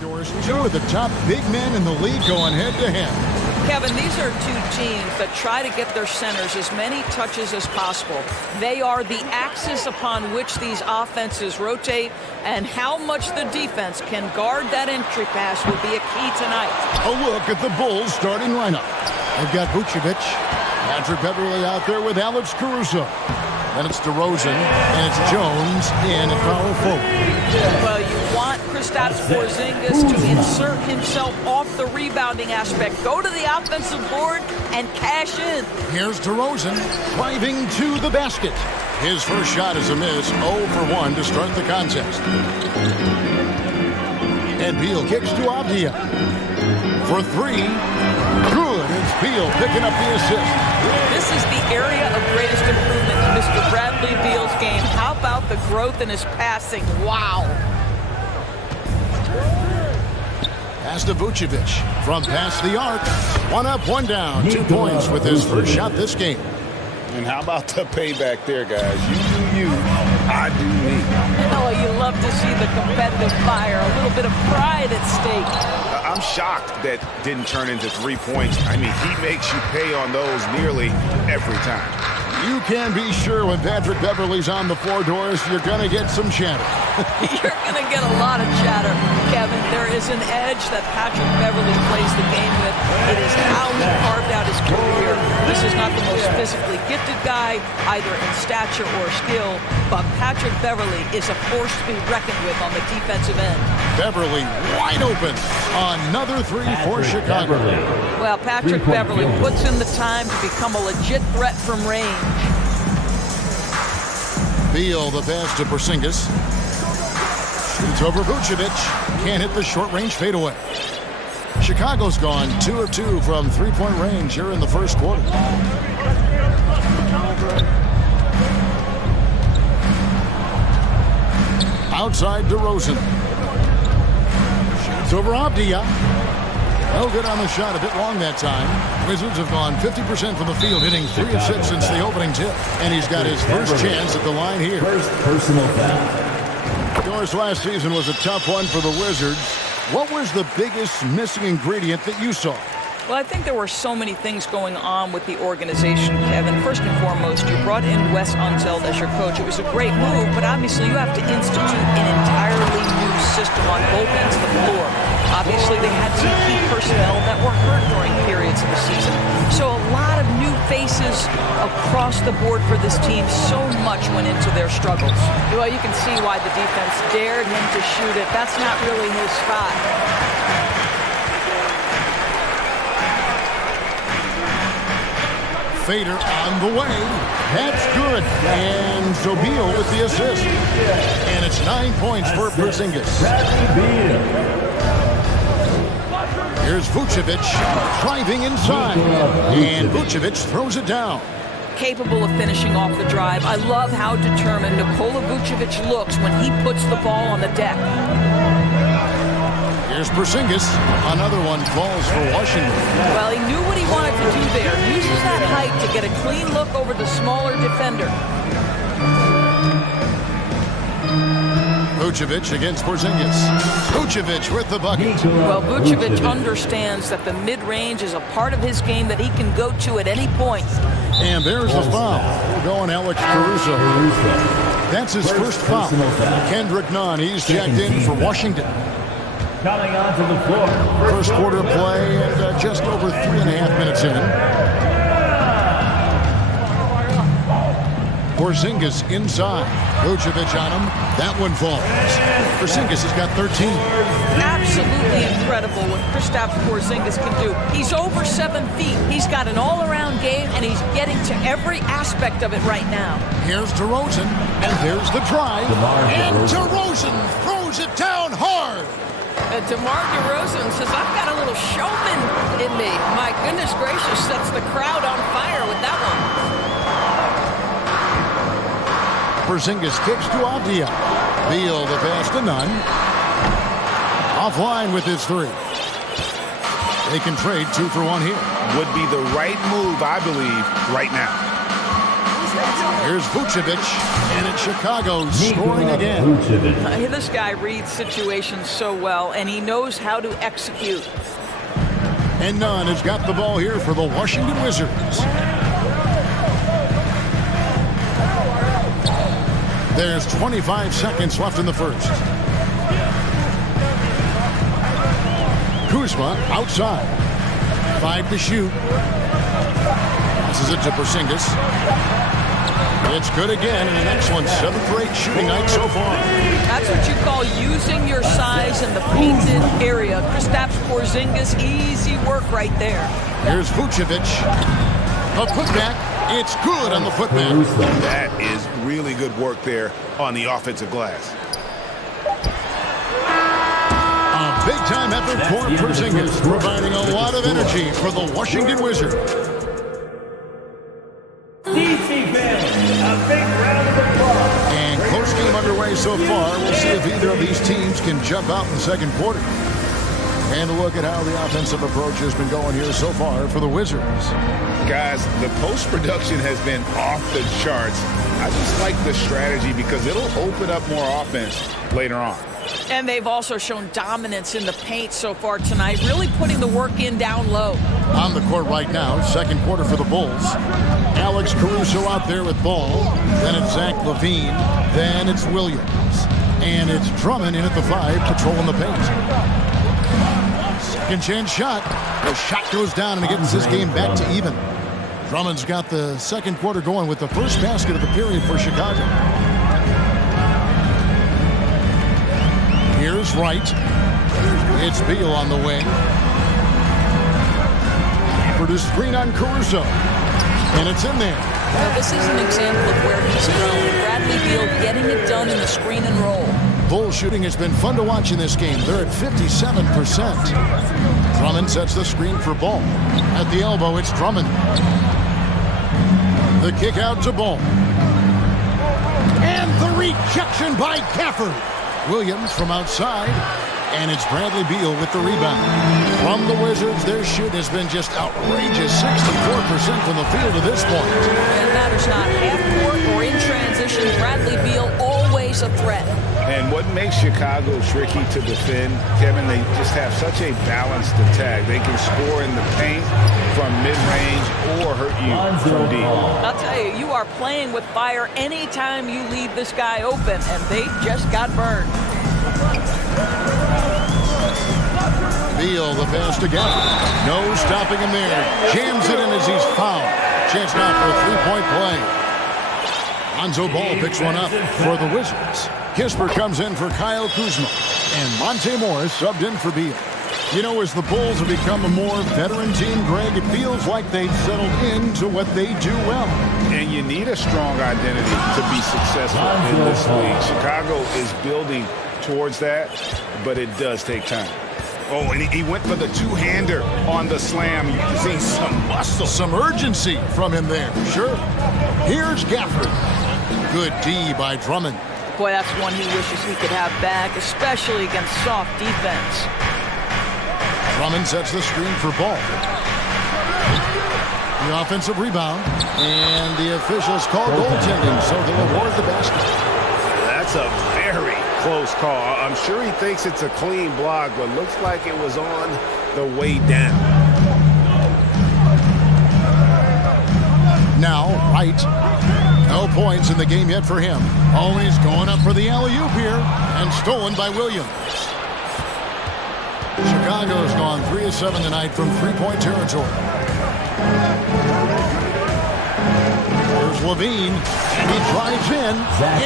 Doors, two of the top big men in the league going head-to-head. Kevin, these are two teams that try to get their centers as many touches as possible. They are the axis upon which these offenses rotate, and how much the defense can guard that entry pass will be a key tonight. A look at the Bulls starting lineup. They've got Vucevic, Patrick Beverly out there with Alex Caruso. Then it's DeRozan, and it's Jones in at power forward. Well, you want Kristaps Porzingis to insert himself off the rebounding aspect, go to the offensive board, and cash in. Here's DeRozan driving to the basket. His first shot is a miss, 0 for 1 to start the contest. And Beal kicks to Avdia for three. Good, it's Beal picking up the assist. This is the area of greatest improvement in Mr. Bradley Beal's game. How about the growth in his passing? Wow. Pass to Vucevic from past the arc. One up, one down. 2 points with his first shot this game. And how about the payback there, guys? You do you, I do me. Oh, you love to see the competitive fire, a little bit of pride at stake. I'm shocked that didn't turn into 3 points. I mean, he makes you pay on those nearly every time. You can be sure when Patrick Beverly's on the floor, Doris, you're going to get some chatter. You're going to get a lot of chatter, Kevin. There is an edge that Patrick Beverly plays the game with. It is how he carved out his career. This is not the most physically gifted guy, either in stature or skill, but Patrick Beverly is a force to be reckoned with on the defensive end. Beverly wide open. Another three for Chicago. Well, Patrick Beverly puts in the time to become a legit threat from range. Beal, the pass to Porzingis. Shoots over Vucevic. Can't hit the short-range fadeaway. Chicago's gone 2 of 2 from three-point range here in the first quarter. Outside DeRozan. Shoots over Avdia. No good on the shot, a bit long that time. Wizards have gone 50% from the field, hitting 3 of 6 since the opening tip. And he's got his first chance at the line here. First personal foul. Doris, last season was a tough one for the Wizards. What was the biggest missing ingredient that you saw? Well, I think there were so many things going on with the organization, Kevin. First and foremost, you brought in Wes Unseld as your coach. It was a great move, but obviously you have to institute an entirely new system on both ends of the floor. Obviously, they had some key personnel that were hurt during periods of the season. So a lot of new faces across the board for this team. So much went into their struggles. Well, you can see why the defense dared him to shoot it. That's not really his spot. Fader on the way. That's good. And so Beal with the assist. And it's 9 points for Porzingis. Here's Vucevic driving inside. And Vucevic throws it down. Capable of finishing off the drive. I love how determined Nikola Vucevic looks when he puts the ball on the deck. Here's Porzingis. Another one falls for Washington. Well, he knew what he wanted to do there. Uses that height to get a clean look over the smaller defender. Vucevic against Porzingis. Vucevic with the bucket. Well, Vucevic understands that the mid-range is a part of his game that he can go to at any point. And there's the foul. Going Alex Caruso. That's his first foul. Kendrick Nunn, he's checked in for Washington. Coming onto the floor. First quarter play and just over 3.5 minutes in. Porzingis inside. Vucevic on him. That one falls. Porzingis has got 13. Absolutely incredible what Kristaps Porzingis can do. He's over 7 feet. He's got an all-around game, and he's getting to every aspect of it right now. Here's DeRozan, and there's the drive. And DeRozan throws it down hard. DeMar DeRozan says, I've got a little showman in me. My goodness gracious, sets the crowd on fire with that one. Porzingis kicks to Avdia. Beal the pass to Nunn. Offline with his three. They can trade 2 for 1 here. Would be the right move, I believe, right now. Here's Vucevic, and it's Chicago scoring again. This guy reads situations so well, and he knows how to execute. And Nunn has got the ball here for the Washington Wizards. There's 25 seconds left in the first. Kuzma outside. 5 to shoot. Passes it to Porzingis. It's good again, and an excellent 7 for 8 shooting night so far. That's what you call using your size in the painted area. Kristaps Porzingis, easy work right there. Here's Vucevic. A putback. It's good on the putback. That is really good work there on the offensive glass. A big-time effort for Porzingis, providing a lot of energy for the Washington Wizards. DC fans, a big round of applause. And close game underway so far. We'll see if either of these teams can jump out in the second quarter. And a look at how the offensive approach has been going here so far for the Wizards. Guys, the post-production has been off the charts. I just like the strategy because it'll open up more offense later on. And they've also shown dominance in the paint so far tonight, really putting the work in down low. On the court right now, second quarter for the Bulls. Alex Caruso out there with ball. Then it's Zach LaVine. Then it's Williams. And it's Drummond in at the 5, patrolling the paint. Second chance shot. The shot goes down, and it gets this game back to even. Drummond's got the second quarter going with the first basket of the period for Chicago. Here's Wright. It's Beal on the wing. For the screen on Caruso. And it's in there. Well, this is an example of where he's grown. Bradley Beal getting it done in the screen and roll. Bull shooting has been fun to watch in this game. They're at 57%. Drummond sets the screen for Ball. At the elbow, it's Drummond. The kick out to Ball. And the rejection by Gafford. Williams from outside. And it's Bradley Beal with the rebound. From the Wizards, their shoot has been just outrageous. 64% from the field to this point. And it matters not half court or in transition. Bradley Beal always a threat. And what makes Chicago tricky to defend, Kevin, they just have such a balanced attack. They can score in the paint from mid-range or hurt you from deep. I'll tell you, you are playing with fire anytime you leave this guy open, and they just got burned. Beal, the pass to Gafford. No stopping him there. Jams it in as he's fouled. Chance now for a three-point play. Lonzo Ball picks one up for the Wizards. Kispert comes in for Kyle Kuzma. And Monte Morris subbed in for Beal. You know, as the Bulls have become a more veteran team, Greg, it feels like they've settled into what they do well. And you need a strong identity to be successful in this league. Chicago is building towards that, but it does take time. Oh, and he went for the two-hander on the slam. You can see some muscle. Some urgency from him there, sure. Here's Gafford. Good D by Drummond. Boy, that's one he wishes he could have back, especially against soft defense. Drummond sets the screen for Ball. The offensive rebound. And the officials call goaltending, so they'll award the basket. That's a very close call. I'm sure he thinks it's a clean block, but looks like it was on the way down. Now, Wright. No points in the game yet for him. Oh, he's going up for the alley-oop here. And stolen by Williams. Chicago's gone 3 of 7 tonight from three-point territory. There's LaVine. And he drives in.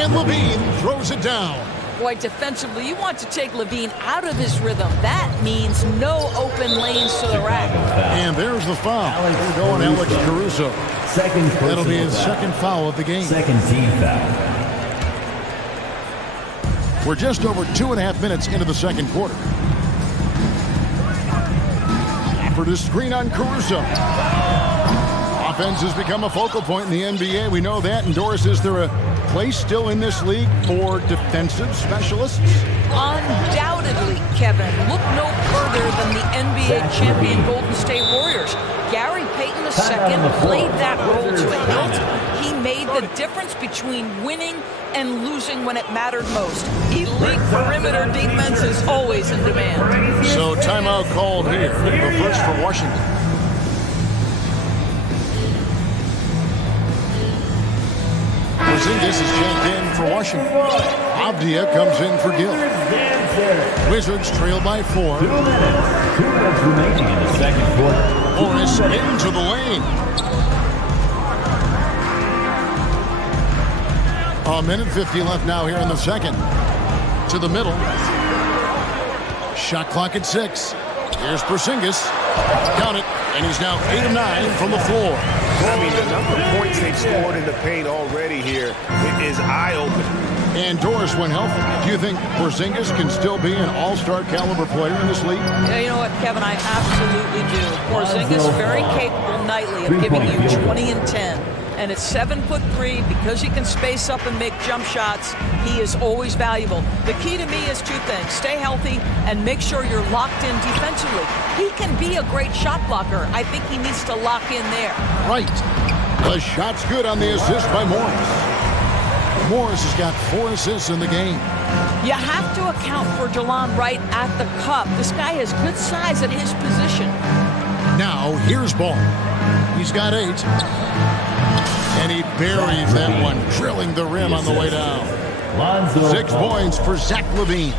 And LaVine throws it down. Boy, defensively, you want to take LaVine out of his rhythm. That means no open lanes to the rack. And there's the foul. They're going Alex Caruso. That'll be his second foul of the game. Second team foul. We're just over 2.5 minutes into the second quarter. For the screen on Caruso. Offense has become a focal point in the NBA. We know that. And Doris, is there a place still in this league for defensive specialists? Undoubtedly, Kevin, look no further than the NBA champion Golden State Warriors. Gary Payton II played that role to a hilt. He made the difference between winning and losing when it mattered most. Elite perimeter defense is always in demand. So timeout called here. The first for Washington. Porzingis is checked in for Washington. Avdia comes in for Gill. Wizards trail by 4. 2 minutes remaining in the second quarter. Morris into the lane. A minute 50 left now here in the second. To the middle. Shot clock at 6. Here's Porzingis. Count it. And he's now 8 of 9 from the floor. I mean, the number of points they've scored in the paint already here is eye-opening. And Doris, when healthy, do you think Porzingis can still be an all-star caliber player in this league? Yeah, you know what, Kevin, I absolutely do. Porzingis very capable nightly of giving you 20 and 10. And at 7'3", because he can space up and make jump shots, he is always valuable. The key to me is 2 things. Stay healthy and make sure you're locked in defensively. He can be a great shot blocker. I think he needs to lock in there. Right. The shot's good on the assist by Morris. Morris has got 4 assists in the game. You have to account for Delon Wright at the cup. This guy has good size at his position. Now, here's Ball. He's got 8. And he buries that one, drilling the rim on the way down. 6 points for Zach LaVine.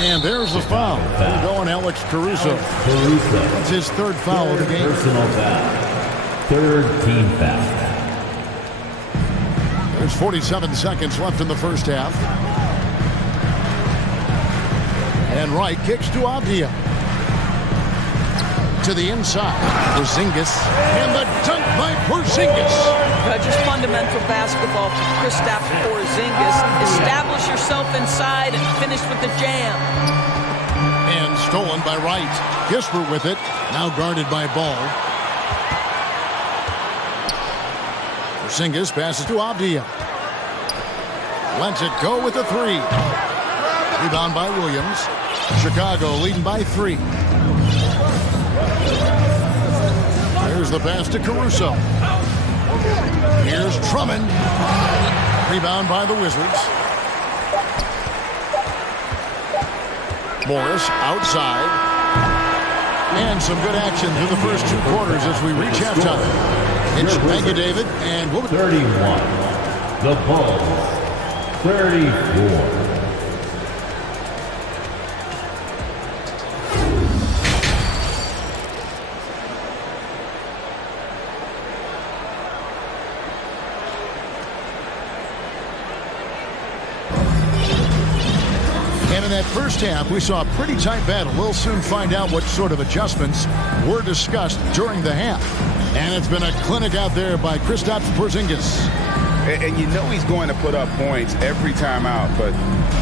And there's the foul. Going Alex Caruso. That's his 3rd foul of the game. Personal foul. 3rd team foul. There's 47 seconds left in the first half. And Wright kicks to Avdia. To the inside. Porzingis. And the dunk by Porzingis. Just fundamental basketball from Kristaps Porzingis. Establish yourself inside and finish with the jam. And stolen by Wright. Gisper with it. Now guarded by Ball. Porzingis passes to Avdia. Lets it go with the 3. Rebound by Williams. Chicago leading by 3. Here's the pass to Caruso. Here's Drummond. Rebound by the Wizards. Morris outside. And some good action through the first 2 quarters as we reach halftime. It's Mega David and 31. The Bulls. 34. And in that first half, we saw a pretty tight battle. We'll soon find out what sort of adjustments were discussed during the half. And it's been a clinic out there by Kristaps Porzingis. And you know he's going to put up points every time out, but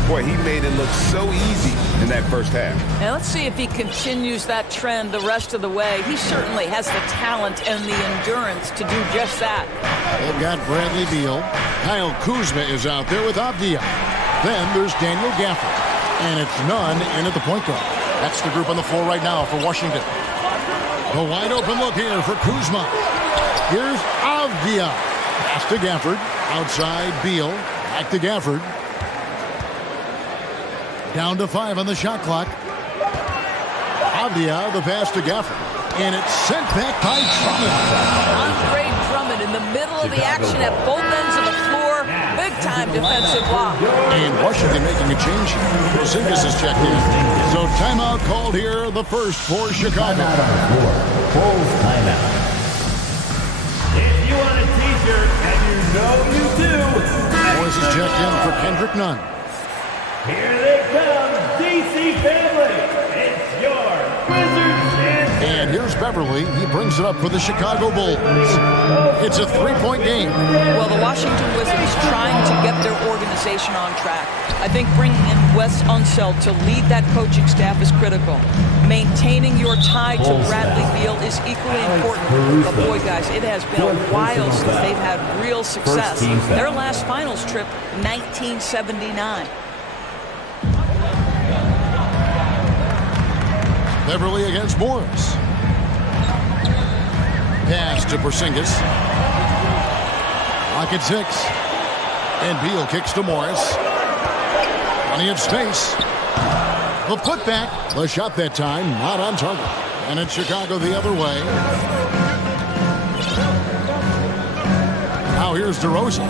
boy, he made it look so easy in that first half. And let's see if he continues that trend the rest of the way. He certainly has the talent and the endurance to do just that. They've got Bradley Beal. Kyle Kuzma is out there with Avdia. Then there's Daniel Gafford. And it's Nunn in at the point guard. That's the group on the floor right now for Washington. The wide open look here for Kuzma. Here's Avdia. Pass to Gafford. Outside Beal. Back to Gafford. Down to 5 on the shot clock. Avdia, the pass to Gafford. And it's sent back by Drummond. Andre Drummond in the middle of the action at both ends of the floor. Big-time defensive block. And Washington making a change. Porzingis is checked in. So timeout called here, the first for Chicago. Bulls timeout. If you want a t-shirt, and you know you do. Morris is checked in for Kendrick Nunn. Here they come, DC family. It's your Wizards and here's Beverly. He brings it up for the Chicago Bulls. It's a 3-point game. Well, the Washington Wizards trying to get their organization on track. I think bringing in Wes Unseld to lead that coaching staff is critical. Maintaining your tie to Bradley Beal is equally important. But boy, guys, it has been a while since they've had real success. Their last finals trip, 1979. Beverly against Morris. Pass to Porzingis. Lock at 6. And Beal kicks to Morris. Plenty of space. The putback. The shot that time, not on target. And it's Chicago the other way. Now here's DeRozan.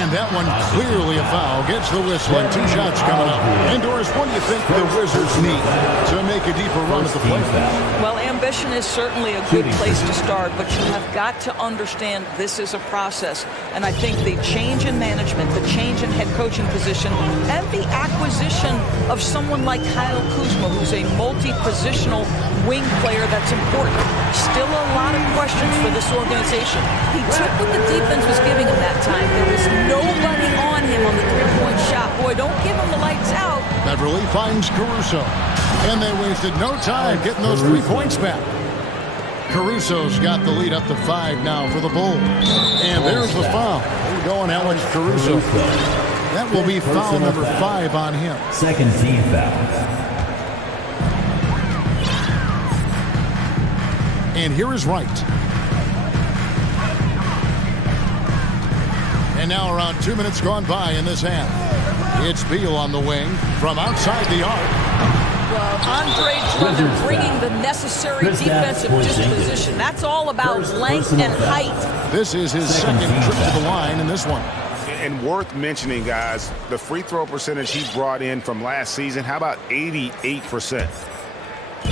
And that one clearly a foul. Gets the whistle and 2 shots coming up. And Doris, what do you think the Wizards need to make a deeper run at the playoffs? Well, ambition is certainly a good place to start, but you have got to understand this is a process. And I think the change in management, the change in head coaching position, and the acquisition of someone like Kyle Kuzma, who's a multi-positional wing player that's important. Still a lot of questions for this organization. He took what the defense was giving him that time. There was nobody on him on the three-point shot. Boy, don't give him the lights out. Beverly finds Caruso. And they wasted no time getting those 3 points back. Caruso's got the lead up to 5 now for the Bulls. And there's the foul. They're going Alex Caruso. That will be foul number 5 on him. Second team foul. And here is Wright. And now around 2 minutes gone by in this half. It's Beal on the wing from outside the arc. Well, Andre Drummond bringing the necessary defensive disposition. That's all about length and height. This is his second trip to the line in this one. And worth mentioning, guys, the free throw percentage he brought in from last season, how about 88%?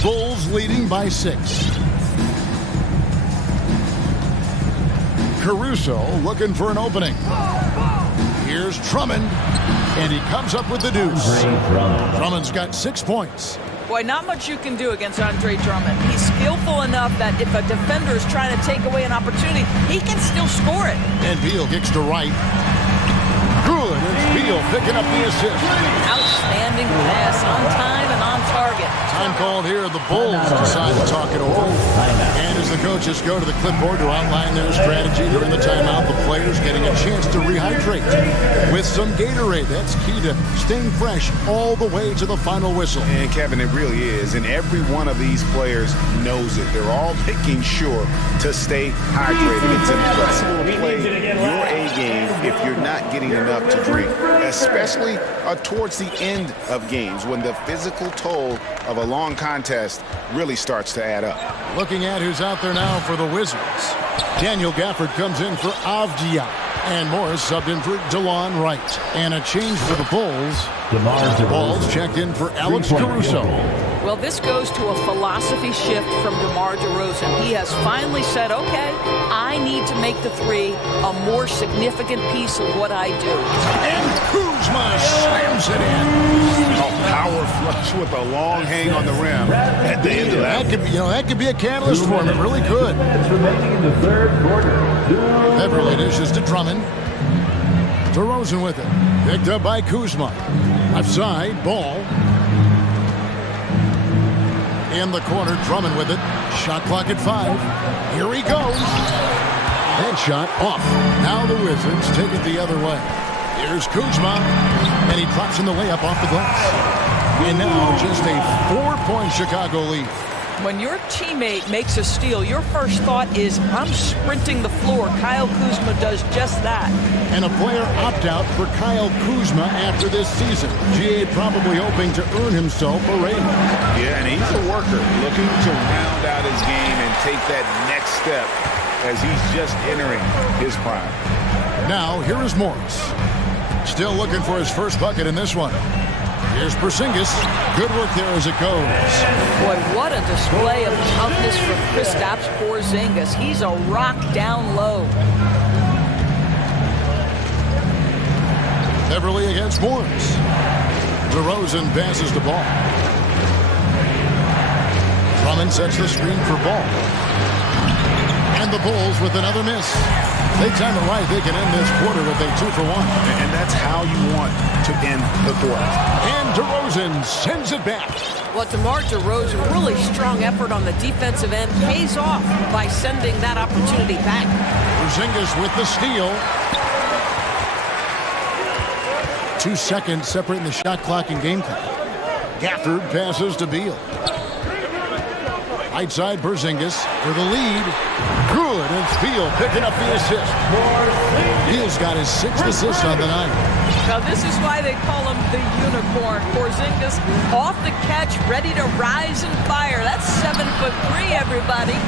Bulls leading by 6. Caruso looking for an opening. Here's Drummond, and he comes up with the deuce. Drummond's got 6 points. Boy, not much you can do against Andre Drummond. He's skillful enough that if a defender is trying to take away an opportunity, he can still score it. And Beal kicks to Wright. Good. It's Beal picking up the assist. Outstanding pass, on time and on target. Time called here. The Bulls decide to talk it over. And as the coaches go to the clipboard to outline their strategy during the timeout, the players getting a chance to rehydrate with some Gatorade. That's key to staying fresh all the way to the final whistle. And Kevin, it really is. And every one of these players knows it. They're all making sure to stay hydrated. It's impossible to play your A game if you're not getting enough to drink, especially towards the end of games when the physical toll of a long contest really starts to add up. Looking at who's out there now for the Wizards. Daniel Gafford comes in for Avdia. And Morris subbed in for DeLon Wright. And a change for the Bulls. Bulls checked in for Alex Caruso. Well, this goes to a philosophy shift from DeMar DeRozan. He has finally said, okay, I need to make the three a more significant piece of what I do. And Kuzma slams it in. A power flush with a long hang on the rim at the end of that. That could be a catalyst for him. It really could. It's remaining in the third quarter. Beverly dishes to Drummond. DeRozan with it. Picked up by Kuzma. Left side, ball. In the corner, Drummond with it. Shot clock at 5. Here he goes. Headshot off. Now the Wizards take it the other way. Here's Kuzma. And he drops in the layup off the glass. And now just a 4-point Chicago lead. When your teammate makes a steal, your first thought is, I'm sprinting the floor. Kyle Kuzma does just that. And a player opt-out for Kyle Kuzma after this season. GA probably hoping to earn himself a raise. Yeah, and he's a worker, looking to round out his game and take that next step as he's just entering his prime. Now, here is Morris. Still looking for his first bucket in this one. Here's Porzingis. Good work there as it goes. Boy, what a display of toughness from Kristaps Porzingis. He's a rock down low. Beverly against Morris. DeRozan passes the ball. Drummond sets the screen for Ball. And the Bulls with another miss. They time it right. They can end this quarter with a 2 for 1. And that's how you want to end the quarter. And DeRozan sends it back. Well, DeMar DeRozan, really strong effort on the defensive end, pays off by sending that opportunity back. Porzingis with the steal. 2 seconds separating the shot clock and game clock. Gafford passes to Beal. Right side, Porzingis for the lead. Good, and it's Beal picking up the assist. Beal's got his 6th assist on the night. Now this is why they call him the unicorn. Porzingis off the catch, ready to rise and fire. That's 7'3", everybody.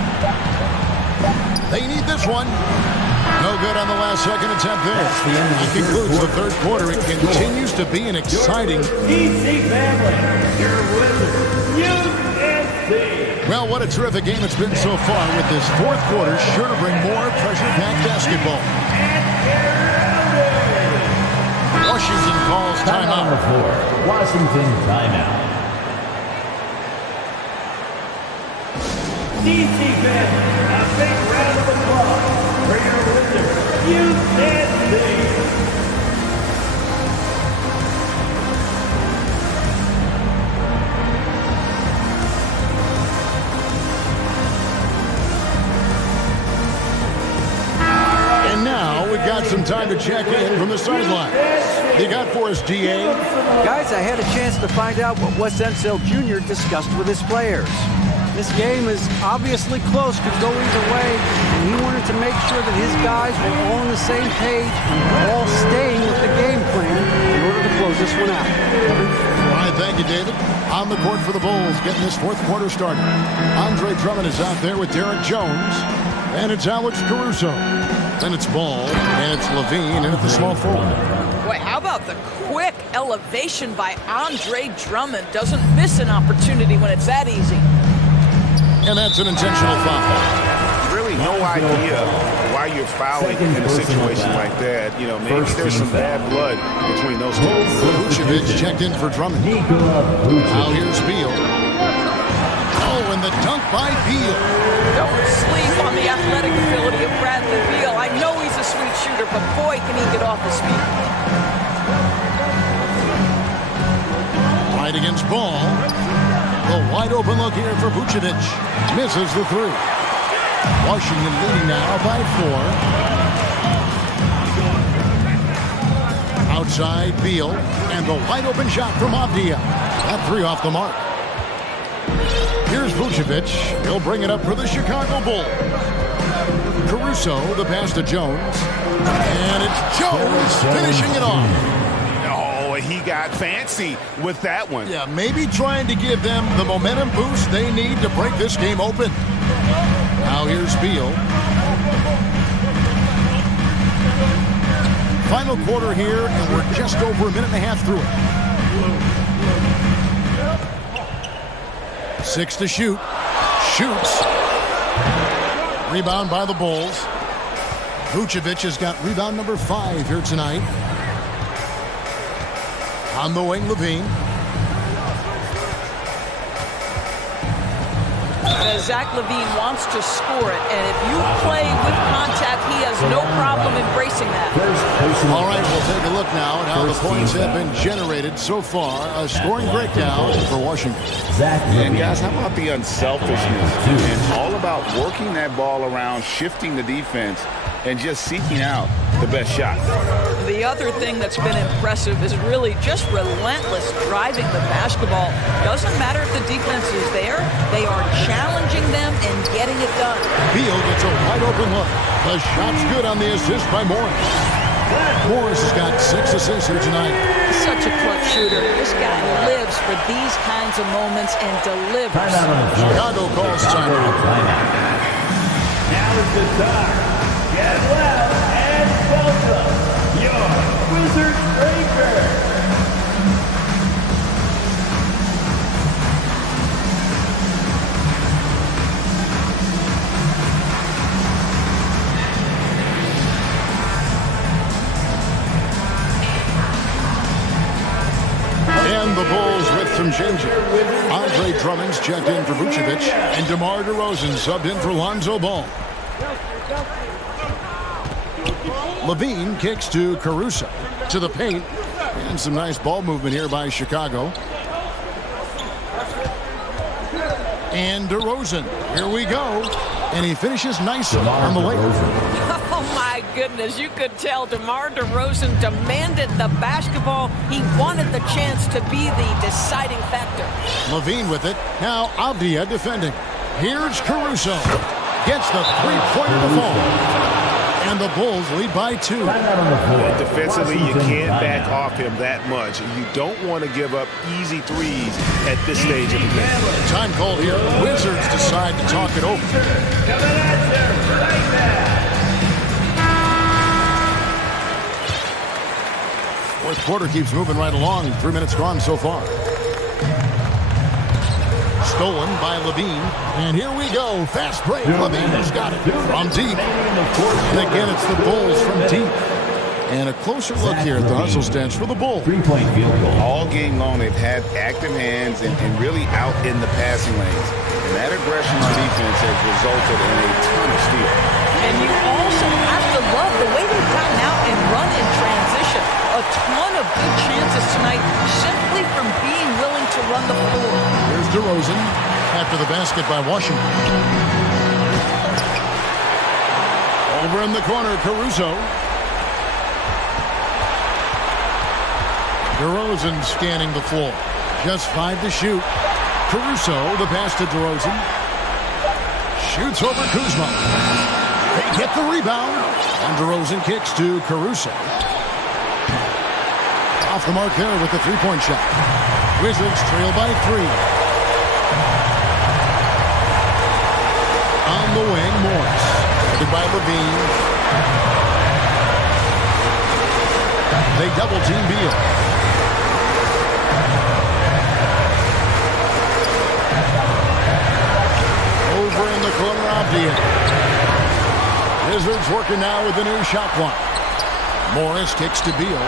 They need this one. No good on the last second attempt there. That concludes the third quarter. It continues to be an exciting. DC family, your winners, USC. Well, what a terrific game it's been so far, with this fourth quarter sure to bring more pressure-packed basketball. Washington calls timeout. Washington timeout. DC family, a big round of applause for your winners, USC. And now we've got some time to check in from the sideline. You got for us, DA? Guys, I had a chance to find out what Wes Unseld Jr. discussed with his players. This game is obviously close, could go either way, and he wanted to make sure that his guys were all on the same page, all staying with the game plan in order to close this one out. All right, thank you, David. On the court for the Bulls, getting this fourth quarter started. Andre Drummond is out there with Derek Jones, and it's Alex Caruso. Then it's Ball, and it's Levine, and at the small forward. Boy, how about the quick elevation by Andre Drummond? Doesn't miss an opportunity when it's that easy. And that's an intentional foul. Really no idea why you're fouling in a situation like that. You know, maybe there's some bad blood between those two. Vucevic checked in for Drummond. Now here's Beal. Oh, and the dunk by Beal. Don't sleep on the athletic ability of Bradley Beal. I know he's a sweet shooter, but boy, can he get off his feet. Right against Ball. The wide open look here for Vucevic. Misses the three. Washington leading now by 4. Outside Beal. And the wide open shot from Avdia. That three off the mark. Here's Vucevic. He'll bring it up for the Chicago Bulls. Caruso, the pass to Jones. And it's Jones finishing it off. He got fancy with that one. Yeah, maybe trying to give them the momentum boost they need to break this game open. Now here's Beal. Final quarter here, and we're just over a minute and a half through it. 6 to shoot. Shoots. Rebound by the Bulls. Vucevic has got rebound number 5 here tonight. On the wing, Levine. Zach Levine wants to score it, and if you play with contact, he has no problem embracing that. All right, we'll take a look now at how the points have been generated so far. A scoring breakdown for Washington. And guys, how about the unselfishness? And all about working that ball around, shifting the defense, and just seeking out the best shot. The other thing that's been impressive is really just relentless driving the basketball. Doesn't matter if the defense is there, they are challenging them and getting it done. Beal gets a wide open look. The shot's good on the assist by Morris. Morris has got 6 assists here tonight. Such a clutch shooter. This guy lives for these kinds of moments and delivers. Chicago calls timeout. Now is the time. Get loud and welcome your Wizards Breaker. And the Bulls with some changes. Andre Drummond's checked in for Vucevic, and DeMar DeRozan subbed in for Lonzo Ball. Levine kicks to Caruso. To the paint. And some nice ball movement here by Chicago. And DeRozan. Here we go. And he finishes nicely on the layup. Oh, my goodness. You could tell DeMar DeRozan demanded the basketball He wanted the chance to be the deciding factor. Levine with it. Now Avdia defending. Here's Caruso. Gets the three-pointer to fall. And the Bulls lead by 2. Defensively, you can't back off him that much. You don't want to give up easy threes at this stage of the game. Time called here. The Wizards decide to talk it over. Fourth quarter keeps moving right along. 3 minutes gone so far. Stolen by Levine. And here we go. Fast break. Levine's got it from deep. And again, it's the Bulls from deep. And a closer look here at the hustle stance for the Bulls. Three-point field goal. All game long, they've had active hands and really out in the passing lanes. And that aggression on defense has resulted in a ton of steals. And you also have to love the way they've gotten out and run in transition. A ton of good chances tonight simply from being willing to run the floor. Here's DeRozan after the basket by Washington. Over in the corner, Caruso. DeRozan scanning the floor. Just 5 to shoot. Caruso, the pass to DeRozan. Shoots over Kuzma. They get the rebound. And DeRozan kicks to Caruso. Off the mark there with the three-point shot. Wizards trail by 3. On the wing, Morris. Headed by Levine. They double-team Beal. Over in the corner, Avdia. Wizards working now with the new shot clock. Morris kicks to Beal.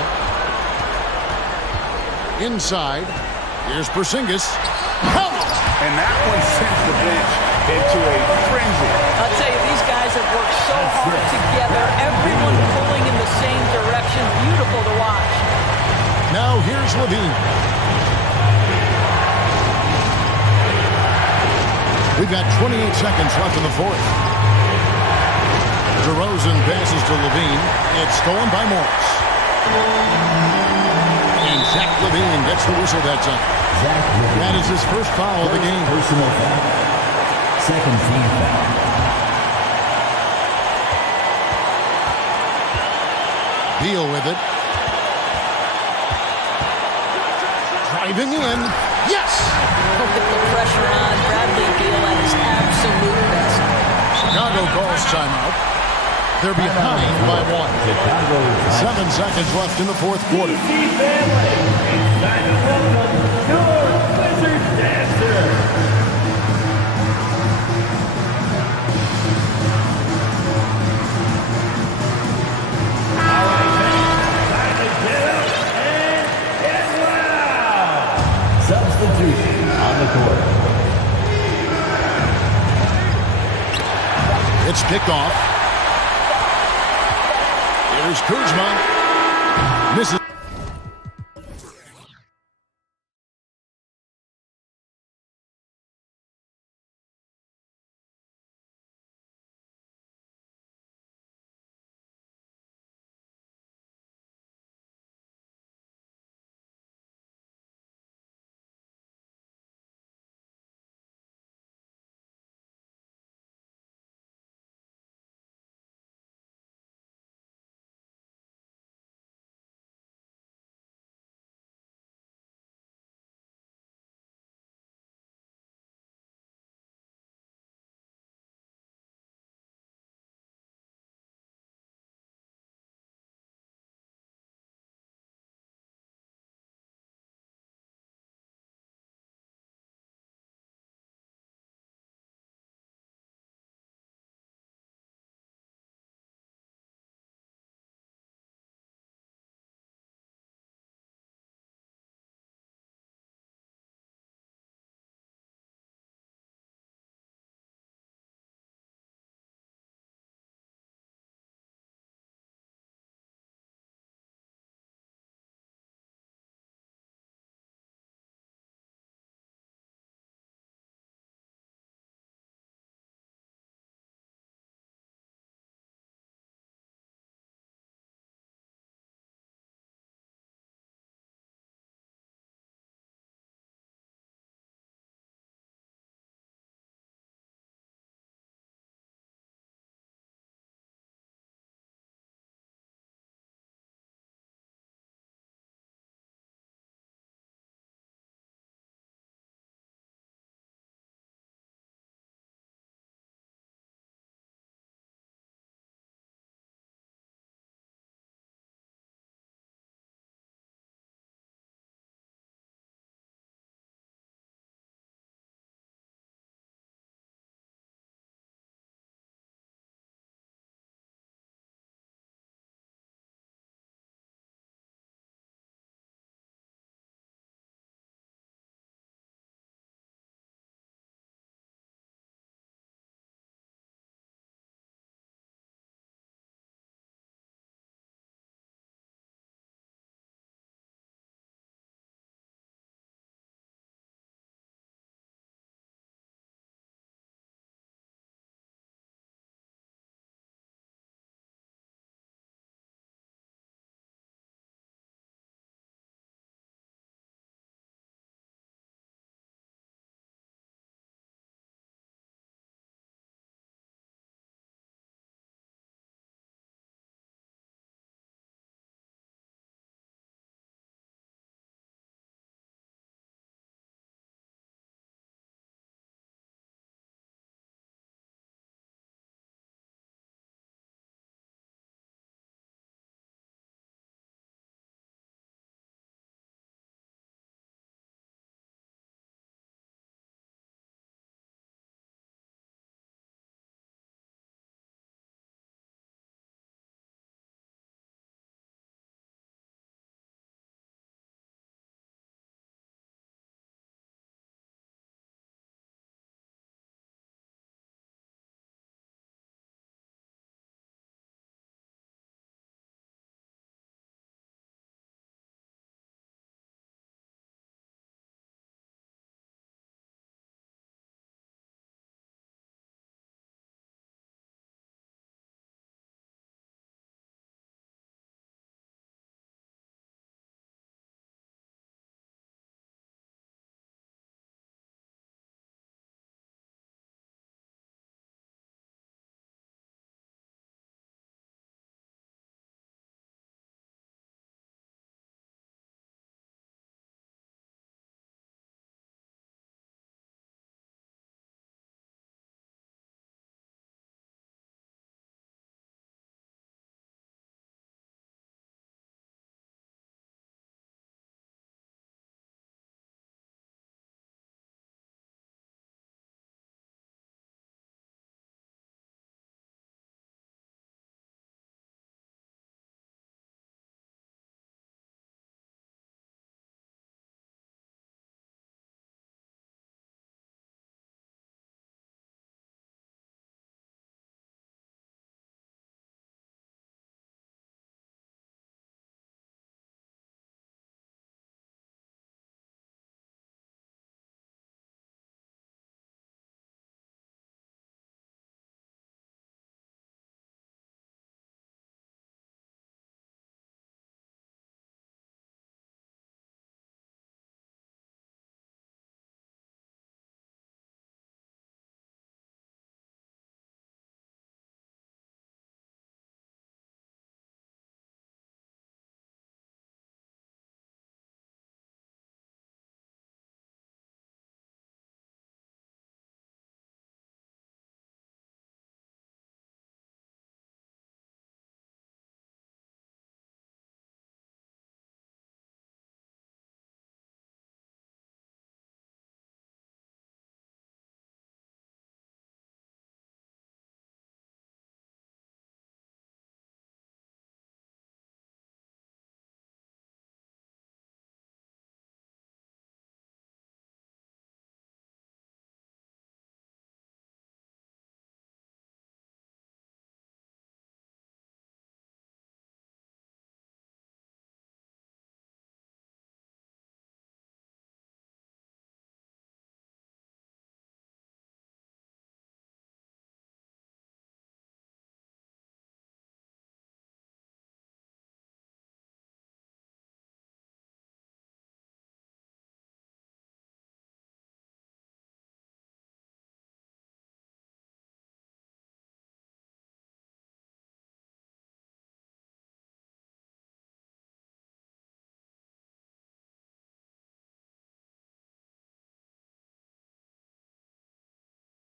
Inside, here's Porzingis. And that one sent the bench into a frenzy. I'll tell you, these guys have worked so hard together. Everyone pulling in the same direction. Beautiful to watch. Now here's Levine. We've got 28 seconds left in the fourth. DeRozan passes to Levine. It's stolen by Morris. And Zach Levine gets the whistle that time. That is his first foul of the game. Personal foul. Second team foul. Beal with it. Driving in. Yes! With the pressure on, Bradley Beal at his absolute best. Chicago calls timeout. They're behind by 1. 7 seconds left in the fourth quarter. Substitution on the court. It's picked off. Here's Kuzma. Misses.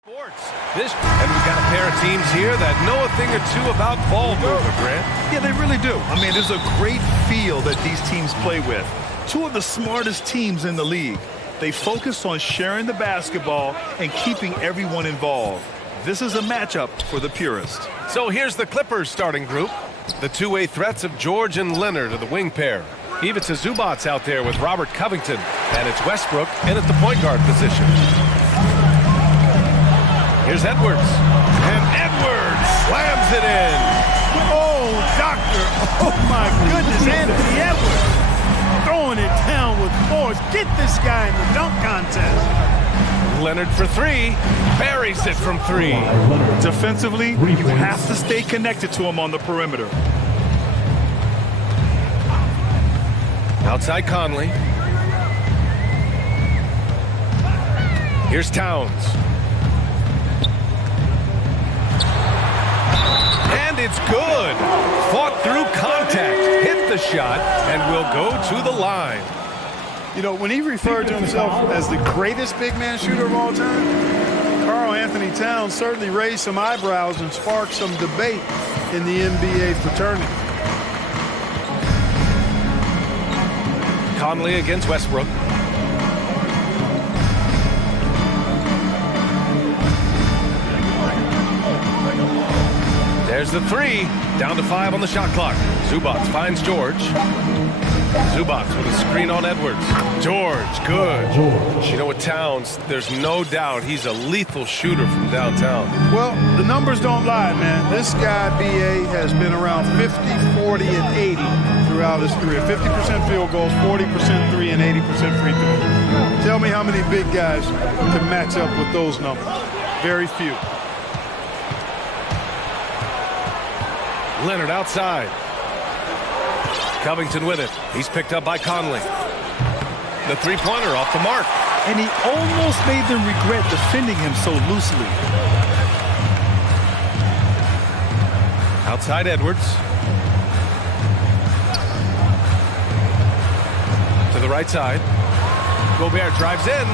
And we've got a pair of teams here that know a thing or two about ball movement, Grant. Yeah, they really do. I mean, there's a great feel that these teams play with. Two of the smartest teams in the league. They focus on sharing the basketball and keeping everyone involved. This is a matchup for the purist. So here's the Clippers starting group. The two-way threats of George and Leonard are the wing pair. Ivica Zubac's out there with Robert Covington. And it's Westbrook in at the point guard position. Here's Edwards. And Edwards slams it in. Oh, doctor. Oh, my goodness. Anthony Edwards throwing it down with force. Get this guy in the dunk contest. Leonard for three. Buries it from three. Defensively, you have to stay connected to him on the perimeter. Outside Conley. Here's Towns. And it's good. Fought through contact, hit the shot, and will go to the line. You know, when he referred to himself as the greatest big man shooter of all time, Karl Anthony Towns certainly raised some eyebrows and sparked some debate in the NBA fraternity. Conley against Westbrook. There's the three. Down to 5 on the shot clock. Zubac finds George. Zubac with a screen on Edwards. George, good. You know, with Towns, there's no doubt he's a lethal shooter from downtown. Well, the numbers don't lie, man. This guy, B.A., has been around 50, 40, and 80 throughout his career. 50% field goals, 40% three, and 80% free throws. Tell me how many big guys can match up with those numbers. Very few. Leonard outside. Covington with it. He's picked up by Conley. The three-pointer off the mark. And he almost made them regret defending him so loosely. Outside Edwards. To the right side. Gobert drives in,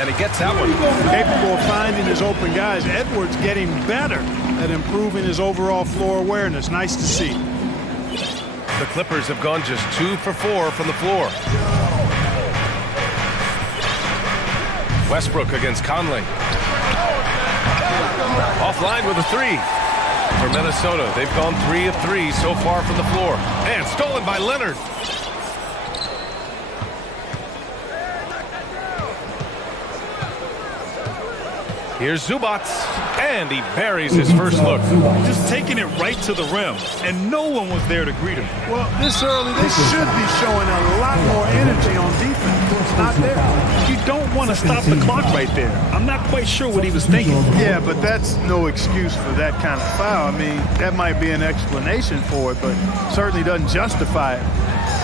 and he gets that one. Capable of finding his open guys. Edwards getting better at improving his overall floor awareness. Nice to see. The Clippers have gone just 2 for 4 from the floor. Westbrook against Conley. Offline with a three. For Minnesota, they've gone 3 of 3 so far from the floor. And stolen by Leonard. Here's Zubac, and he buries his first look. Just taking it right to the rim, and no one was there to greet him. Well, this early, they should be showing a lot more energy on defense. It's not there. You don't want to stop the clock right there. I'm not quite sure what he was thinking. Yeah, but that's no excuse for that kind of foul. I mean, that might be an explanation for it, but certainly doesn't justify it.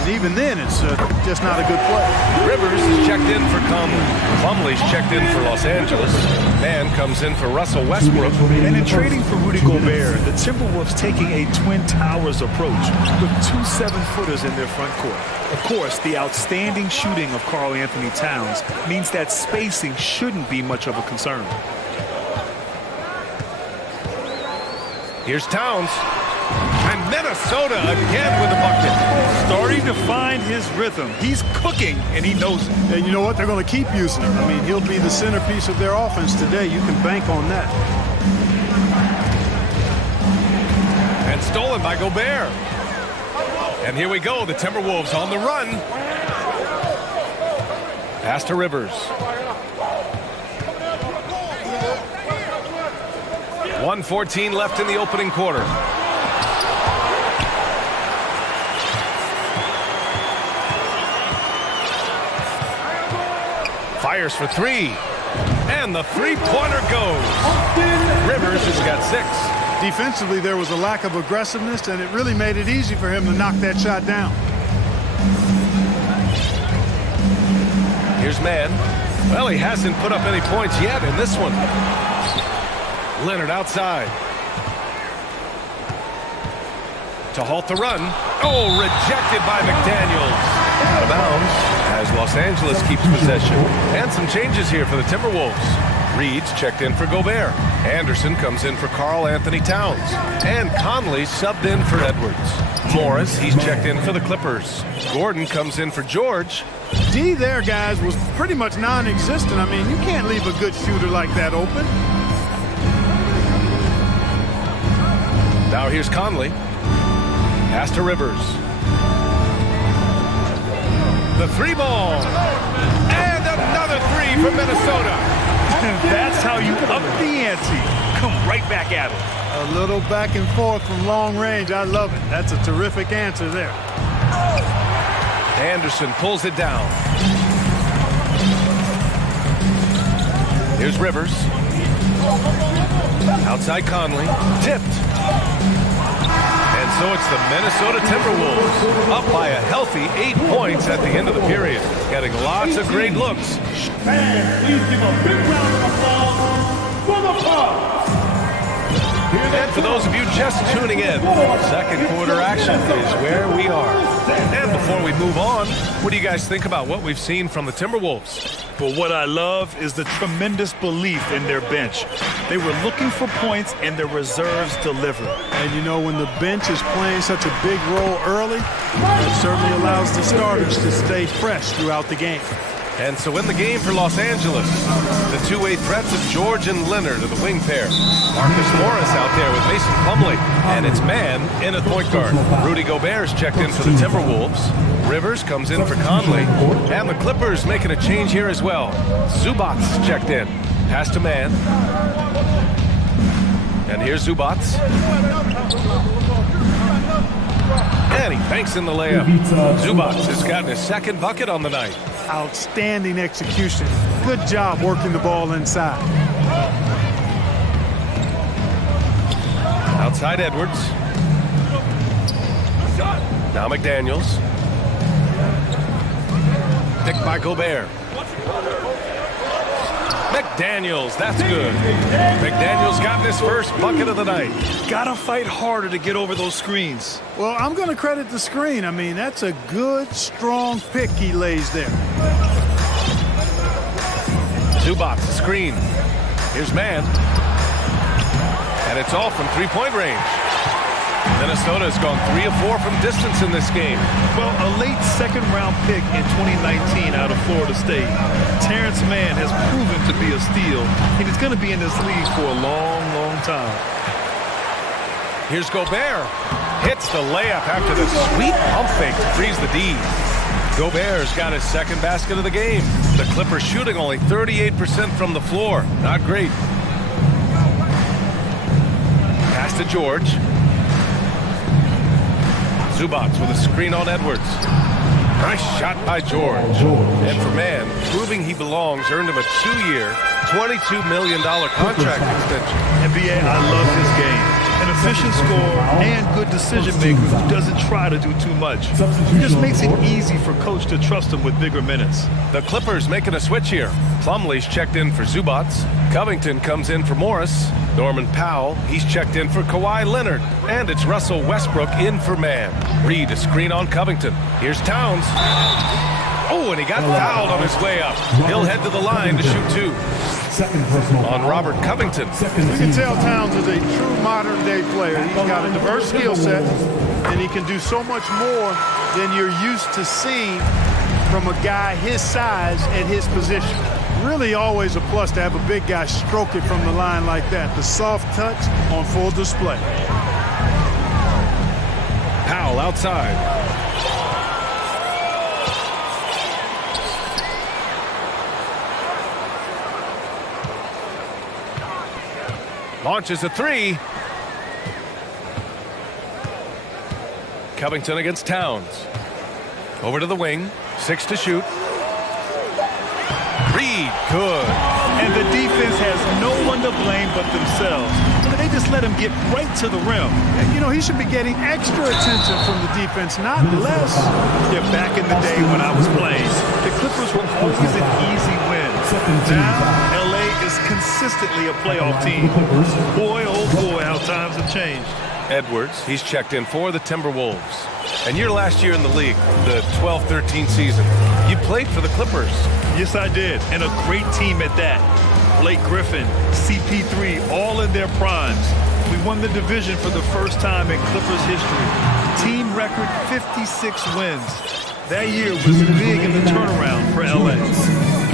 And even then, it's just not a good play. Rivers is checked in for Conley. Plumlee's checked in for Los Angeles. Man comes in for Russell Westbrook. And in trading for Rudy Gobert, the Timberwolves taking a Twin Towers approach with 2 7-footers in their front court. Of course, the outstanding shooting of Karl Anthony Towns means that spacing shouldn't be much of a concern. Here's Towns. And Minnesota again with the bucket. Starting to find his rhythm. He's cooking, and he knows it. And you know what? They're going to keep using him. I mean, he'll be the centerpiece of their offense today. You can bank on that. And stolen by Gobert. And here we go. The Timberwolves on the run. Pass to Rivers. 1:14 left in the opening quarter. Fires for three. And the three-pointer goes. Rivers has got 6. Defensively, there was a lack of aggressiveness, and it really made it easy for him to knock that shot down. Here's Mann. Well, he hasn't put up any points yet in this one. Leonard outside. To halt the run. Oh, rejected by McDaniels. Out of bounds as Los Angeles keeps possession. And some changes here for the Timberwolves. Reed's checked in for Gobert. Anderson comes in for Karl Anthony Towns. And Conley subbed in for Edwards. Morris, he's checked in for the Clippers. Gordon comes in for George. D there, guys, was pretty much non-existent. I mean, you can't leave a good shooter like that open. Now here's Conley. Pass to Rivers. The three ball. And another three from Minnesota. That's how you up the ante. Come right back at it. A little back and forth from long range. I love it. That's a terrific answer there. Anderson pulls it down. Here's Rivers. Outside Conley. Tipped. And so it's the Minnesota Timberwolves up by a healthy 8 points at the end of the period. Getting lots of great looks. Fans, please give a big round of applause for the Bucks. And for those of you just tuning in, second quarter action is where we are. And before we move on, what do you guys think about what we've seen from the Timberwolves? Well, what I love is the tremendous belief in their bench. They were looking for points and their reserves delivered. And you know, when the bench is playing such a big role early, it certainly allows the starters to stay fresh throughout the game. And so in the game for Los Angeles, the two-way threats of George and Leonard are the wing pair. Marcus Morris out there with Mason Plumlee. And it's man in at point guard. Rudy Gobert's checked in for the Timberwolves. Rivers comes in for Conley. And the Clippers making a change here as well. Zubac checked in. Pass to man. And here's Zubac. And he banks in the layup. Zubac has gotten his second bucket on the night. Outstanding execution. Good job working the ball inside. Outside Edwards. Now McDaniels. Picked by Gobert. McDaniels, that's good. McDaniels got his first bucket of the night. Gotta fight harder to get over those screens. Well, I'm gonna credit the screen. I mean, that's a good, strong pick he lays there. Zubac, screen. Here's man. And it's all from three-point range. Minnesota has gone 3 of 4 from distance in this game. Well, a late second-round pick in 2019 out of Florida State. Terrence Mann has proven to be a steal, and he's going to be in this league for a long, long time. Here's Gobert. Hits the layup after the sweet pump fake to freeze the D. Gobert's got his second basket of the game. The Clippers shooting only 38% from the floor. Not great. Pass to George. Zubac with a screen on Edwards. Nice shot by George. And for man, proving he belongs, earned him a 2-year, $22 million contract extension. NBA, I love his game. An efficient scorer and good decision maker who doesn't try to do too much. He just makes it easy for coach to trust him with bigger minutes. The Clippers making a switch here. Plumlee's checked in for Zubac. Covington comes in for Morris. Norman Powell, he's checked in for Kawhi Leonard. And it's Russell Westbrook in for man. Reed, a screen on Covington. Here's Towns. Oh, and he got fouled on his way up. He'll head to the line to shoot 2. On Robert Covington. You can tell Towns is a true modern-day player. He's got a diverse skill set, and he can do so much more than you're used to seeing from a guy his size at his position. Really always a plus to have a big guy stroke it from the line like that. The soft touch on full display. Powell outside. Launches a 3. Covington against Towns. Over to the wing. 6 to shoot. Reed, good. And the defense has no one to blame but themselves. They just let him get right to the rim. And, you know, he should be getting extra attention from the defense, not less. Yeah, back in the day when I was playing, the Clippers were always an easy win. Now, LA is consistently a playoff team. Boy, oh boy, how times have changed. Edwards, he's checked in for the Timberwolves. And your last year in the league, the 12-13 season, you played for the Clippers. Yes, I did, and a great team at that. Blake Griffin, CP3, all in their primes. We won the division for the first time in Clippers history. Team record 56 wins. That year was big in the turnaround for LA.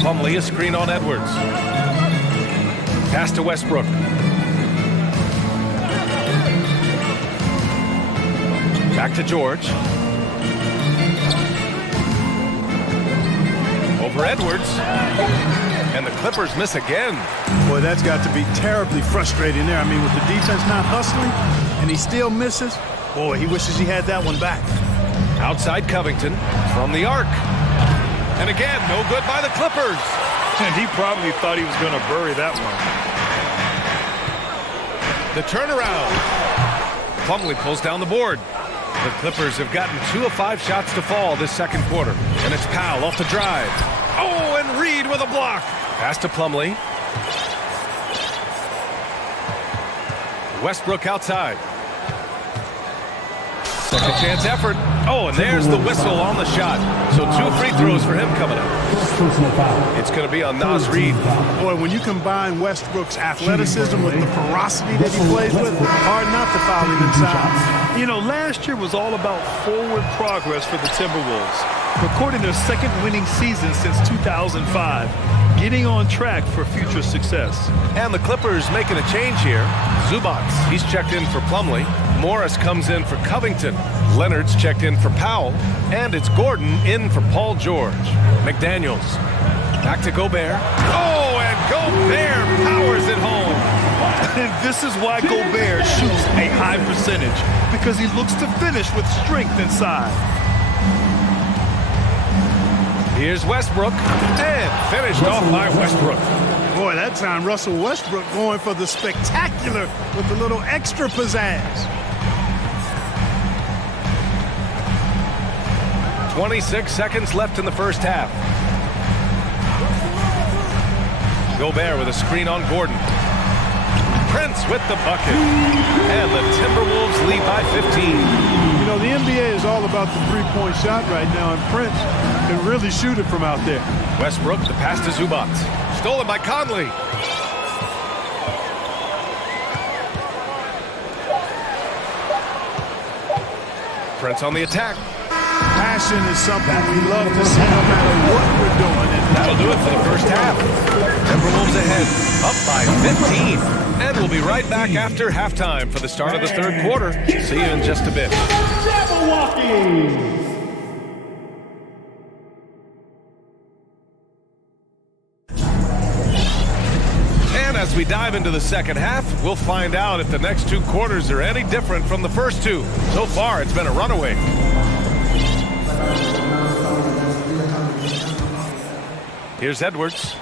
Plumlee, a screen on Edwards. Pass to Westbrook. Back to George. Over Edwards. And the Clippers miss again. Boy, that's got to be terribly frustrating there. I mean, with the defense not hustling and he still misses, boy, he wishes he had that one back. Outside Covington from the arc. And again, no good by the Clippers. And he probably thought he was going to bury that one. The turnaround. Plumlee pulls down the board. The Clippers have gotten 2 of 5 shots to fall this second quarter. And it's Powell off the drive. Oh, and Reed with a block. Pass to Plumlee. Westbrook outside. Second chance effort. Oh, and there's the whistle on the shot. So 2 free throws for him coming up. It's going to be on Naz Reid. Boy, when you combine Westbrook's athleticism with the ferocity that he plays with, hard not to foul him inside. You know, last year was all about forward progress for the Timberwolves. Recording their second winning season since 2005. Getting on track for future success. And the Clippers making a change here. Zubac, he's checked in for Plumlee. Morris comes in for Covington. Leonard's checked in for Powell. And it's Gordon in for Paul George. McDaniels. Back to Gobert. Oh, and Gobert powers it home. And this is why Gobert shoots a high percentage. Because he looks to finish with strength inside. Here's Westbrook, and finished off by Westbrook. Boy, that time Russell Westbrook going for the spectacular with a little extra pizzazz. 26 seconds left in the first half. Gobert with a screen on Gordon. Prince with the bucket. And the Timberwolves lead by 15. You know, the NBA is all about the three-point shot right now, and Prince can really shoot it from out there. Westbrook, the pass to Zubac. Stolen by Conley. Prince on the attack. Passion is something we love to see no matter what we're doing. And that'll do it for the first half. Timberwolves ahead, up by 15. And we'll be right back after halftime for the start of the third quarter. See you in just a bit. And as we dive into the second half, we'll find out if the next 2 quarters are any different from the first 2. So far, it's been a runaway. Here's Edwards.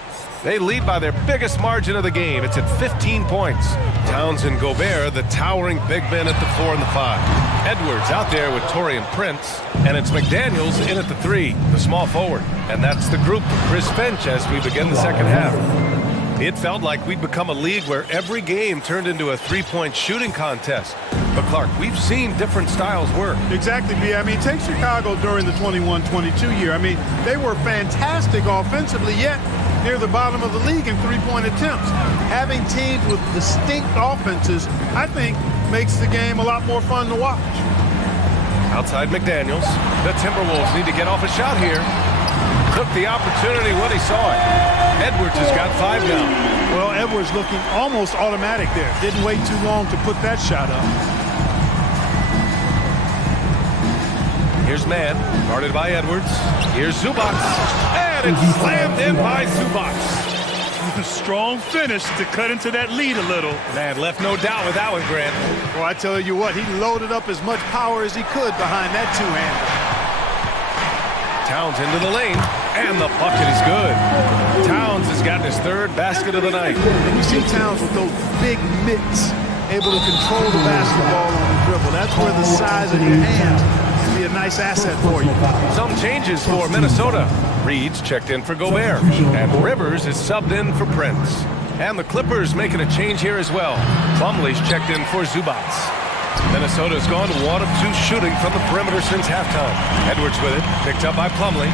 They lead by their biggest margin of the game. It's at 15 points. Towns and Gobert, the towering big men at the 4 and the 5. Edwards out there with Taurean Prince. And it's McDaniels in at the 3, the small forward. And that's the group for Chris Finch as we begin the second half. It felt like we'd become a league where every game turned into a 3-point shooting contest. But Clark, we've seen different styles work. Exactly, B. I mean, take Chicago during the 21-22 year. I mean, they were fantastic offensively, yet near the bottom of the league in 3-point attempts. Having teams with distinct offenses, I think, makes the game a lot more fun to watch. Outside McDaniels. The Timberwolves need to get off a shot here. Took the opportunity when he saw it. Edwards has got 5 down. Well, Edwards looking almost automatic there. Didn't wait too long to put that shot up. Here's Mann, guarded by Edwards. Here's Zubac. And it's slammed in by Zubac. A strong finish to cut into that lead a little. Man, left no doubt with that one, Grant. Well, I tell you what, he loaded up as much power as he could behind that two-hander. Towns into the lane, and the bucket is good. Towns has gotten his 3rd basket of the night. And you see Towns with those big mitts, able to control the basketball on the dribble. That's where the size of your hands can be a nice asset for you. Some changes for Minnesota. Reed's checked in for Gobert, and Rivers is subbed in for Prince. And the Clippers making a change here as well. Plumlee's checked in for Zubac. Minnesota's gone 1 of 2 shooting from the perimeter since halftime. Edwards with it, picked up by Plumlee.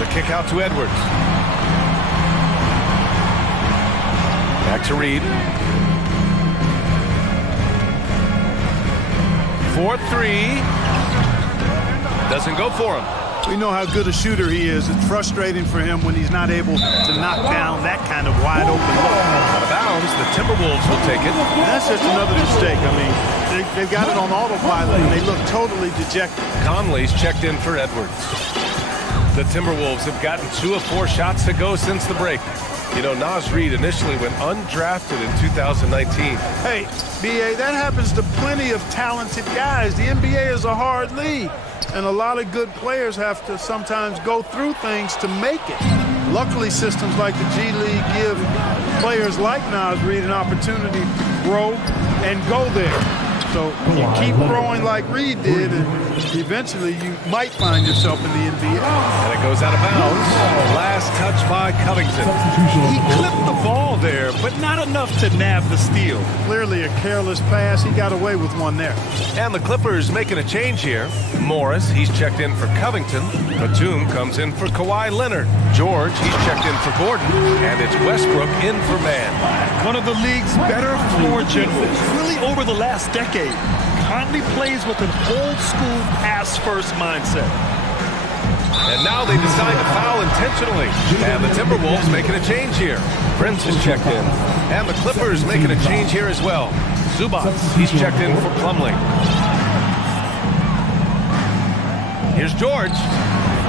The kick out to Edwards. Back to Reed. 4-3. Doesn't go for him. We know how good a shooter he is. It's frustrating for him when he's not able to knock down that kind of wide open look. Out of bounds, the Timberwolves will take it. That's just another mistake. I mean, they've got it on autopilot, and they look totally dejected. Conley's checked in for Edwards. The Timberwolves have gotten 2 of 4 shots to go since the break. You know, Naz Reid initially went undrafted in 2019. Hey, B.A., that happens to plenty of talented guys. The NBA is a hard league, and a lot of good players have to sometimes go through things to make it. Luckily, systems like the G League give players like Naz Reid an opportunity to grow and go there. So you keep growing like Reed did, and eventually you might find yourself in the NBA. And it goes out of bounds. Last touch by Covington. He clipped the ball there, but not enough to nab the steal. Clearly a careless pass. He got away with one there. And the Clippers making a change here. Morris, he's checked in for Covington. Batum comes in for Kawhi Leonard. George, he's checked in for Gordon. And it's Westbrook in for Mann. One of the league's better floor generals, really over the last decade. Conley plays with an old-school pass-first mindset. And now they decide to foul intentionally. And the Timberwolves making a change here. Prince is checked in. And the Clippers making a change here as well. Zubac, he's checked in for Plumlee. Here's George.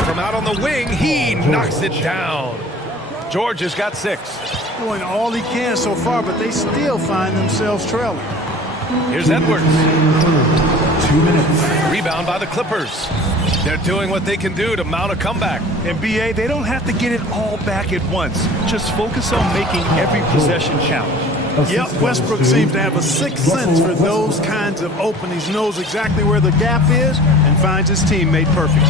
From out on the wing, he knocks it down. George has got 6. Doing all he can so far, but they still find themselves trailing. Here's Edwards. 2 minutes. Rebound by the Clippers. They're doing what they can do to mount a comeback. And B.A., they don't have to get it all back at once. Just focus on making every possession count. Yep, Westbrook seems to have a sixth sense for those kinds of openings. He knows exactly where the gap is and finds his teammate perfect.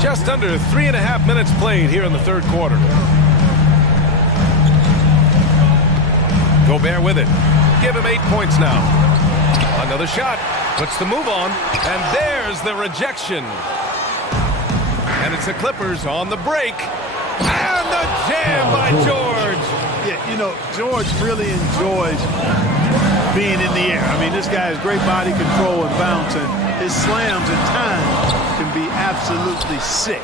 Just under 3.5 minutes played here in the third quarter. Gobert with it. Give him 8 points now. Another shot. Puts the move on. And there's the rejection. And it's the Clippers on the break. And the jam by George. Yeah, you know, George really enjoys being in the air. I mean, this guy has great body control and bounce, and his slams at times can be absolutely sick.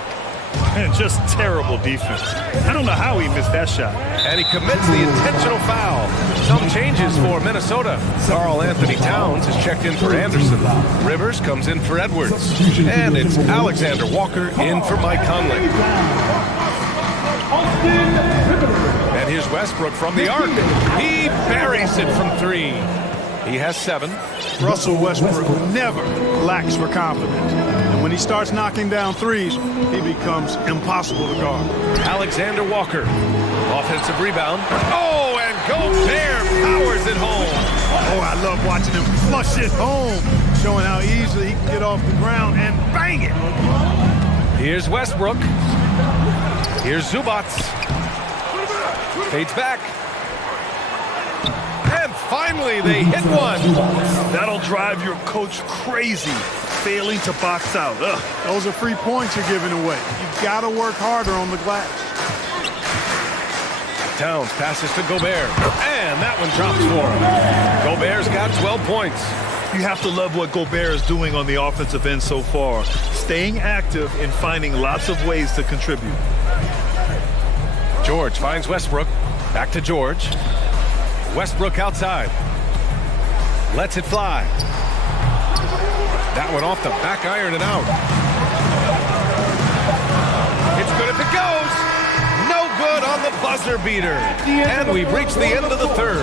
And just terrible defense. I don't know how he missed that shot. And he commits the intentional foul. Some changes for Minnesota. Karl Anthony Towns is checked in for Anderson. Rivers comes in for Edwards. And it's Alexander Walker in for Mike Conley. And here's Westbrook from the arc. He buries it from 3. He has 7. Russell Westbrook never lacks for confidence. And when he starts knocking down threes, he becomes impossible to guard. Alexander Walker. Offensive rebound. Oh, and Gobert powers it home. Oh, I love watching him flush it home, showing how easily he can get off the ground and bang it. Here's Westbrook. Here's Zubac. Fades back. And finally, they hit one. That'll drive your coach crazy, failing to box out. Ugh. Those are free points you're giving away. You've got to work harder on the glass. Towns passes to Gobert. And that one drops for him. Gobert's got 12 points. You have to love what Gobert is doing on the offensive end so far. Staying active and finding lots of ways to contribute. George finds Westbrook. Back to George. Westbrook outside. Lets it fly. That one off the back iron and out. It's good if it goes. No good on the buzzer beater. And we've reached the end of the third.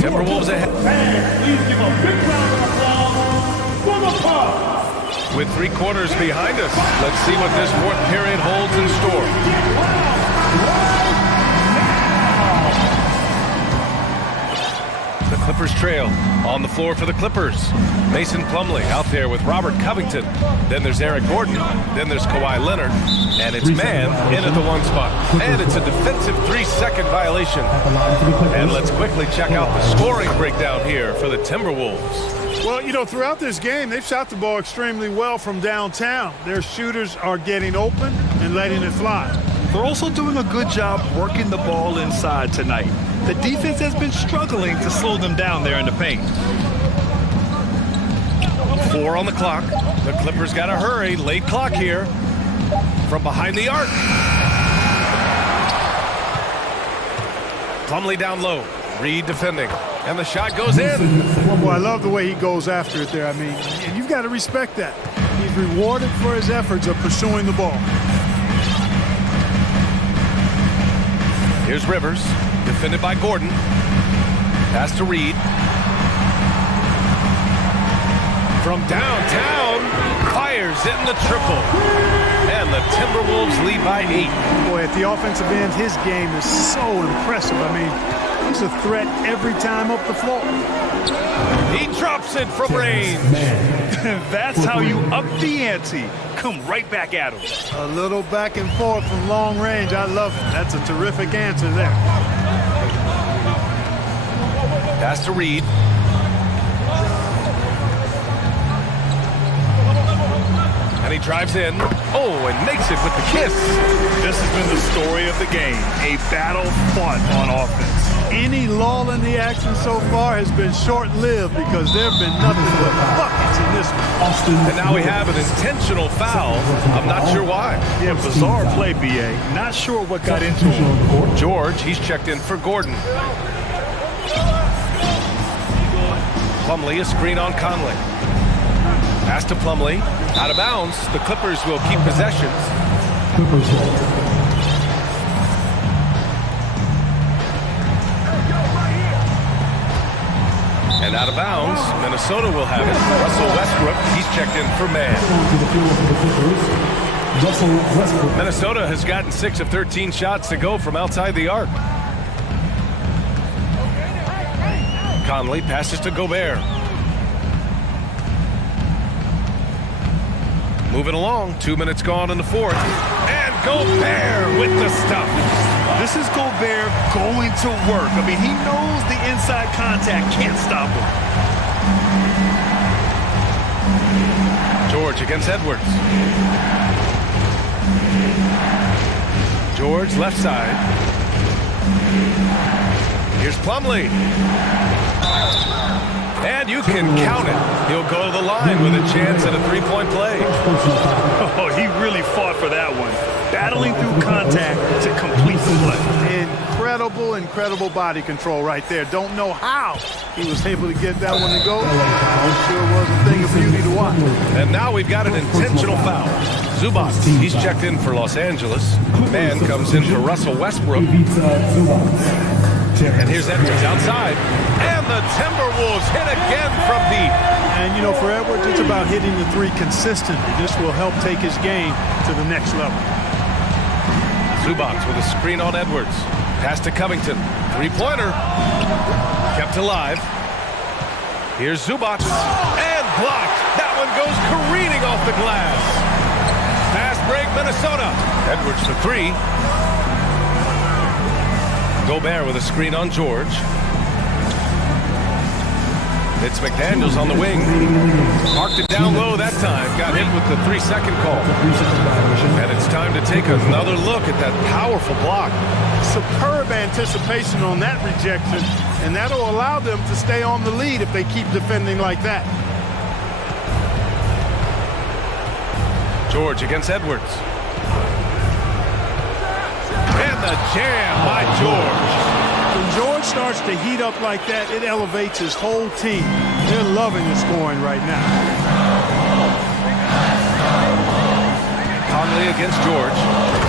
Timberwolves ahead. Please give a big round of applause for the Bucks. With 3 quarters behind us, let's see what this fourth period holds in store. The Clippers trail. On the floor for the Clippers. Mason Plumlee out there with Robert Covington. Then there's Eric Gordon. Then there's Kawhi Leonard. And it's Mann in at the 1 spot. And it's a defensive 3-second violation. And let's quickly check out the scoring breakdown here for the Timberwolves. Well, you know, throughout this game, they've shot the ball extremely well from downtown. Their shooters are getting open and letting it fly. They're also doing a good job working the ball inside tonight. The defense has been struggling to slow them down there in the paint. 4 on the clock. The Clippers got to hurry. Late clock here. From behind the arc. Plumlee down low. Reed defending. And the shot goes in. Well, I love the way he goes after it there. I mean, you've got to respect that. He's rewarded for his efforts of pursuing the ball. Here's Rivers. Defended by Gordon. Pass to Reed. From downtown, fires in the triple. And the Timberwolves lead by 8. Boy, at the offensive end, his game is so impressive. I mean, he's a threat every time up the floor. He drops it from range. That's how you up the ante. Come right back at him. A little back and forth from long range. I love it. That's a terrific answer there. Pass to Reed. And he drives in. Oh, and makes it with the kiss. This has been the story of the game. A battle fought on offense. Any lull in the action so far has been short-lived because there have been nothing but buckets in this one. And now we have an intentional foul. I'm not sure why. Yeah, bizarre play, B.A. Not sure what got into him. George, he's checked in for Gordon. Plumlee, a screen on Conley. Pass to Plumlee. Out of bounds. The Clippers will keep possession. And out of bounds, Minnesota will have it. Russell Westbrook, he's checked in for man. Minnesota has gotten 6 of 13 shots to go from outside the arc. Conley passes to Gobert. Moving along, 2 minutes gone in the fourth. And Gobert with the stuff. This is Gobert going to work. I mean, he knows the inside contact can't stop him. George against Edwards. George left side. Here's Plumlee. And you can count it. He'll go to the line with a chance at a three-point play. Oh, he really fought for that one. Battling through contact to complete the play. Incredible body control right there. Don't know how he was able to get that one to go. It sure was a thing of beauty to watch. And now we've got an intentional foul. Zubac, he's checked in for Los Angeles. Man comes in for Russell Westbrook. And here's Edwards outside. And the Timberwolves hit again from deep. And, you know, for Edwards, it's about hitting the three consistently. This will help take his game to the next level. Zubac with a screen on Edwards. Pass to Covington. Three-pointer. Kept alive. Here's Zubac. And blocked. That one goes careening off the glass. Fast break, Minnesota. Edwards for 3. Gobert with a screen on George. It's McDaniels on the wing. Marked it down low that time. Got hit with the 3-second call. And it's time to take another look at that powerful block. Superb anticipation on that rejection, and that'll allow them to stay on the lead if they keep defending like that. George against Edwards. And the jam by George. When George starts to heat up like that, it elevates his whole team. They're loving the scoring right now. Conley against George.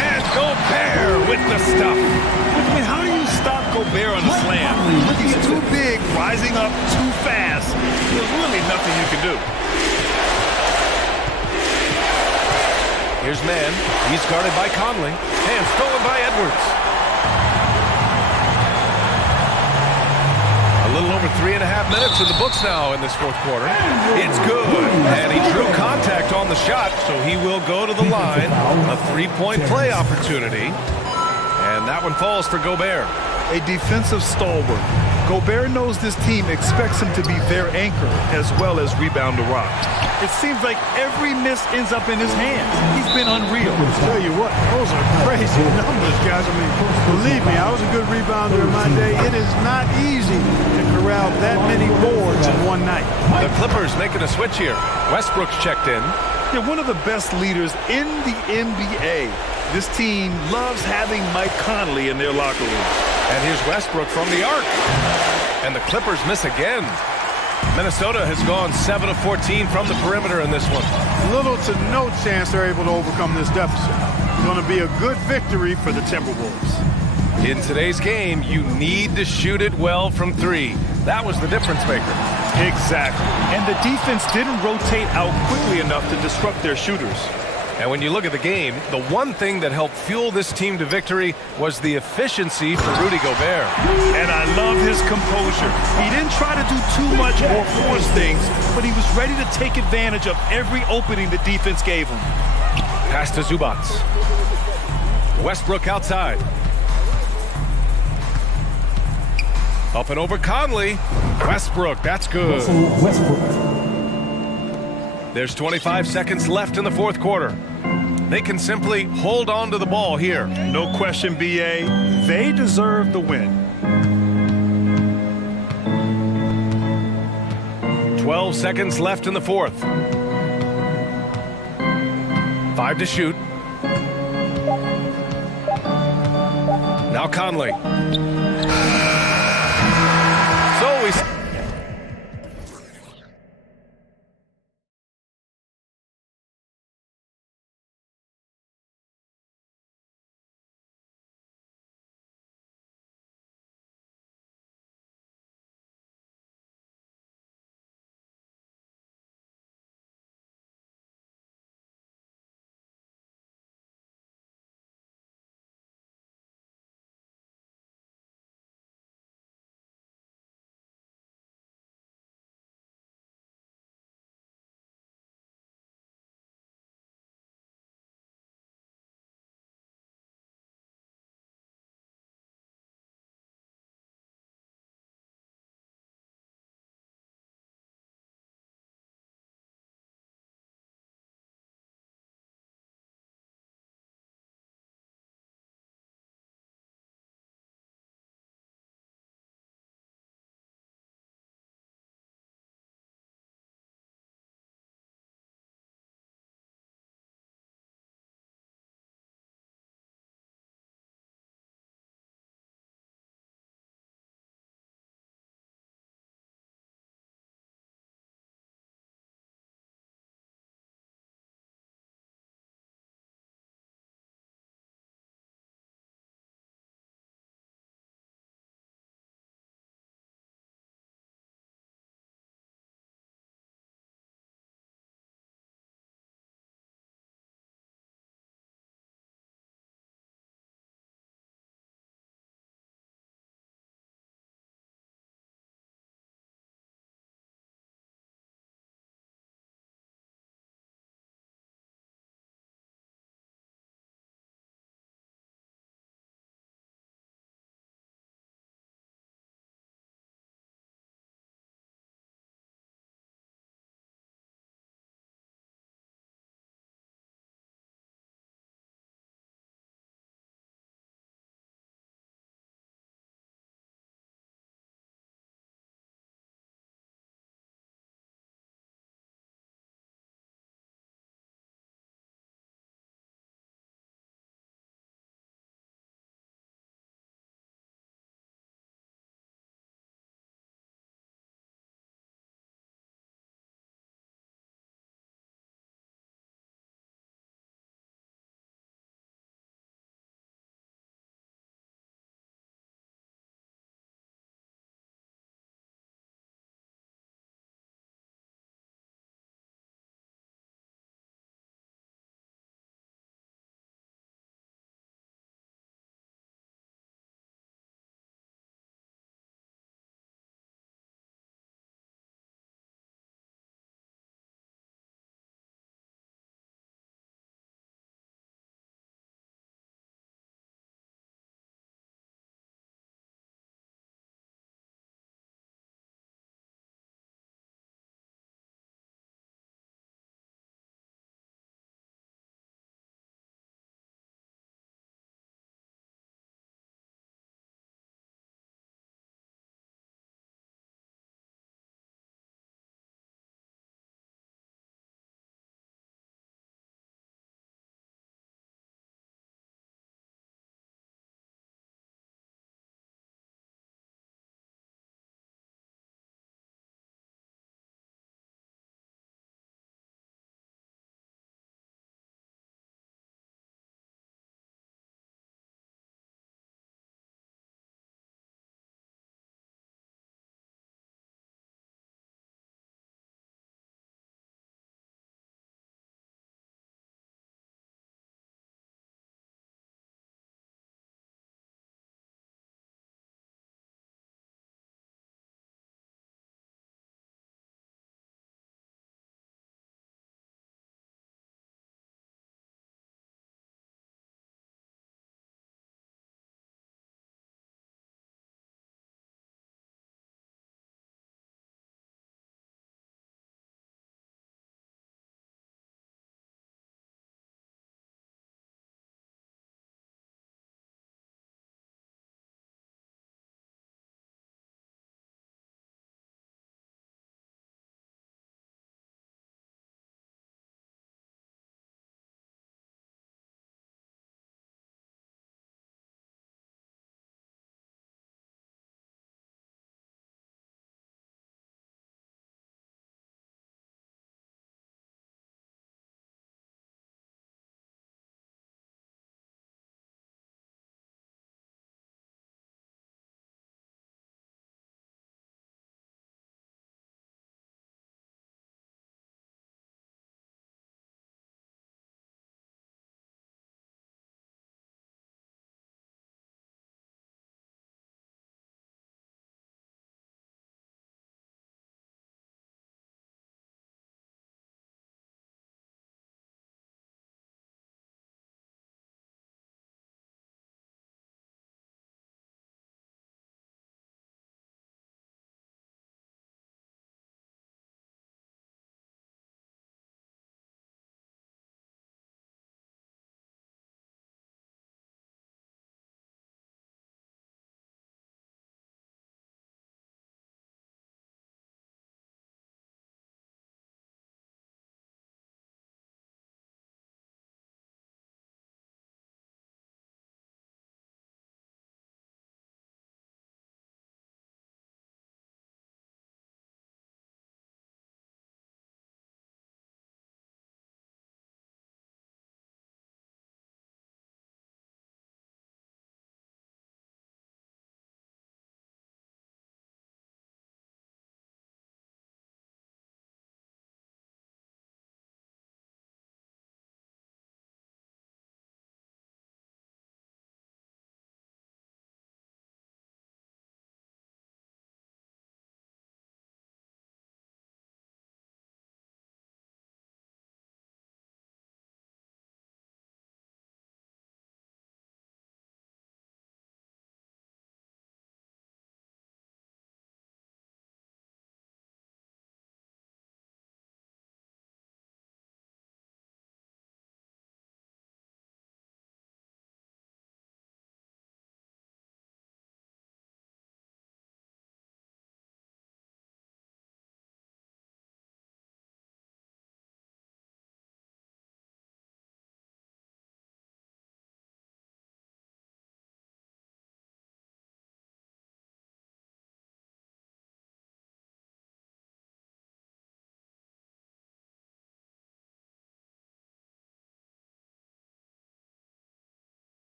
And Gobert with the stuff. I mean, how do you stop Gobert on the slam? He's too big, rising up too fast. There's really nothing you can do. Here's Man. He's guarded by Conley. And stolen by Edwards. A little over 3.5 minutes in the books now in this fourth quarter. It's good. And he drew contact on the shot, so he will go to the line. A 3-point play opportunity. And that one falls for Gobert. A defensive stalwart. Gobert knows this team expects him to be their anchor as well as rebound the rock. It seems like every miss ends up in his hands. He's been unreal. Tell you what, those are crazy numbers, guys. I mean, believe me, I was a good rebounder in my day. It is not easy to corral that many boards in one night. The Clippers making a switch here. Westbrook's checked in. They're one of the best leaders in the NBA. This team loves having Mike Conley in their locker room. And here's Westbrook from the arc. And the Clippers miss again. Minnesota has gone 7 of 14 from the perimeter in this one. Little to no chance they're able to overcome this deficit. It's going to be a good victory for the Timberwolves. In today's game, you need to shoot it well from three. That was the difference maker. Exactly. And the defense didn't rotate out quickly enough to disrupt their shooters. And when you look at the game, the one thing that helped fuel this team to victory was the efficiency for Rudy Gobert. And I love his composure. He didn't try to do too much or force things, but he was ready to take advantage of every opening the defense gave him. Pass to Zubac. Westbrook outside. Up and over Conley. Westbrook, that's good. There's 25 seconds left in the fourth quarter. They can simply hold on to the ball here. No question, B.A. They deserve the win. 12 seconds left in the fourth. 5 to shoot. Now Conley. So we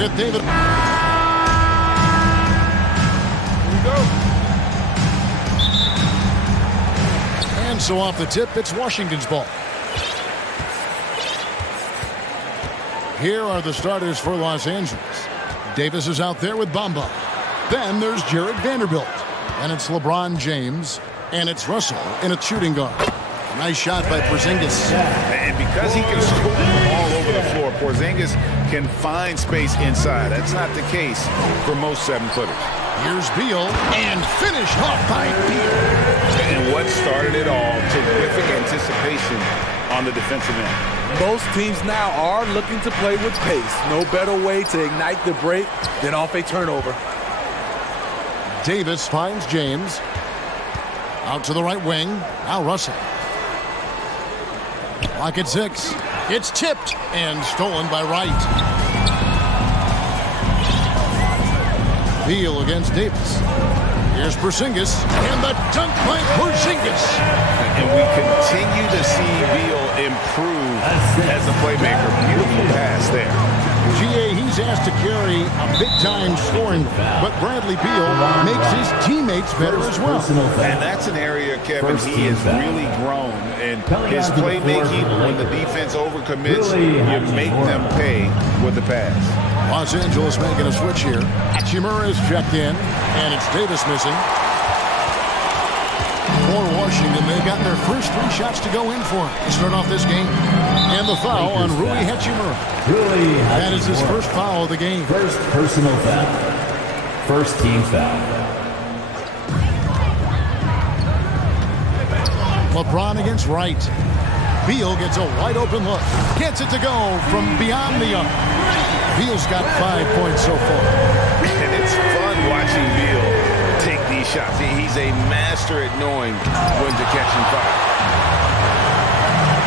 with David. And so off the tip, it's Washington's ball. Here are the starters for Los Angeles. Davis is out there with Bamba. Then there's Jared Vanderbilt. And it's LeBron James. And it's Russell in a shooting guard. Nice shot by Porzingis. And because he can scoop all over the floor, Porzingis can find space inside. That's not the case for most 7-footers. Here's Beal, and finished off by Beal. And what started it all, terrific anticipation on the defensive end. Most teams now are looking to play with pace. No better way to ignite the break than off a turnover. Davis finds James. Out to the right wing. Now Russell. Clock at 6. It's tipped and stolen by Wright. Beal against Davis. Here's Porzingis, and the dunk by Porzingis. And we continue to see Beal improve as a playmaker. Beautiful pass there. GA, he's asked to carry a big-time scoring, but Bradley Beal makes his teammates better as well. And that's an area, Kevin, he has really grown. And his playmaking, when the defense overcommits, you make them pay with the pass. Los Angeles making a switch here. Hachimura is checked in, and it's Davis missing. For Washington, they've got their first 3 shots to go in for to start off this game. And the foul on Rui Hachimura. That is his first foul of the game. First personal foul. First team foul. LeBron against Wright. Beal gets a wide open look. Gets it to go from beyond the arc. Beal's got 5 points so far. And it's fun watching Beal take these shots. He's a master at knowing when to catch and fire.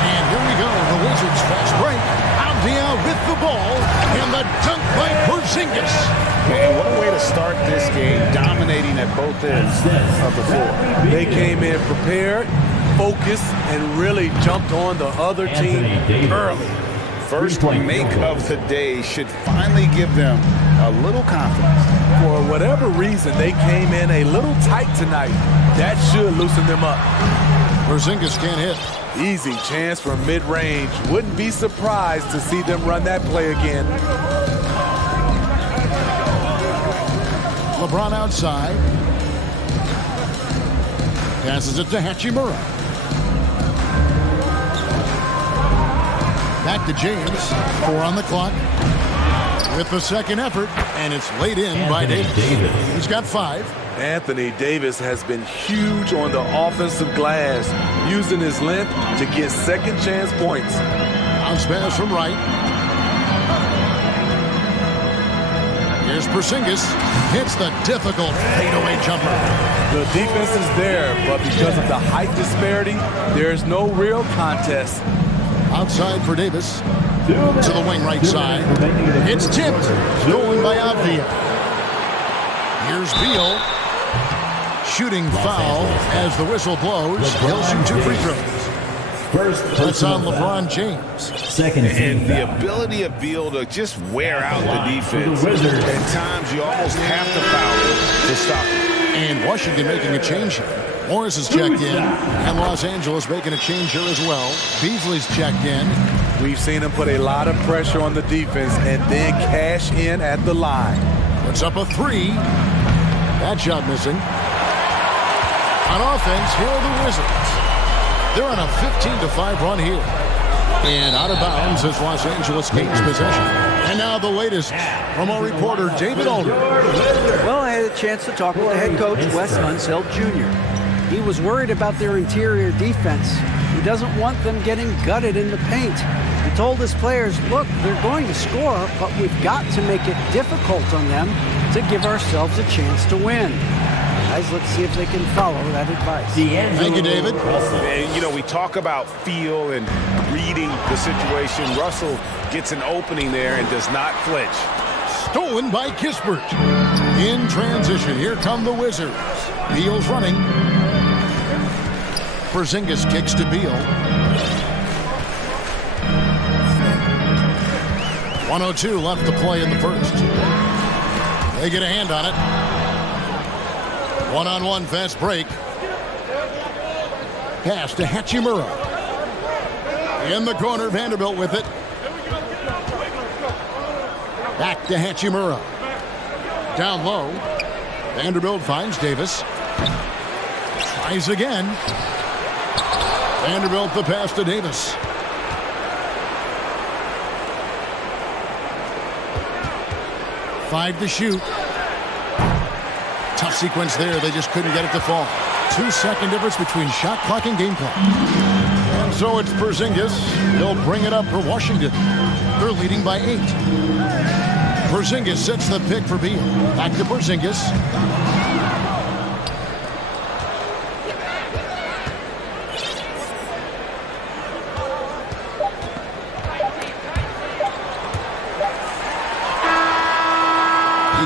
And here we go. The Wizards fast break. Avdia with the ball. And the dunk by Porzingis. And what a way to start this game, dominating at both ends of the floor. They came in prepared, focused, and really jumped on the other team early. First make of the day should finally give them a little confidence. For whatever reason, they came in a little tight tonight. That should loosen them up. Porzingis can't hit. Easy chance from mid-range. Wouldn't be surprised to see them run that play again. LeBron outside. Passes it to Hachimura. Back to James. 4 on the clock. With the second effort, and it's laid in by Davis. He's got 5. Anthony Davis has been huge on the offensive glass, using his length to get second chance points. Bounce pass from Wright. Here's Porzingis. Hits the difficult fadeaway jumper. The defense is there, but because of the height disparity, there's no real contest. Outside for Davis. To the wing right side. It's tipped. Stolen by Avdia. Here's Beal. Shooting foul as the whistle blows. He'll shoot 2 free throws. That's on LeBron James. And the ability of Beal to just wear out the defense. At times, you almost have to foul him to stop it. And Washington making a change here. Morris is checked in, and Los Angeles making a change here as well. Beasley's checked in. We've seen him put a lot of pressure on the defense and then cash in at the line. Puts up a 3. That shot missing. On offense, here are the Wizards. They're on a 15-5 run here. And out of bounds as Los Angeles gains possession. And now the latest from our reporter, David Aldridge. Well, I had a chance to talk with the head coach, Wes Unseld Jr. He was worried about their interior defense. He doesn't want them getting gutted in the paint. He told his players, look, they're going to score, but we've got to make it difficult on them to give ourselves a chance to win. Guys, let's see if they can follow that advice. Thank you, David. And, you know, we talk about feel and reading the situation. Russell gets an opening there and does not flinch. Stolen by Kispert. In transition, here come the Wizards. Beal's running. Porzingis kicks to Beal. 1:02 left to play in the first. They get a hand on it. One-on-one fast break. Pass to Hachimura. In the corner, Vanderbilt with it. Back to Hachimura. Down low. Vanderbilt finds Davis. Tries again. Vanderbilt the pass to Davis. Five to shoot. Tough sequence there. They just couldn't get it to fall. 2-second difference between shot clock and game clock. And so it's Porzingis. He'll bring it up for Washington. They're leading by 8. Porzingis sets the pick for Beal. Back to Porzingis.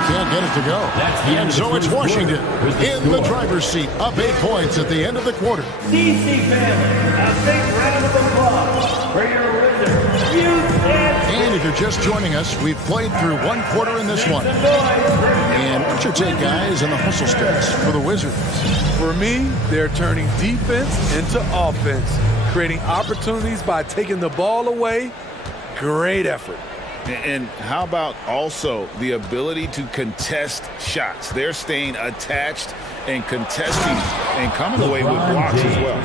Can't get it to go. And so it's Washington in the driver's seat, up 8 points at the end of the quarter. DC family, a big round of applause for your winners. And if you're just joining us, we've played through 1 quarter in this one. And what's your take, guys, on the hustle stats for the Wizards? For me, they're turning defense into offense, creating opportunities by taking the ball away. Great effort. And how about also the ability to contest shots? They're staying attached and contesting and coming away with blocks as well.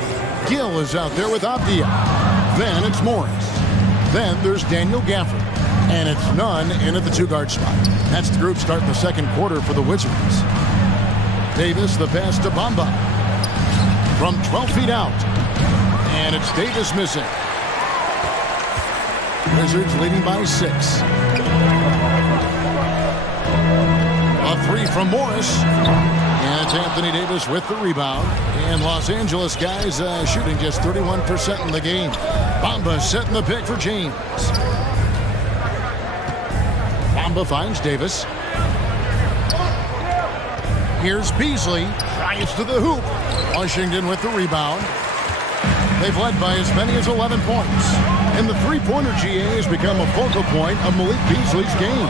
Gill is out there with Avdia. Then it's Morris. Then there's Daniel Gafford. And it's Nunn in at the 2-guard spot. That's the group starting the second quarter for the Wizards. Davis, the pass to Bamba. From 12 feet out. And it's Davis missing. Wizards leading by 6. A 3 from Morris. And it's Anthony Davis with the rebound. And Los Angeles guys shooting just 31% in the game. Bamba setting the pick for James. Bamba finds Davis. Here's Beasley. Drives to the hoop. Washington with the rebound. They've led by as many as 11 points. And the three-pointer GA has become a focal point of Malik Beasley's game.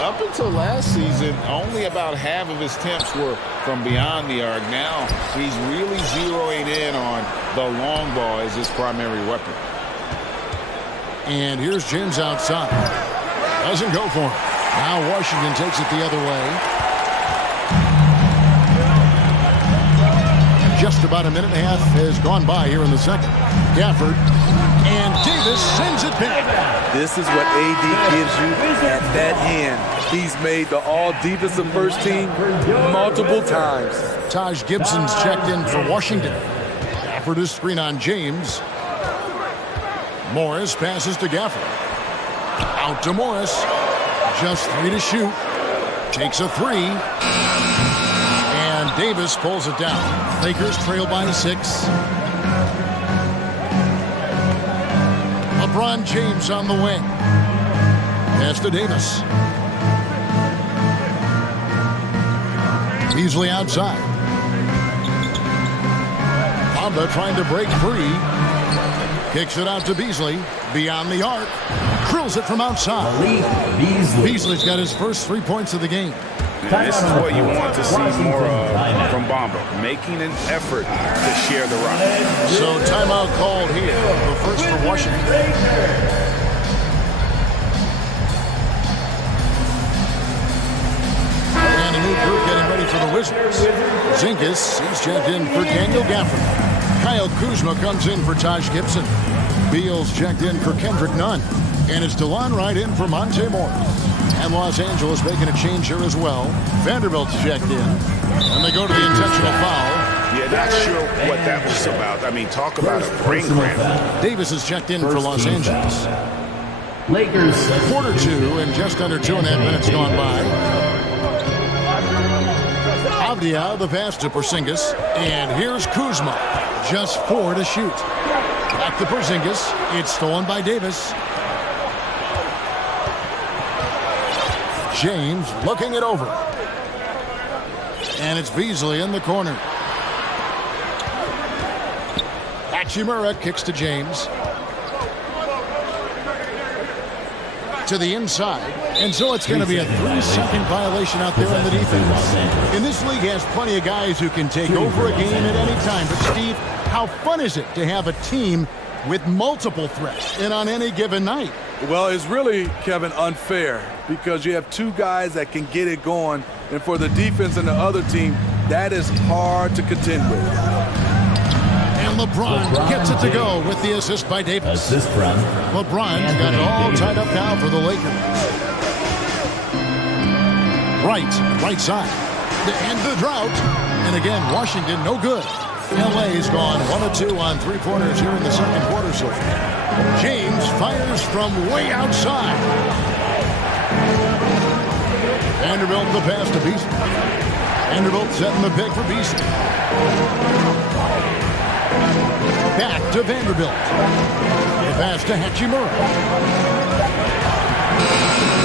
Up until last season, only about half of his attempts were from beyond the arc. Now he's really zeroing in on the long ball as his primary weapon. And here's James outside. Doesn't go for him. Now Washington takes it the other way. Just about a minute and a half has gone by here in the second. Gafford and Davis sends it back. This is what AD gives you at that hand. He's made the all-defensive first team multiple times. Taj Gibson's checked in for Washington. Gafford is screen on James. Morris passes to Gafford. Out to Morris. Just 3 to shoot. Takes a 3. And Davis pulls it down. Lakers trail by 6. LeBron James on the wing. Pass to Davis. Beasley outside. Bamba trying to break free. Kicks it out to Beasley. Beyond the arc. Drills it from outside. Beasley's got his first 3 points of the game. And this is what you want to see more of from Bamba, making an effort to share the rock. So timeout called here, the first for Washington. And a new group getting ready for the Wizards. Zingas, he's checked in for Daniel Gafford. Kyle Kuzma comes in for Taj Gibson. Beal's checked in for Kendrick Nunn. And it's DeLon Wright in for Monte Morris. And Los Angeles making a change here as well. Vanderbilt's checked in. And they go to the intentional foul. Yeah, not sure what that was about. I mean, talk about a brain cramp. Davis is checked in for Los Angeles. Lakers. Quarter 2 and just under 2.5 minutes gone by. Avdia, the pass to Porzingis. And here's Kuzma. Just 4 to shoot. Back to Porzingis. It's stolen by Davis. James looking it over. And it's Beasley in the corner. Hachimura kicks to James. to the inside. And so it's going to be a 3-second violation out there on the defense. And this league has plenty of guys who can take over a game at any time. But, Steve, how fun is it to have a team with multiple threats and on any given night? Well, it's really, Kevin, unfair because you have two guys that can get it going, and for the defense and the other team, that is hard to contend with. And LeBron gets it to go with the assist by Davis. Assist from LeBron's got it all tied up now for the Lakers. Right side. To end the drought. And again, Washington, no good. LA's gone 1 of 2 on three-pointers here in the second quarter so far. James fires from way outside. Vanderbilt the pass to Beasley. Vanderbilt setting the pick for Beasley. Back to Vanderbilt. The pass to Hachimura.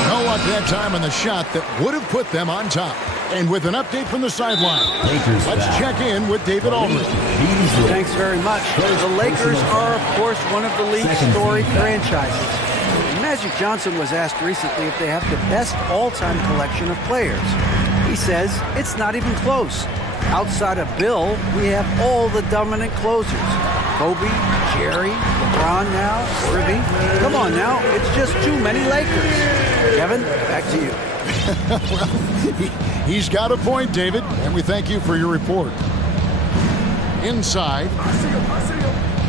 No luck that time on the shot that would have put them on top. And with an update from the sideline, let's check in with David Aldridge. Thanks very much. The Lakers are, of course, one of the league's storied franchises. Magic Johnson was asked recently if they have the best all-time collection of players. He says it's not even close. Outside of Bill, we have all the dominant closers. Kobe, Jerry, LeBron now, Irving. Come on now, it's just too many Lakers. Kevin, back to you. Well, he's got a point, David, and we thank you for your report. Inside,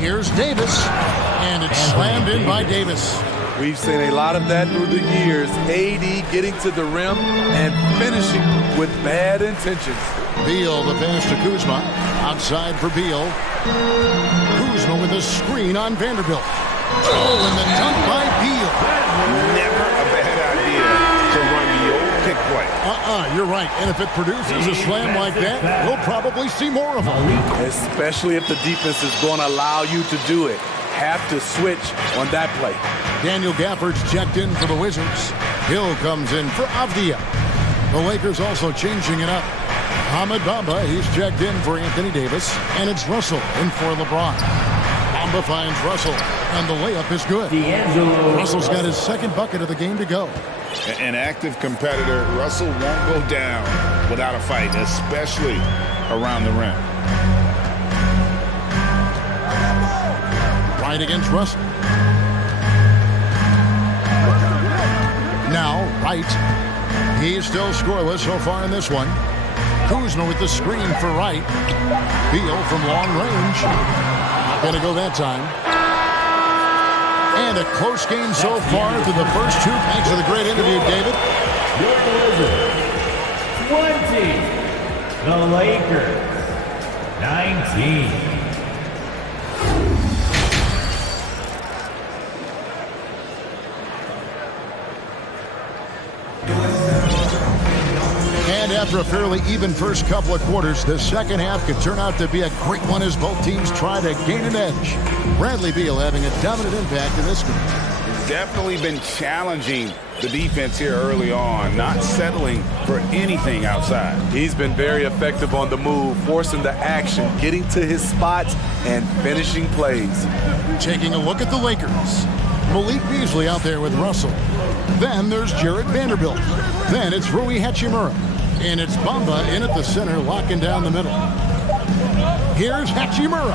here's Davis, and it's slammed in by Davis. We've seen a lot of that through the years. AD getting to the rim and finishing with bad intentions. Beal, the pass to Kuzma. Outside for Beal. Kuzma with a screen on Vanderbilt. Oh, and the dunk by Beal. Never a bad idea to run the old pick play. You're right. And if it produces a slam like that, we'll probably see more of them. Especially if the defense is going to allow you to do it. Have to switch on that play. Daniel Gafford's checked in for the Wizards. Hill comes in for Avdia. The Lakers also changing it up. Ahmed Bamba, he's checked in for Anthony Davis. And it's Russell in for LeBron. Bamba finds Russell, and the layup is good. Russell's got his second bucket of the game to go. An active competitor, Russell won't go down without a fight, especially around the rim. Right against Russell. Now, Wright. He's still scoreless so far in this one. Kuzma with the screen for Wright. Beal from long range. Not going to go that time. And a close game so far through the first two. Thanks for the great interview, David. 20. The Lakers. 19. And after a fairly even first couple of quarters, the second half could turn out to be a great one as both teams try to gain an edge. Bradley Beal having a dominant impact in this one. It's definitely been challenging the defense here early on, not settling for anything outside. He's been very effective on the move, forcing the action, getting to his spots, and finishing plays. Taking a look at the Lakers. Malik Beasley out there with Russell. Then there's Jared Vanderbilt. Then it's Rui Hachimura. And it's Bamba in at the center, locking down the middle. Here's Hachimura.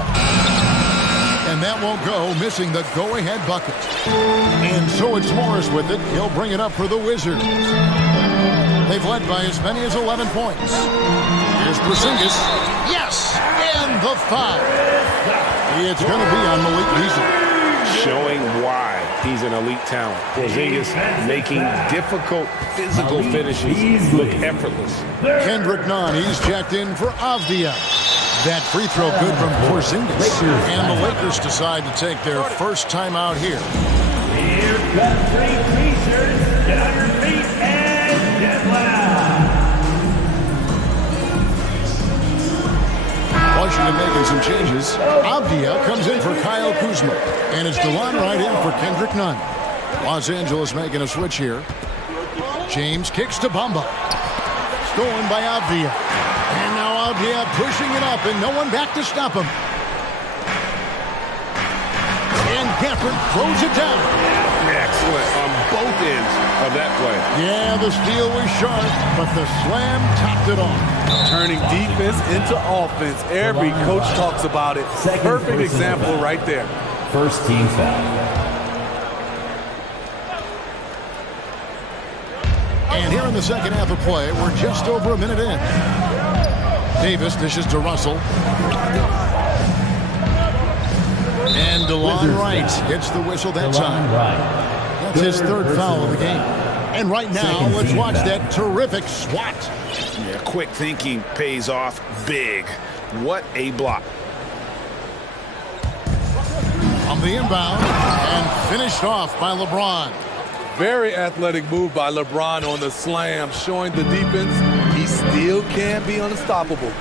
And that won't go, missing the go-ahead bucket. And so it's Morris with it. He'll bring it up for the Wizards. They've led by as many as 11 points. Here's Porzingis. Yes! And the foul. It's going to be on Malik Beasley. Showing why he's an elite talent. Porzingis making difficult physical finishes look effortless. Kendrick Nunn, he's checked in for Avdia. That free throw good from Porzingis. And the Lakers decide to take their first time out here. Here comes 3 T-shirts. Get on your feet and get loud. Washington making some changes. Avdia comes in for Kyle Kuzma. And it's DeLon Wright in for Kendrick Nunn. Los Angeles making a switch here. James kicks to Bamba. Stolen by Avdia. And now Avdia pushing it up and no one back to stop him. And Gafford throws it down. Excellent. both ends of that play. Yeah, the steal was sharp, but the slam topped it off. Turning defense into offense. Every coach talks about it. Perfect example right there. First team foul. And here in the second half of play, we're just over a minute in. Davis dishes to Russell. And DeLon Wright gets the whistle that time. That's his third foul of the game. And right now, let's watch that terrific swat. Yeah, quick thinking pays off big. What a block. On the inbound, and finished off by LeBron. Very athletic move by LeBron on the slam, showing the defense he still can be unstoppable.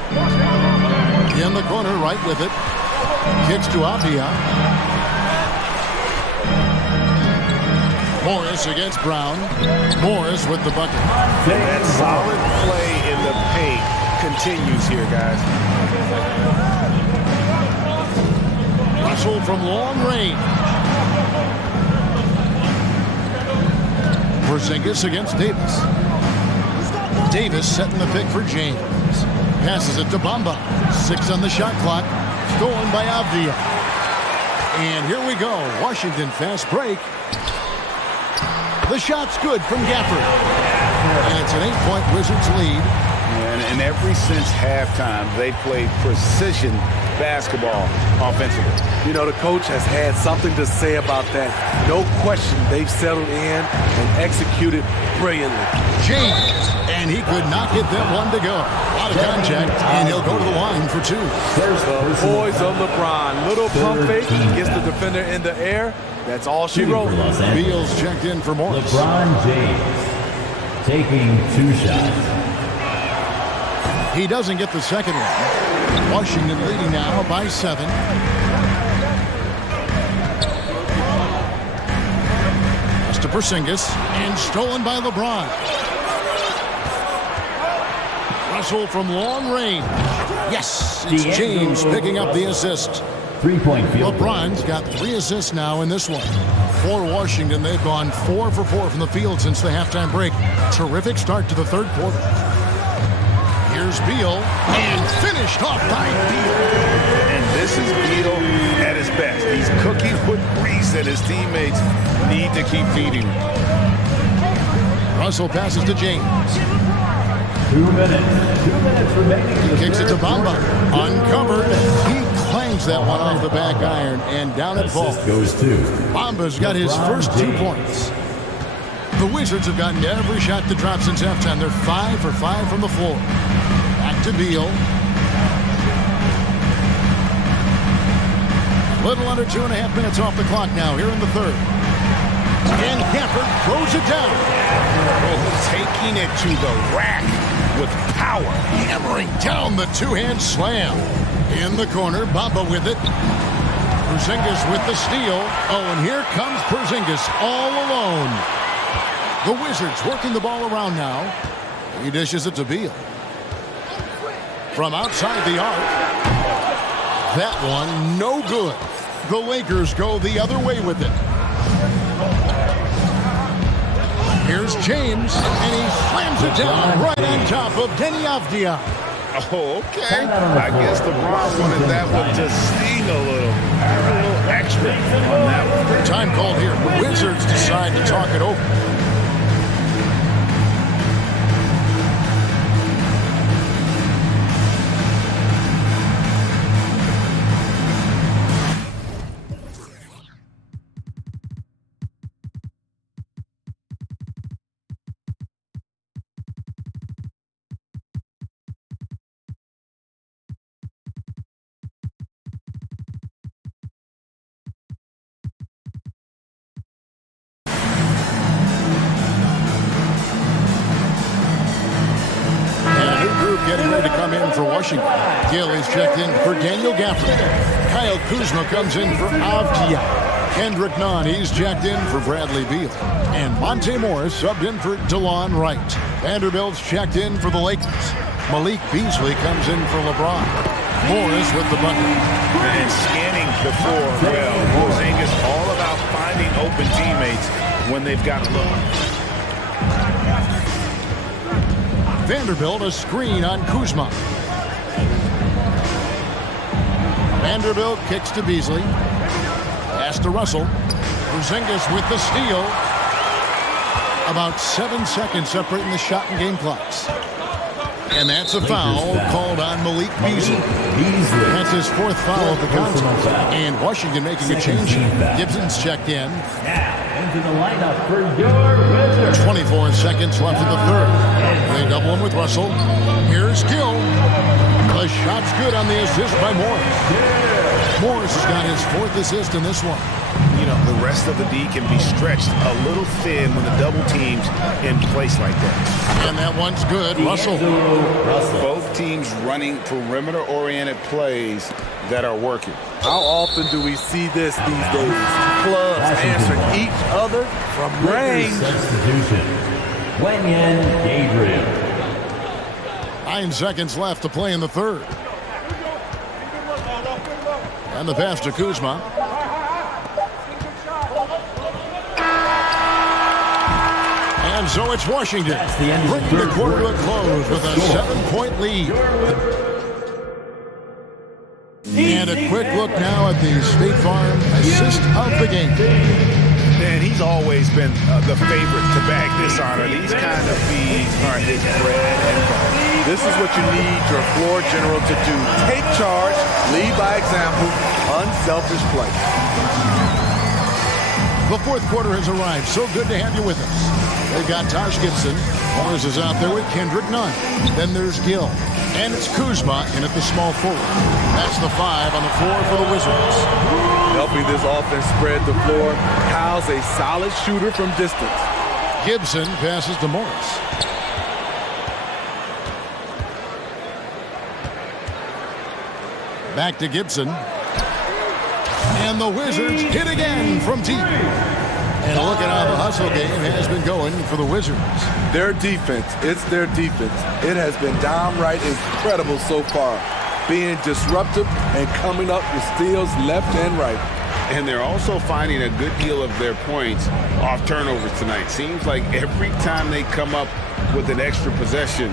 In the corner, right with it. Kicks to Avdia. Morris against Brown. Morris with the bucket. That solid play in the paint continues here, guys. Russell from long range. Porzingis against Davis. Davis setting the pick for James. Passes it to Bamba. 6 on the shot clock. Stolen by Avdia. And here we go. Washington fast break. The shot's good from Gafford. And it's an 8-point Wizards lead. And ever since halftime, they played precision basketball offensively. You know, the coach has had something to say about that. No question, they've settled in and executed brilliantly. James, and he could not get them one to go. Out of contact, and he'll go to the line for 2. Boys of LeBron. Little pump fake, gets the defender in the air. That's all she wrote. Beal's checked in for Morris. LeBron James taking 2 shots. He doesn't get the second one. Washington leading now by 7. Pass to Porzingis, and stolen by LeBron. Russell from long range. Yes, it's James picking up the assist. 3-point field. LeBron's got 3 assists now in this one. For Washington, they've gone 4 for 4 from the field since the halftime break. Terrific start to the third quarter. Here's Beal, and finished off by Beal. And this is Beal at his best. He's cooking with grease that his teammates need to keep feeding him. Russell passes to James. 2 minutes. 2 minutes remaining. He kicks it to Bamba. Uncovered. He clangs that one off the back iron, and down it falls. Goes to Bamba's got his first 2 points. The Wizards have gotten every shot to drop since halftime. They're 5 for 5 from the floor. Back to Beal. A little under 2.5 minutes off the clock now here in the third. And Gafford throws it down. Taking it to the rack with power. Hammering down the 2-hand slam. In the corner, Bamba with it. Porzingis with the steal. Oh, and here comes Porzingis all alone. The Wizards working the ball around now. He dishes it to Beal. From outside the arc. That one, no good. The Lakers go the other way with it. Here's James, and he slams it down right on top of Denny Avdia. Oh, okay. I guess LeBron wanted that one to sting a little. A little extra on that one. Time called here. The Wizards decide to talk it over. Getting ready to come in for Washington. Gill is checked in for Daniel Gafford. Kyle Kuzma comes in for Avdia. Kendrick Nunn, he's checked in for Bradley Beal. And Monte Morris subbed in for DeLon Wright. Vanderbilt's checked in for the Lakers. Malik Beasley comes in for LeBron. Morris with the bucket. And scanning the floor well. Porzingis all about finding open teammates when they've got a look. Vanderbilt a screen on Kuzma. Vanderbilt kicks to Beasley. Pass to Russell. Porzingis with the steal. About 7 seconds separating the shot and game clocks. And that's a foul called on Malik Beasley. That's his 4th foul of the contest. And Washington making a change. Gibson's checked in. Into the lineup for your Wizards. 24 seconds left in the 3rd. They double him with Russell. Here's Gill. The shot's good on the assist by Morris. Morris has got his 4th assist in this one. You know, the rest of the D can be stretched a little thin when the double team's in place like that. And that one's good. Russell. Both teams running perimeter-oriented plays that are working. How often do we see this these days? Clubs answering each other from range. Substitution. Wenyen Gabriel. 9 seconds left to play in the 3rd. And the pass to Kuzma. And so it's Washington bringing the quarter to a close with a 7-point lead. And a quick look now at the State Farm assist of the game. Man, he's always been the favorite to bag this honor. These kind of feeds are his bread and butter. This is what you need your floor general to do. Take charge, lead by example, unselfish play. The 4th quarter has arrived. So good to have you with us. They've got Taj Gibson. Morris is out there with Kendrick Nunn. Then there's Gill. And it's Kuzma in at the small forward. That's the 5 on the floor for the Wizards. Helping this offense spread the floor. Kyle's a solid shooter from distance. Gibson passes to Morris. Back to Gibson. And the Wizards hit again from deep. And look at how the hustle game has been going for the Wizards. Their defense, it's their defense. It has been downright incredible so far. Being disruptive and coming up with steals left and right. And they're also finding a good deal of their points off turnovers tonight. Seems like every time they come up with an extra possession,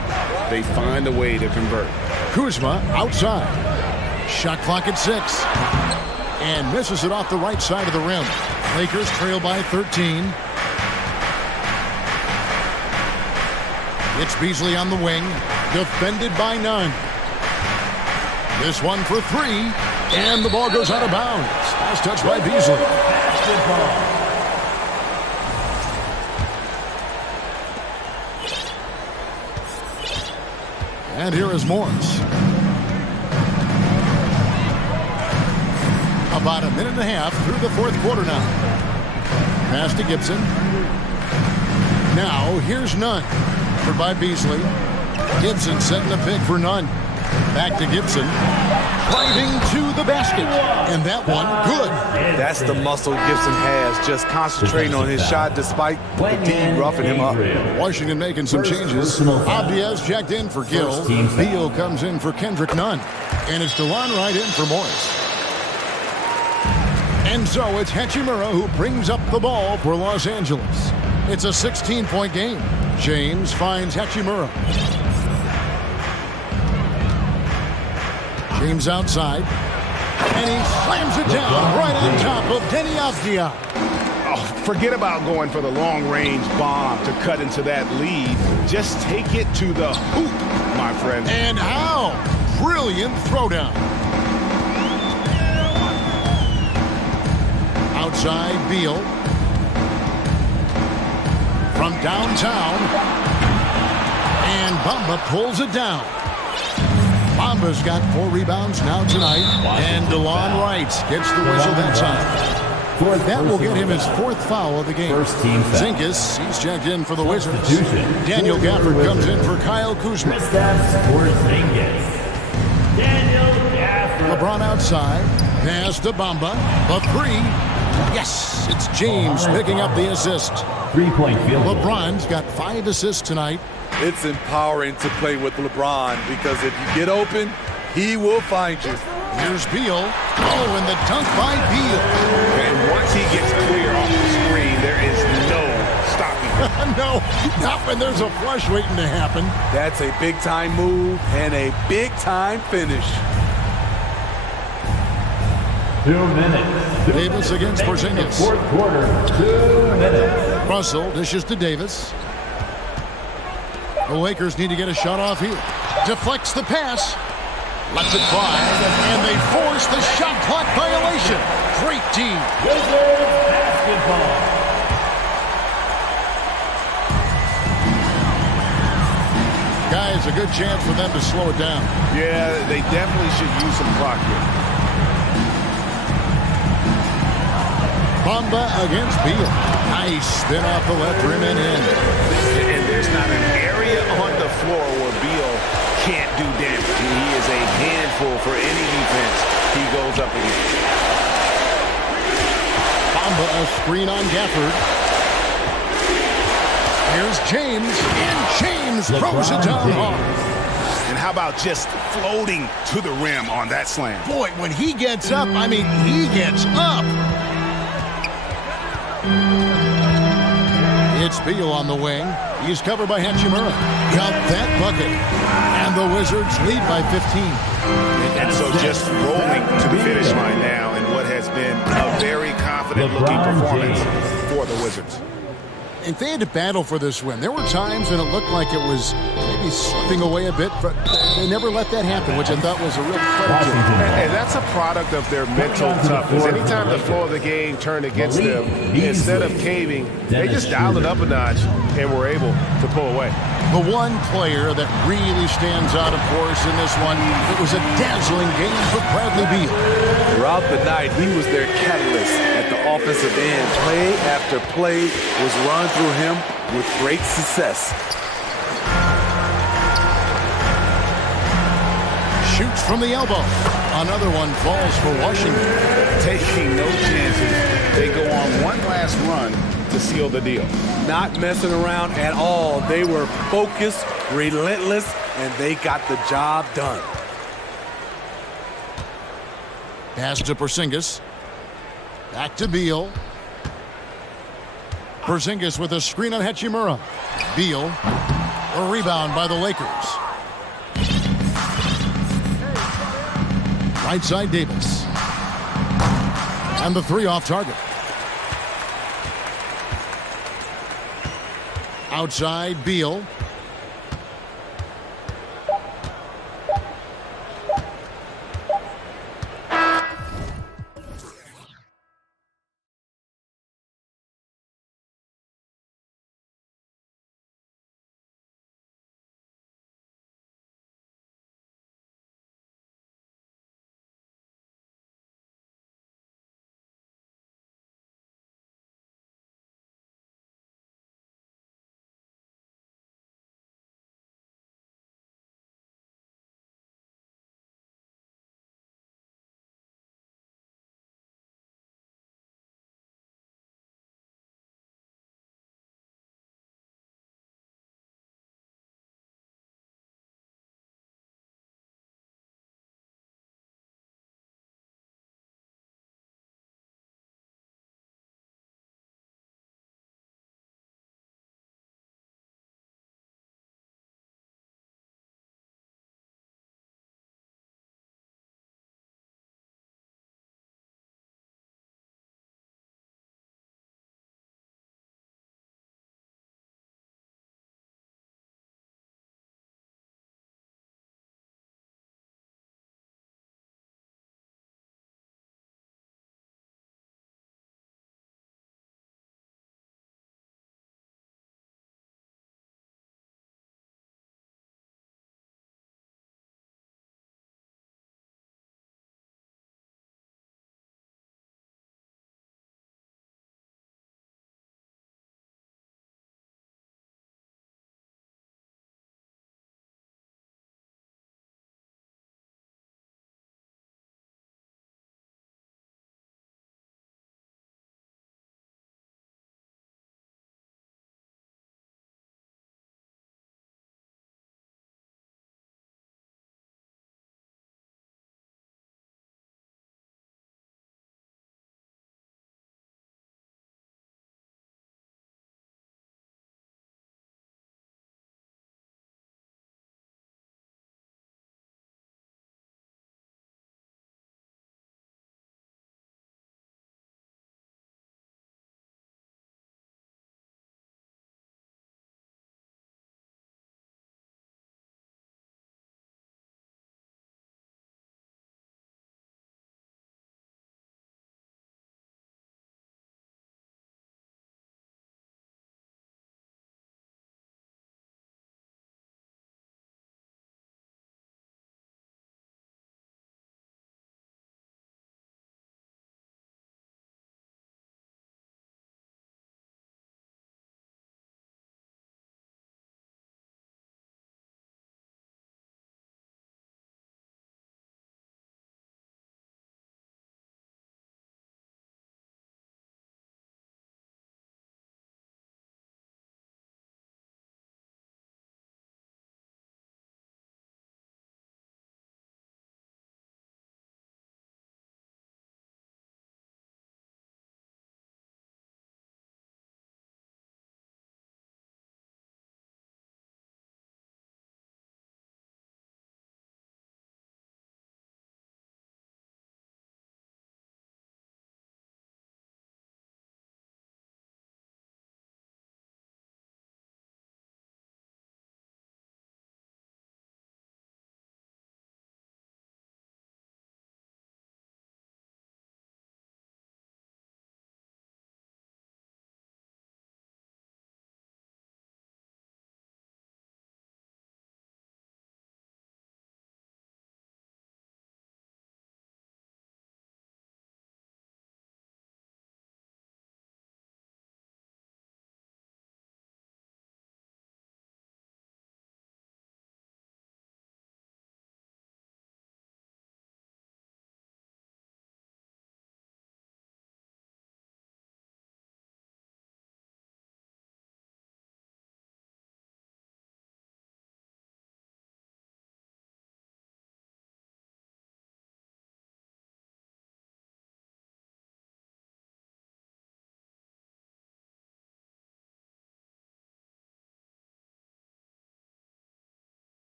they find a way to convert. Kuzma outside. Shot clock at 6. And misses it off the right side of the rim. Lakers trail by 13. It's Beasley on the wing. Defended by Nunn. This one for 3. And the ball goes out of bounds. Last touch by Beasley. And here is Morris. About a minute and a half through the 4th quarter now. Pass to Gibson. Now here's Nunn. Covered by Beasley. Gibson setting the pick for Nunn. Back to Gibson. Driving to the basket. And that one good. That's the muscle Gibson has. Just concentrating on his shot despite the D roughing him up. Washington making some changes. Abdiaz checked in for Gill. Beal comes in for Kendrick Nunn. And it's DeLon Wright in for Morris. And so it's Hachimura who brings up the ball for Los Angeles. It's a 16-point game. James finds Hachimura. James outside. And he slams it down right on top of Denny Avdia. Oh, forget about going for the long-range bomb to cut into that lead. Just take it to the hoop, my friend. And how? Brilliant throwdown. Outside, Beal. From downtown. And Bamba pulls it down. Bamba's got 4 rebounds now tonight. And DeLon Wright gets the whistle that time. That will get him his 4th foul of the game. Zingas, he's checked in for the Wizards. Daniel Gafford comes in for Kyle Kuzma. LeBron outside. Pass to Bamba. A 3. Yes, it's James picking up the assist. 3-point field goal. LeBron's got 5 assists tonight. It's empowering to play with LeBron because if you get open, he will find you. Here's Beal. Oh, and the dunk by Beal. And once he gets clear off the screen, there is no Now when there's a flush waiting to happen. That's a big-time move and a big-time finish. 2 minutes. Davis against Porzingis. Fourth quarter, 2 minutes. Russell dishes to Davis. The Lakers need to get a shot off here. Deflects the pass. Lets it fly. And they force the shot clock violation. Great team. Wizards basketball. Guys, a good chance for them to slow it down. Yeah, they definitely should use some clock here. Bamba against Beal. Nice spin off the left rim and in. And there's not an area on the floor where Beal can't do damage. He is a handful for any defense he goes up against. Bamba a screen on Gafford. Here's James, and James throws it down hard. And how about just floating to the rim on that slam? Boy, when he gets up, I mean, he gets up. It's Beal on the wing. He's covered by Hachimura. Got that bucket. And the Wizards lead by 15. And so just rolling to the finish line now in what has been a very confident-looking performance for the Wizards. And they had to battle for this win. There were times when it looked like it was maybe slipping away a bit, but they never let that happen, which I thought was a real credit to them. And that's a product of their mental toughness. Anytime the flow of the game turned against them, instead of caving, they just dialed it up a notch and were able to pull away. The one player that really stands out, of course, in this one, it was a dazzling game for Bradley Beal. Throughout the night, he was their catalyst at the offensive end. Play after play was run through him with great success. Shoots from the elbow. Another one falls for Washington. Taking no chances. They go on one last run to seal the deal. Not messing around at all. They were focused, relentless, and they got the job done. Pass to Porzingis. Back to Beal. Porzingis with a screen on Hachimura. Beal. A rebound by the Lakers. Right side Davis. And the three off target. Outside Beal.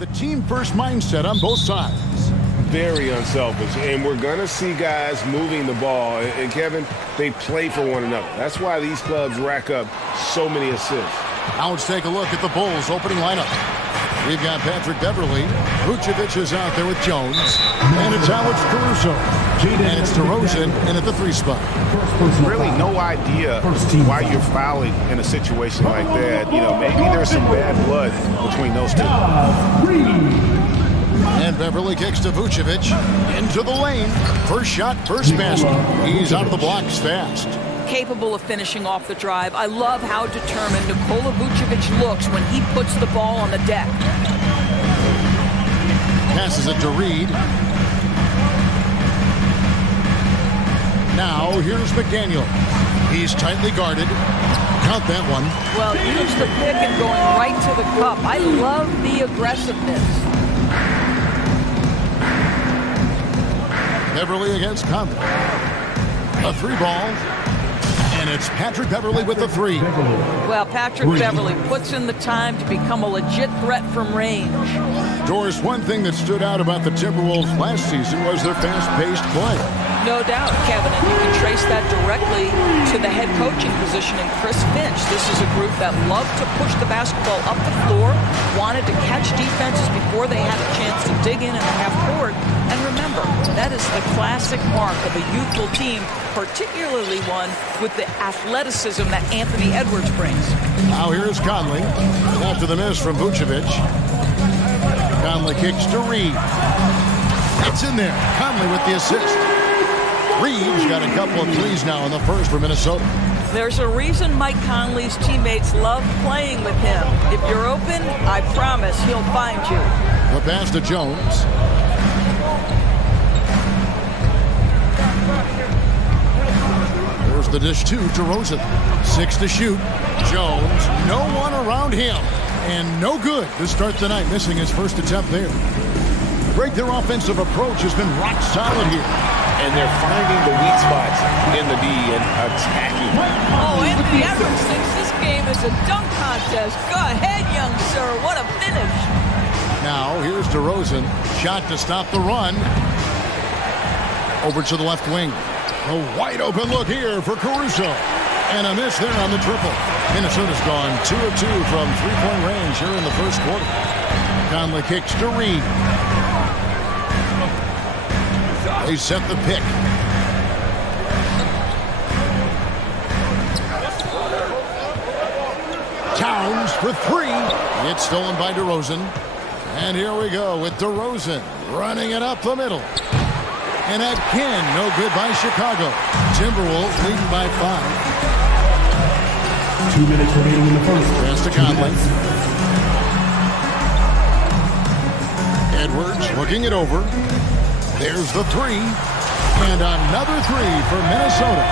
the team-first mindset on both sides. Very unselfish, and we're going to see guys moving the ball. And Kevin, they play for one another. That's why these clubs rack up so many assists. Now let's take a look at the Bulls' opening lineup. We've got Patrick Beverly. Vucevic is out there with Jones. And it's Alex Caruso. And it's DeRozan in at the 3 spot. Really no idea why you're fouling in a situation like that. You know, maybe there's some bad blood between those two. And Beverly kicks to Vucevic. Into the lane. First shot, first basket. He's out of the blocks fast. Capable of finishing off the drive. I love how determined Nikola Vucevic looks when he puts the ball on the deck. Passes it to Reed. Now here's McDaniel. He's tightly guarded. Count that one. Well, use the pick and going right to the cup. I love the aggressiveness. Beverly against Conley. A 3 ball. And it's Patrick Beverly with the 3. Well, Patrick Beverly puts in the time to become a legit threat from range. Doris, one thing that stood out about the Timberwolves last season was their fast-paced play. No doubt, Kevin, and you can trace that directly to the head coaching position in Chris Finch. This is a group that loved to push the basketball up the floor, wanted to catch defenses before they had a chance to dig in the half court. And remember, that is the classic mark of a youthful team, particularly one with the athleticism that Anthony Edwards brings. Now here's Conley. After the miss from Vucevic. Conley kicks to Reed. It's in there. Conley with the assist. Reed's got a couple of threes now in the first for Minnesota. There's a reason Mike Conley's teammates love playing with him. If you're open, I promise he'll find you. The pass to Jones. There's the dish to DeRozan. 6 to shoot. Jones, no one around him. And no good to start the night, missing his first attempt there. Greg, their offensive approach has been rock solid here. And they're finding the weak spots in the D and attacking. Oh, Anthony Edwards thinks this game is a dunk contest. Go ahead, young sir. What a finish. Now, here's DeRozan. Shot to stop the run. Over to the left wing. A wide open look here for Caruso. And a miss there on the triple. Minnesota's gone 2 of 2 from 3-point range here in the first quarter. Conley kicks to Reed. They set the pick. Towns for 3. It's stolen by DeRozan. And here we go with DeRozan running it up the middle. And again, no good by Chicago. Timberwolves leading by 5. 2 minutes remaining in the first. Pass to Conley. Edwards looking it over. There's the 3. And another 3 for Minnesota.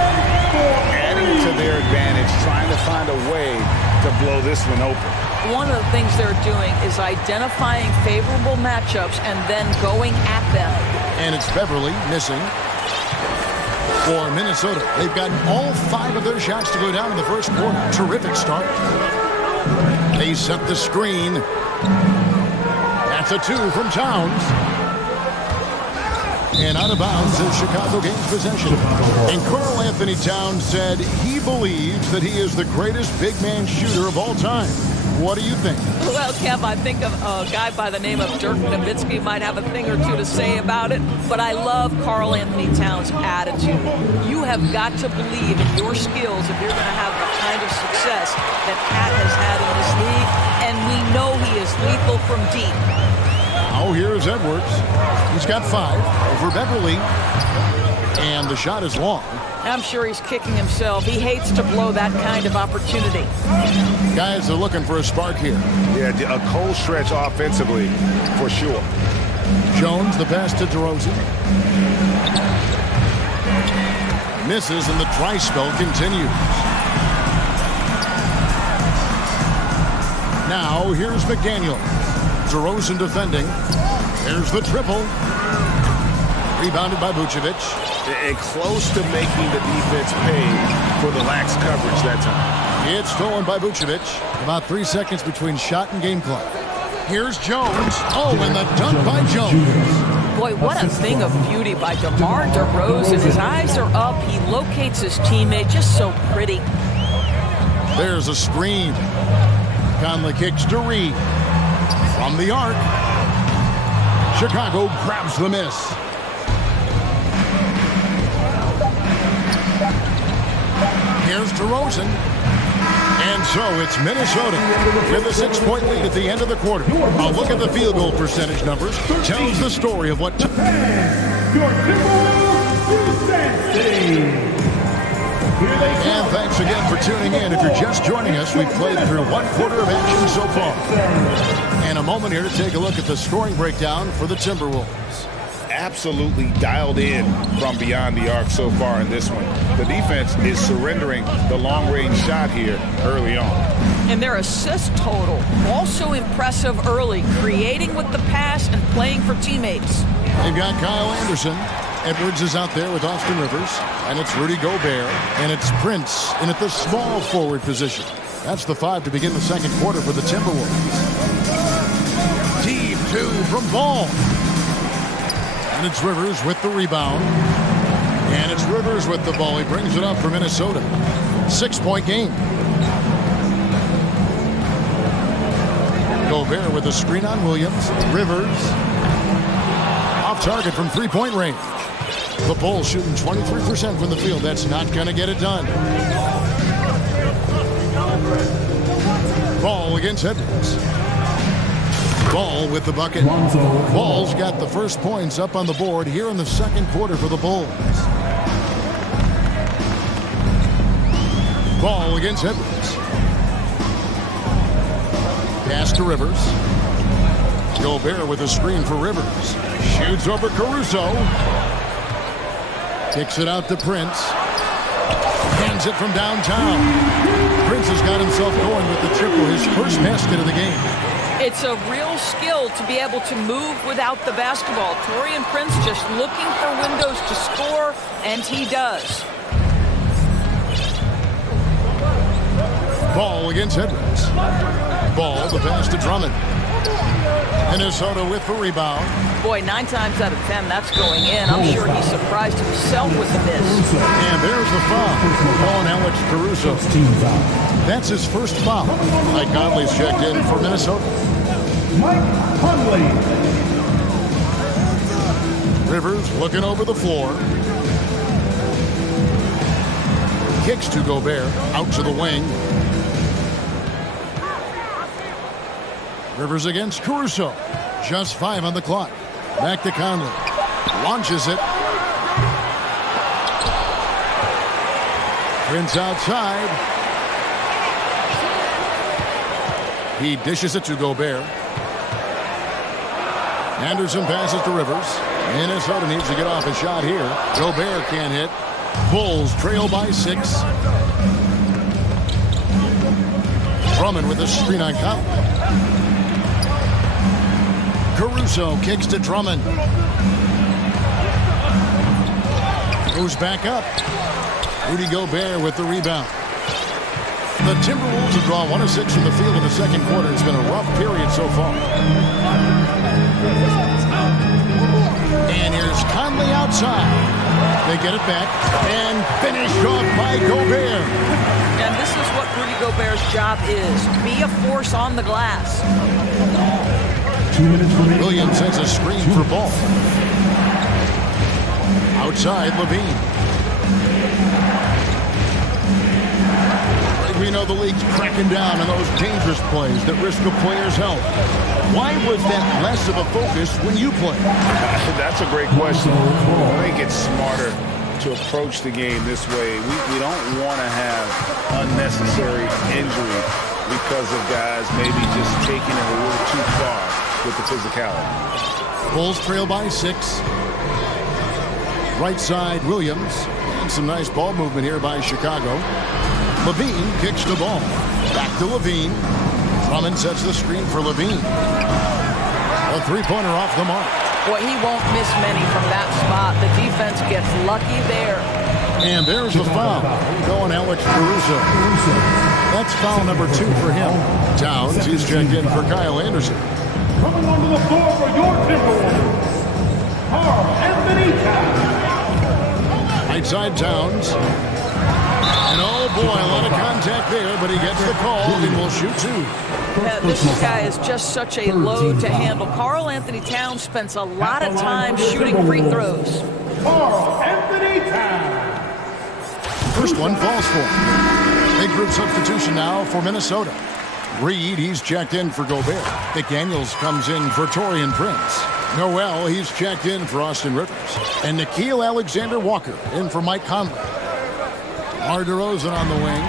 Adding to their advantage, trying to find a way to blow this one open. One of the things they're doing is identifying favorable matchups and then going at them. And it's Beverly missing for Minnesota. They've gotten all 5 of their shots to go down in the first quarter. Terrific start. They set the screen. That's a 2 from Towns. And out of bounds as Chicago gains possession. And Karl Anthony Towns said he believes that he is the greatest big man shooter of all time. What do you think? Well, Kev, I think of a guy by the name of Dirk Nowitzki might have a thing or two to say about it, but I love Karl Anthony Towns' attitude. You have got to believe in your skills if you're going to have the kind of success that Pat has had in this league, and we know he is lethal from deep. Oh, here's Edwards. He's got 5 over Beverly, and the shot is long. I'm sure he's kicking himself. He hates to blow that kind of opportunity. Guys are looking for a spark here. Yeah, a cold stretch offensively, for sure. Jones, the pass to DeRozan. Misses, and the dry spell continues. Now, here's McDaniel. DeRozan defending. There's the triple. Rebounded by Vucevic. And close to making the defense pay for the lax coverage that time. It's stolen by Vucevic. About 3 seconds between shot and game clock. Here's Jones. Oh, and the dunk by Jones. Boy, what a thing of beauty by DeMar DeRozan. His eyes are up. He locates his teammate. Just so pretty. There's a screen. Conley kicks to Reed. From the arc. Chicago grabs the miss. Here's DeRozan. And so it's Minnesota with a 6-point lead at the end of the quarter. A look at the field goal percentage numbers tells the story of what... And thanks again for tuning in. If you're just joining us, we've played through one quarter of action so far. And a moment here to take a look at the scoring breakdown for the Timberwolves. Absolutely dialed in from beyond the arc so far in this one. The defense is surrendering the long-range shot here early on. And their assist total, also impressive early, creating with the pass and playing for teammates. They've got Kyle Anderson. Edwards is out there with Austin Rivers. And it's Rudy Gobert. And it's Prince in at the small forward position. That's the 5 to begin the second quarter for the Timberwolves. Deep 2 from Ball. And it's Rivers with the rebound. And it's Rivers with the ball. He brings it up for Minnesota. 6-point game. Gobert with a screen on Williams. Rivers. Off target from 3-point range. The Bulls shooting 23% from the field. That's not going to get it done. Ball against Edwards. Ball with the bucket. Ball's got the first points up on the board here in the second quarter for the Bulls. Ball against Edwards. Pass to Rivers. Gobert with a screen for Rivers. Shoots over Caruso. Kicks it out to Prince. Hands it from downtown. Prince has got himself going with the triple, his first basket of the game. It's a real skill to be able to move without the basketball. Taurean Prince just looking for windows to score, and he does. Ball against Edwards. Ball, the pass to Drummond. Minnesota with the rebound. Boy, 9 times out of 10, that's going in. I'm sure he surprised himself with the miss. And there's the foul on Alex Caruso. That's his first foul. Mike Conley's checked in for Minnesota. Mike Conley. Rivers looking over the floor. Kicks to Gobert, out to the wing. Rivers against Caruso. Just 5 on the clock. Back to Conley. Launches it. Prince outside. He dishes it to Gobert. Anderson passes to Rivers. Minnesota needs to get off a shot here. Gobert can't hit. Bulls trail by 6. Drummond with a screen on Conley. Caruso kicks to Drummond. Goes back up. Rudy Gobert with the rebound. The Timberwolves have drawn 1 of 6 from the field in the second quarter. It's been a rough period so far. And here's Conley outside. They get it back and finished off by Gobert. And this is what Rudy Gobert's job is. Be a force on the glass. Williams sends a screen for Ball. Outside, Levine. We know the league's cracking down on those dangerous plays that risk a player's health. Why was that less of a focus when you play? That's a great question. I think it's smarter to approach the game this way. We don't want to have unnecessary injury because of guys maybe just taking it a little too far with the physicality. Bulls trail by 6. Right side, Williams. And some nice ball movement here by Chicago. Levine kicks the ball. Back to Levine. Drummond sets the screen for Levine. A three-pointer off the mark. Boy, he won't miss many from that spot. The defense gets lucky there. And there's the foul. Going Alex Caruso. That's foul number 2 for him. Towns, he's checked in for Kyle Anderson. Coming onto the floor for your Timberwolves, Carl Anthony Towns. Right side Towns. And oh boy, a lot of contact there, but he gets the call and will shoot two. Yeah, this guy is just such a load to handle. Carl Anthony Towns spends a lot of time shooting free throws. Carl Anthony Towns. First one falls for him. Big group substitution now for Minnesota. Reed, he's checked in for Gobert. McDaniels comes in for Taurean Prince. Noel, he's checked in for Austin Rivers. And Nickeil Alexander-Walker in for Mike Conley. Mar DeRozan on the wing.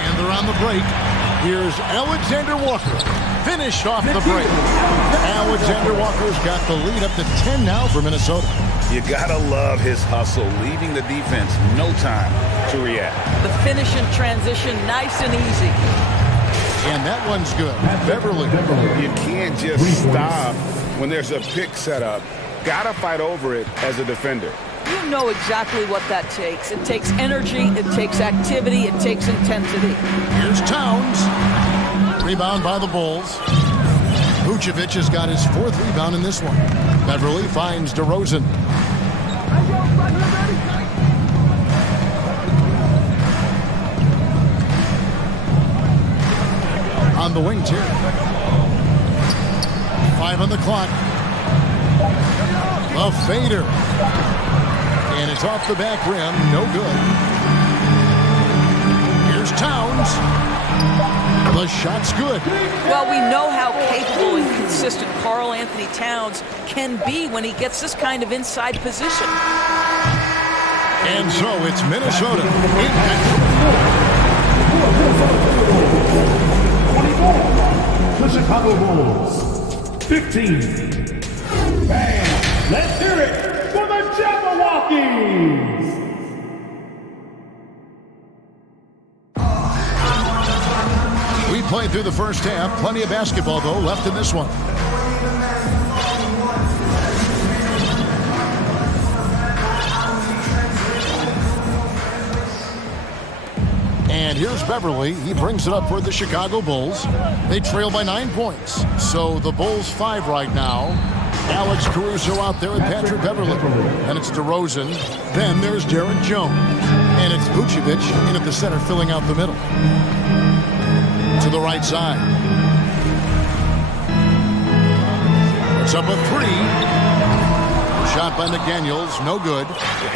And they're on the break. Here's Alexander-Walker. Finished off the break. Alexander-Walker's got the lead up to 10 now for Minnesota. You gotta love his hustle, leaving the defense no time to react. The finish in transition, nice and easy. And that one's good. Beverly. You can't just stop when there's a pick set up. Gotta fight over it as a defender. You know exactly what that takes. It takes energy, it takes activity, it takes intensity. Here's Towns. Rebound by the Bulls. Vucevic has got his fourth rebound in this one. Beverly finds DeRozan. On the wing, too. 5 on the clock. A fader. And it's off the back rim. No good. Here's Towns. The shot's good. Well, we know how capable and consistent Carl Anthony Towns can be when he gets this kind of inside position. And so it's Minnesota. 24, the Chicago Bulls. 15. Bam! Let's hear it for the Jabberwockies! We played through the first half. Plenty of basketball, though, left in this one. And here's Beverly. He brings it up for the Chicago Bulls. They trail by 9 points. So the Bulls 5 right now. Alex Caruso out there with Patrick Beverly. And it's DeRozan. Then there's Derek Jones. And it's Vucevic in at the center, filling out the middle. To the right side. It's up a 3. Shot by McDaniels, no good.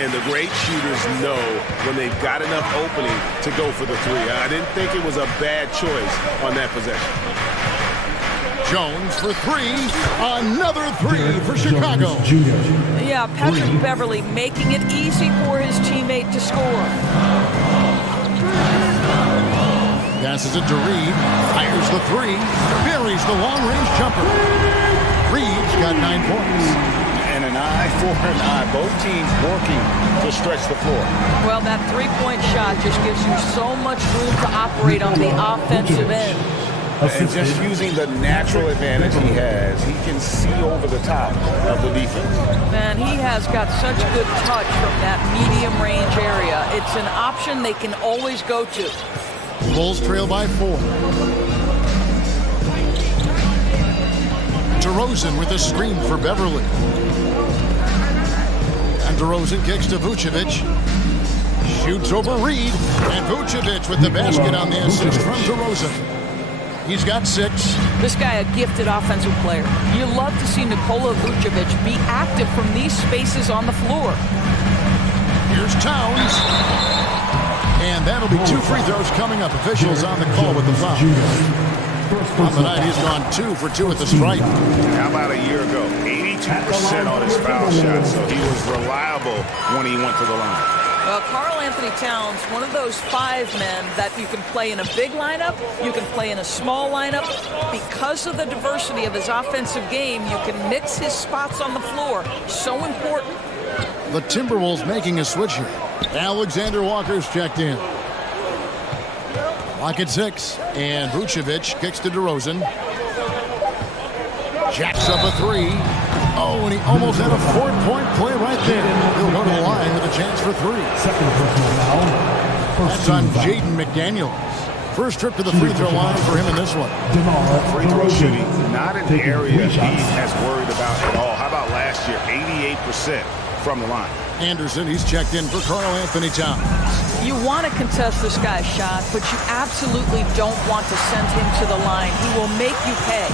And the great shooters know when they've got enough opening to go for the 3. I didn't think it was a bad choice on that possession. Jones for 3. Another 3 for Chicago. Yeah, Patrick Beverly making it easy for his teammate to score. Passes it to Reed. Fires the 3. Buries the long-range jumper. Reed's got 9 points. And an eye for an eye. Both teams working to stretch the floor. Well, that three-point shot just gives you so much room to operate on the offensive end. And just using the natural advantage he has, he can see over the top of the defense. Man, he has got such good touch from that medium range area. It's an option they can always go to. Bulls trail by 4. DeRozan with a screen for Beverly. And DeRozan kicks to Vucevic. Shoots over Reed. And Vucevic with the basket on the assist from DeRozan. He's got 6. This guy a gifted offensive player. You love to see Nikola Vucevic be active from these spaces on the floor. Here's Towns. And that'll be 2 free throws coming up. Officials on the call with the foul. On the night, he's gone 2 for 2 at the stripe. How about a year ago? 82% on his foul shot, so he was reliable when he went to the line. Well, Carl Anthony Towns, one of those 5 men that you can play in a big lineup, you can play in a small lineup. Because of the diversity of his offensive game, you can mix his spots on the floor. So important. The Timberwolves making a switch here. Alexander Walker's checked in. Lock at 6. And Vucevic kicks to DeRozan. Jacks up a 3. Oh, and he almost had a 4-point play right there. He'll go to the line with a chance for 3. That's on Jaden McDaniels. First trip to the free throw line for him in this one. Free throw shooting, not an area he has worried about at all. How about last year? 88% from the line. Anderson, he's checked in for Karl Anthony Towns. You want to contest this guy's shot, but you absolutely don't want to send him to the line. He will make you pay.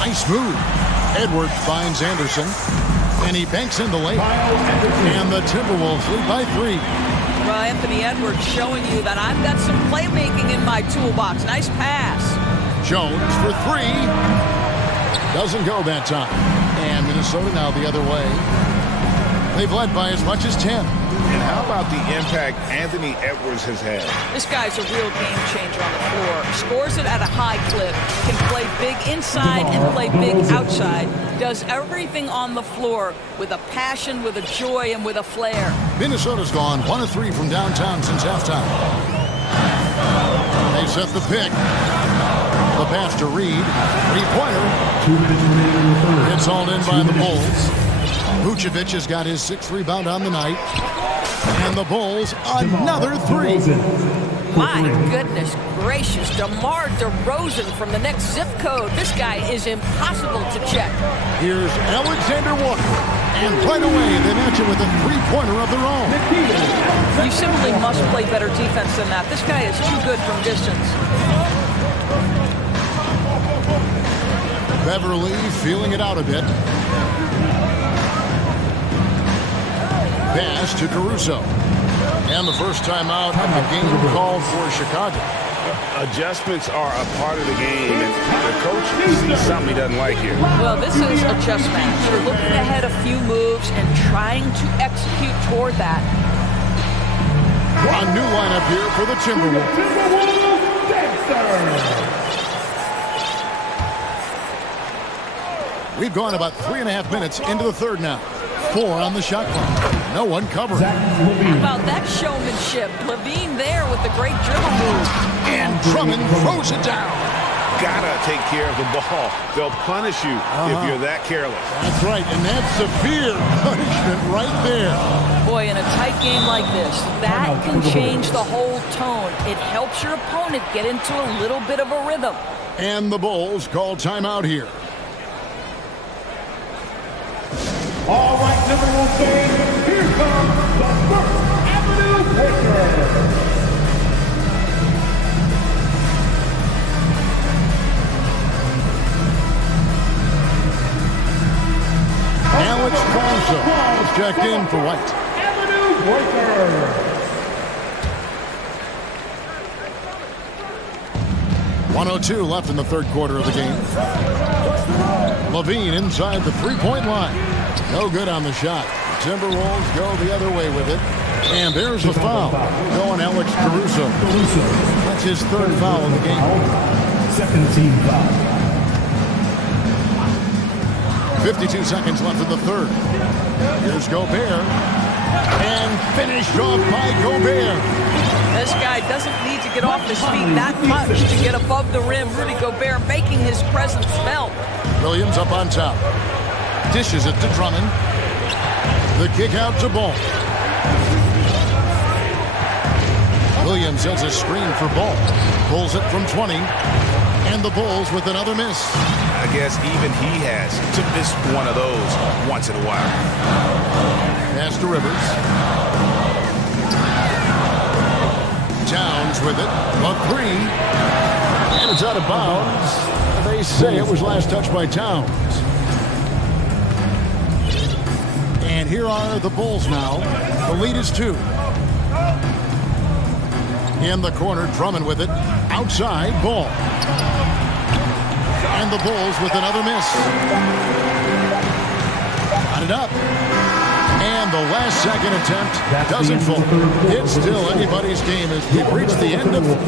Nice move. Edwards finds Anderson, and he banks in the layup. And the Timberwolves lead by 3. Well, Anthony Edwards showing you that I've got some playmaking in my toolbox. Nice pass. Jones for 3. Doesn't go that time. And Minnesota now the other way. They've led by as much as 10. And how about the impact Anthony Edwards has had? This guy's a real game changer on the floor. Scores it at a high clip. Can play big inside and play big outside. Does everything on the floor with a passion, with a joy, and with a flair. Minnesota's gone 1 of 3 from downtown since halftime. They set the pick. The pass to Reed. 3-pointer. It's hauled in by the Bulls. Vucevic has got his 6th rebound on the night. And the Bulls, another 3. My goodness gracious, DeMar DeRozan from the next zip code. This guy is impossible to check. Here's Alexander Walker. And right away, they match it with a 3-pointer of their own. You simply must play better defense than that. This guy is too good from distance. Beverly feeling it out a bit. Pass to Caruso. And the first time out of the game called for Chicago. Adjustments are a part of the game, and the coach sees something he doesn't like here. Well, this is a chess match. You're looking ahead a few moves and trying to execute toward that. A new lineup here for the Timberwolves. We've gone about 3.5 minutes into the third now. 4 on the shot clock. No one covering. How about that showmanship? Levine there with the great dribble move. And Drummond throws it down. Gotta take care of the ball. They'll punish you if you're that careless. That's right, and that's severe punishment right there. Boy, in a tight game like this, that can change the whole tone. It helps your opponent get into a little bit of a rhythm. And the Bulls call timeout here. All right, Timberwolves fans, here comes the First Avenue Breaker. Alex Caruso is checked in for White. Avenue Breaker. 1:02 left in the third quarter of the game. Levine inside the 3-point line. No good on the shot. The Timberwolves go the other way with it. And there's a foul going Alex Caruso. That's his 3rd foul of the game. 2nd team foul. 52 seconds left in the third. Here's Gobert. And finished off by Gobert. This guy doesn't need to get off his feet that much to get above the rim. Rudy Gobert making his presence felt. Williams up on top. Dishes it to Drummond. The kick out to Ball. Williams has a screen for Ball. Pulls it from 20. And the Bulls with another miss. I guess even he has to miss one of those once in a while. Pass to Rivers. Towns with it. A 3. And it's out of bounds. They say it was last touched by Towns. And here are the Bulls now. The lead is 2. In the corner, Drummond with it. Outside, Ball. And the Bulls with another miss. Got it up. And the last second attempt doesn't fall. It's still anybody's game as we've reached the end of it.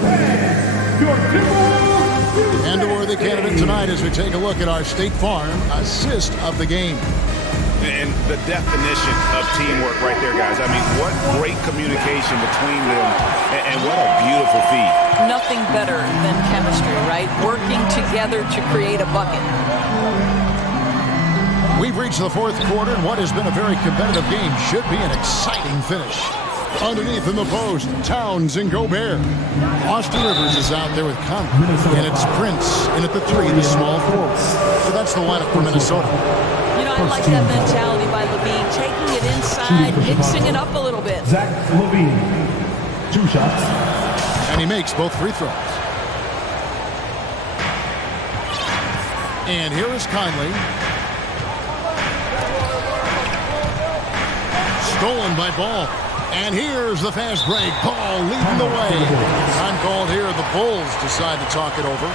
And a worthy candidate tonight as we take a look at our State Farm assist of the game. And the definition of teamwork right there, guys. I mean, what great communication between them, and what a beautiful feat. Nothing better than chemistry, right? Working together to create a bucket. We've reached the fourth quarter, and what has been a very competitive game should be an exciting finish. Underneath in the post, Towns and Gobert. Austin Rivers is out there with Conley. And it's Prince in at the 3, the small forward. So that's the lineup for Minnesota. You know, I like that mentality by Levine, taking it inside, mixing it up a little bit. Zach Levine, 2 shots. And he makes both free throws. And here is Conley. Stolen by Ball. And here's the fast break. Ball leading the way. Time called here. The Bulls decide to talk it over.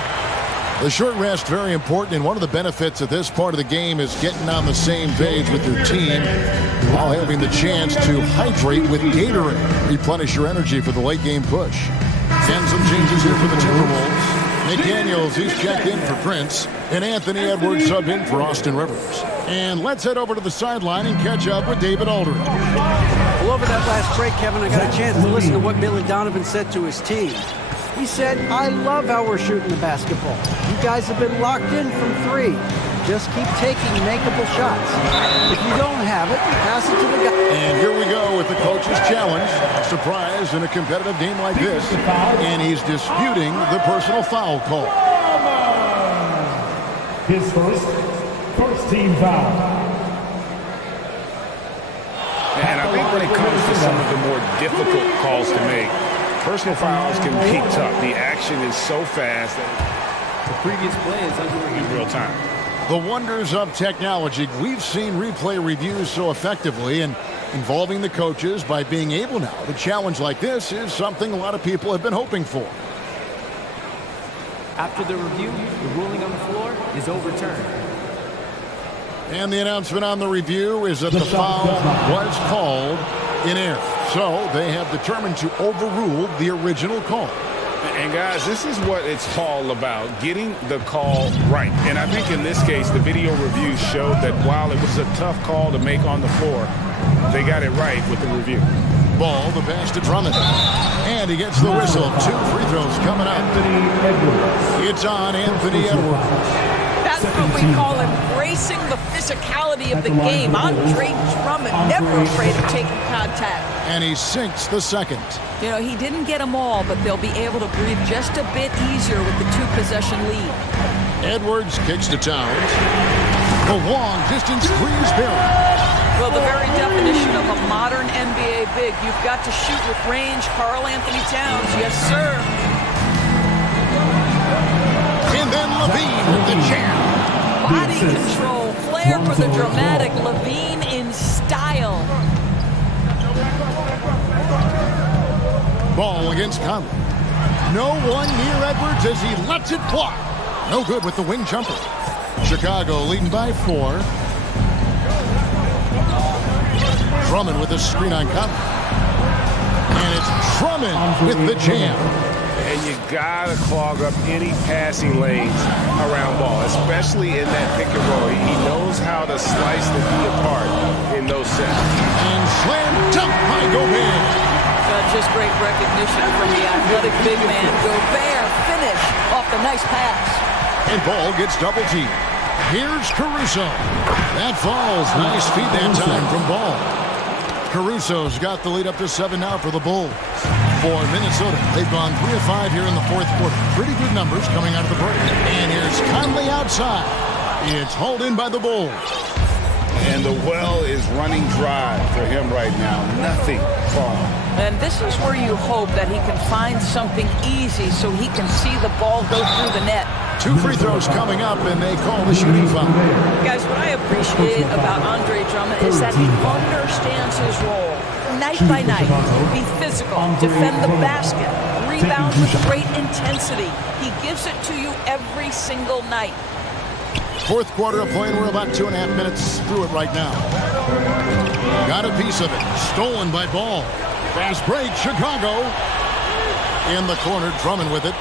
The short rest, very important, and one of the benefits of this part of the game is getting on the same page with your team while having the chance to hydrate with Gatorade. Replenish your energy for the late game push. And some changes here for the Timberwolves. McDaniels, he's checked in for Prince, and Anthony Edwards subbed in for Austin Rivers. And let's head over to the sideline and catch up with David Aldridge. Well, over that last break, Kevin, I got a chance to listen to what Billy Donovan said to his team. He said, I love how we're shooting the basketball. You guys have been locked in from 3. Just keep taking makeable shots. If you don't have it, pass it to the guy. And here we go with the coach's challenge. Surprise in a competitive game like this. And he's disputing the personal foul call. His first team foul. And I think when it comes to some of the more difficult calls to make, personal fouls can be tough. The action is so fast that the previous play is under in real time. The wonders of technology. We've seen replay reviews so effectively, and involving the coaches by being able now to challenge like this is something a lot of people have been hoping for. After the review, the ruling on the floor is overturned. And the announcement on the review is that the foul was called in error. So they have determined to overrule the original call. And guys, this is what it's all about, getting the call right. And I think in this case, the video review showed that while it was a tough call to make on the floor, they got it right with the review. Ball, the pass to Drummond. And he gets the whistle. 2 free throws coming up. It's on Anthony Edwards. That's what we call embracing the physicality of the game. Andre Drummond, never afraid of taking contact. And he sinks the second. You know, he didn't get them all, but they'll be able to breathe just a bit easier with the 2-possession lead. Edwards kicks to Towns. The long distance squeeze barrel. Well, the very definition of a modern NBA big. You've got to shoot with range. Karl Anthony Towns, yes, sir. And then Levine with the jam. Body control, flair for the dramatic. Levine in style. Ball against Conley. No one near Edwards as he lets it fly. No good with the wing jumper. Chicago leading by 4. Drummond with a screen on Conley. And it's Drummond with the jam. And you gotta clog up any passing lanes around Ball, especially in that pick and roll. He knows how to slice the D apart in those sets. And slam dunk by Gobert. Just great recognition from the athletic big man. Gobert finish off the nice pass. And Ball gets double teamed. Here's Caruso. That falls. Nice feed that time from Ball. Caruso's got the lead up to 7 now for the Bulls. For Minnesota, they've gone 3 of 5 here in the 4th quarter. Pretty good numbers coming out of the break. And here's Conley outside. It's hauled in by the Bulls. And the well is running dry for him right now. Nothing falling. And this is where you hope that he can find something easy so he can see the ball go through the net. 2 free throws coming up, and they call the shooting foul. Guys, what I appreciate about Andre Drummond is that he understands his role. Night by night, be physical, defend the basket, rebound with great intensity. He gives it to you every single night. 4th quarter of play, and we're about 2.5 minutes through it right now. Got a piece of it. Stolen by Ball. Fast break, Chicago. In the corner, Drummond with it.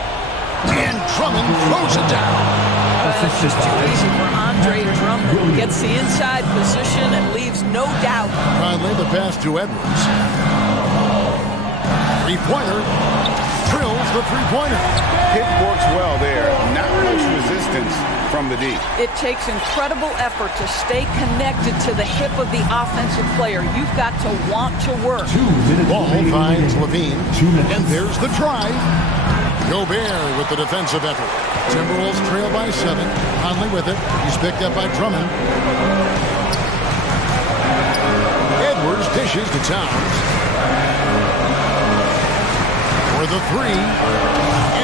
And Drummond throws it down. It's just too easy for Andre Drummond. Gets the inside position and leaves no doubt. Finally, the pass to Edwards. 3-pointer. drills the three-pointer. Hit works well there. Not much resistance from the D. It takes incredible effort to stay connected to the hip of the offensive player. You've got to want to work. Ball finds Levine. And there's the drive. Gobert with the defensive effort. Timberwolves trail by 7. Conley with it. He's picked up by Drummond. Edwards dishes to Towns. For the three.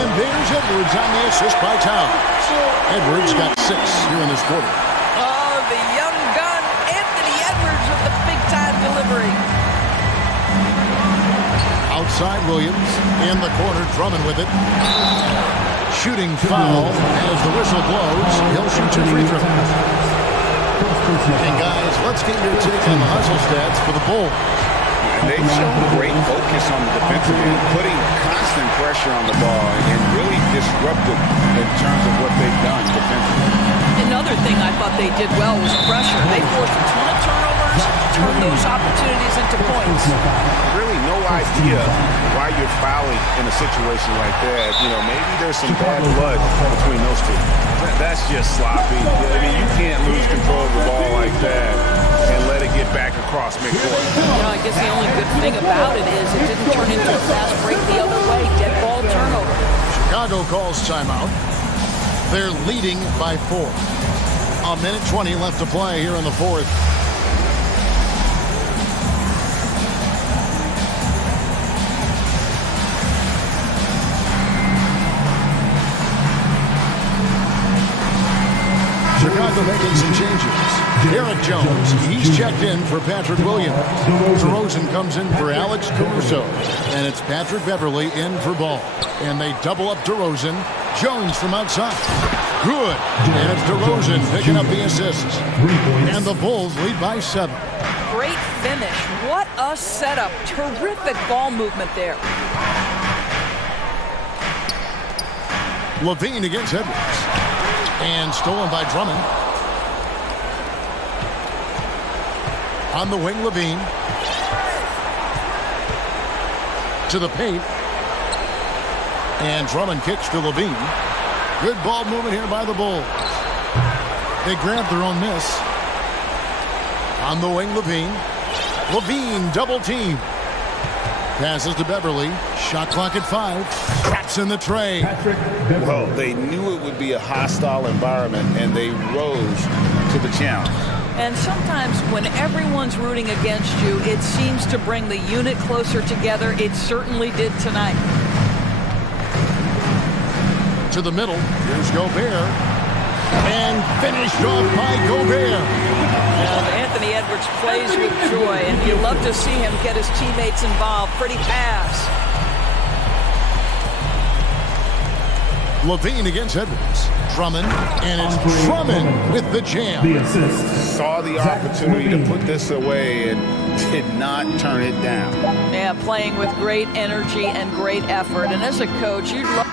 And there's Edwards on the assist by Towns. Edwards got 6 here in this quarter. Oh, the young gun, Anthony Edwards with the big-time delivery. Outside Williams. In the corner, Drummond with it. Shooting foul as the whistle blows. He'll shoot 2 free throws. And guys, let's get your take on the hustle stats for the Bulls. They've shown great focus on the defensive end, putting constant pressure on the ball and really disruptive in terms of what they've done defensively. Another thing I thought they did well was pressure. They forced a ton of turnovers, turned those opportunities into points. Really no idea why you're fouling in a situation like that. You know, maybe there's some bad blood between those two. That's just sloppy. I mean, you can't lose control of the ball like that and let it get back across midcourt. You know, I guess the only good thing about it is it didn't turn into a fast break the other way. Dead ball turnover. Chicago calls timeout. They're leading by 4. A minute 20 left to play here in the fourth. Chicago making some changes. Derek Jones, he's checked in for Patrick Williams. DeRozan comes in for Alex Caruso. And it's Patrick Beverly in for Ball. And they double up DeRozan. Jones from outside. Good. And it's DeRozan picking up the assists. And the Bulls lead by 7. Great finish. What a setup. Terrific ball movement there. Levine against Edwards. And stolen by Drummond. On the wing, Levine. To the paint. And Drummond kicks to Levine. Good ball movement here by the Bulls. They grab their own miss. On the wing, Levine. Levine double team. Passes to Beverly. Shot clock at 5. Traps in the tray. Well, they knew it would be a hostile environment, and they rose to the challenge. And sometimes when everyone's rooting against you, it seems to bring the unit closer together. It certainly did tonight. To the middle. Here's Gobert. And finished off by Gobert. And Anthony Edwards plays with joy, and you love to see him get his teammates involved. Pretty pass. Levine against Edwards. Drummond, and it's Drummond with the jam. The assist. Saw the opportunity to put this away and did not turn it down. Yeah, playing with great energy and great effort. And as a coach, you'd love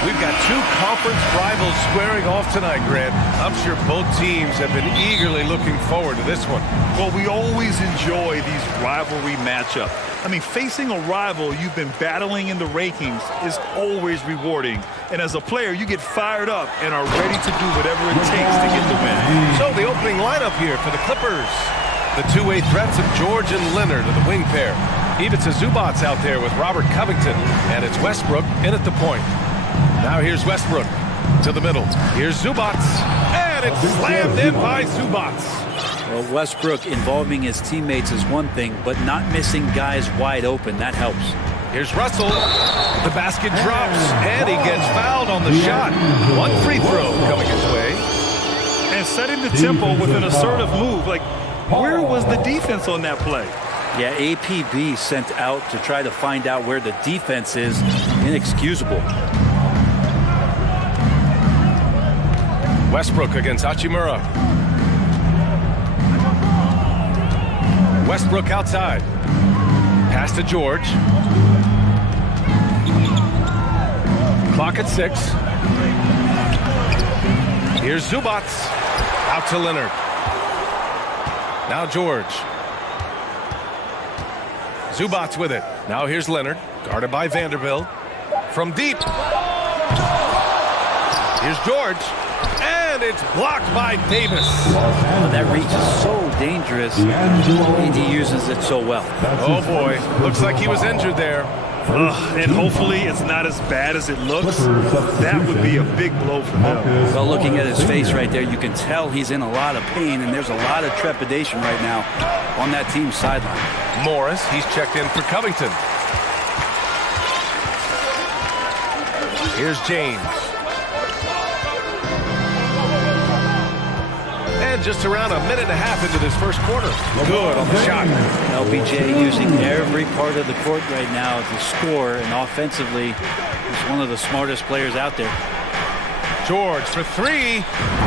We've got two conference rivals squaring off tonight, Grant. I'm sure both teams have been eagerly looking forward to this one. Well, we always enjoy these rivalry matchups. I mean, facing a rival you've been battling in the rankings is always rewarding. And as a player, you get fired up and are ready to do whatever it takes to get the win. So the opening lineup here for the Clippers. The two-way threats of George and Leonard are the wing pair. Ivica Zubac's out there with Robert Covington, and it's Westbrook in at the point. Now here's Westbrook to the middle. Here's Zubac, and it's slammed in by Zubac. Well, Westbrook involving his teammates is one thing, but not missing guys wide open, that helps. Here's Russell. The basket drops, and he gets fouled on the shot. One free throw coming his way. And setting the tempo with an assertive move. Like, where was the defense on that play? Yeah, APB sent out to try to find out where the defense is. Inexcusable. Westbrook against Hachimura. Westbrook outside. Pass to George. Clock at 6. Here's Zubac. Out to Leonard. Now George. Zubac with it. Now here's Leonard. Guarded by Vanderbilt. From deep. Here's George. And it's blocked by Davis. Oh, that reach is so dangerous. AD uses it so well. Oh boy, looks like he was injured there. And hopefully it's not as bad as it looks. That would be a big blow for them. Well, looking at his face right there, you can tell he's in a lot of pain, and there's a lot of trepidation right now on that team's sideline. Morris, he's checked in for Covington. Here's James. And just around a minute and a half into this first quarter. Good on the shot. LBJ using every part of the court right now to score, and offensively, he's one of the smartest players out there. George for three.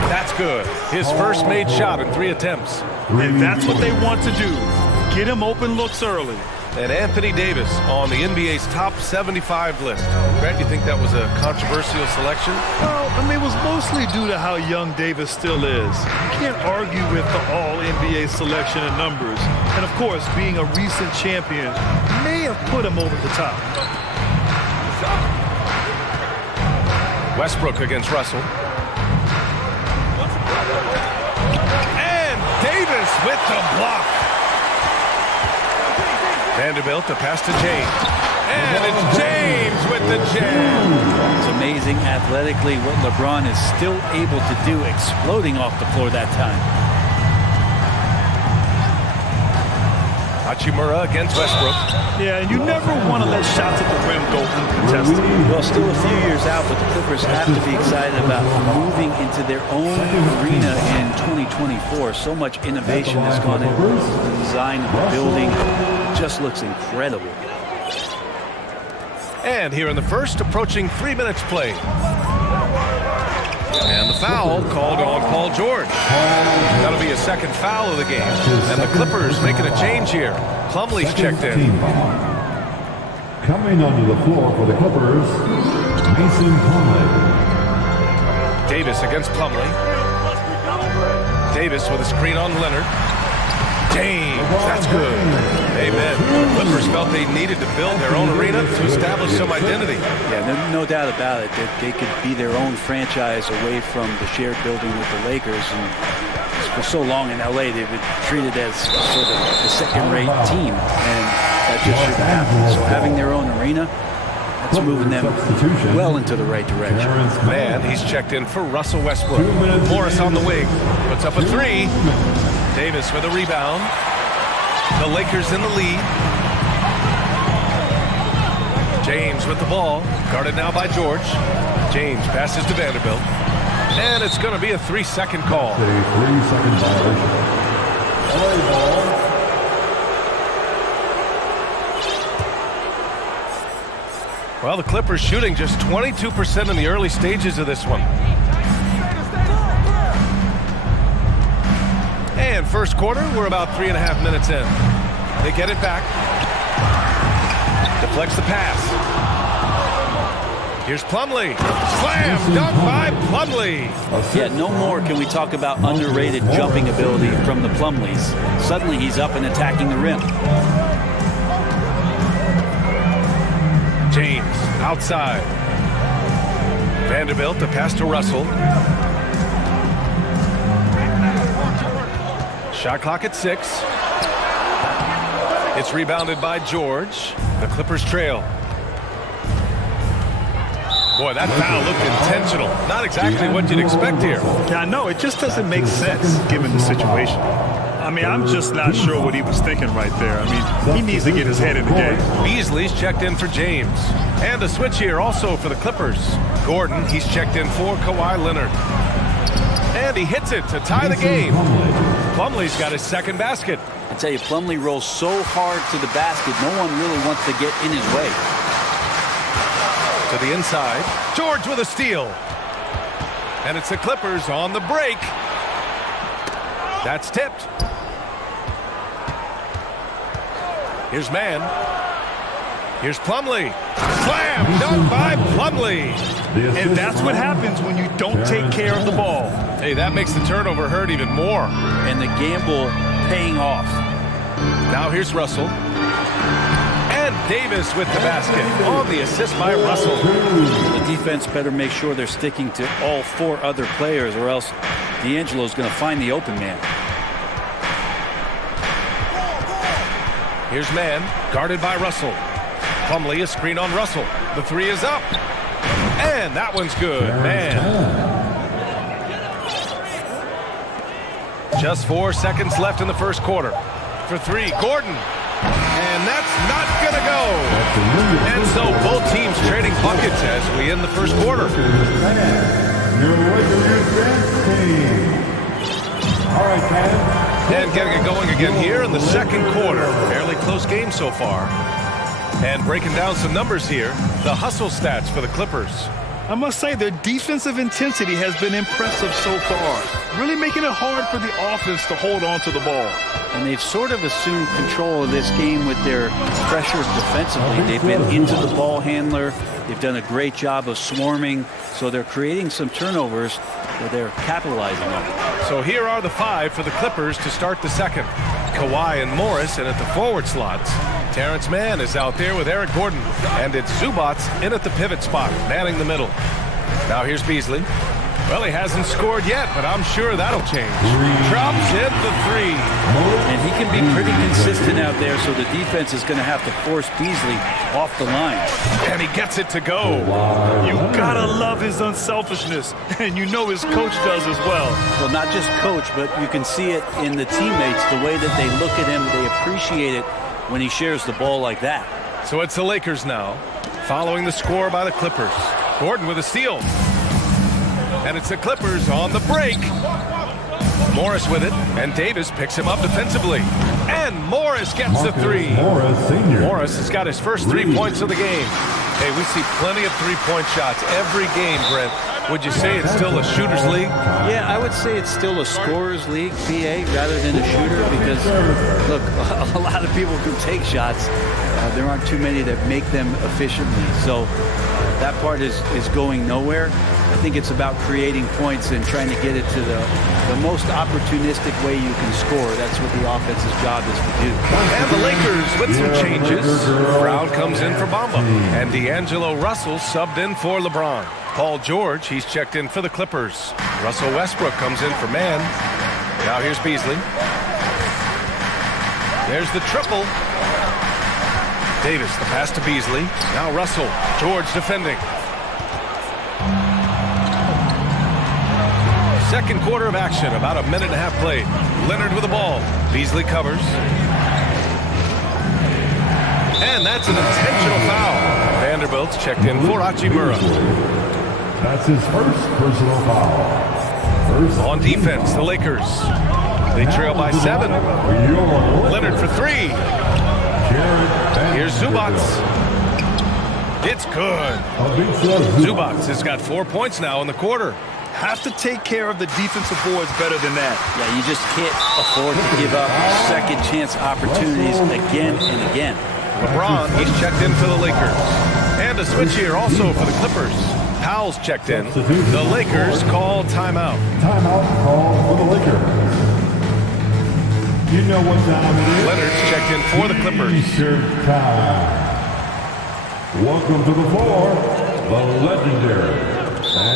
That's good. His first made shot in 3 attempts. And that's what they want to do. Get him open looks early. And Anthony Davis on the NBA's top 75 list. Grant, you think that was a controversial selection? Well, I mean, it was mostly due to how young Davis still is. You can't argue with the all-NBA selection and numbers. And, of course, being a recent champion may have put him over the top. Westbrook against Russell. And Davis with the block. Vanderbilt, the pass to James. And it's James with the jam. It's amazing athletically what LeBron is still able to do, exploding off the floor that time. Hachimura against Westbrook. Yeah, and you never want to let shots at the rim go uncontested. Well, still a few years out, but the Clippers have to be excited about moving into their own arena in 2024. So much innovation has gone into the design of the building. It just looks incredible. And here in the first, approaching 3 minutes played. And the foul called on Paul George. That'll be a second foul of the game. And the Clippers making a change here. Plumlee's checked in. Coming onto the floor for the Clippers, Mason Plumlee. Davis against Plumlee. Davis with a screen on Leonard. James, that's good. Amen. The Clippers felt they needed to build their own arena to establish some identity. Yeah, no doubt about it that they could be their own franchise away from the shared building with the Lakers. And for so long in LA, they've been treated as sort of a second-rate team, and that just shouldn't happen. So having their own arena, that's moving them well into the right direction. Man, he's checked in for Russell Westbrook. Morris on the wing, puts up a three. Davis with a rebound. The Lakers in the lead. James with the ball, guarded now by George. James passes to Vanderbilt. And it's going to be a 3-second call. A 3-second violation. Play ball. Well, the Clippers shooting just 22% in the early stages of this one. And first quarter, we're about 3.5 minutes in. They get it back. Deflects the pass. Here's Plumlee. Slam dunk by Plumlee. Yeah, no more can we talk about underrated jumping ability from the Plumlees. Suddenly he's up and attacking the rim. James outside. Vanderbilt, the pass to Russell. Shot clock at 6. It's rebounded by George. The Clippers trail. Boy, that foul looked intentional. Not exactly what you'd expect here. Yeah, I know. It just doesn't make sense given the situation. I mean, I'm just not sure what he was thinking right there. I mean, he needs to get his head in the game. Beasley's checked in for James. And a switch here also for the Clippers. Gordon, he's checked in for Kawhi Leonard. And he hits it to tie the game. Plumlee's got his second basket. I tell you, Plumlee rolls so hard to the basket, no one really wants to get in his way. To the inside. George with a steal. And it's the Clippers on the break. That's tipped. Here's Mann. Here's Plumlee. Slam dunk by Plumlee. And that's what happens when you don't take care of the ball. Hey, that makes the turnover hurt even more. And the gamble paying off. Now here's Russell. And Davis with the basket on the assist by Russell. The defense better make sure they're sticking to all 4 other players, or else D'Angelo's going to find the open man. Here's Mann, guarded by Russell. Plumlee, a screen on Russell. The 3 is up. And that one's good. Man. Just 4 seconds left in the first quarter. For 3, Gordon. And that's not going to go. And so both teams trading buckets as we end the first quarter. All right, Ken. And getting it going again here in the second quarter. Fairly close game so far. And breaking down some numbers here, the hustle stats for the Clippers. I must say their defensive intensity has been impressive so far, really making it hard for the offense to hold on to the ball. And they've sort of assumed control of this game with their pressure defensively. They've been into the ball handler. They've done a great job of swarming, so they're creating some turnovers that they're capitalizing on. So here are the 5 for the Clippers to start the second. Kawhi and Morris in at the forward slots. Terrence Mann is out there with Eric Gordon. And it's Zubac in at the pivot spot, manning the middle. Now here's Beasley. Well, he hasn't scored yet, but I'm sure that'll change. Drops in the 3. And he can be pretty consistent out there, so the defense is going to have to force Beasley off the line. And he gets it to go. You gotta love his unselfishness, and you know his coach does as well. Well, not just coach, but you can see it in the teammates, the way that they look at him. They appreciate it when he shares the ball like that. So it's the Lakers now, following the score by the Clippers. Gordon with a steal. And it's the Clippers on the break. Morris with it, and Davis picks him up defensively. And Morris gets the 3. Morris has got his first 3 points of the game. Hey, we see plenty of 3-point shots every game, Brent. Would you say it's still a shooter's league? Yeah, I would say it's still a scorer's league, PA, rather than a shooter, because, look, a lot of people can take shots. There aren't too many that make them efficiently. So that part is going nowhere. I think it's about creating points and trying to get it to the most opportunistic way you can score. That's what the offense's job is to do. And the Lakers with some changes. Brown comes in for Bamba. And D'Angelo Russell subbed in for LeBron. Paul George, he's checked in for the Clippers. Russell Westbrook comes in for Mann. Now here's Beasley. There's the triple. Davis, the pass to Beasley. Now Russell. George defending. Second quarter of action, about a minute and a half played. Leonard with the ball. Beasley covers. And that's an intentional foul. Vanderbilt's checked in for Hachimura. That's his first personal foul. On defense, the Lakers. They trail by 7. Leonard for 3. Here's Zubac. It's good. Zubac has got 4 points now in the quarter. Have to take care of the defensive boards better than that. Yeah, you just can't afford to give up second chance opportunities again and again. LeBron, he's checked in for the Lakers. And a switch here also for the Clippers. Powell's checked in. The Lakers call timeout. Timeout called for the Lakers. You know what time it is. Leonard's checked in for the Clippers. T-shirt time. Welcome to the floor, the legendary.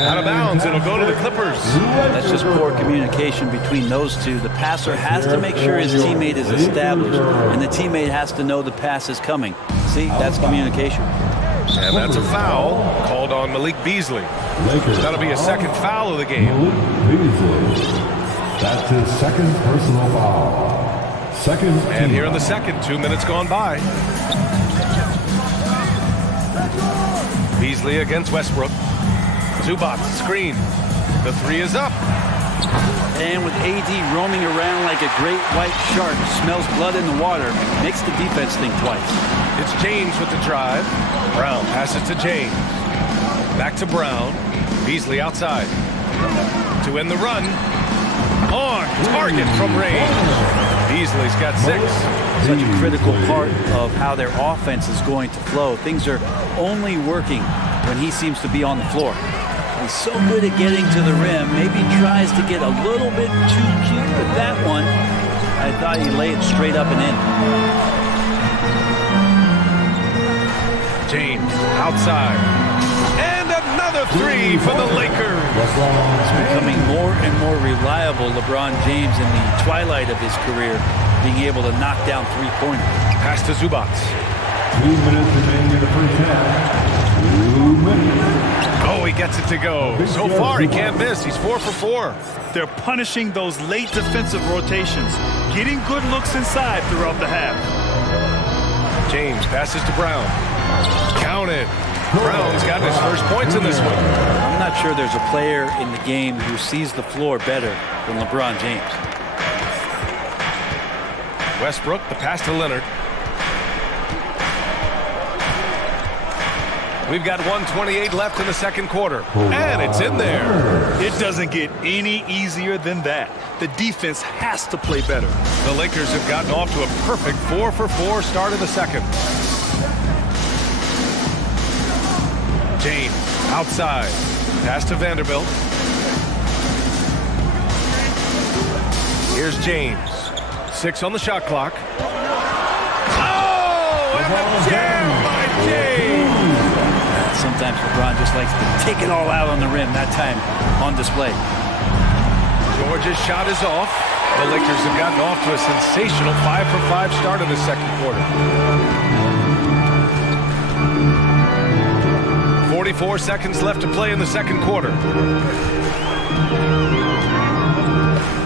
Out of bounds, it'll go to the Clippers. That's just poor communication between those two. The passer has to make sure his teammate is established, and the teammate has to know the pass is coming. See, that's communication. And that's a foul called on Malik Beasley. That'll be a second foul of the game. Malik Beasley. That's his second personal foul. Second. And here in the second, 2 minutes gone by. Beasley against Westbrook. Zubac screen. The three is up. And with AD roaming around like a great white shark, smells blood in the water, makes the defense think twice. It's James with the drive. Brown passes to James. Back to Brown. Beasley outside. To end the run. On target from range. Beasley's got 6. Such a critical part of how their offense is going to flow. Things are only working when he seems to be on the floor. He's so good at getting to the rim. Maybe tries to get a little bit too cute with that one. I thought he laid it straight up and in. James outside. And another three for the Lakers. It's becoming more and more reliable, LeBron James, in the twilight of his career, being able to knock down three-pointers. Pass to Zubac. 2 minutes remaining in the first half. 2 minutes. Oh, he gets it to go. So far, he can't miss. He's 4 for 4. They're punishing those late defensive rotations, getting good looks inside throughout the half. James passes to Brown. Counted. Brown's got his first points in this one. I'm not sure there's a player in the game who sees the floor better than LeBron James. Westbrook, the pass to Leonard. We've got 1:28 left in the second quarter. And it's in there. It doesn't get any easier than that. The defense has to play better. The Lakers have gotten off to a perfect 4 for 4 start in the second. James outside. Pass to Vanderbilt. Here's James. 6 on the shot clock. Oh, and the jam by James. Sometimes LeBron just likes to take it all out on the rim, that time on display. George's shot is off. The Lakers have gotten off to a sensational 5 for 5 start in the second quarter. 44 seconds left to play in the second quarter.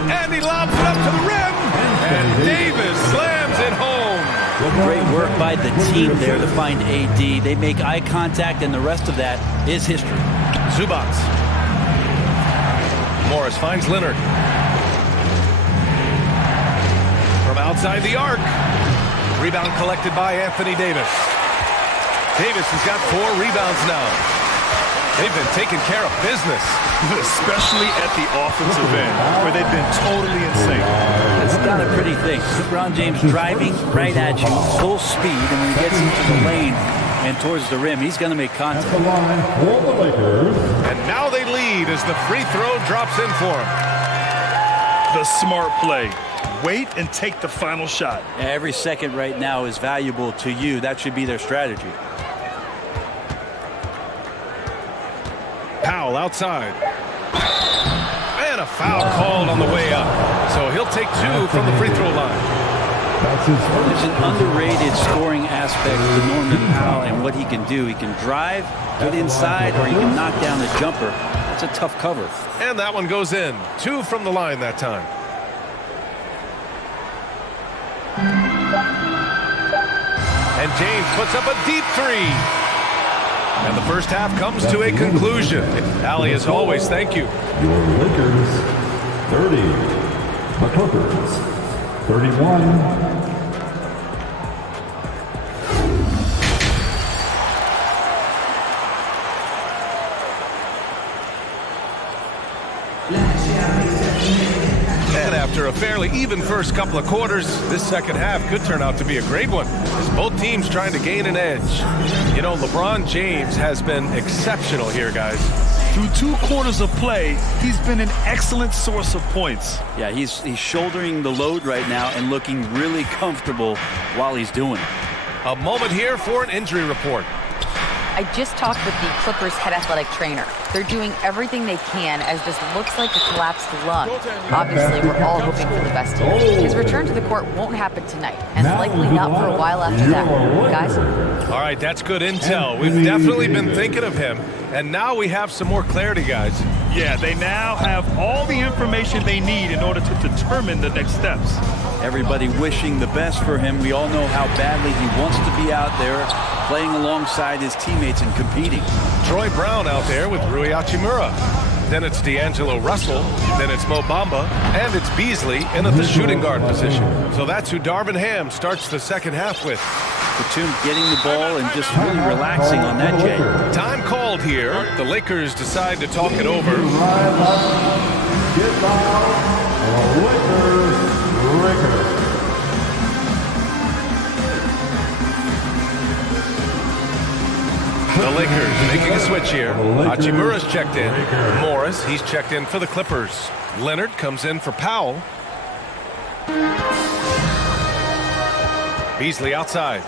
And he lobs it up to the rim. And Davis slams it home. Great work by the team there to find AD. They make eye contact, and the rest of that is history. Zubac. Morris finds Leonard. From outside the arc. Rebound collected by Anthony Davis. Davis has got 4 rebounds now. They've been taking care of business. Especially at the offensive end, where they've been totally in sync. That's not a pretty thing. LeBron James driving right at you, full speed, and when he gets into the lane and towards the rim, he's going to make contact. At the line for the Lakers. And now they lead as the free throw drops in for him. The smart play. Wait and take the final shot. Every second right now is valuable to you. That should be their strategy. Powell outside. And a foul called on the way up. So he'll take 2 from the free throw line. There's an underrated scoring aspect to Norman Powell and what he can do. He can drive, get inside, or he can knock down a jumper. That's a tough cover. And that one goes in. 2 from the line that time. And James puts up a deep 3. And the first half comes to a conclusion. Allie, as always, thank you. Your Lakers, 30. The Clippers, 31. And after a fairly even first couple of quarters, this second half could turn out to be a great one. as both teams trying to gain an edge. You know, LeBron James has been exceptional here, guys. Through 2 quarters of play, he's been an excellent source of points. Yeah, he's shouldering the load right now and looking really comfortable while he's doing it. A moment here for an injury report. I just talked with the Clippers head athletic trainer. They're doing everything they can as this looks like a collapsed lung. Obviously, we're all hoping for the best here. His return to the court won't happen tonight, and likely not for a while after that. Guys? All right, that's good intel. We've definitely been thinking of him, and now we have some more clarity, guys. Yeah, they now have all the information they need in order to determine the next steps. Everybody wishing the best for him. We all know how badly he wants to be out there playing alongside his teammates and competing. Troy Brown out there with Rui Hachimura. Then it's D'Angelo Russell, then it's Mo Bamba, and it's Beasley in at the shooting guard position. So that's who Darvin Ham starts the second half with. Batum getting the ball and just really relaxing on that, Jay. Time called here. The Lakers decide to talk it over. The Lakers making a switch here. Hachimura's checked in. Morris, he's checked in for the Clippers. Leonard comes in for Powell. Beasley outside.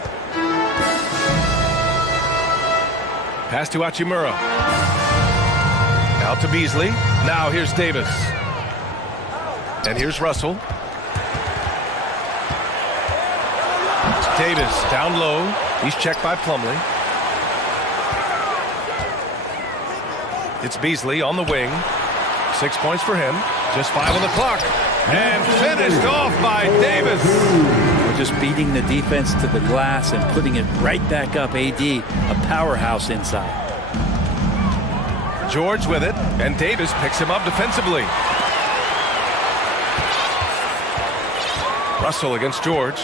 Pass to Hachimura. Out to Beasley. Now here's Davis. And here's Russell. Davis down low. He's checked by Plumlee. It's Beasley on the wing. 6 points for him. Just 5 on the clock. And finished off by Davis. We're just beating the defense to the glass and putting it right back up. AD, a powerhouse inside. George with it, and Davis picks him up defensively. Russell against George.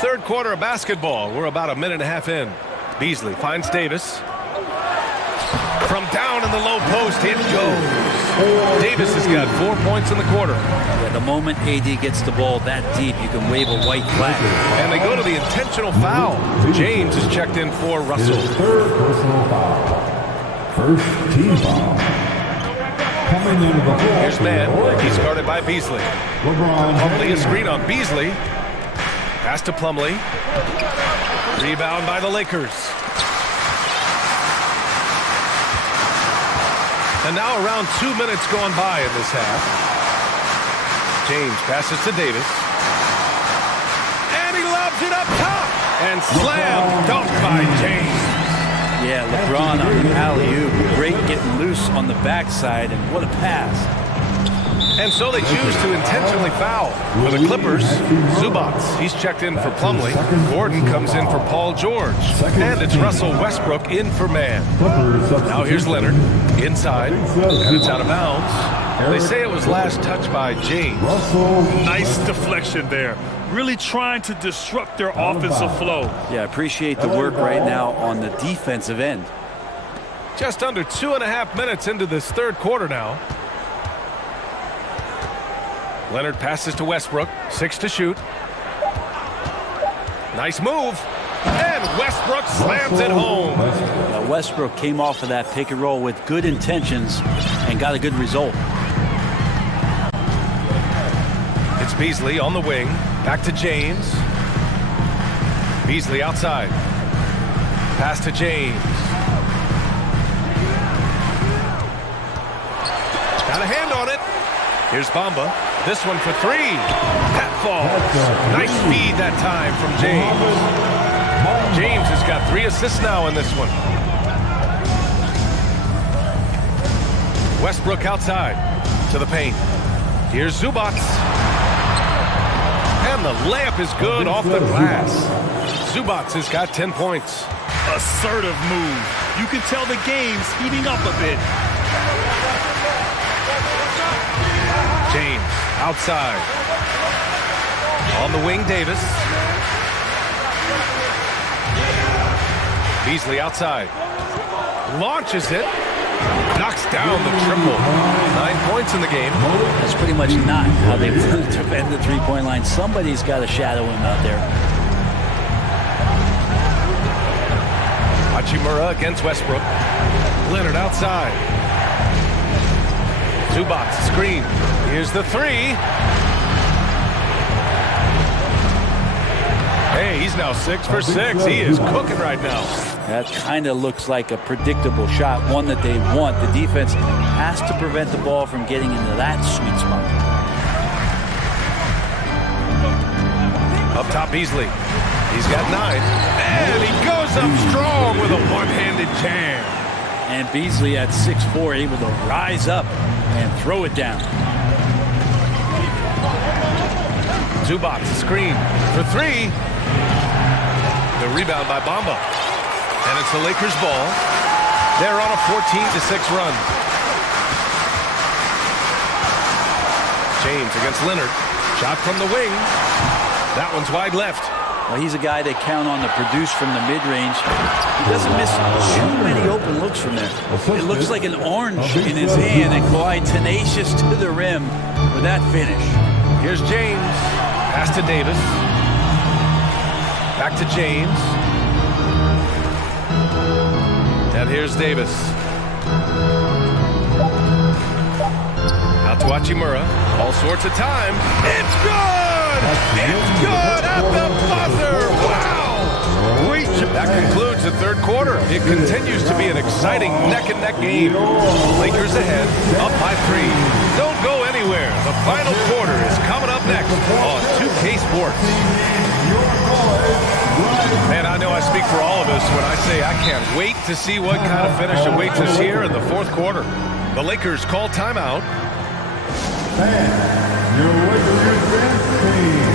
Third quarter of basketball. We're about a minute and a half in. Beasley finds Davis. From down in the low post, it goes. Davis has got 4 points in the quarter. Yeah, the moment AD gets the ball that deep, you can wave a white flag. And they go to the intentional foul. James is checked in for Russell. Third personal foul. First team foul. Coming into the floor. Here's Mann. He's guarded by Beasley. Plumlee a screen on Beasley. Pass to Plumlee. Rebound by the Lakers. And now around 2 minutes gone by in this half. James passes to Davis. And he lobs it up top. And slam dunked by James. Yeah, LeBron on the alley-oop. Great getting loose on the backside, and what a pass. And so they choose to intentionally foul. For the Clippers, Zubac, he's checked in for Plumlee. Gordon comes in for Paul George. And it's Russell Westbrook in for Mann. Now here's Leonard, inside, and it's out of bounds. They say it was last touched by James. Nice deflection there. Really trying to disrupt their offensive flow. Yeah, appreciate the work right now on the defensive end. Just under 2.5 minutes into this third quarter now. Leonard passes to Westbrook, 6 to shoot. Nice move, and Westbrook slams it home. Westbrook came off of that pick and roll with good intentions and got a good result. It's Beasley on the wing, back to James. Beasley outside. Pass to James. Got a hand on it. Here's Bamba. This one for 3. That falls. Nice feed that time from James. James has got 3 assists now in this one. Westbrook outside to the paint. Here's Zubac. And the layup is good off the glass. Zubac has got 10 points. Assertive move. You can tell the game's heating up a bit. James outside. On the wing, Davis. Beasley outside. Launches it. Knocks down the triple. 9 points in the game. That's pretty much not how they defend the three-point line. Somebody's got to shadow him out there. Hachimura against Westbrook. Leonard outside. Zubac screen. Here's the three. Hey, he's now 6 for 6. He is cooking right now. That kind of looks like a predictable shot, one that they want. The defense has to prevent the ball from getting into that sweet spot. Up top, Beasley. He's got 9. And he goes up strong with a one-handed jam. And Beasley at 6'4", able to rise up and throw it down. Zubac screen for 3. The rebound by Bamba. And it's the Lakers' ball. They're on a 14-6 run. James against Leonard. Shot from the wing. That one's wide left. Well, he's a guy they count on to produce from the mid-range. He doesn't miss too many open looks from there. It looks like an orange in his hand, and Kawhi tenacious to the rim with that finish. Here's James. Pass to Davis. Back to James. And here's Davis. Out to Hachimura. All sorts of time. It's good! It's good at the buzzer! Wow! That concludes the third quarter. It continues to be an exciting neck-and-neck game. Lakers ahead, up by 3. Don't go anywhere. The final quarter is coming up next on 2K Sports. Man, I know I speak for all of us when I say I can't wait to see what kind of finish awaits us here in the fourth quarter. The Lakers call timeout. Your Lakers dance team.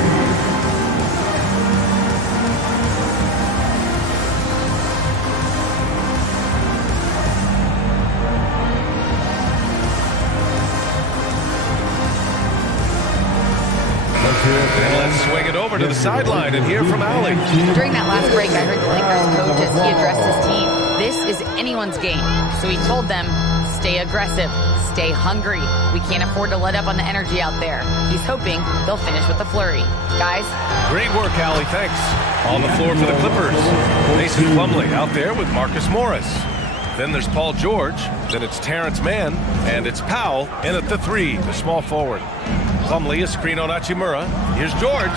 And let's swing it over to the sideline and hear from Allie. During that last break, I heard the Lakers coach as he addressed his team. This is anyone's game. So he told them, stay aggressive, stay hungry. We can't afford to let up on the energy out there. He's hoping they'll finish with a flurry. Guys? Great work, Allie. Thanks. On the floor for the Clippers. Mason Plumlee out there with Marcus Morris. Then there's Paul George. Then it's Terrence Mann. And it's Powell in at the 3, the small forward. Plumlee, a screen on Hachimura. Here's George.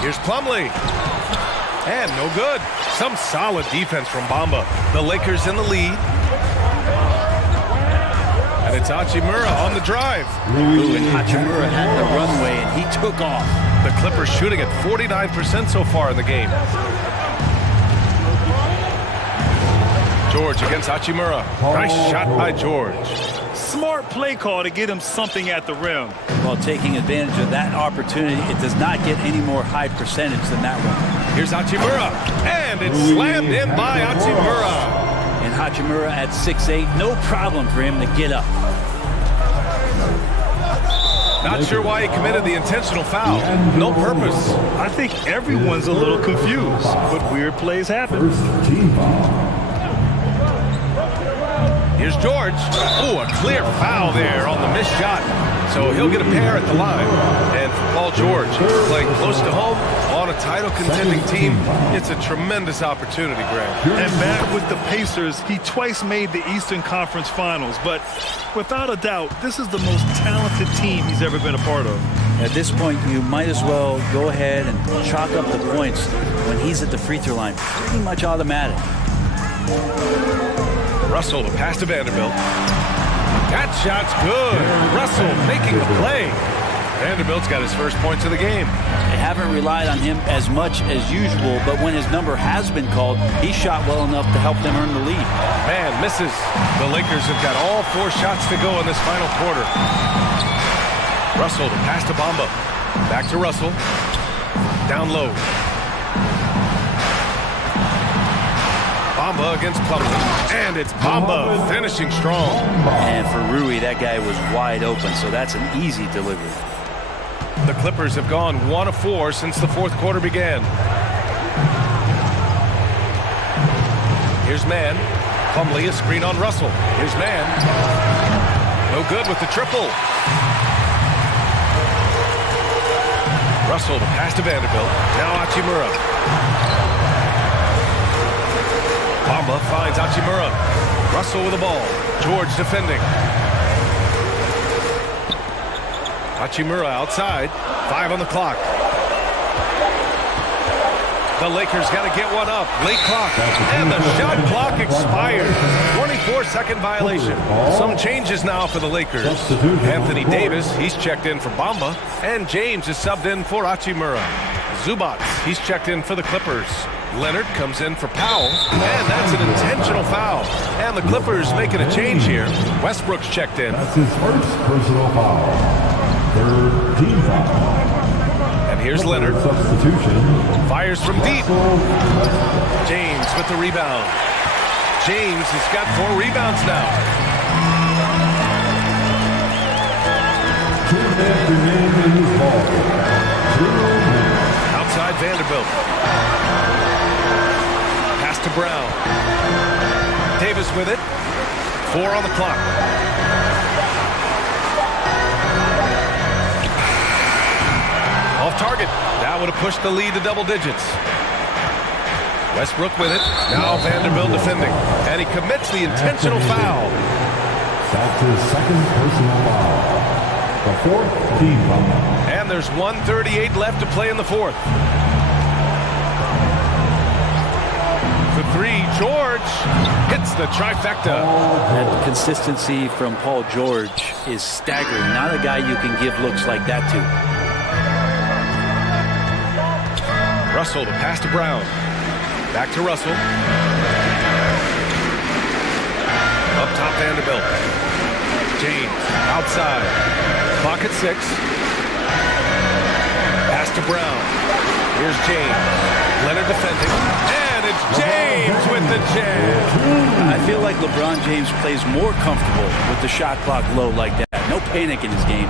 Here's Plumlee. And no good. Some solid defense from Bamba. The Lakers in the lead. And it's Hachimura on the drive. Ooh, and Hachimura had the runway, and he took off. The Clippers shooting at 49% so far in the game. George against Hachimura. Nice shot by George. Smart play call to get him something at the rim. While taking advantage of that opportunity, it does not get any more high percentage than that one. Here's Hachimura, and it's slammed in by Hachimura. And Hachimura at 6'8", no problem for him to get up. Not sure why he committed the intentional foul. No purpose. I think everyone's a little confused, but weird plays happen. Here's George. Ooh, a clear foul there on the missed shot. So he'll get a pair at the line. And for Paul George, playing close to home on a title contending team, it's a tremendous opportunity, Greg. And back with the Pacers, he twice made the Eastern Conference Finals. But without a doubt, this is the most talented team he's ever been a part of. At this point, you might as well go ahead and chalk up the points when he's at the free throw line. Pretty much automatic. Russell, the pass to Vanderbilt. That shot's good. Russell making the play. Vanderbilt's got his first points of the game. They haven't relied on him as much as usual, but when his number has been called, he shot well enough to help them earn the lead. Man, misses. The Lakers have got all 4 shots to go in this final quarter. Russell, the pass to Bamba. Back to Russell. Down low. Bamba against Plumlee. And it's Bamba finishing strong. And for Rui, that guy was wide open, so that's an easy delivery. The Clippers have gone 1 of 4 since the fourth quarter began. Here's Mann. Plumlee, a screen on Russell. Here's man. No good with the triple. Russell, the pass to Vanderbilt. Now Hachimura. Bamba finds Hachimura. Russell with the ball. George defending. Hachimura outside. 5 on the clock. The Lakers got to get one up. Late clock. And the shot clock expired. 24-second violation. Some changes now for the Lakers. Anthony Davis, he's checked in for Bamba. And James is subbed in for Hachimura. Zubac, he's checked in for the Clippers. Leonard comes in for Powell. And that's an intentional foul. And the Clippers making a change here. Westbrook's checked in. That's his first personal foul. Third team foul. And here's Leonard. Substitution. Fires from deep. James with the rebound. James has got 4 rebounds now. 2 minutes remaining in this ball. Outside Vanderbilt. Pass to Brown. Davis with it. 4 on the clock. Off target. That would have pushed the lead to double digits. Westbrook with it. Now Vanderbilt defending. And he commits the intentional foul. That's his second personal foul. The 4th team foul. And there's 1:38 left to play in the 4th. For 3, George hits the trifecta. That consistency from Paul George is staggering. Not a guy you can give looks like that to. Russell, the pass to Brown. Back to Russell. Up top, Vanderbilt. James, outside. Clock at 6. Pass to Brown. Here's James. Leonard defending. And it's James with the jam. I feel like LeBron James plays more comfortable with the shot clock low like that. No panic in his game.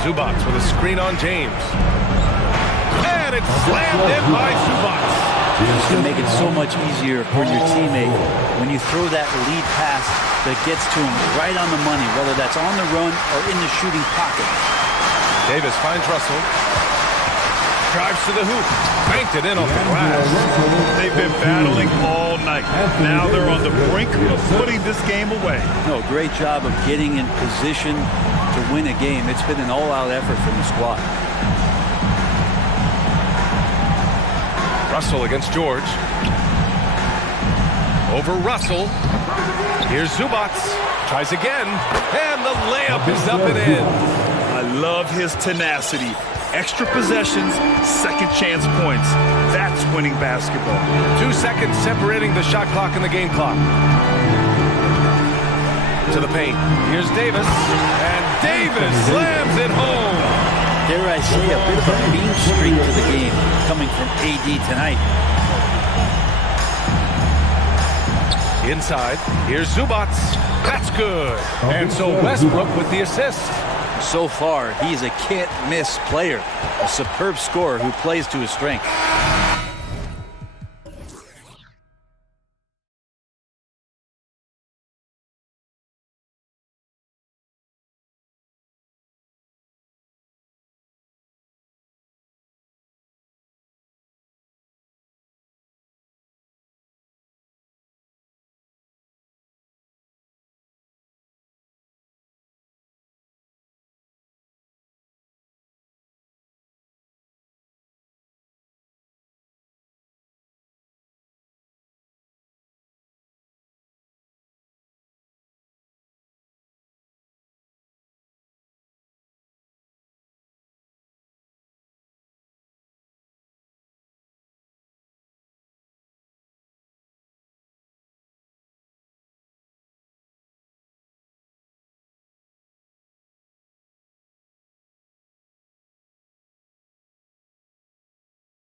Zubac with a screen on James. And it's slammed in by Zubac. It's going to make it so much easier for your teammate when you throw that lead pass that gets to him right on the money, whether that's on the run or in the shooting pocket. Davis finds Russell. Drives to the hoop. Banked it in off the glass. They've been battling all night. Now they're on the brink of putting this game away. No, great job of getting in position to win a game. It's been an all-out effort from the squad. Russell against George. Over Russell. Here's Zubac. Tries again. And the layup is up and in. I love his tenacity. Extra possessions, second chance points. That's winning basketball. 2 seconds separating the shot clock and the game clock. To the paint. Here's Davis. And Davis slams it home. Dare I say, a bit of a mean streak to the game coming from AD tonight. Inside, here's Zubac. That's good. And so Westbrook with the assist. So far, he's a can't-miss player, a superb scorer who plays to his strength.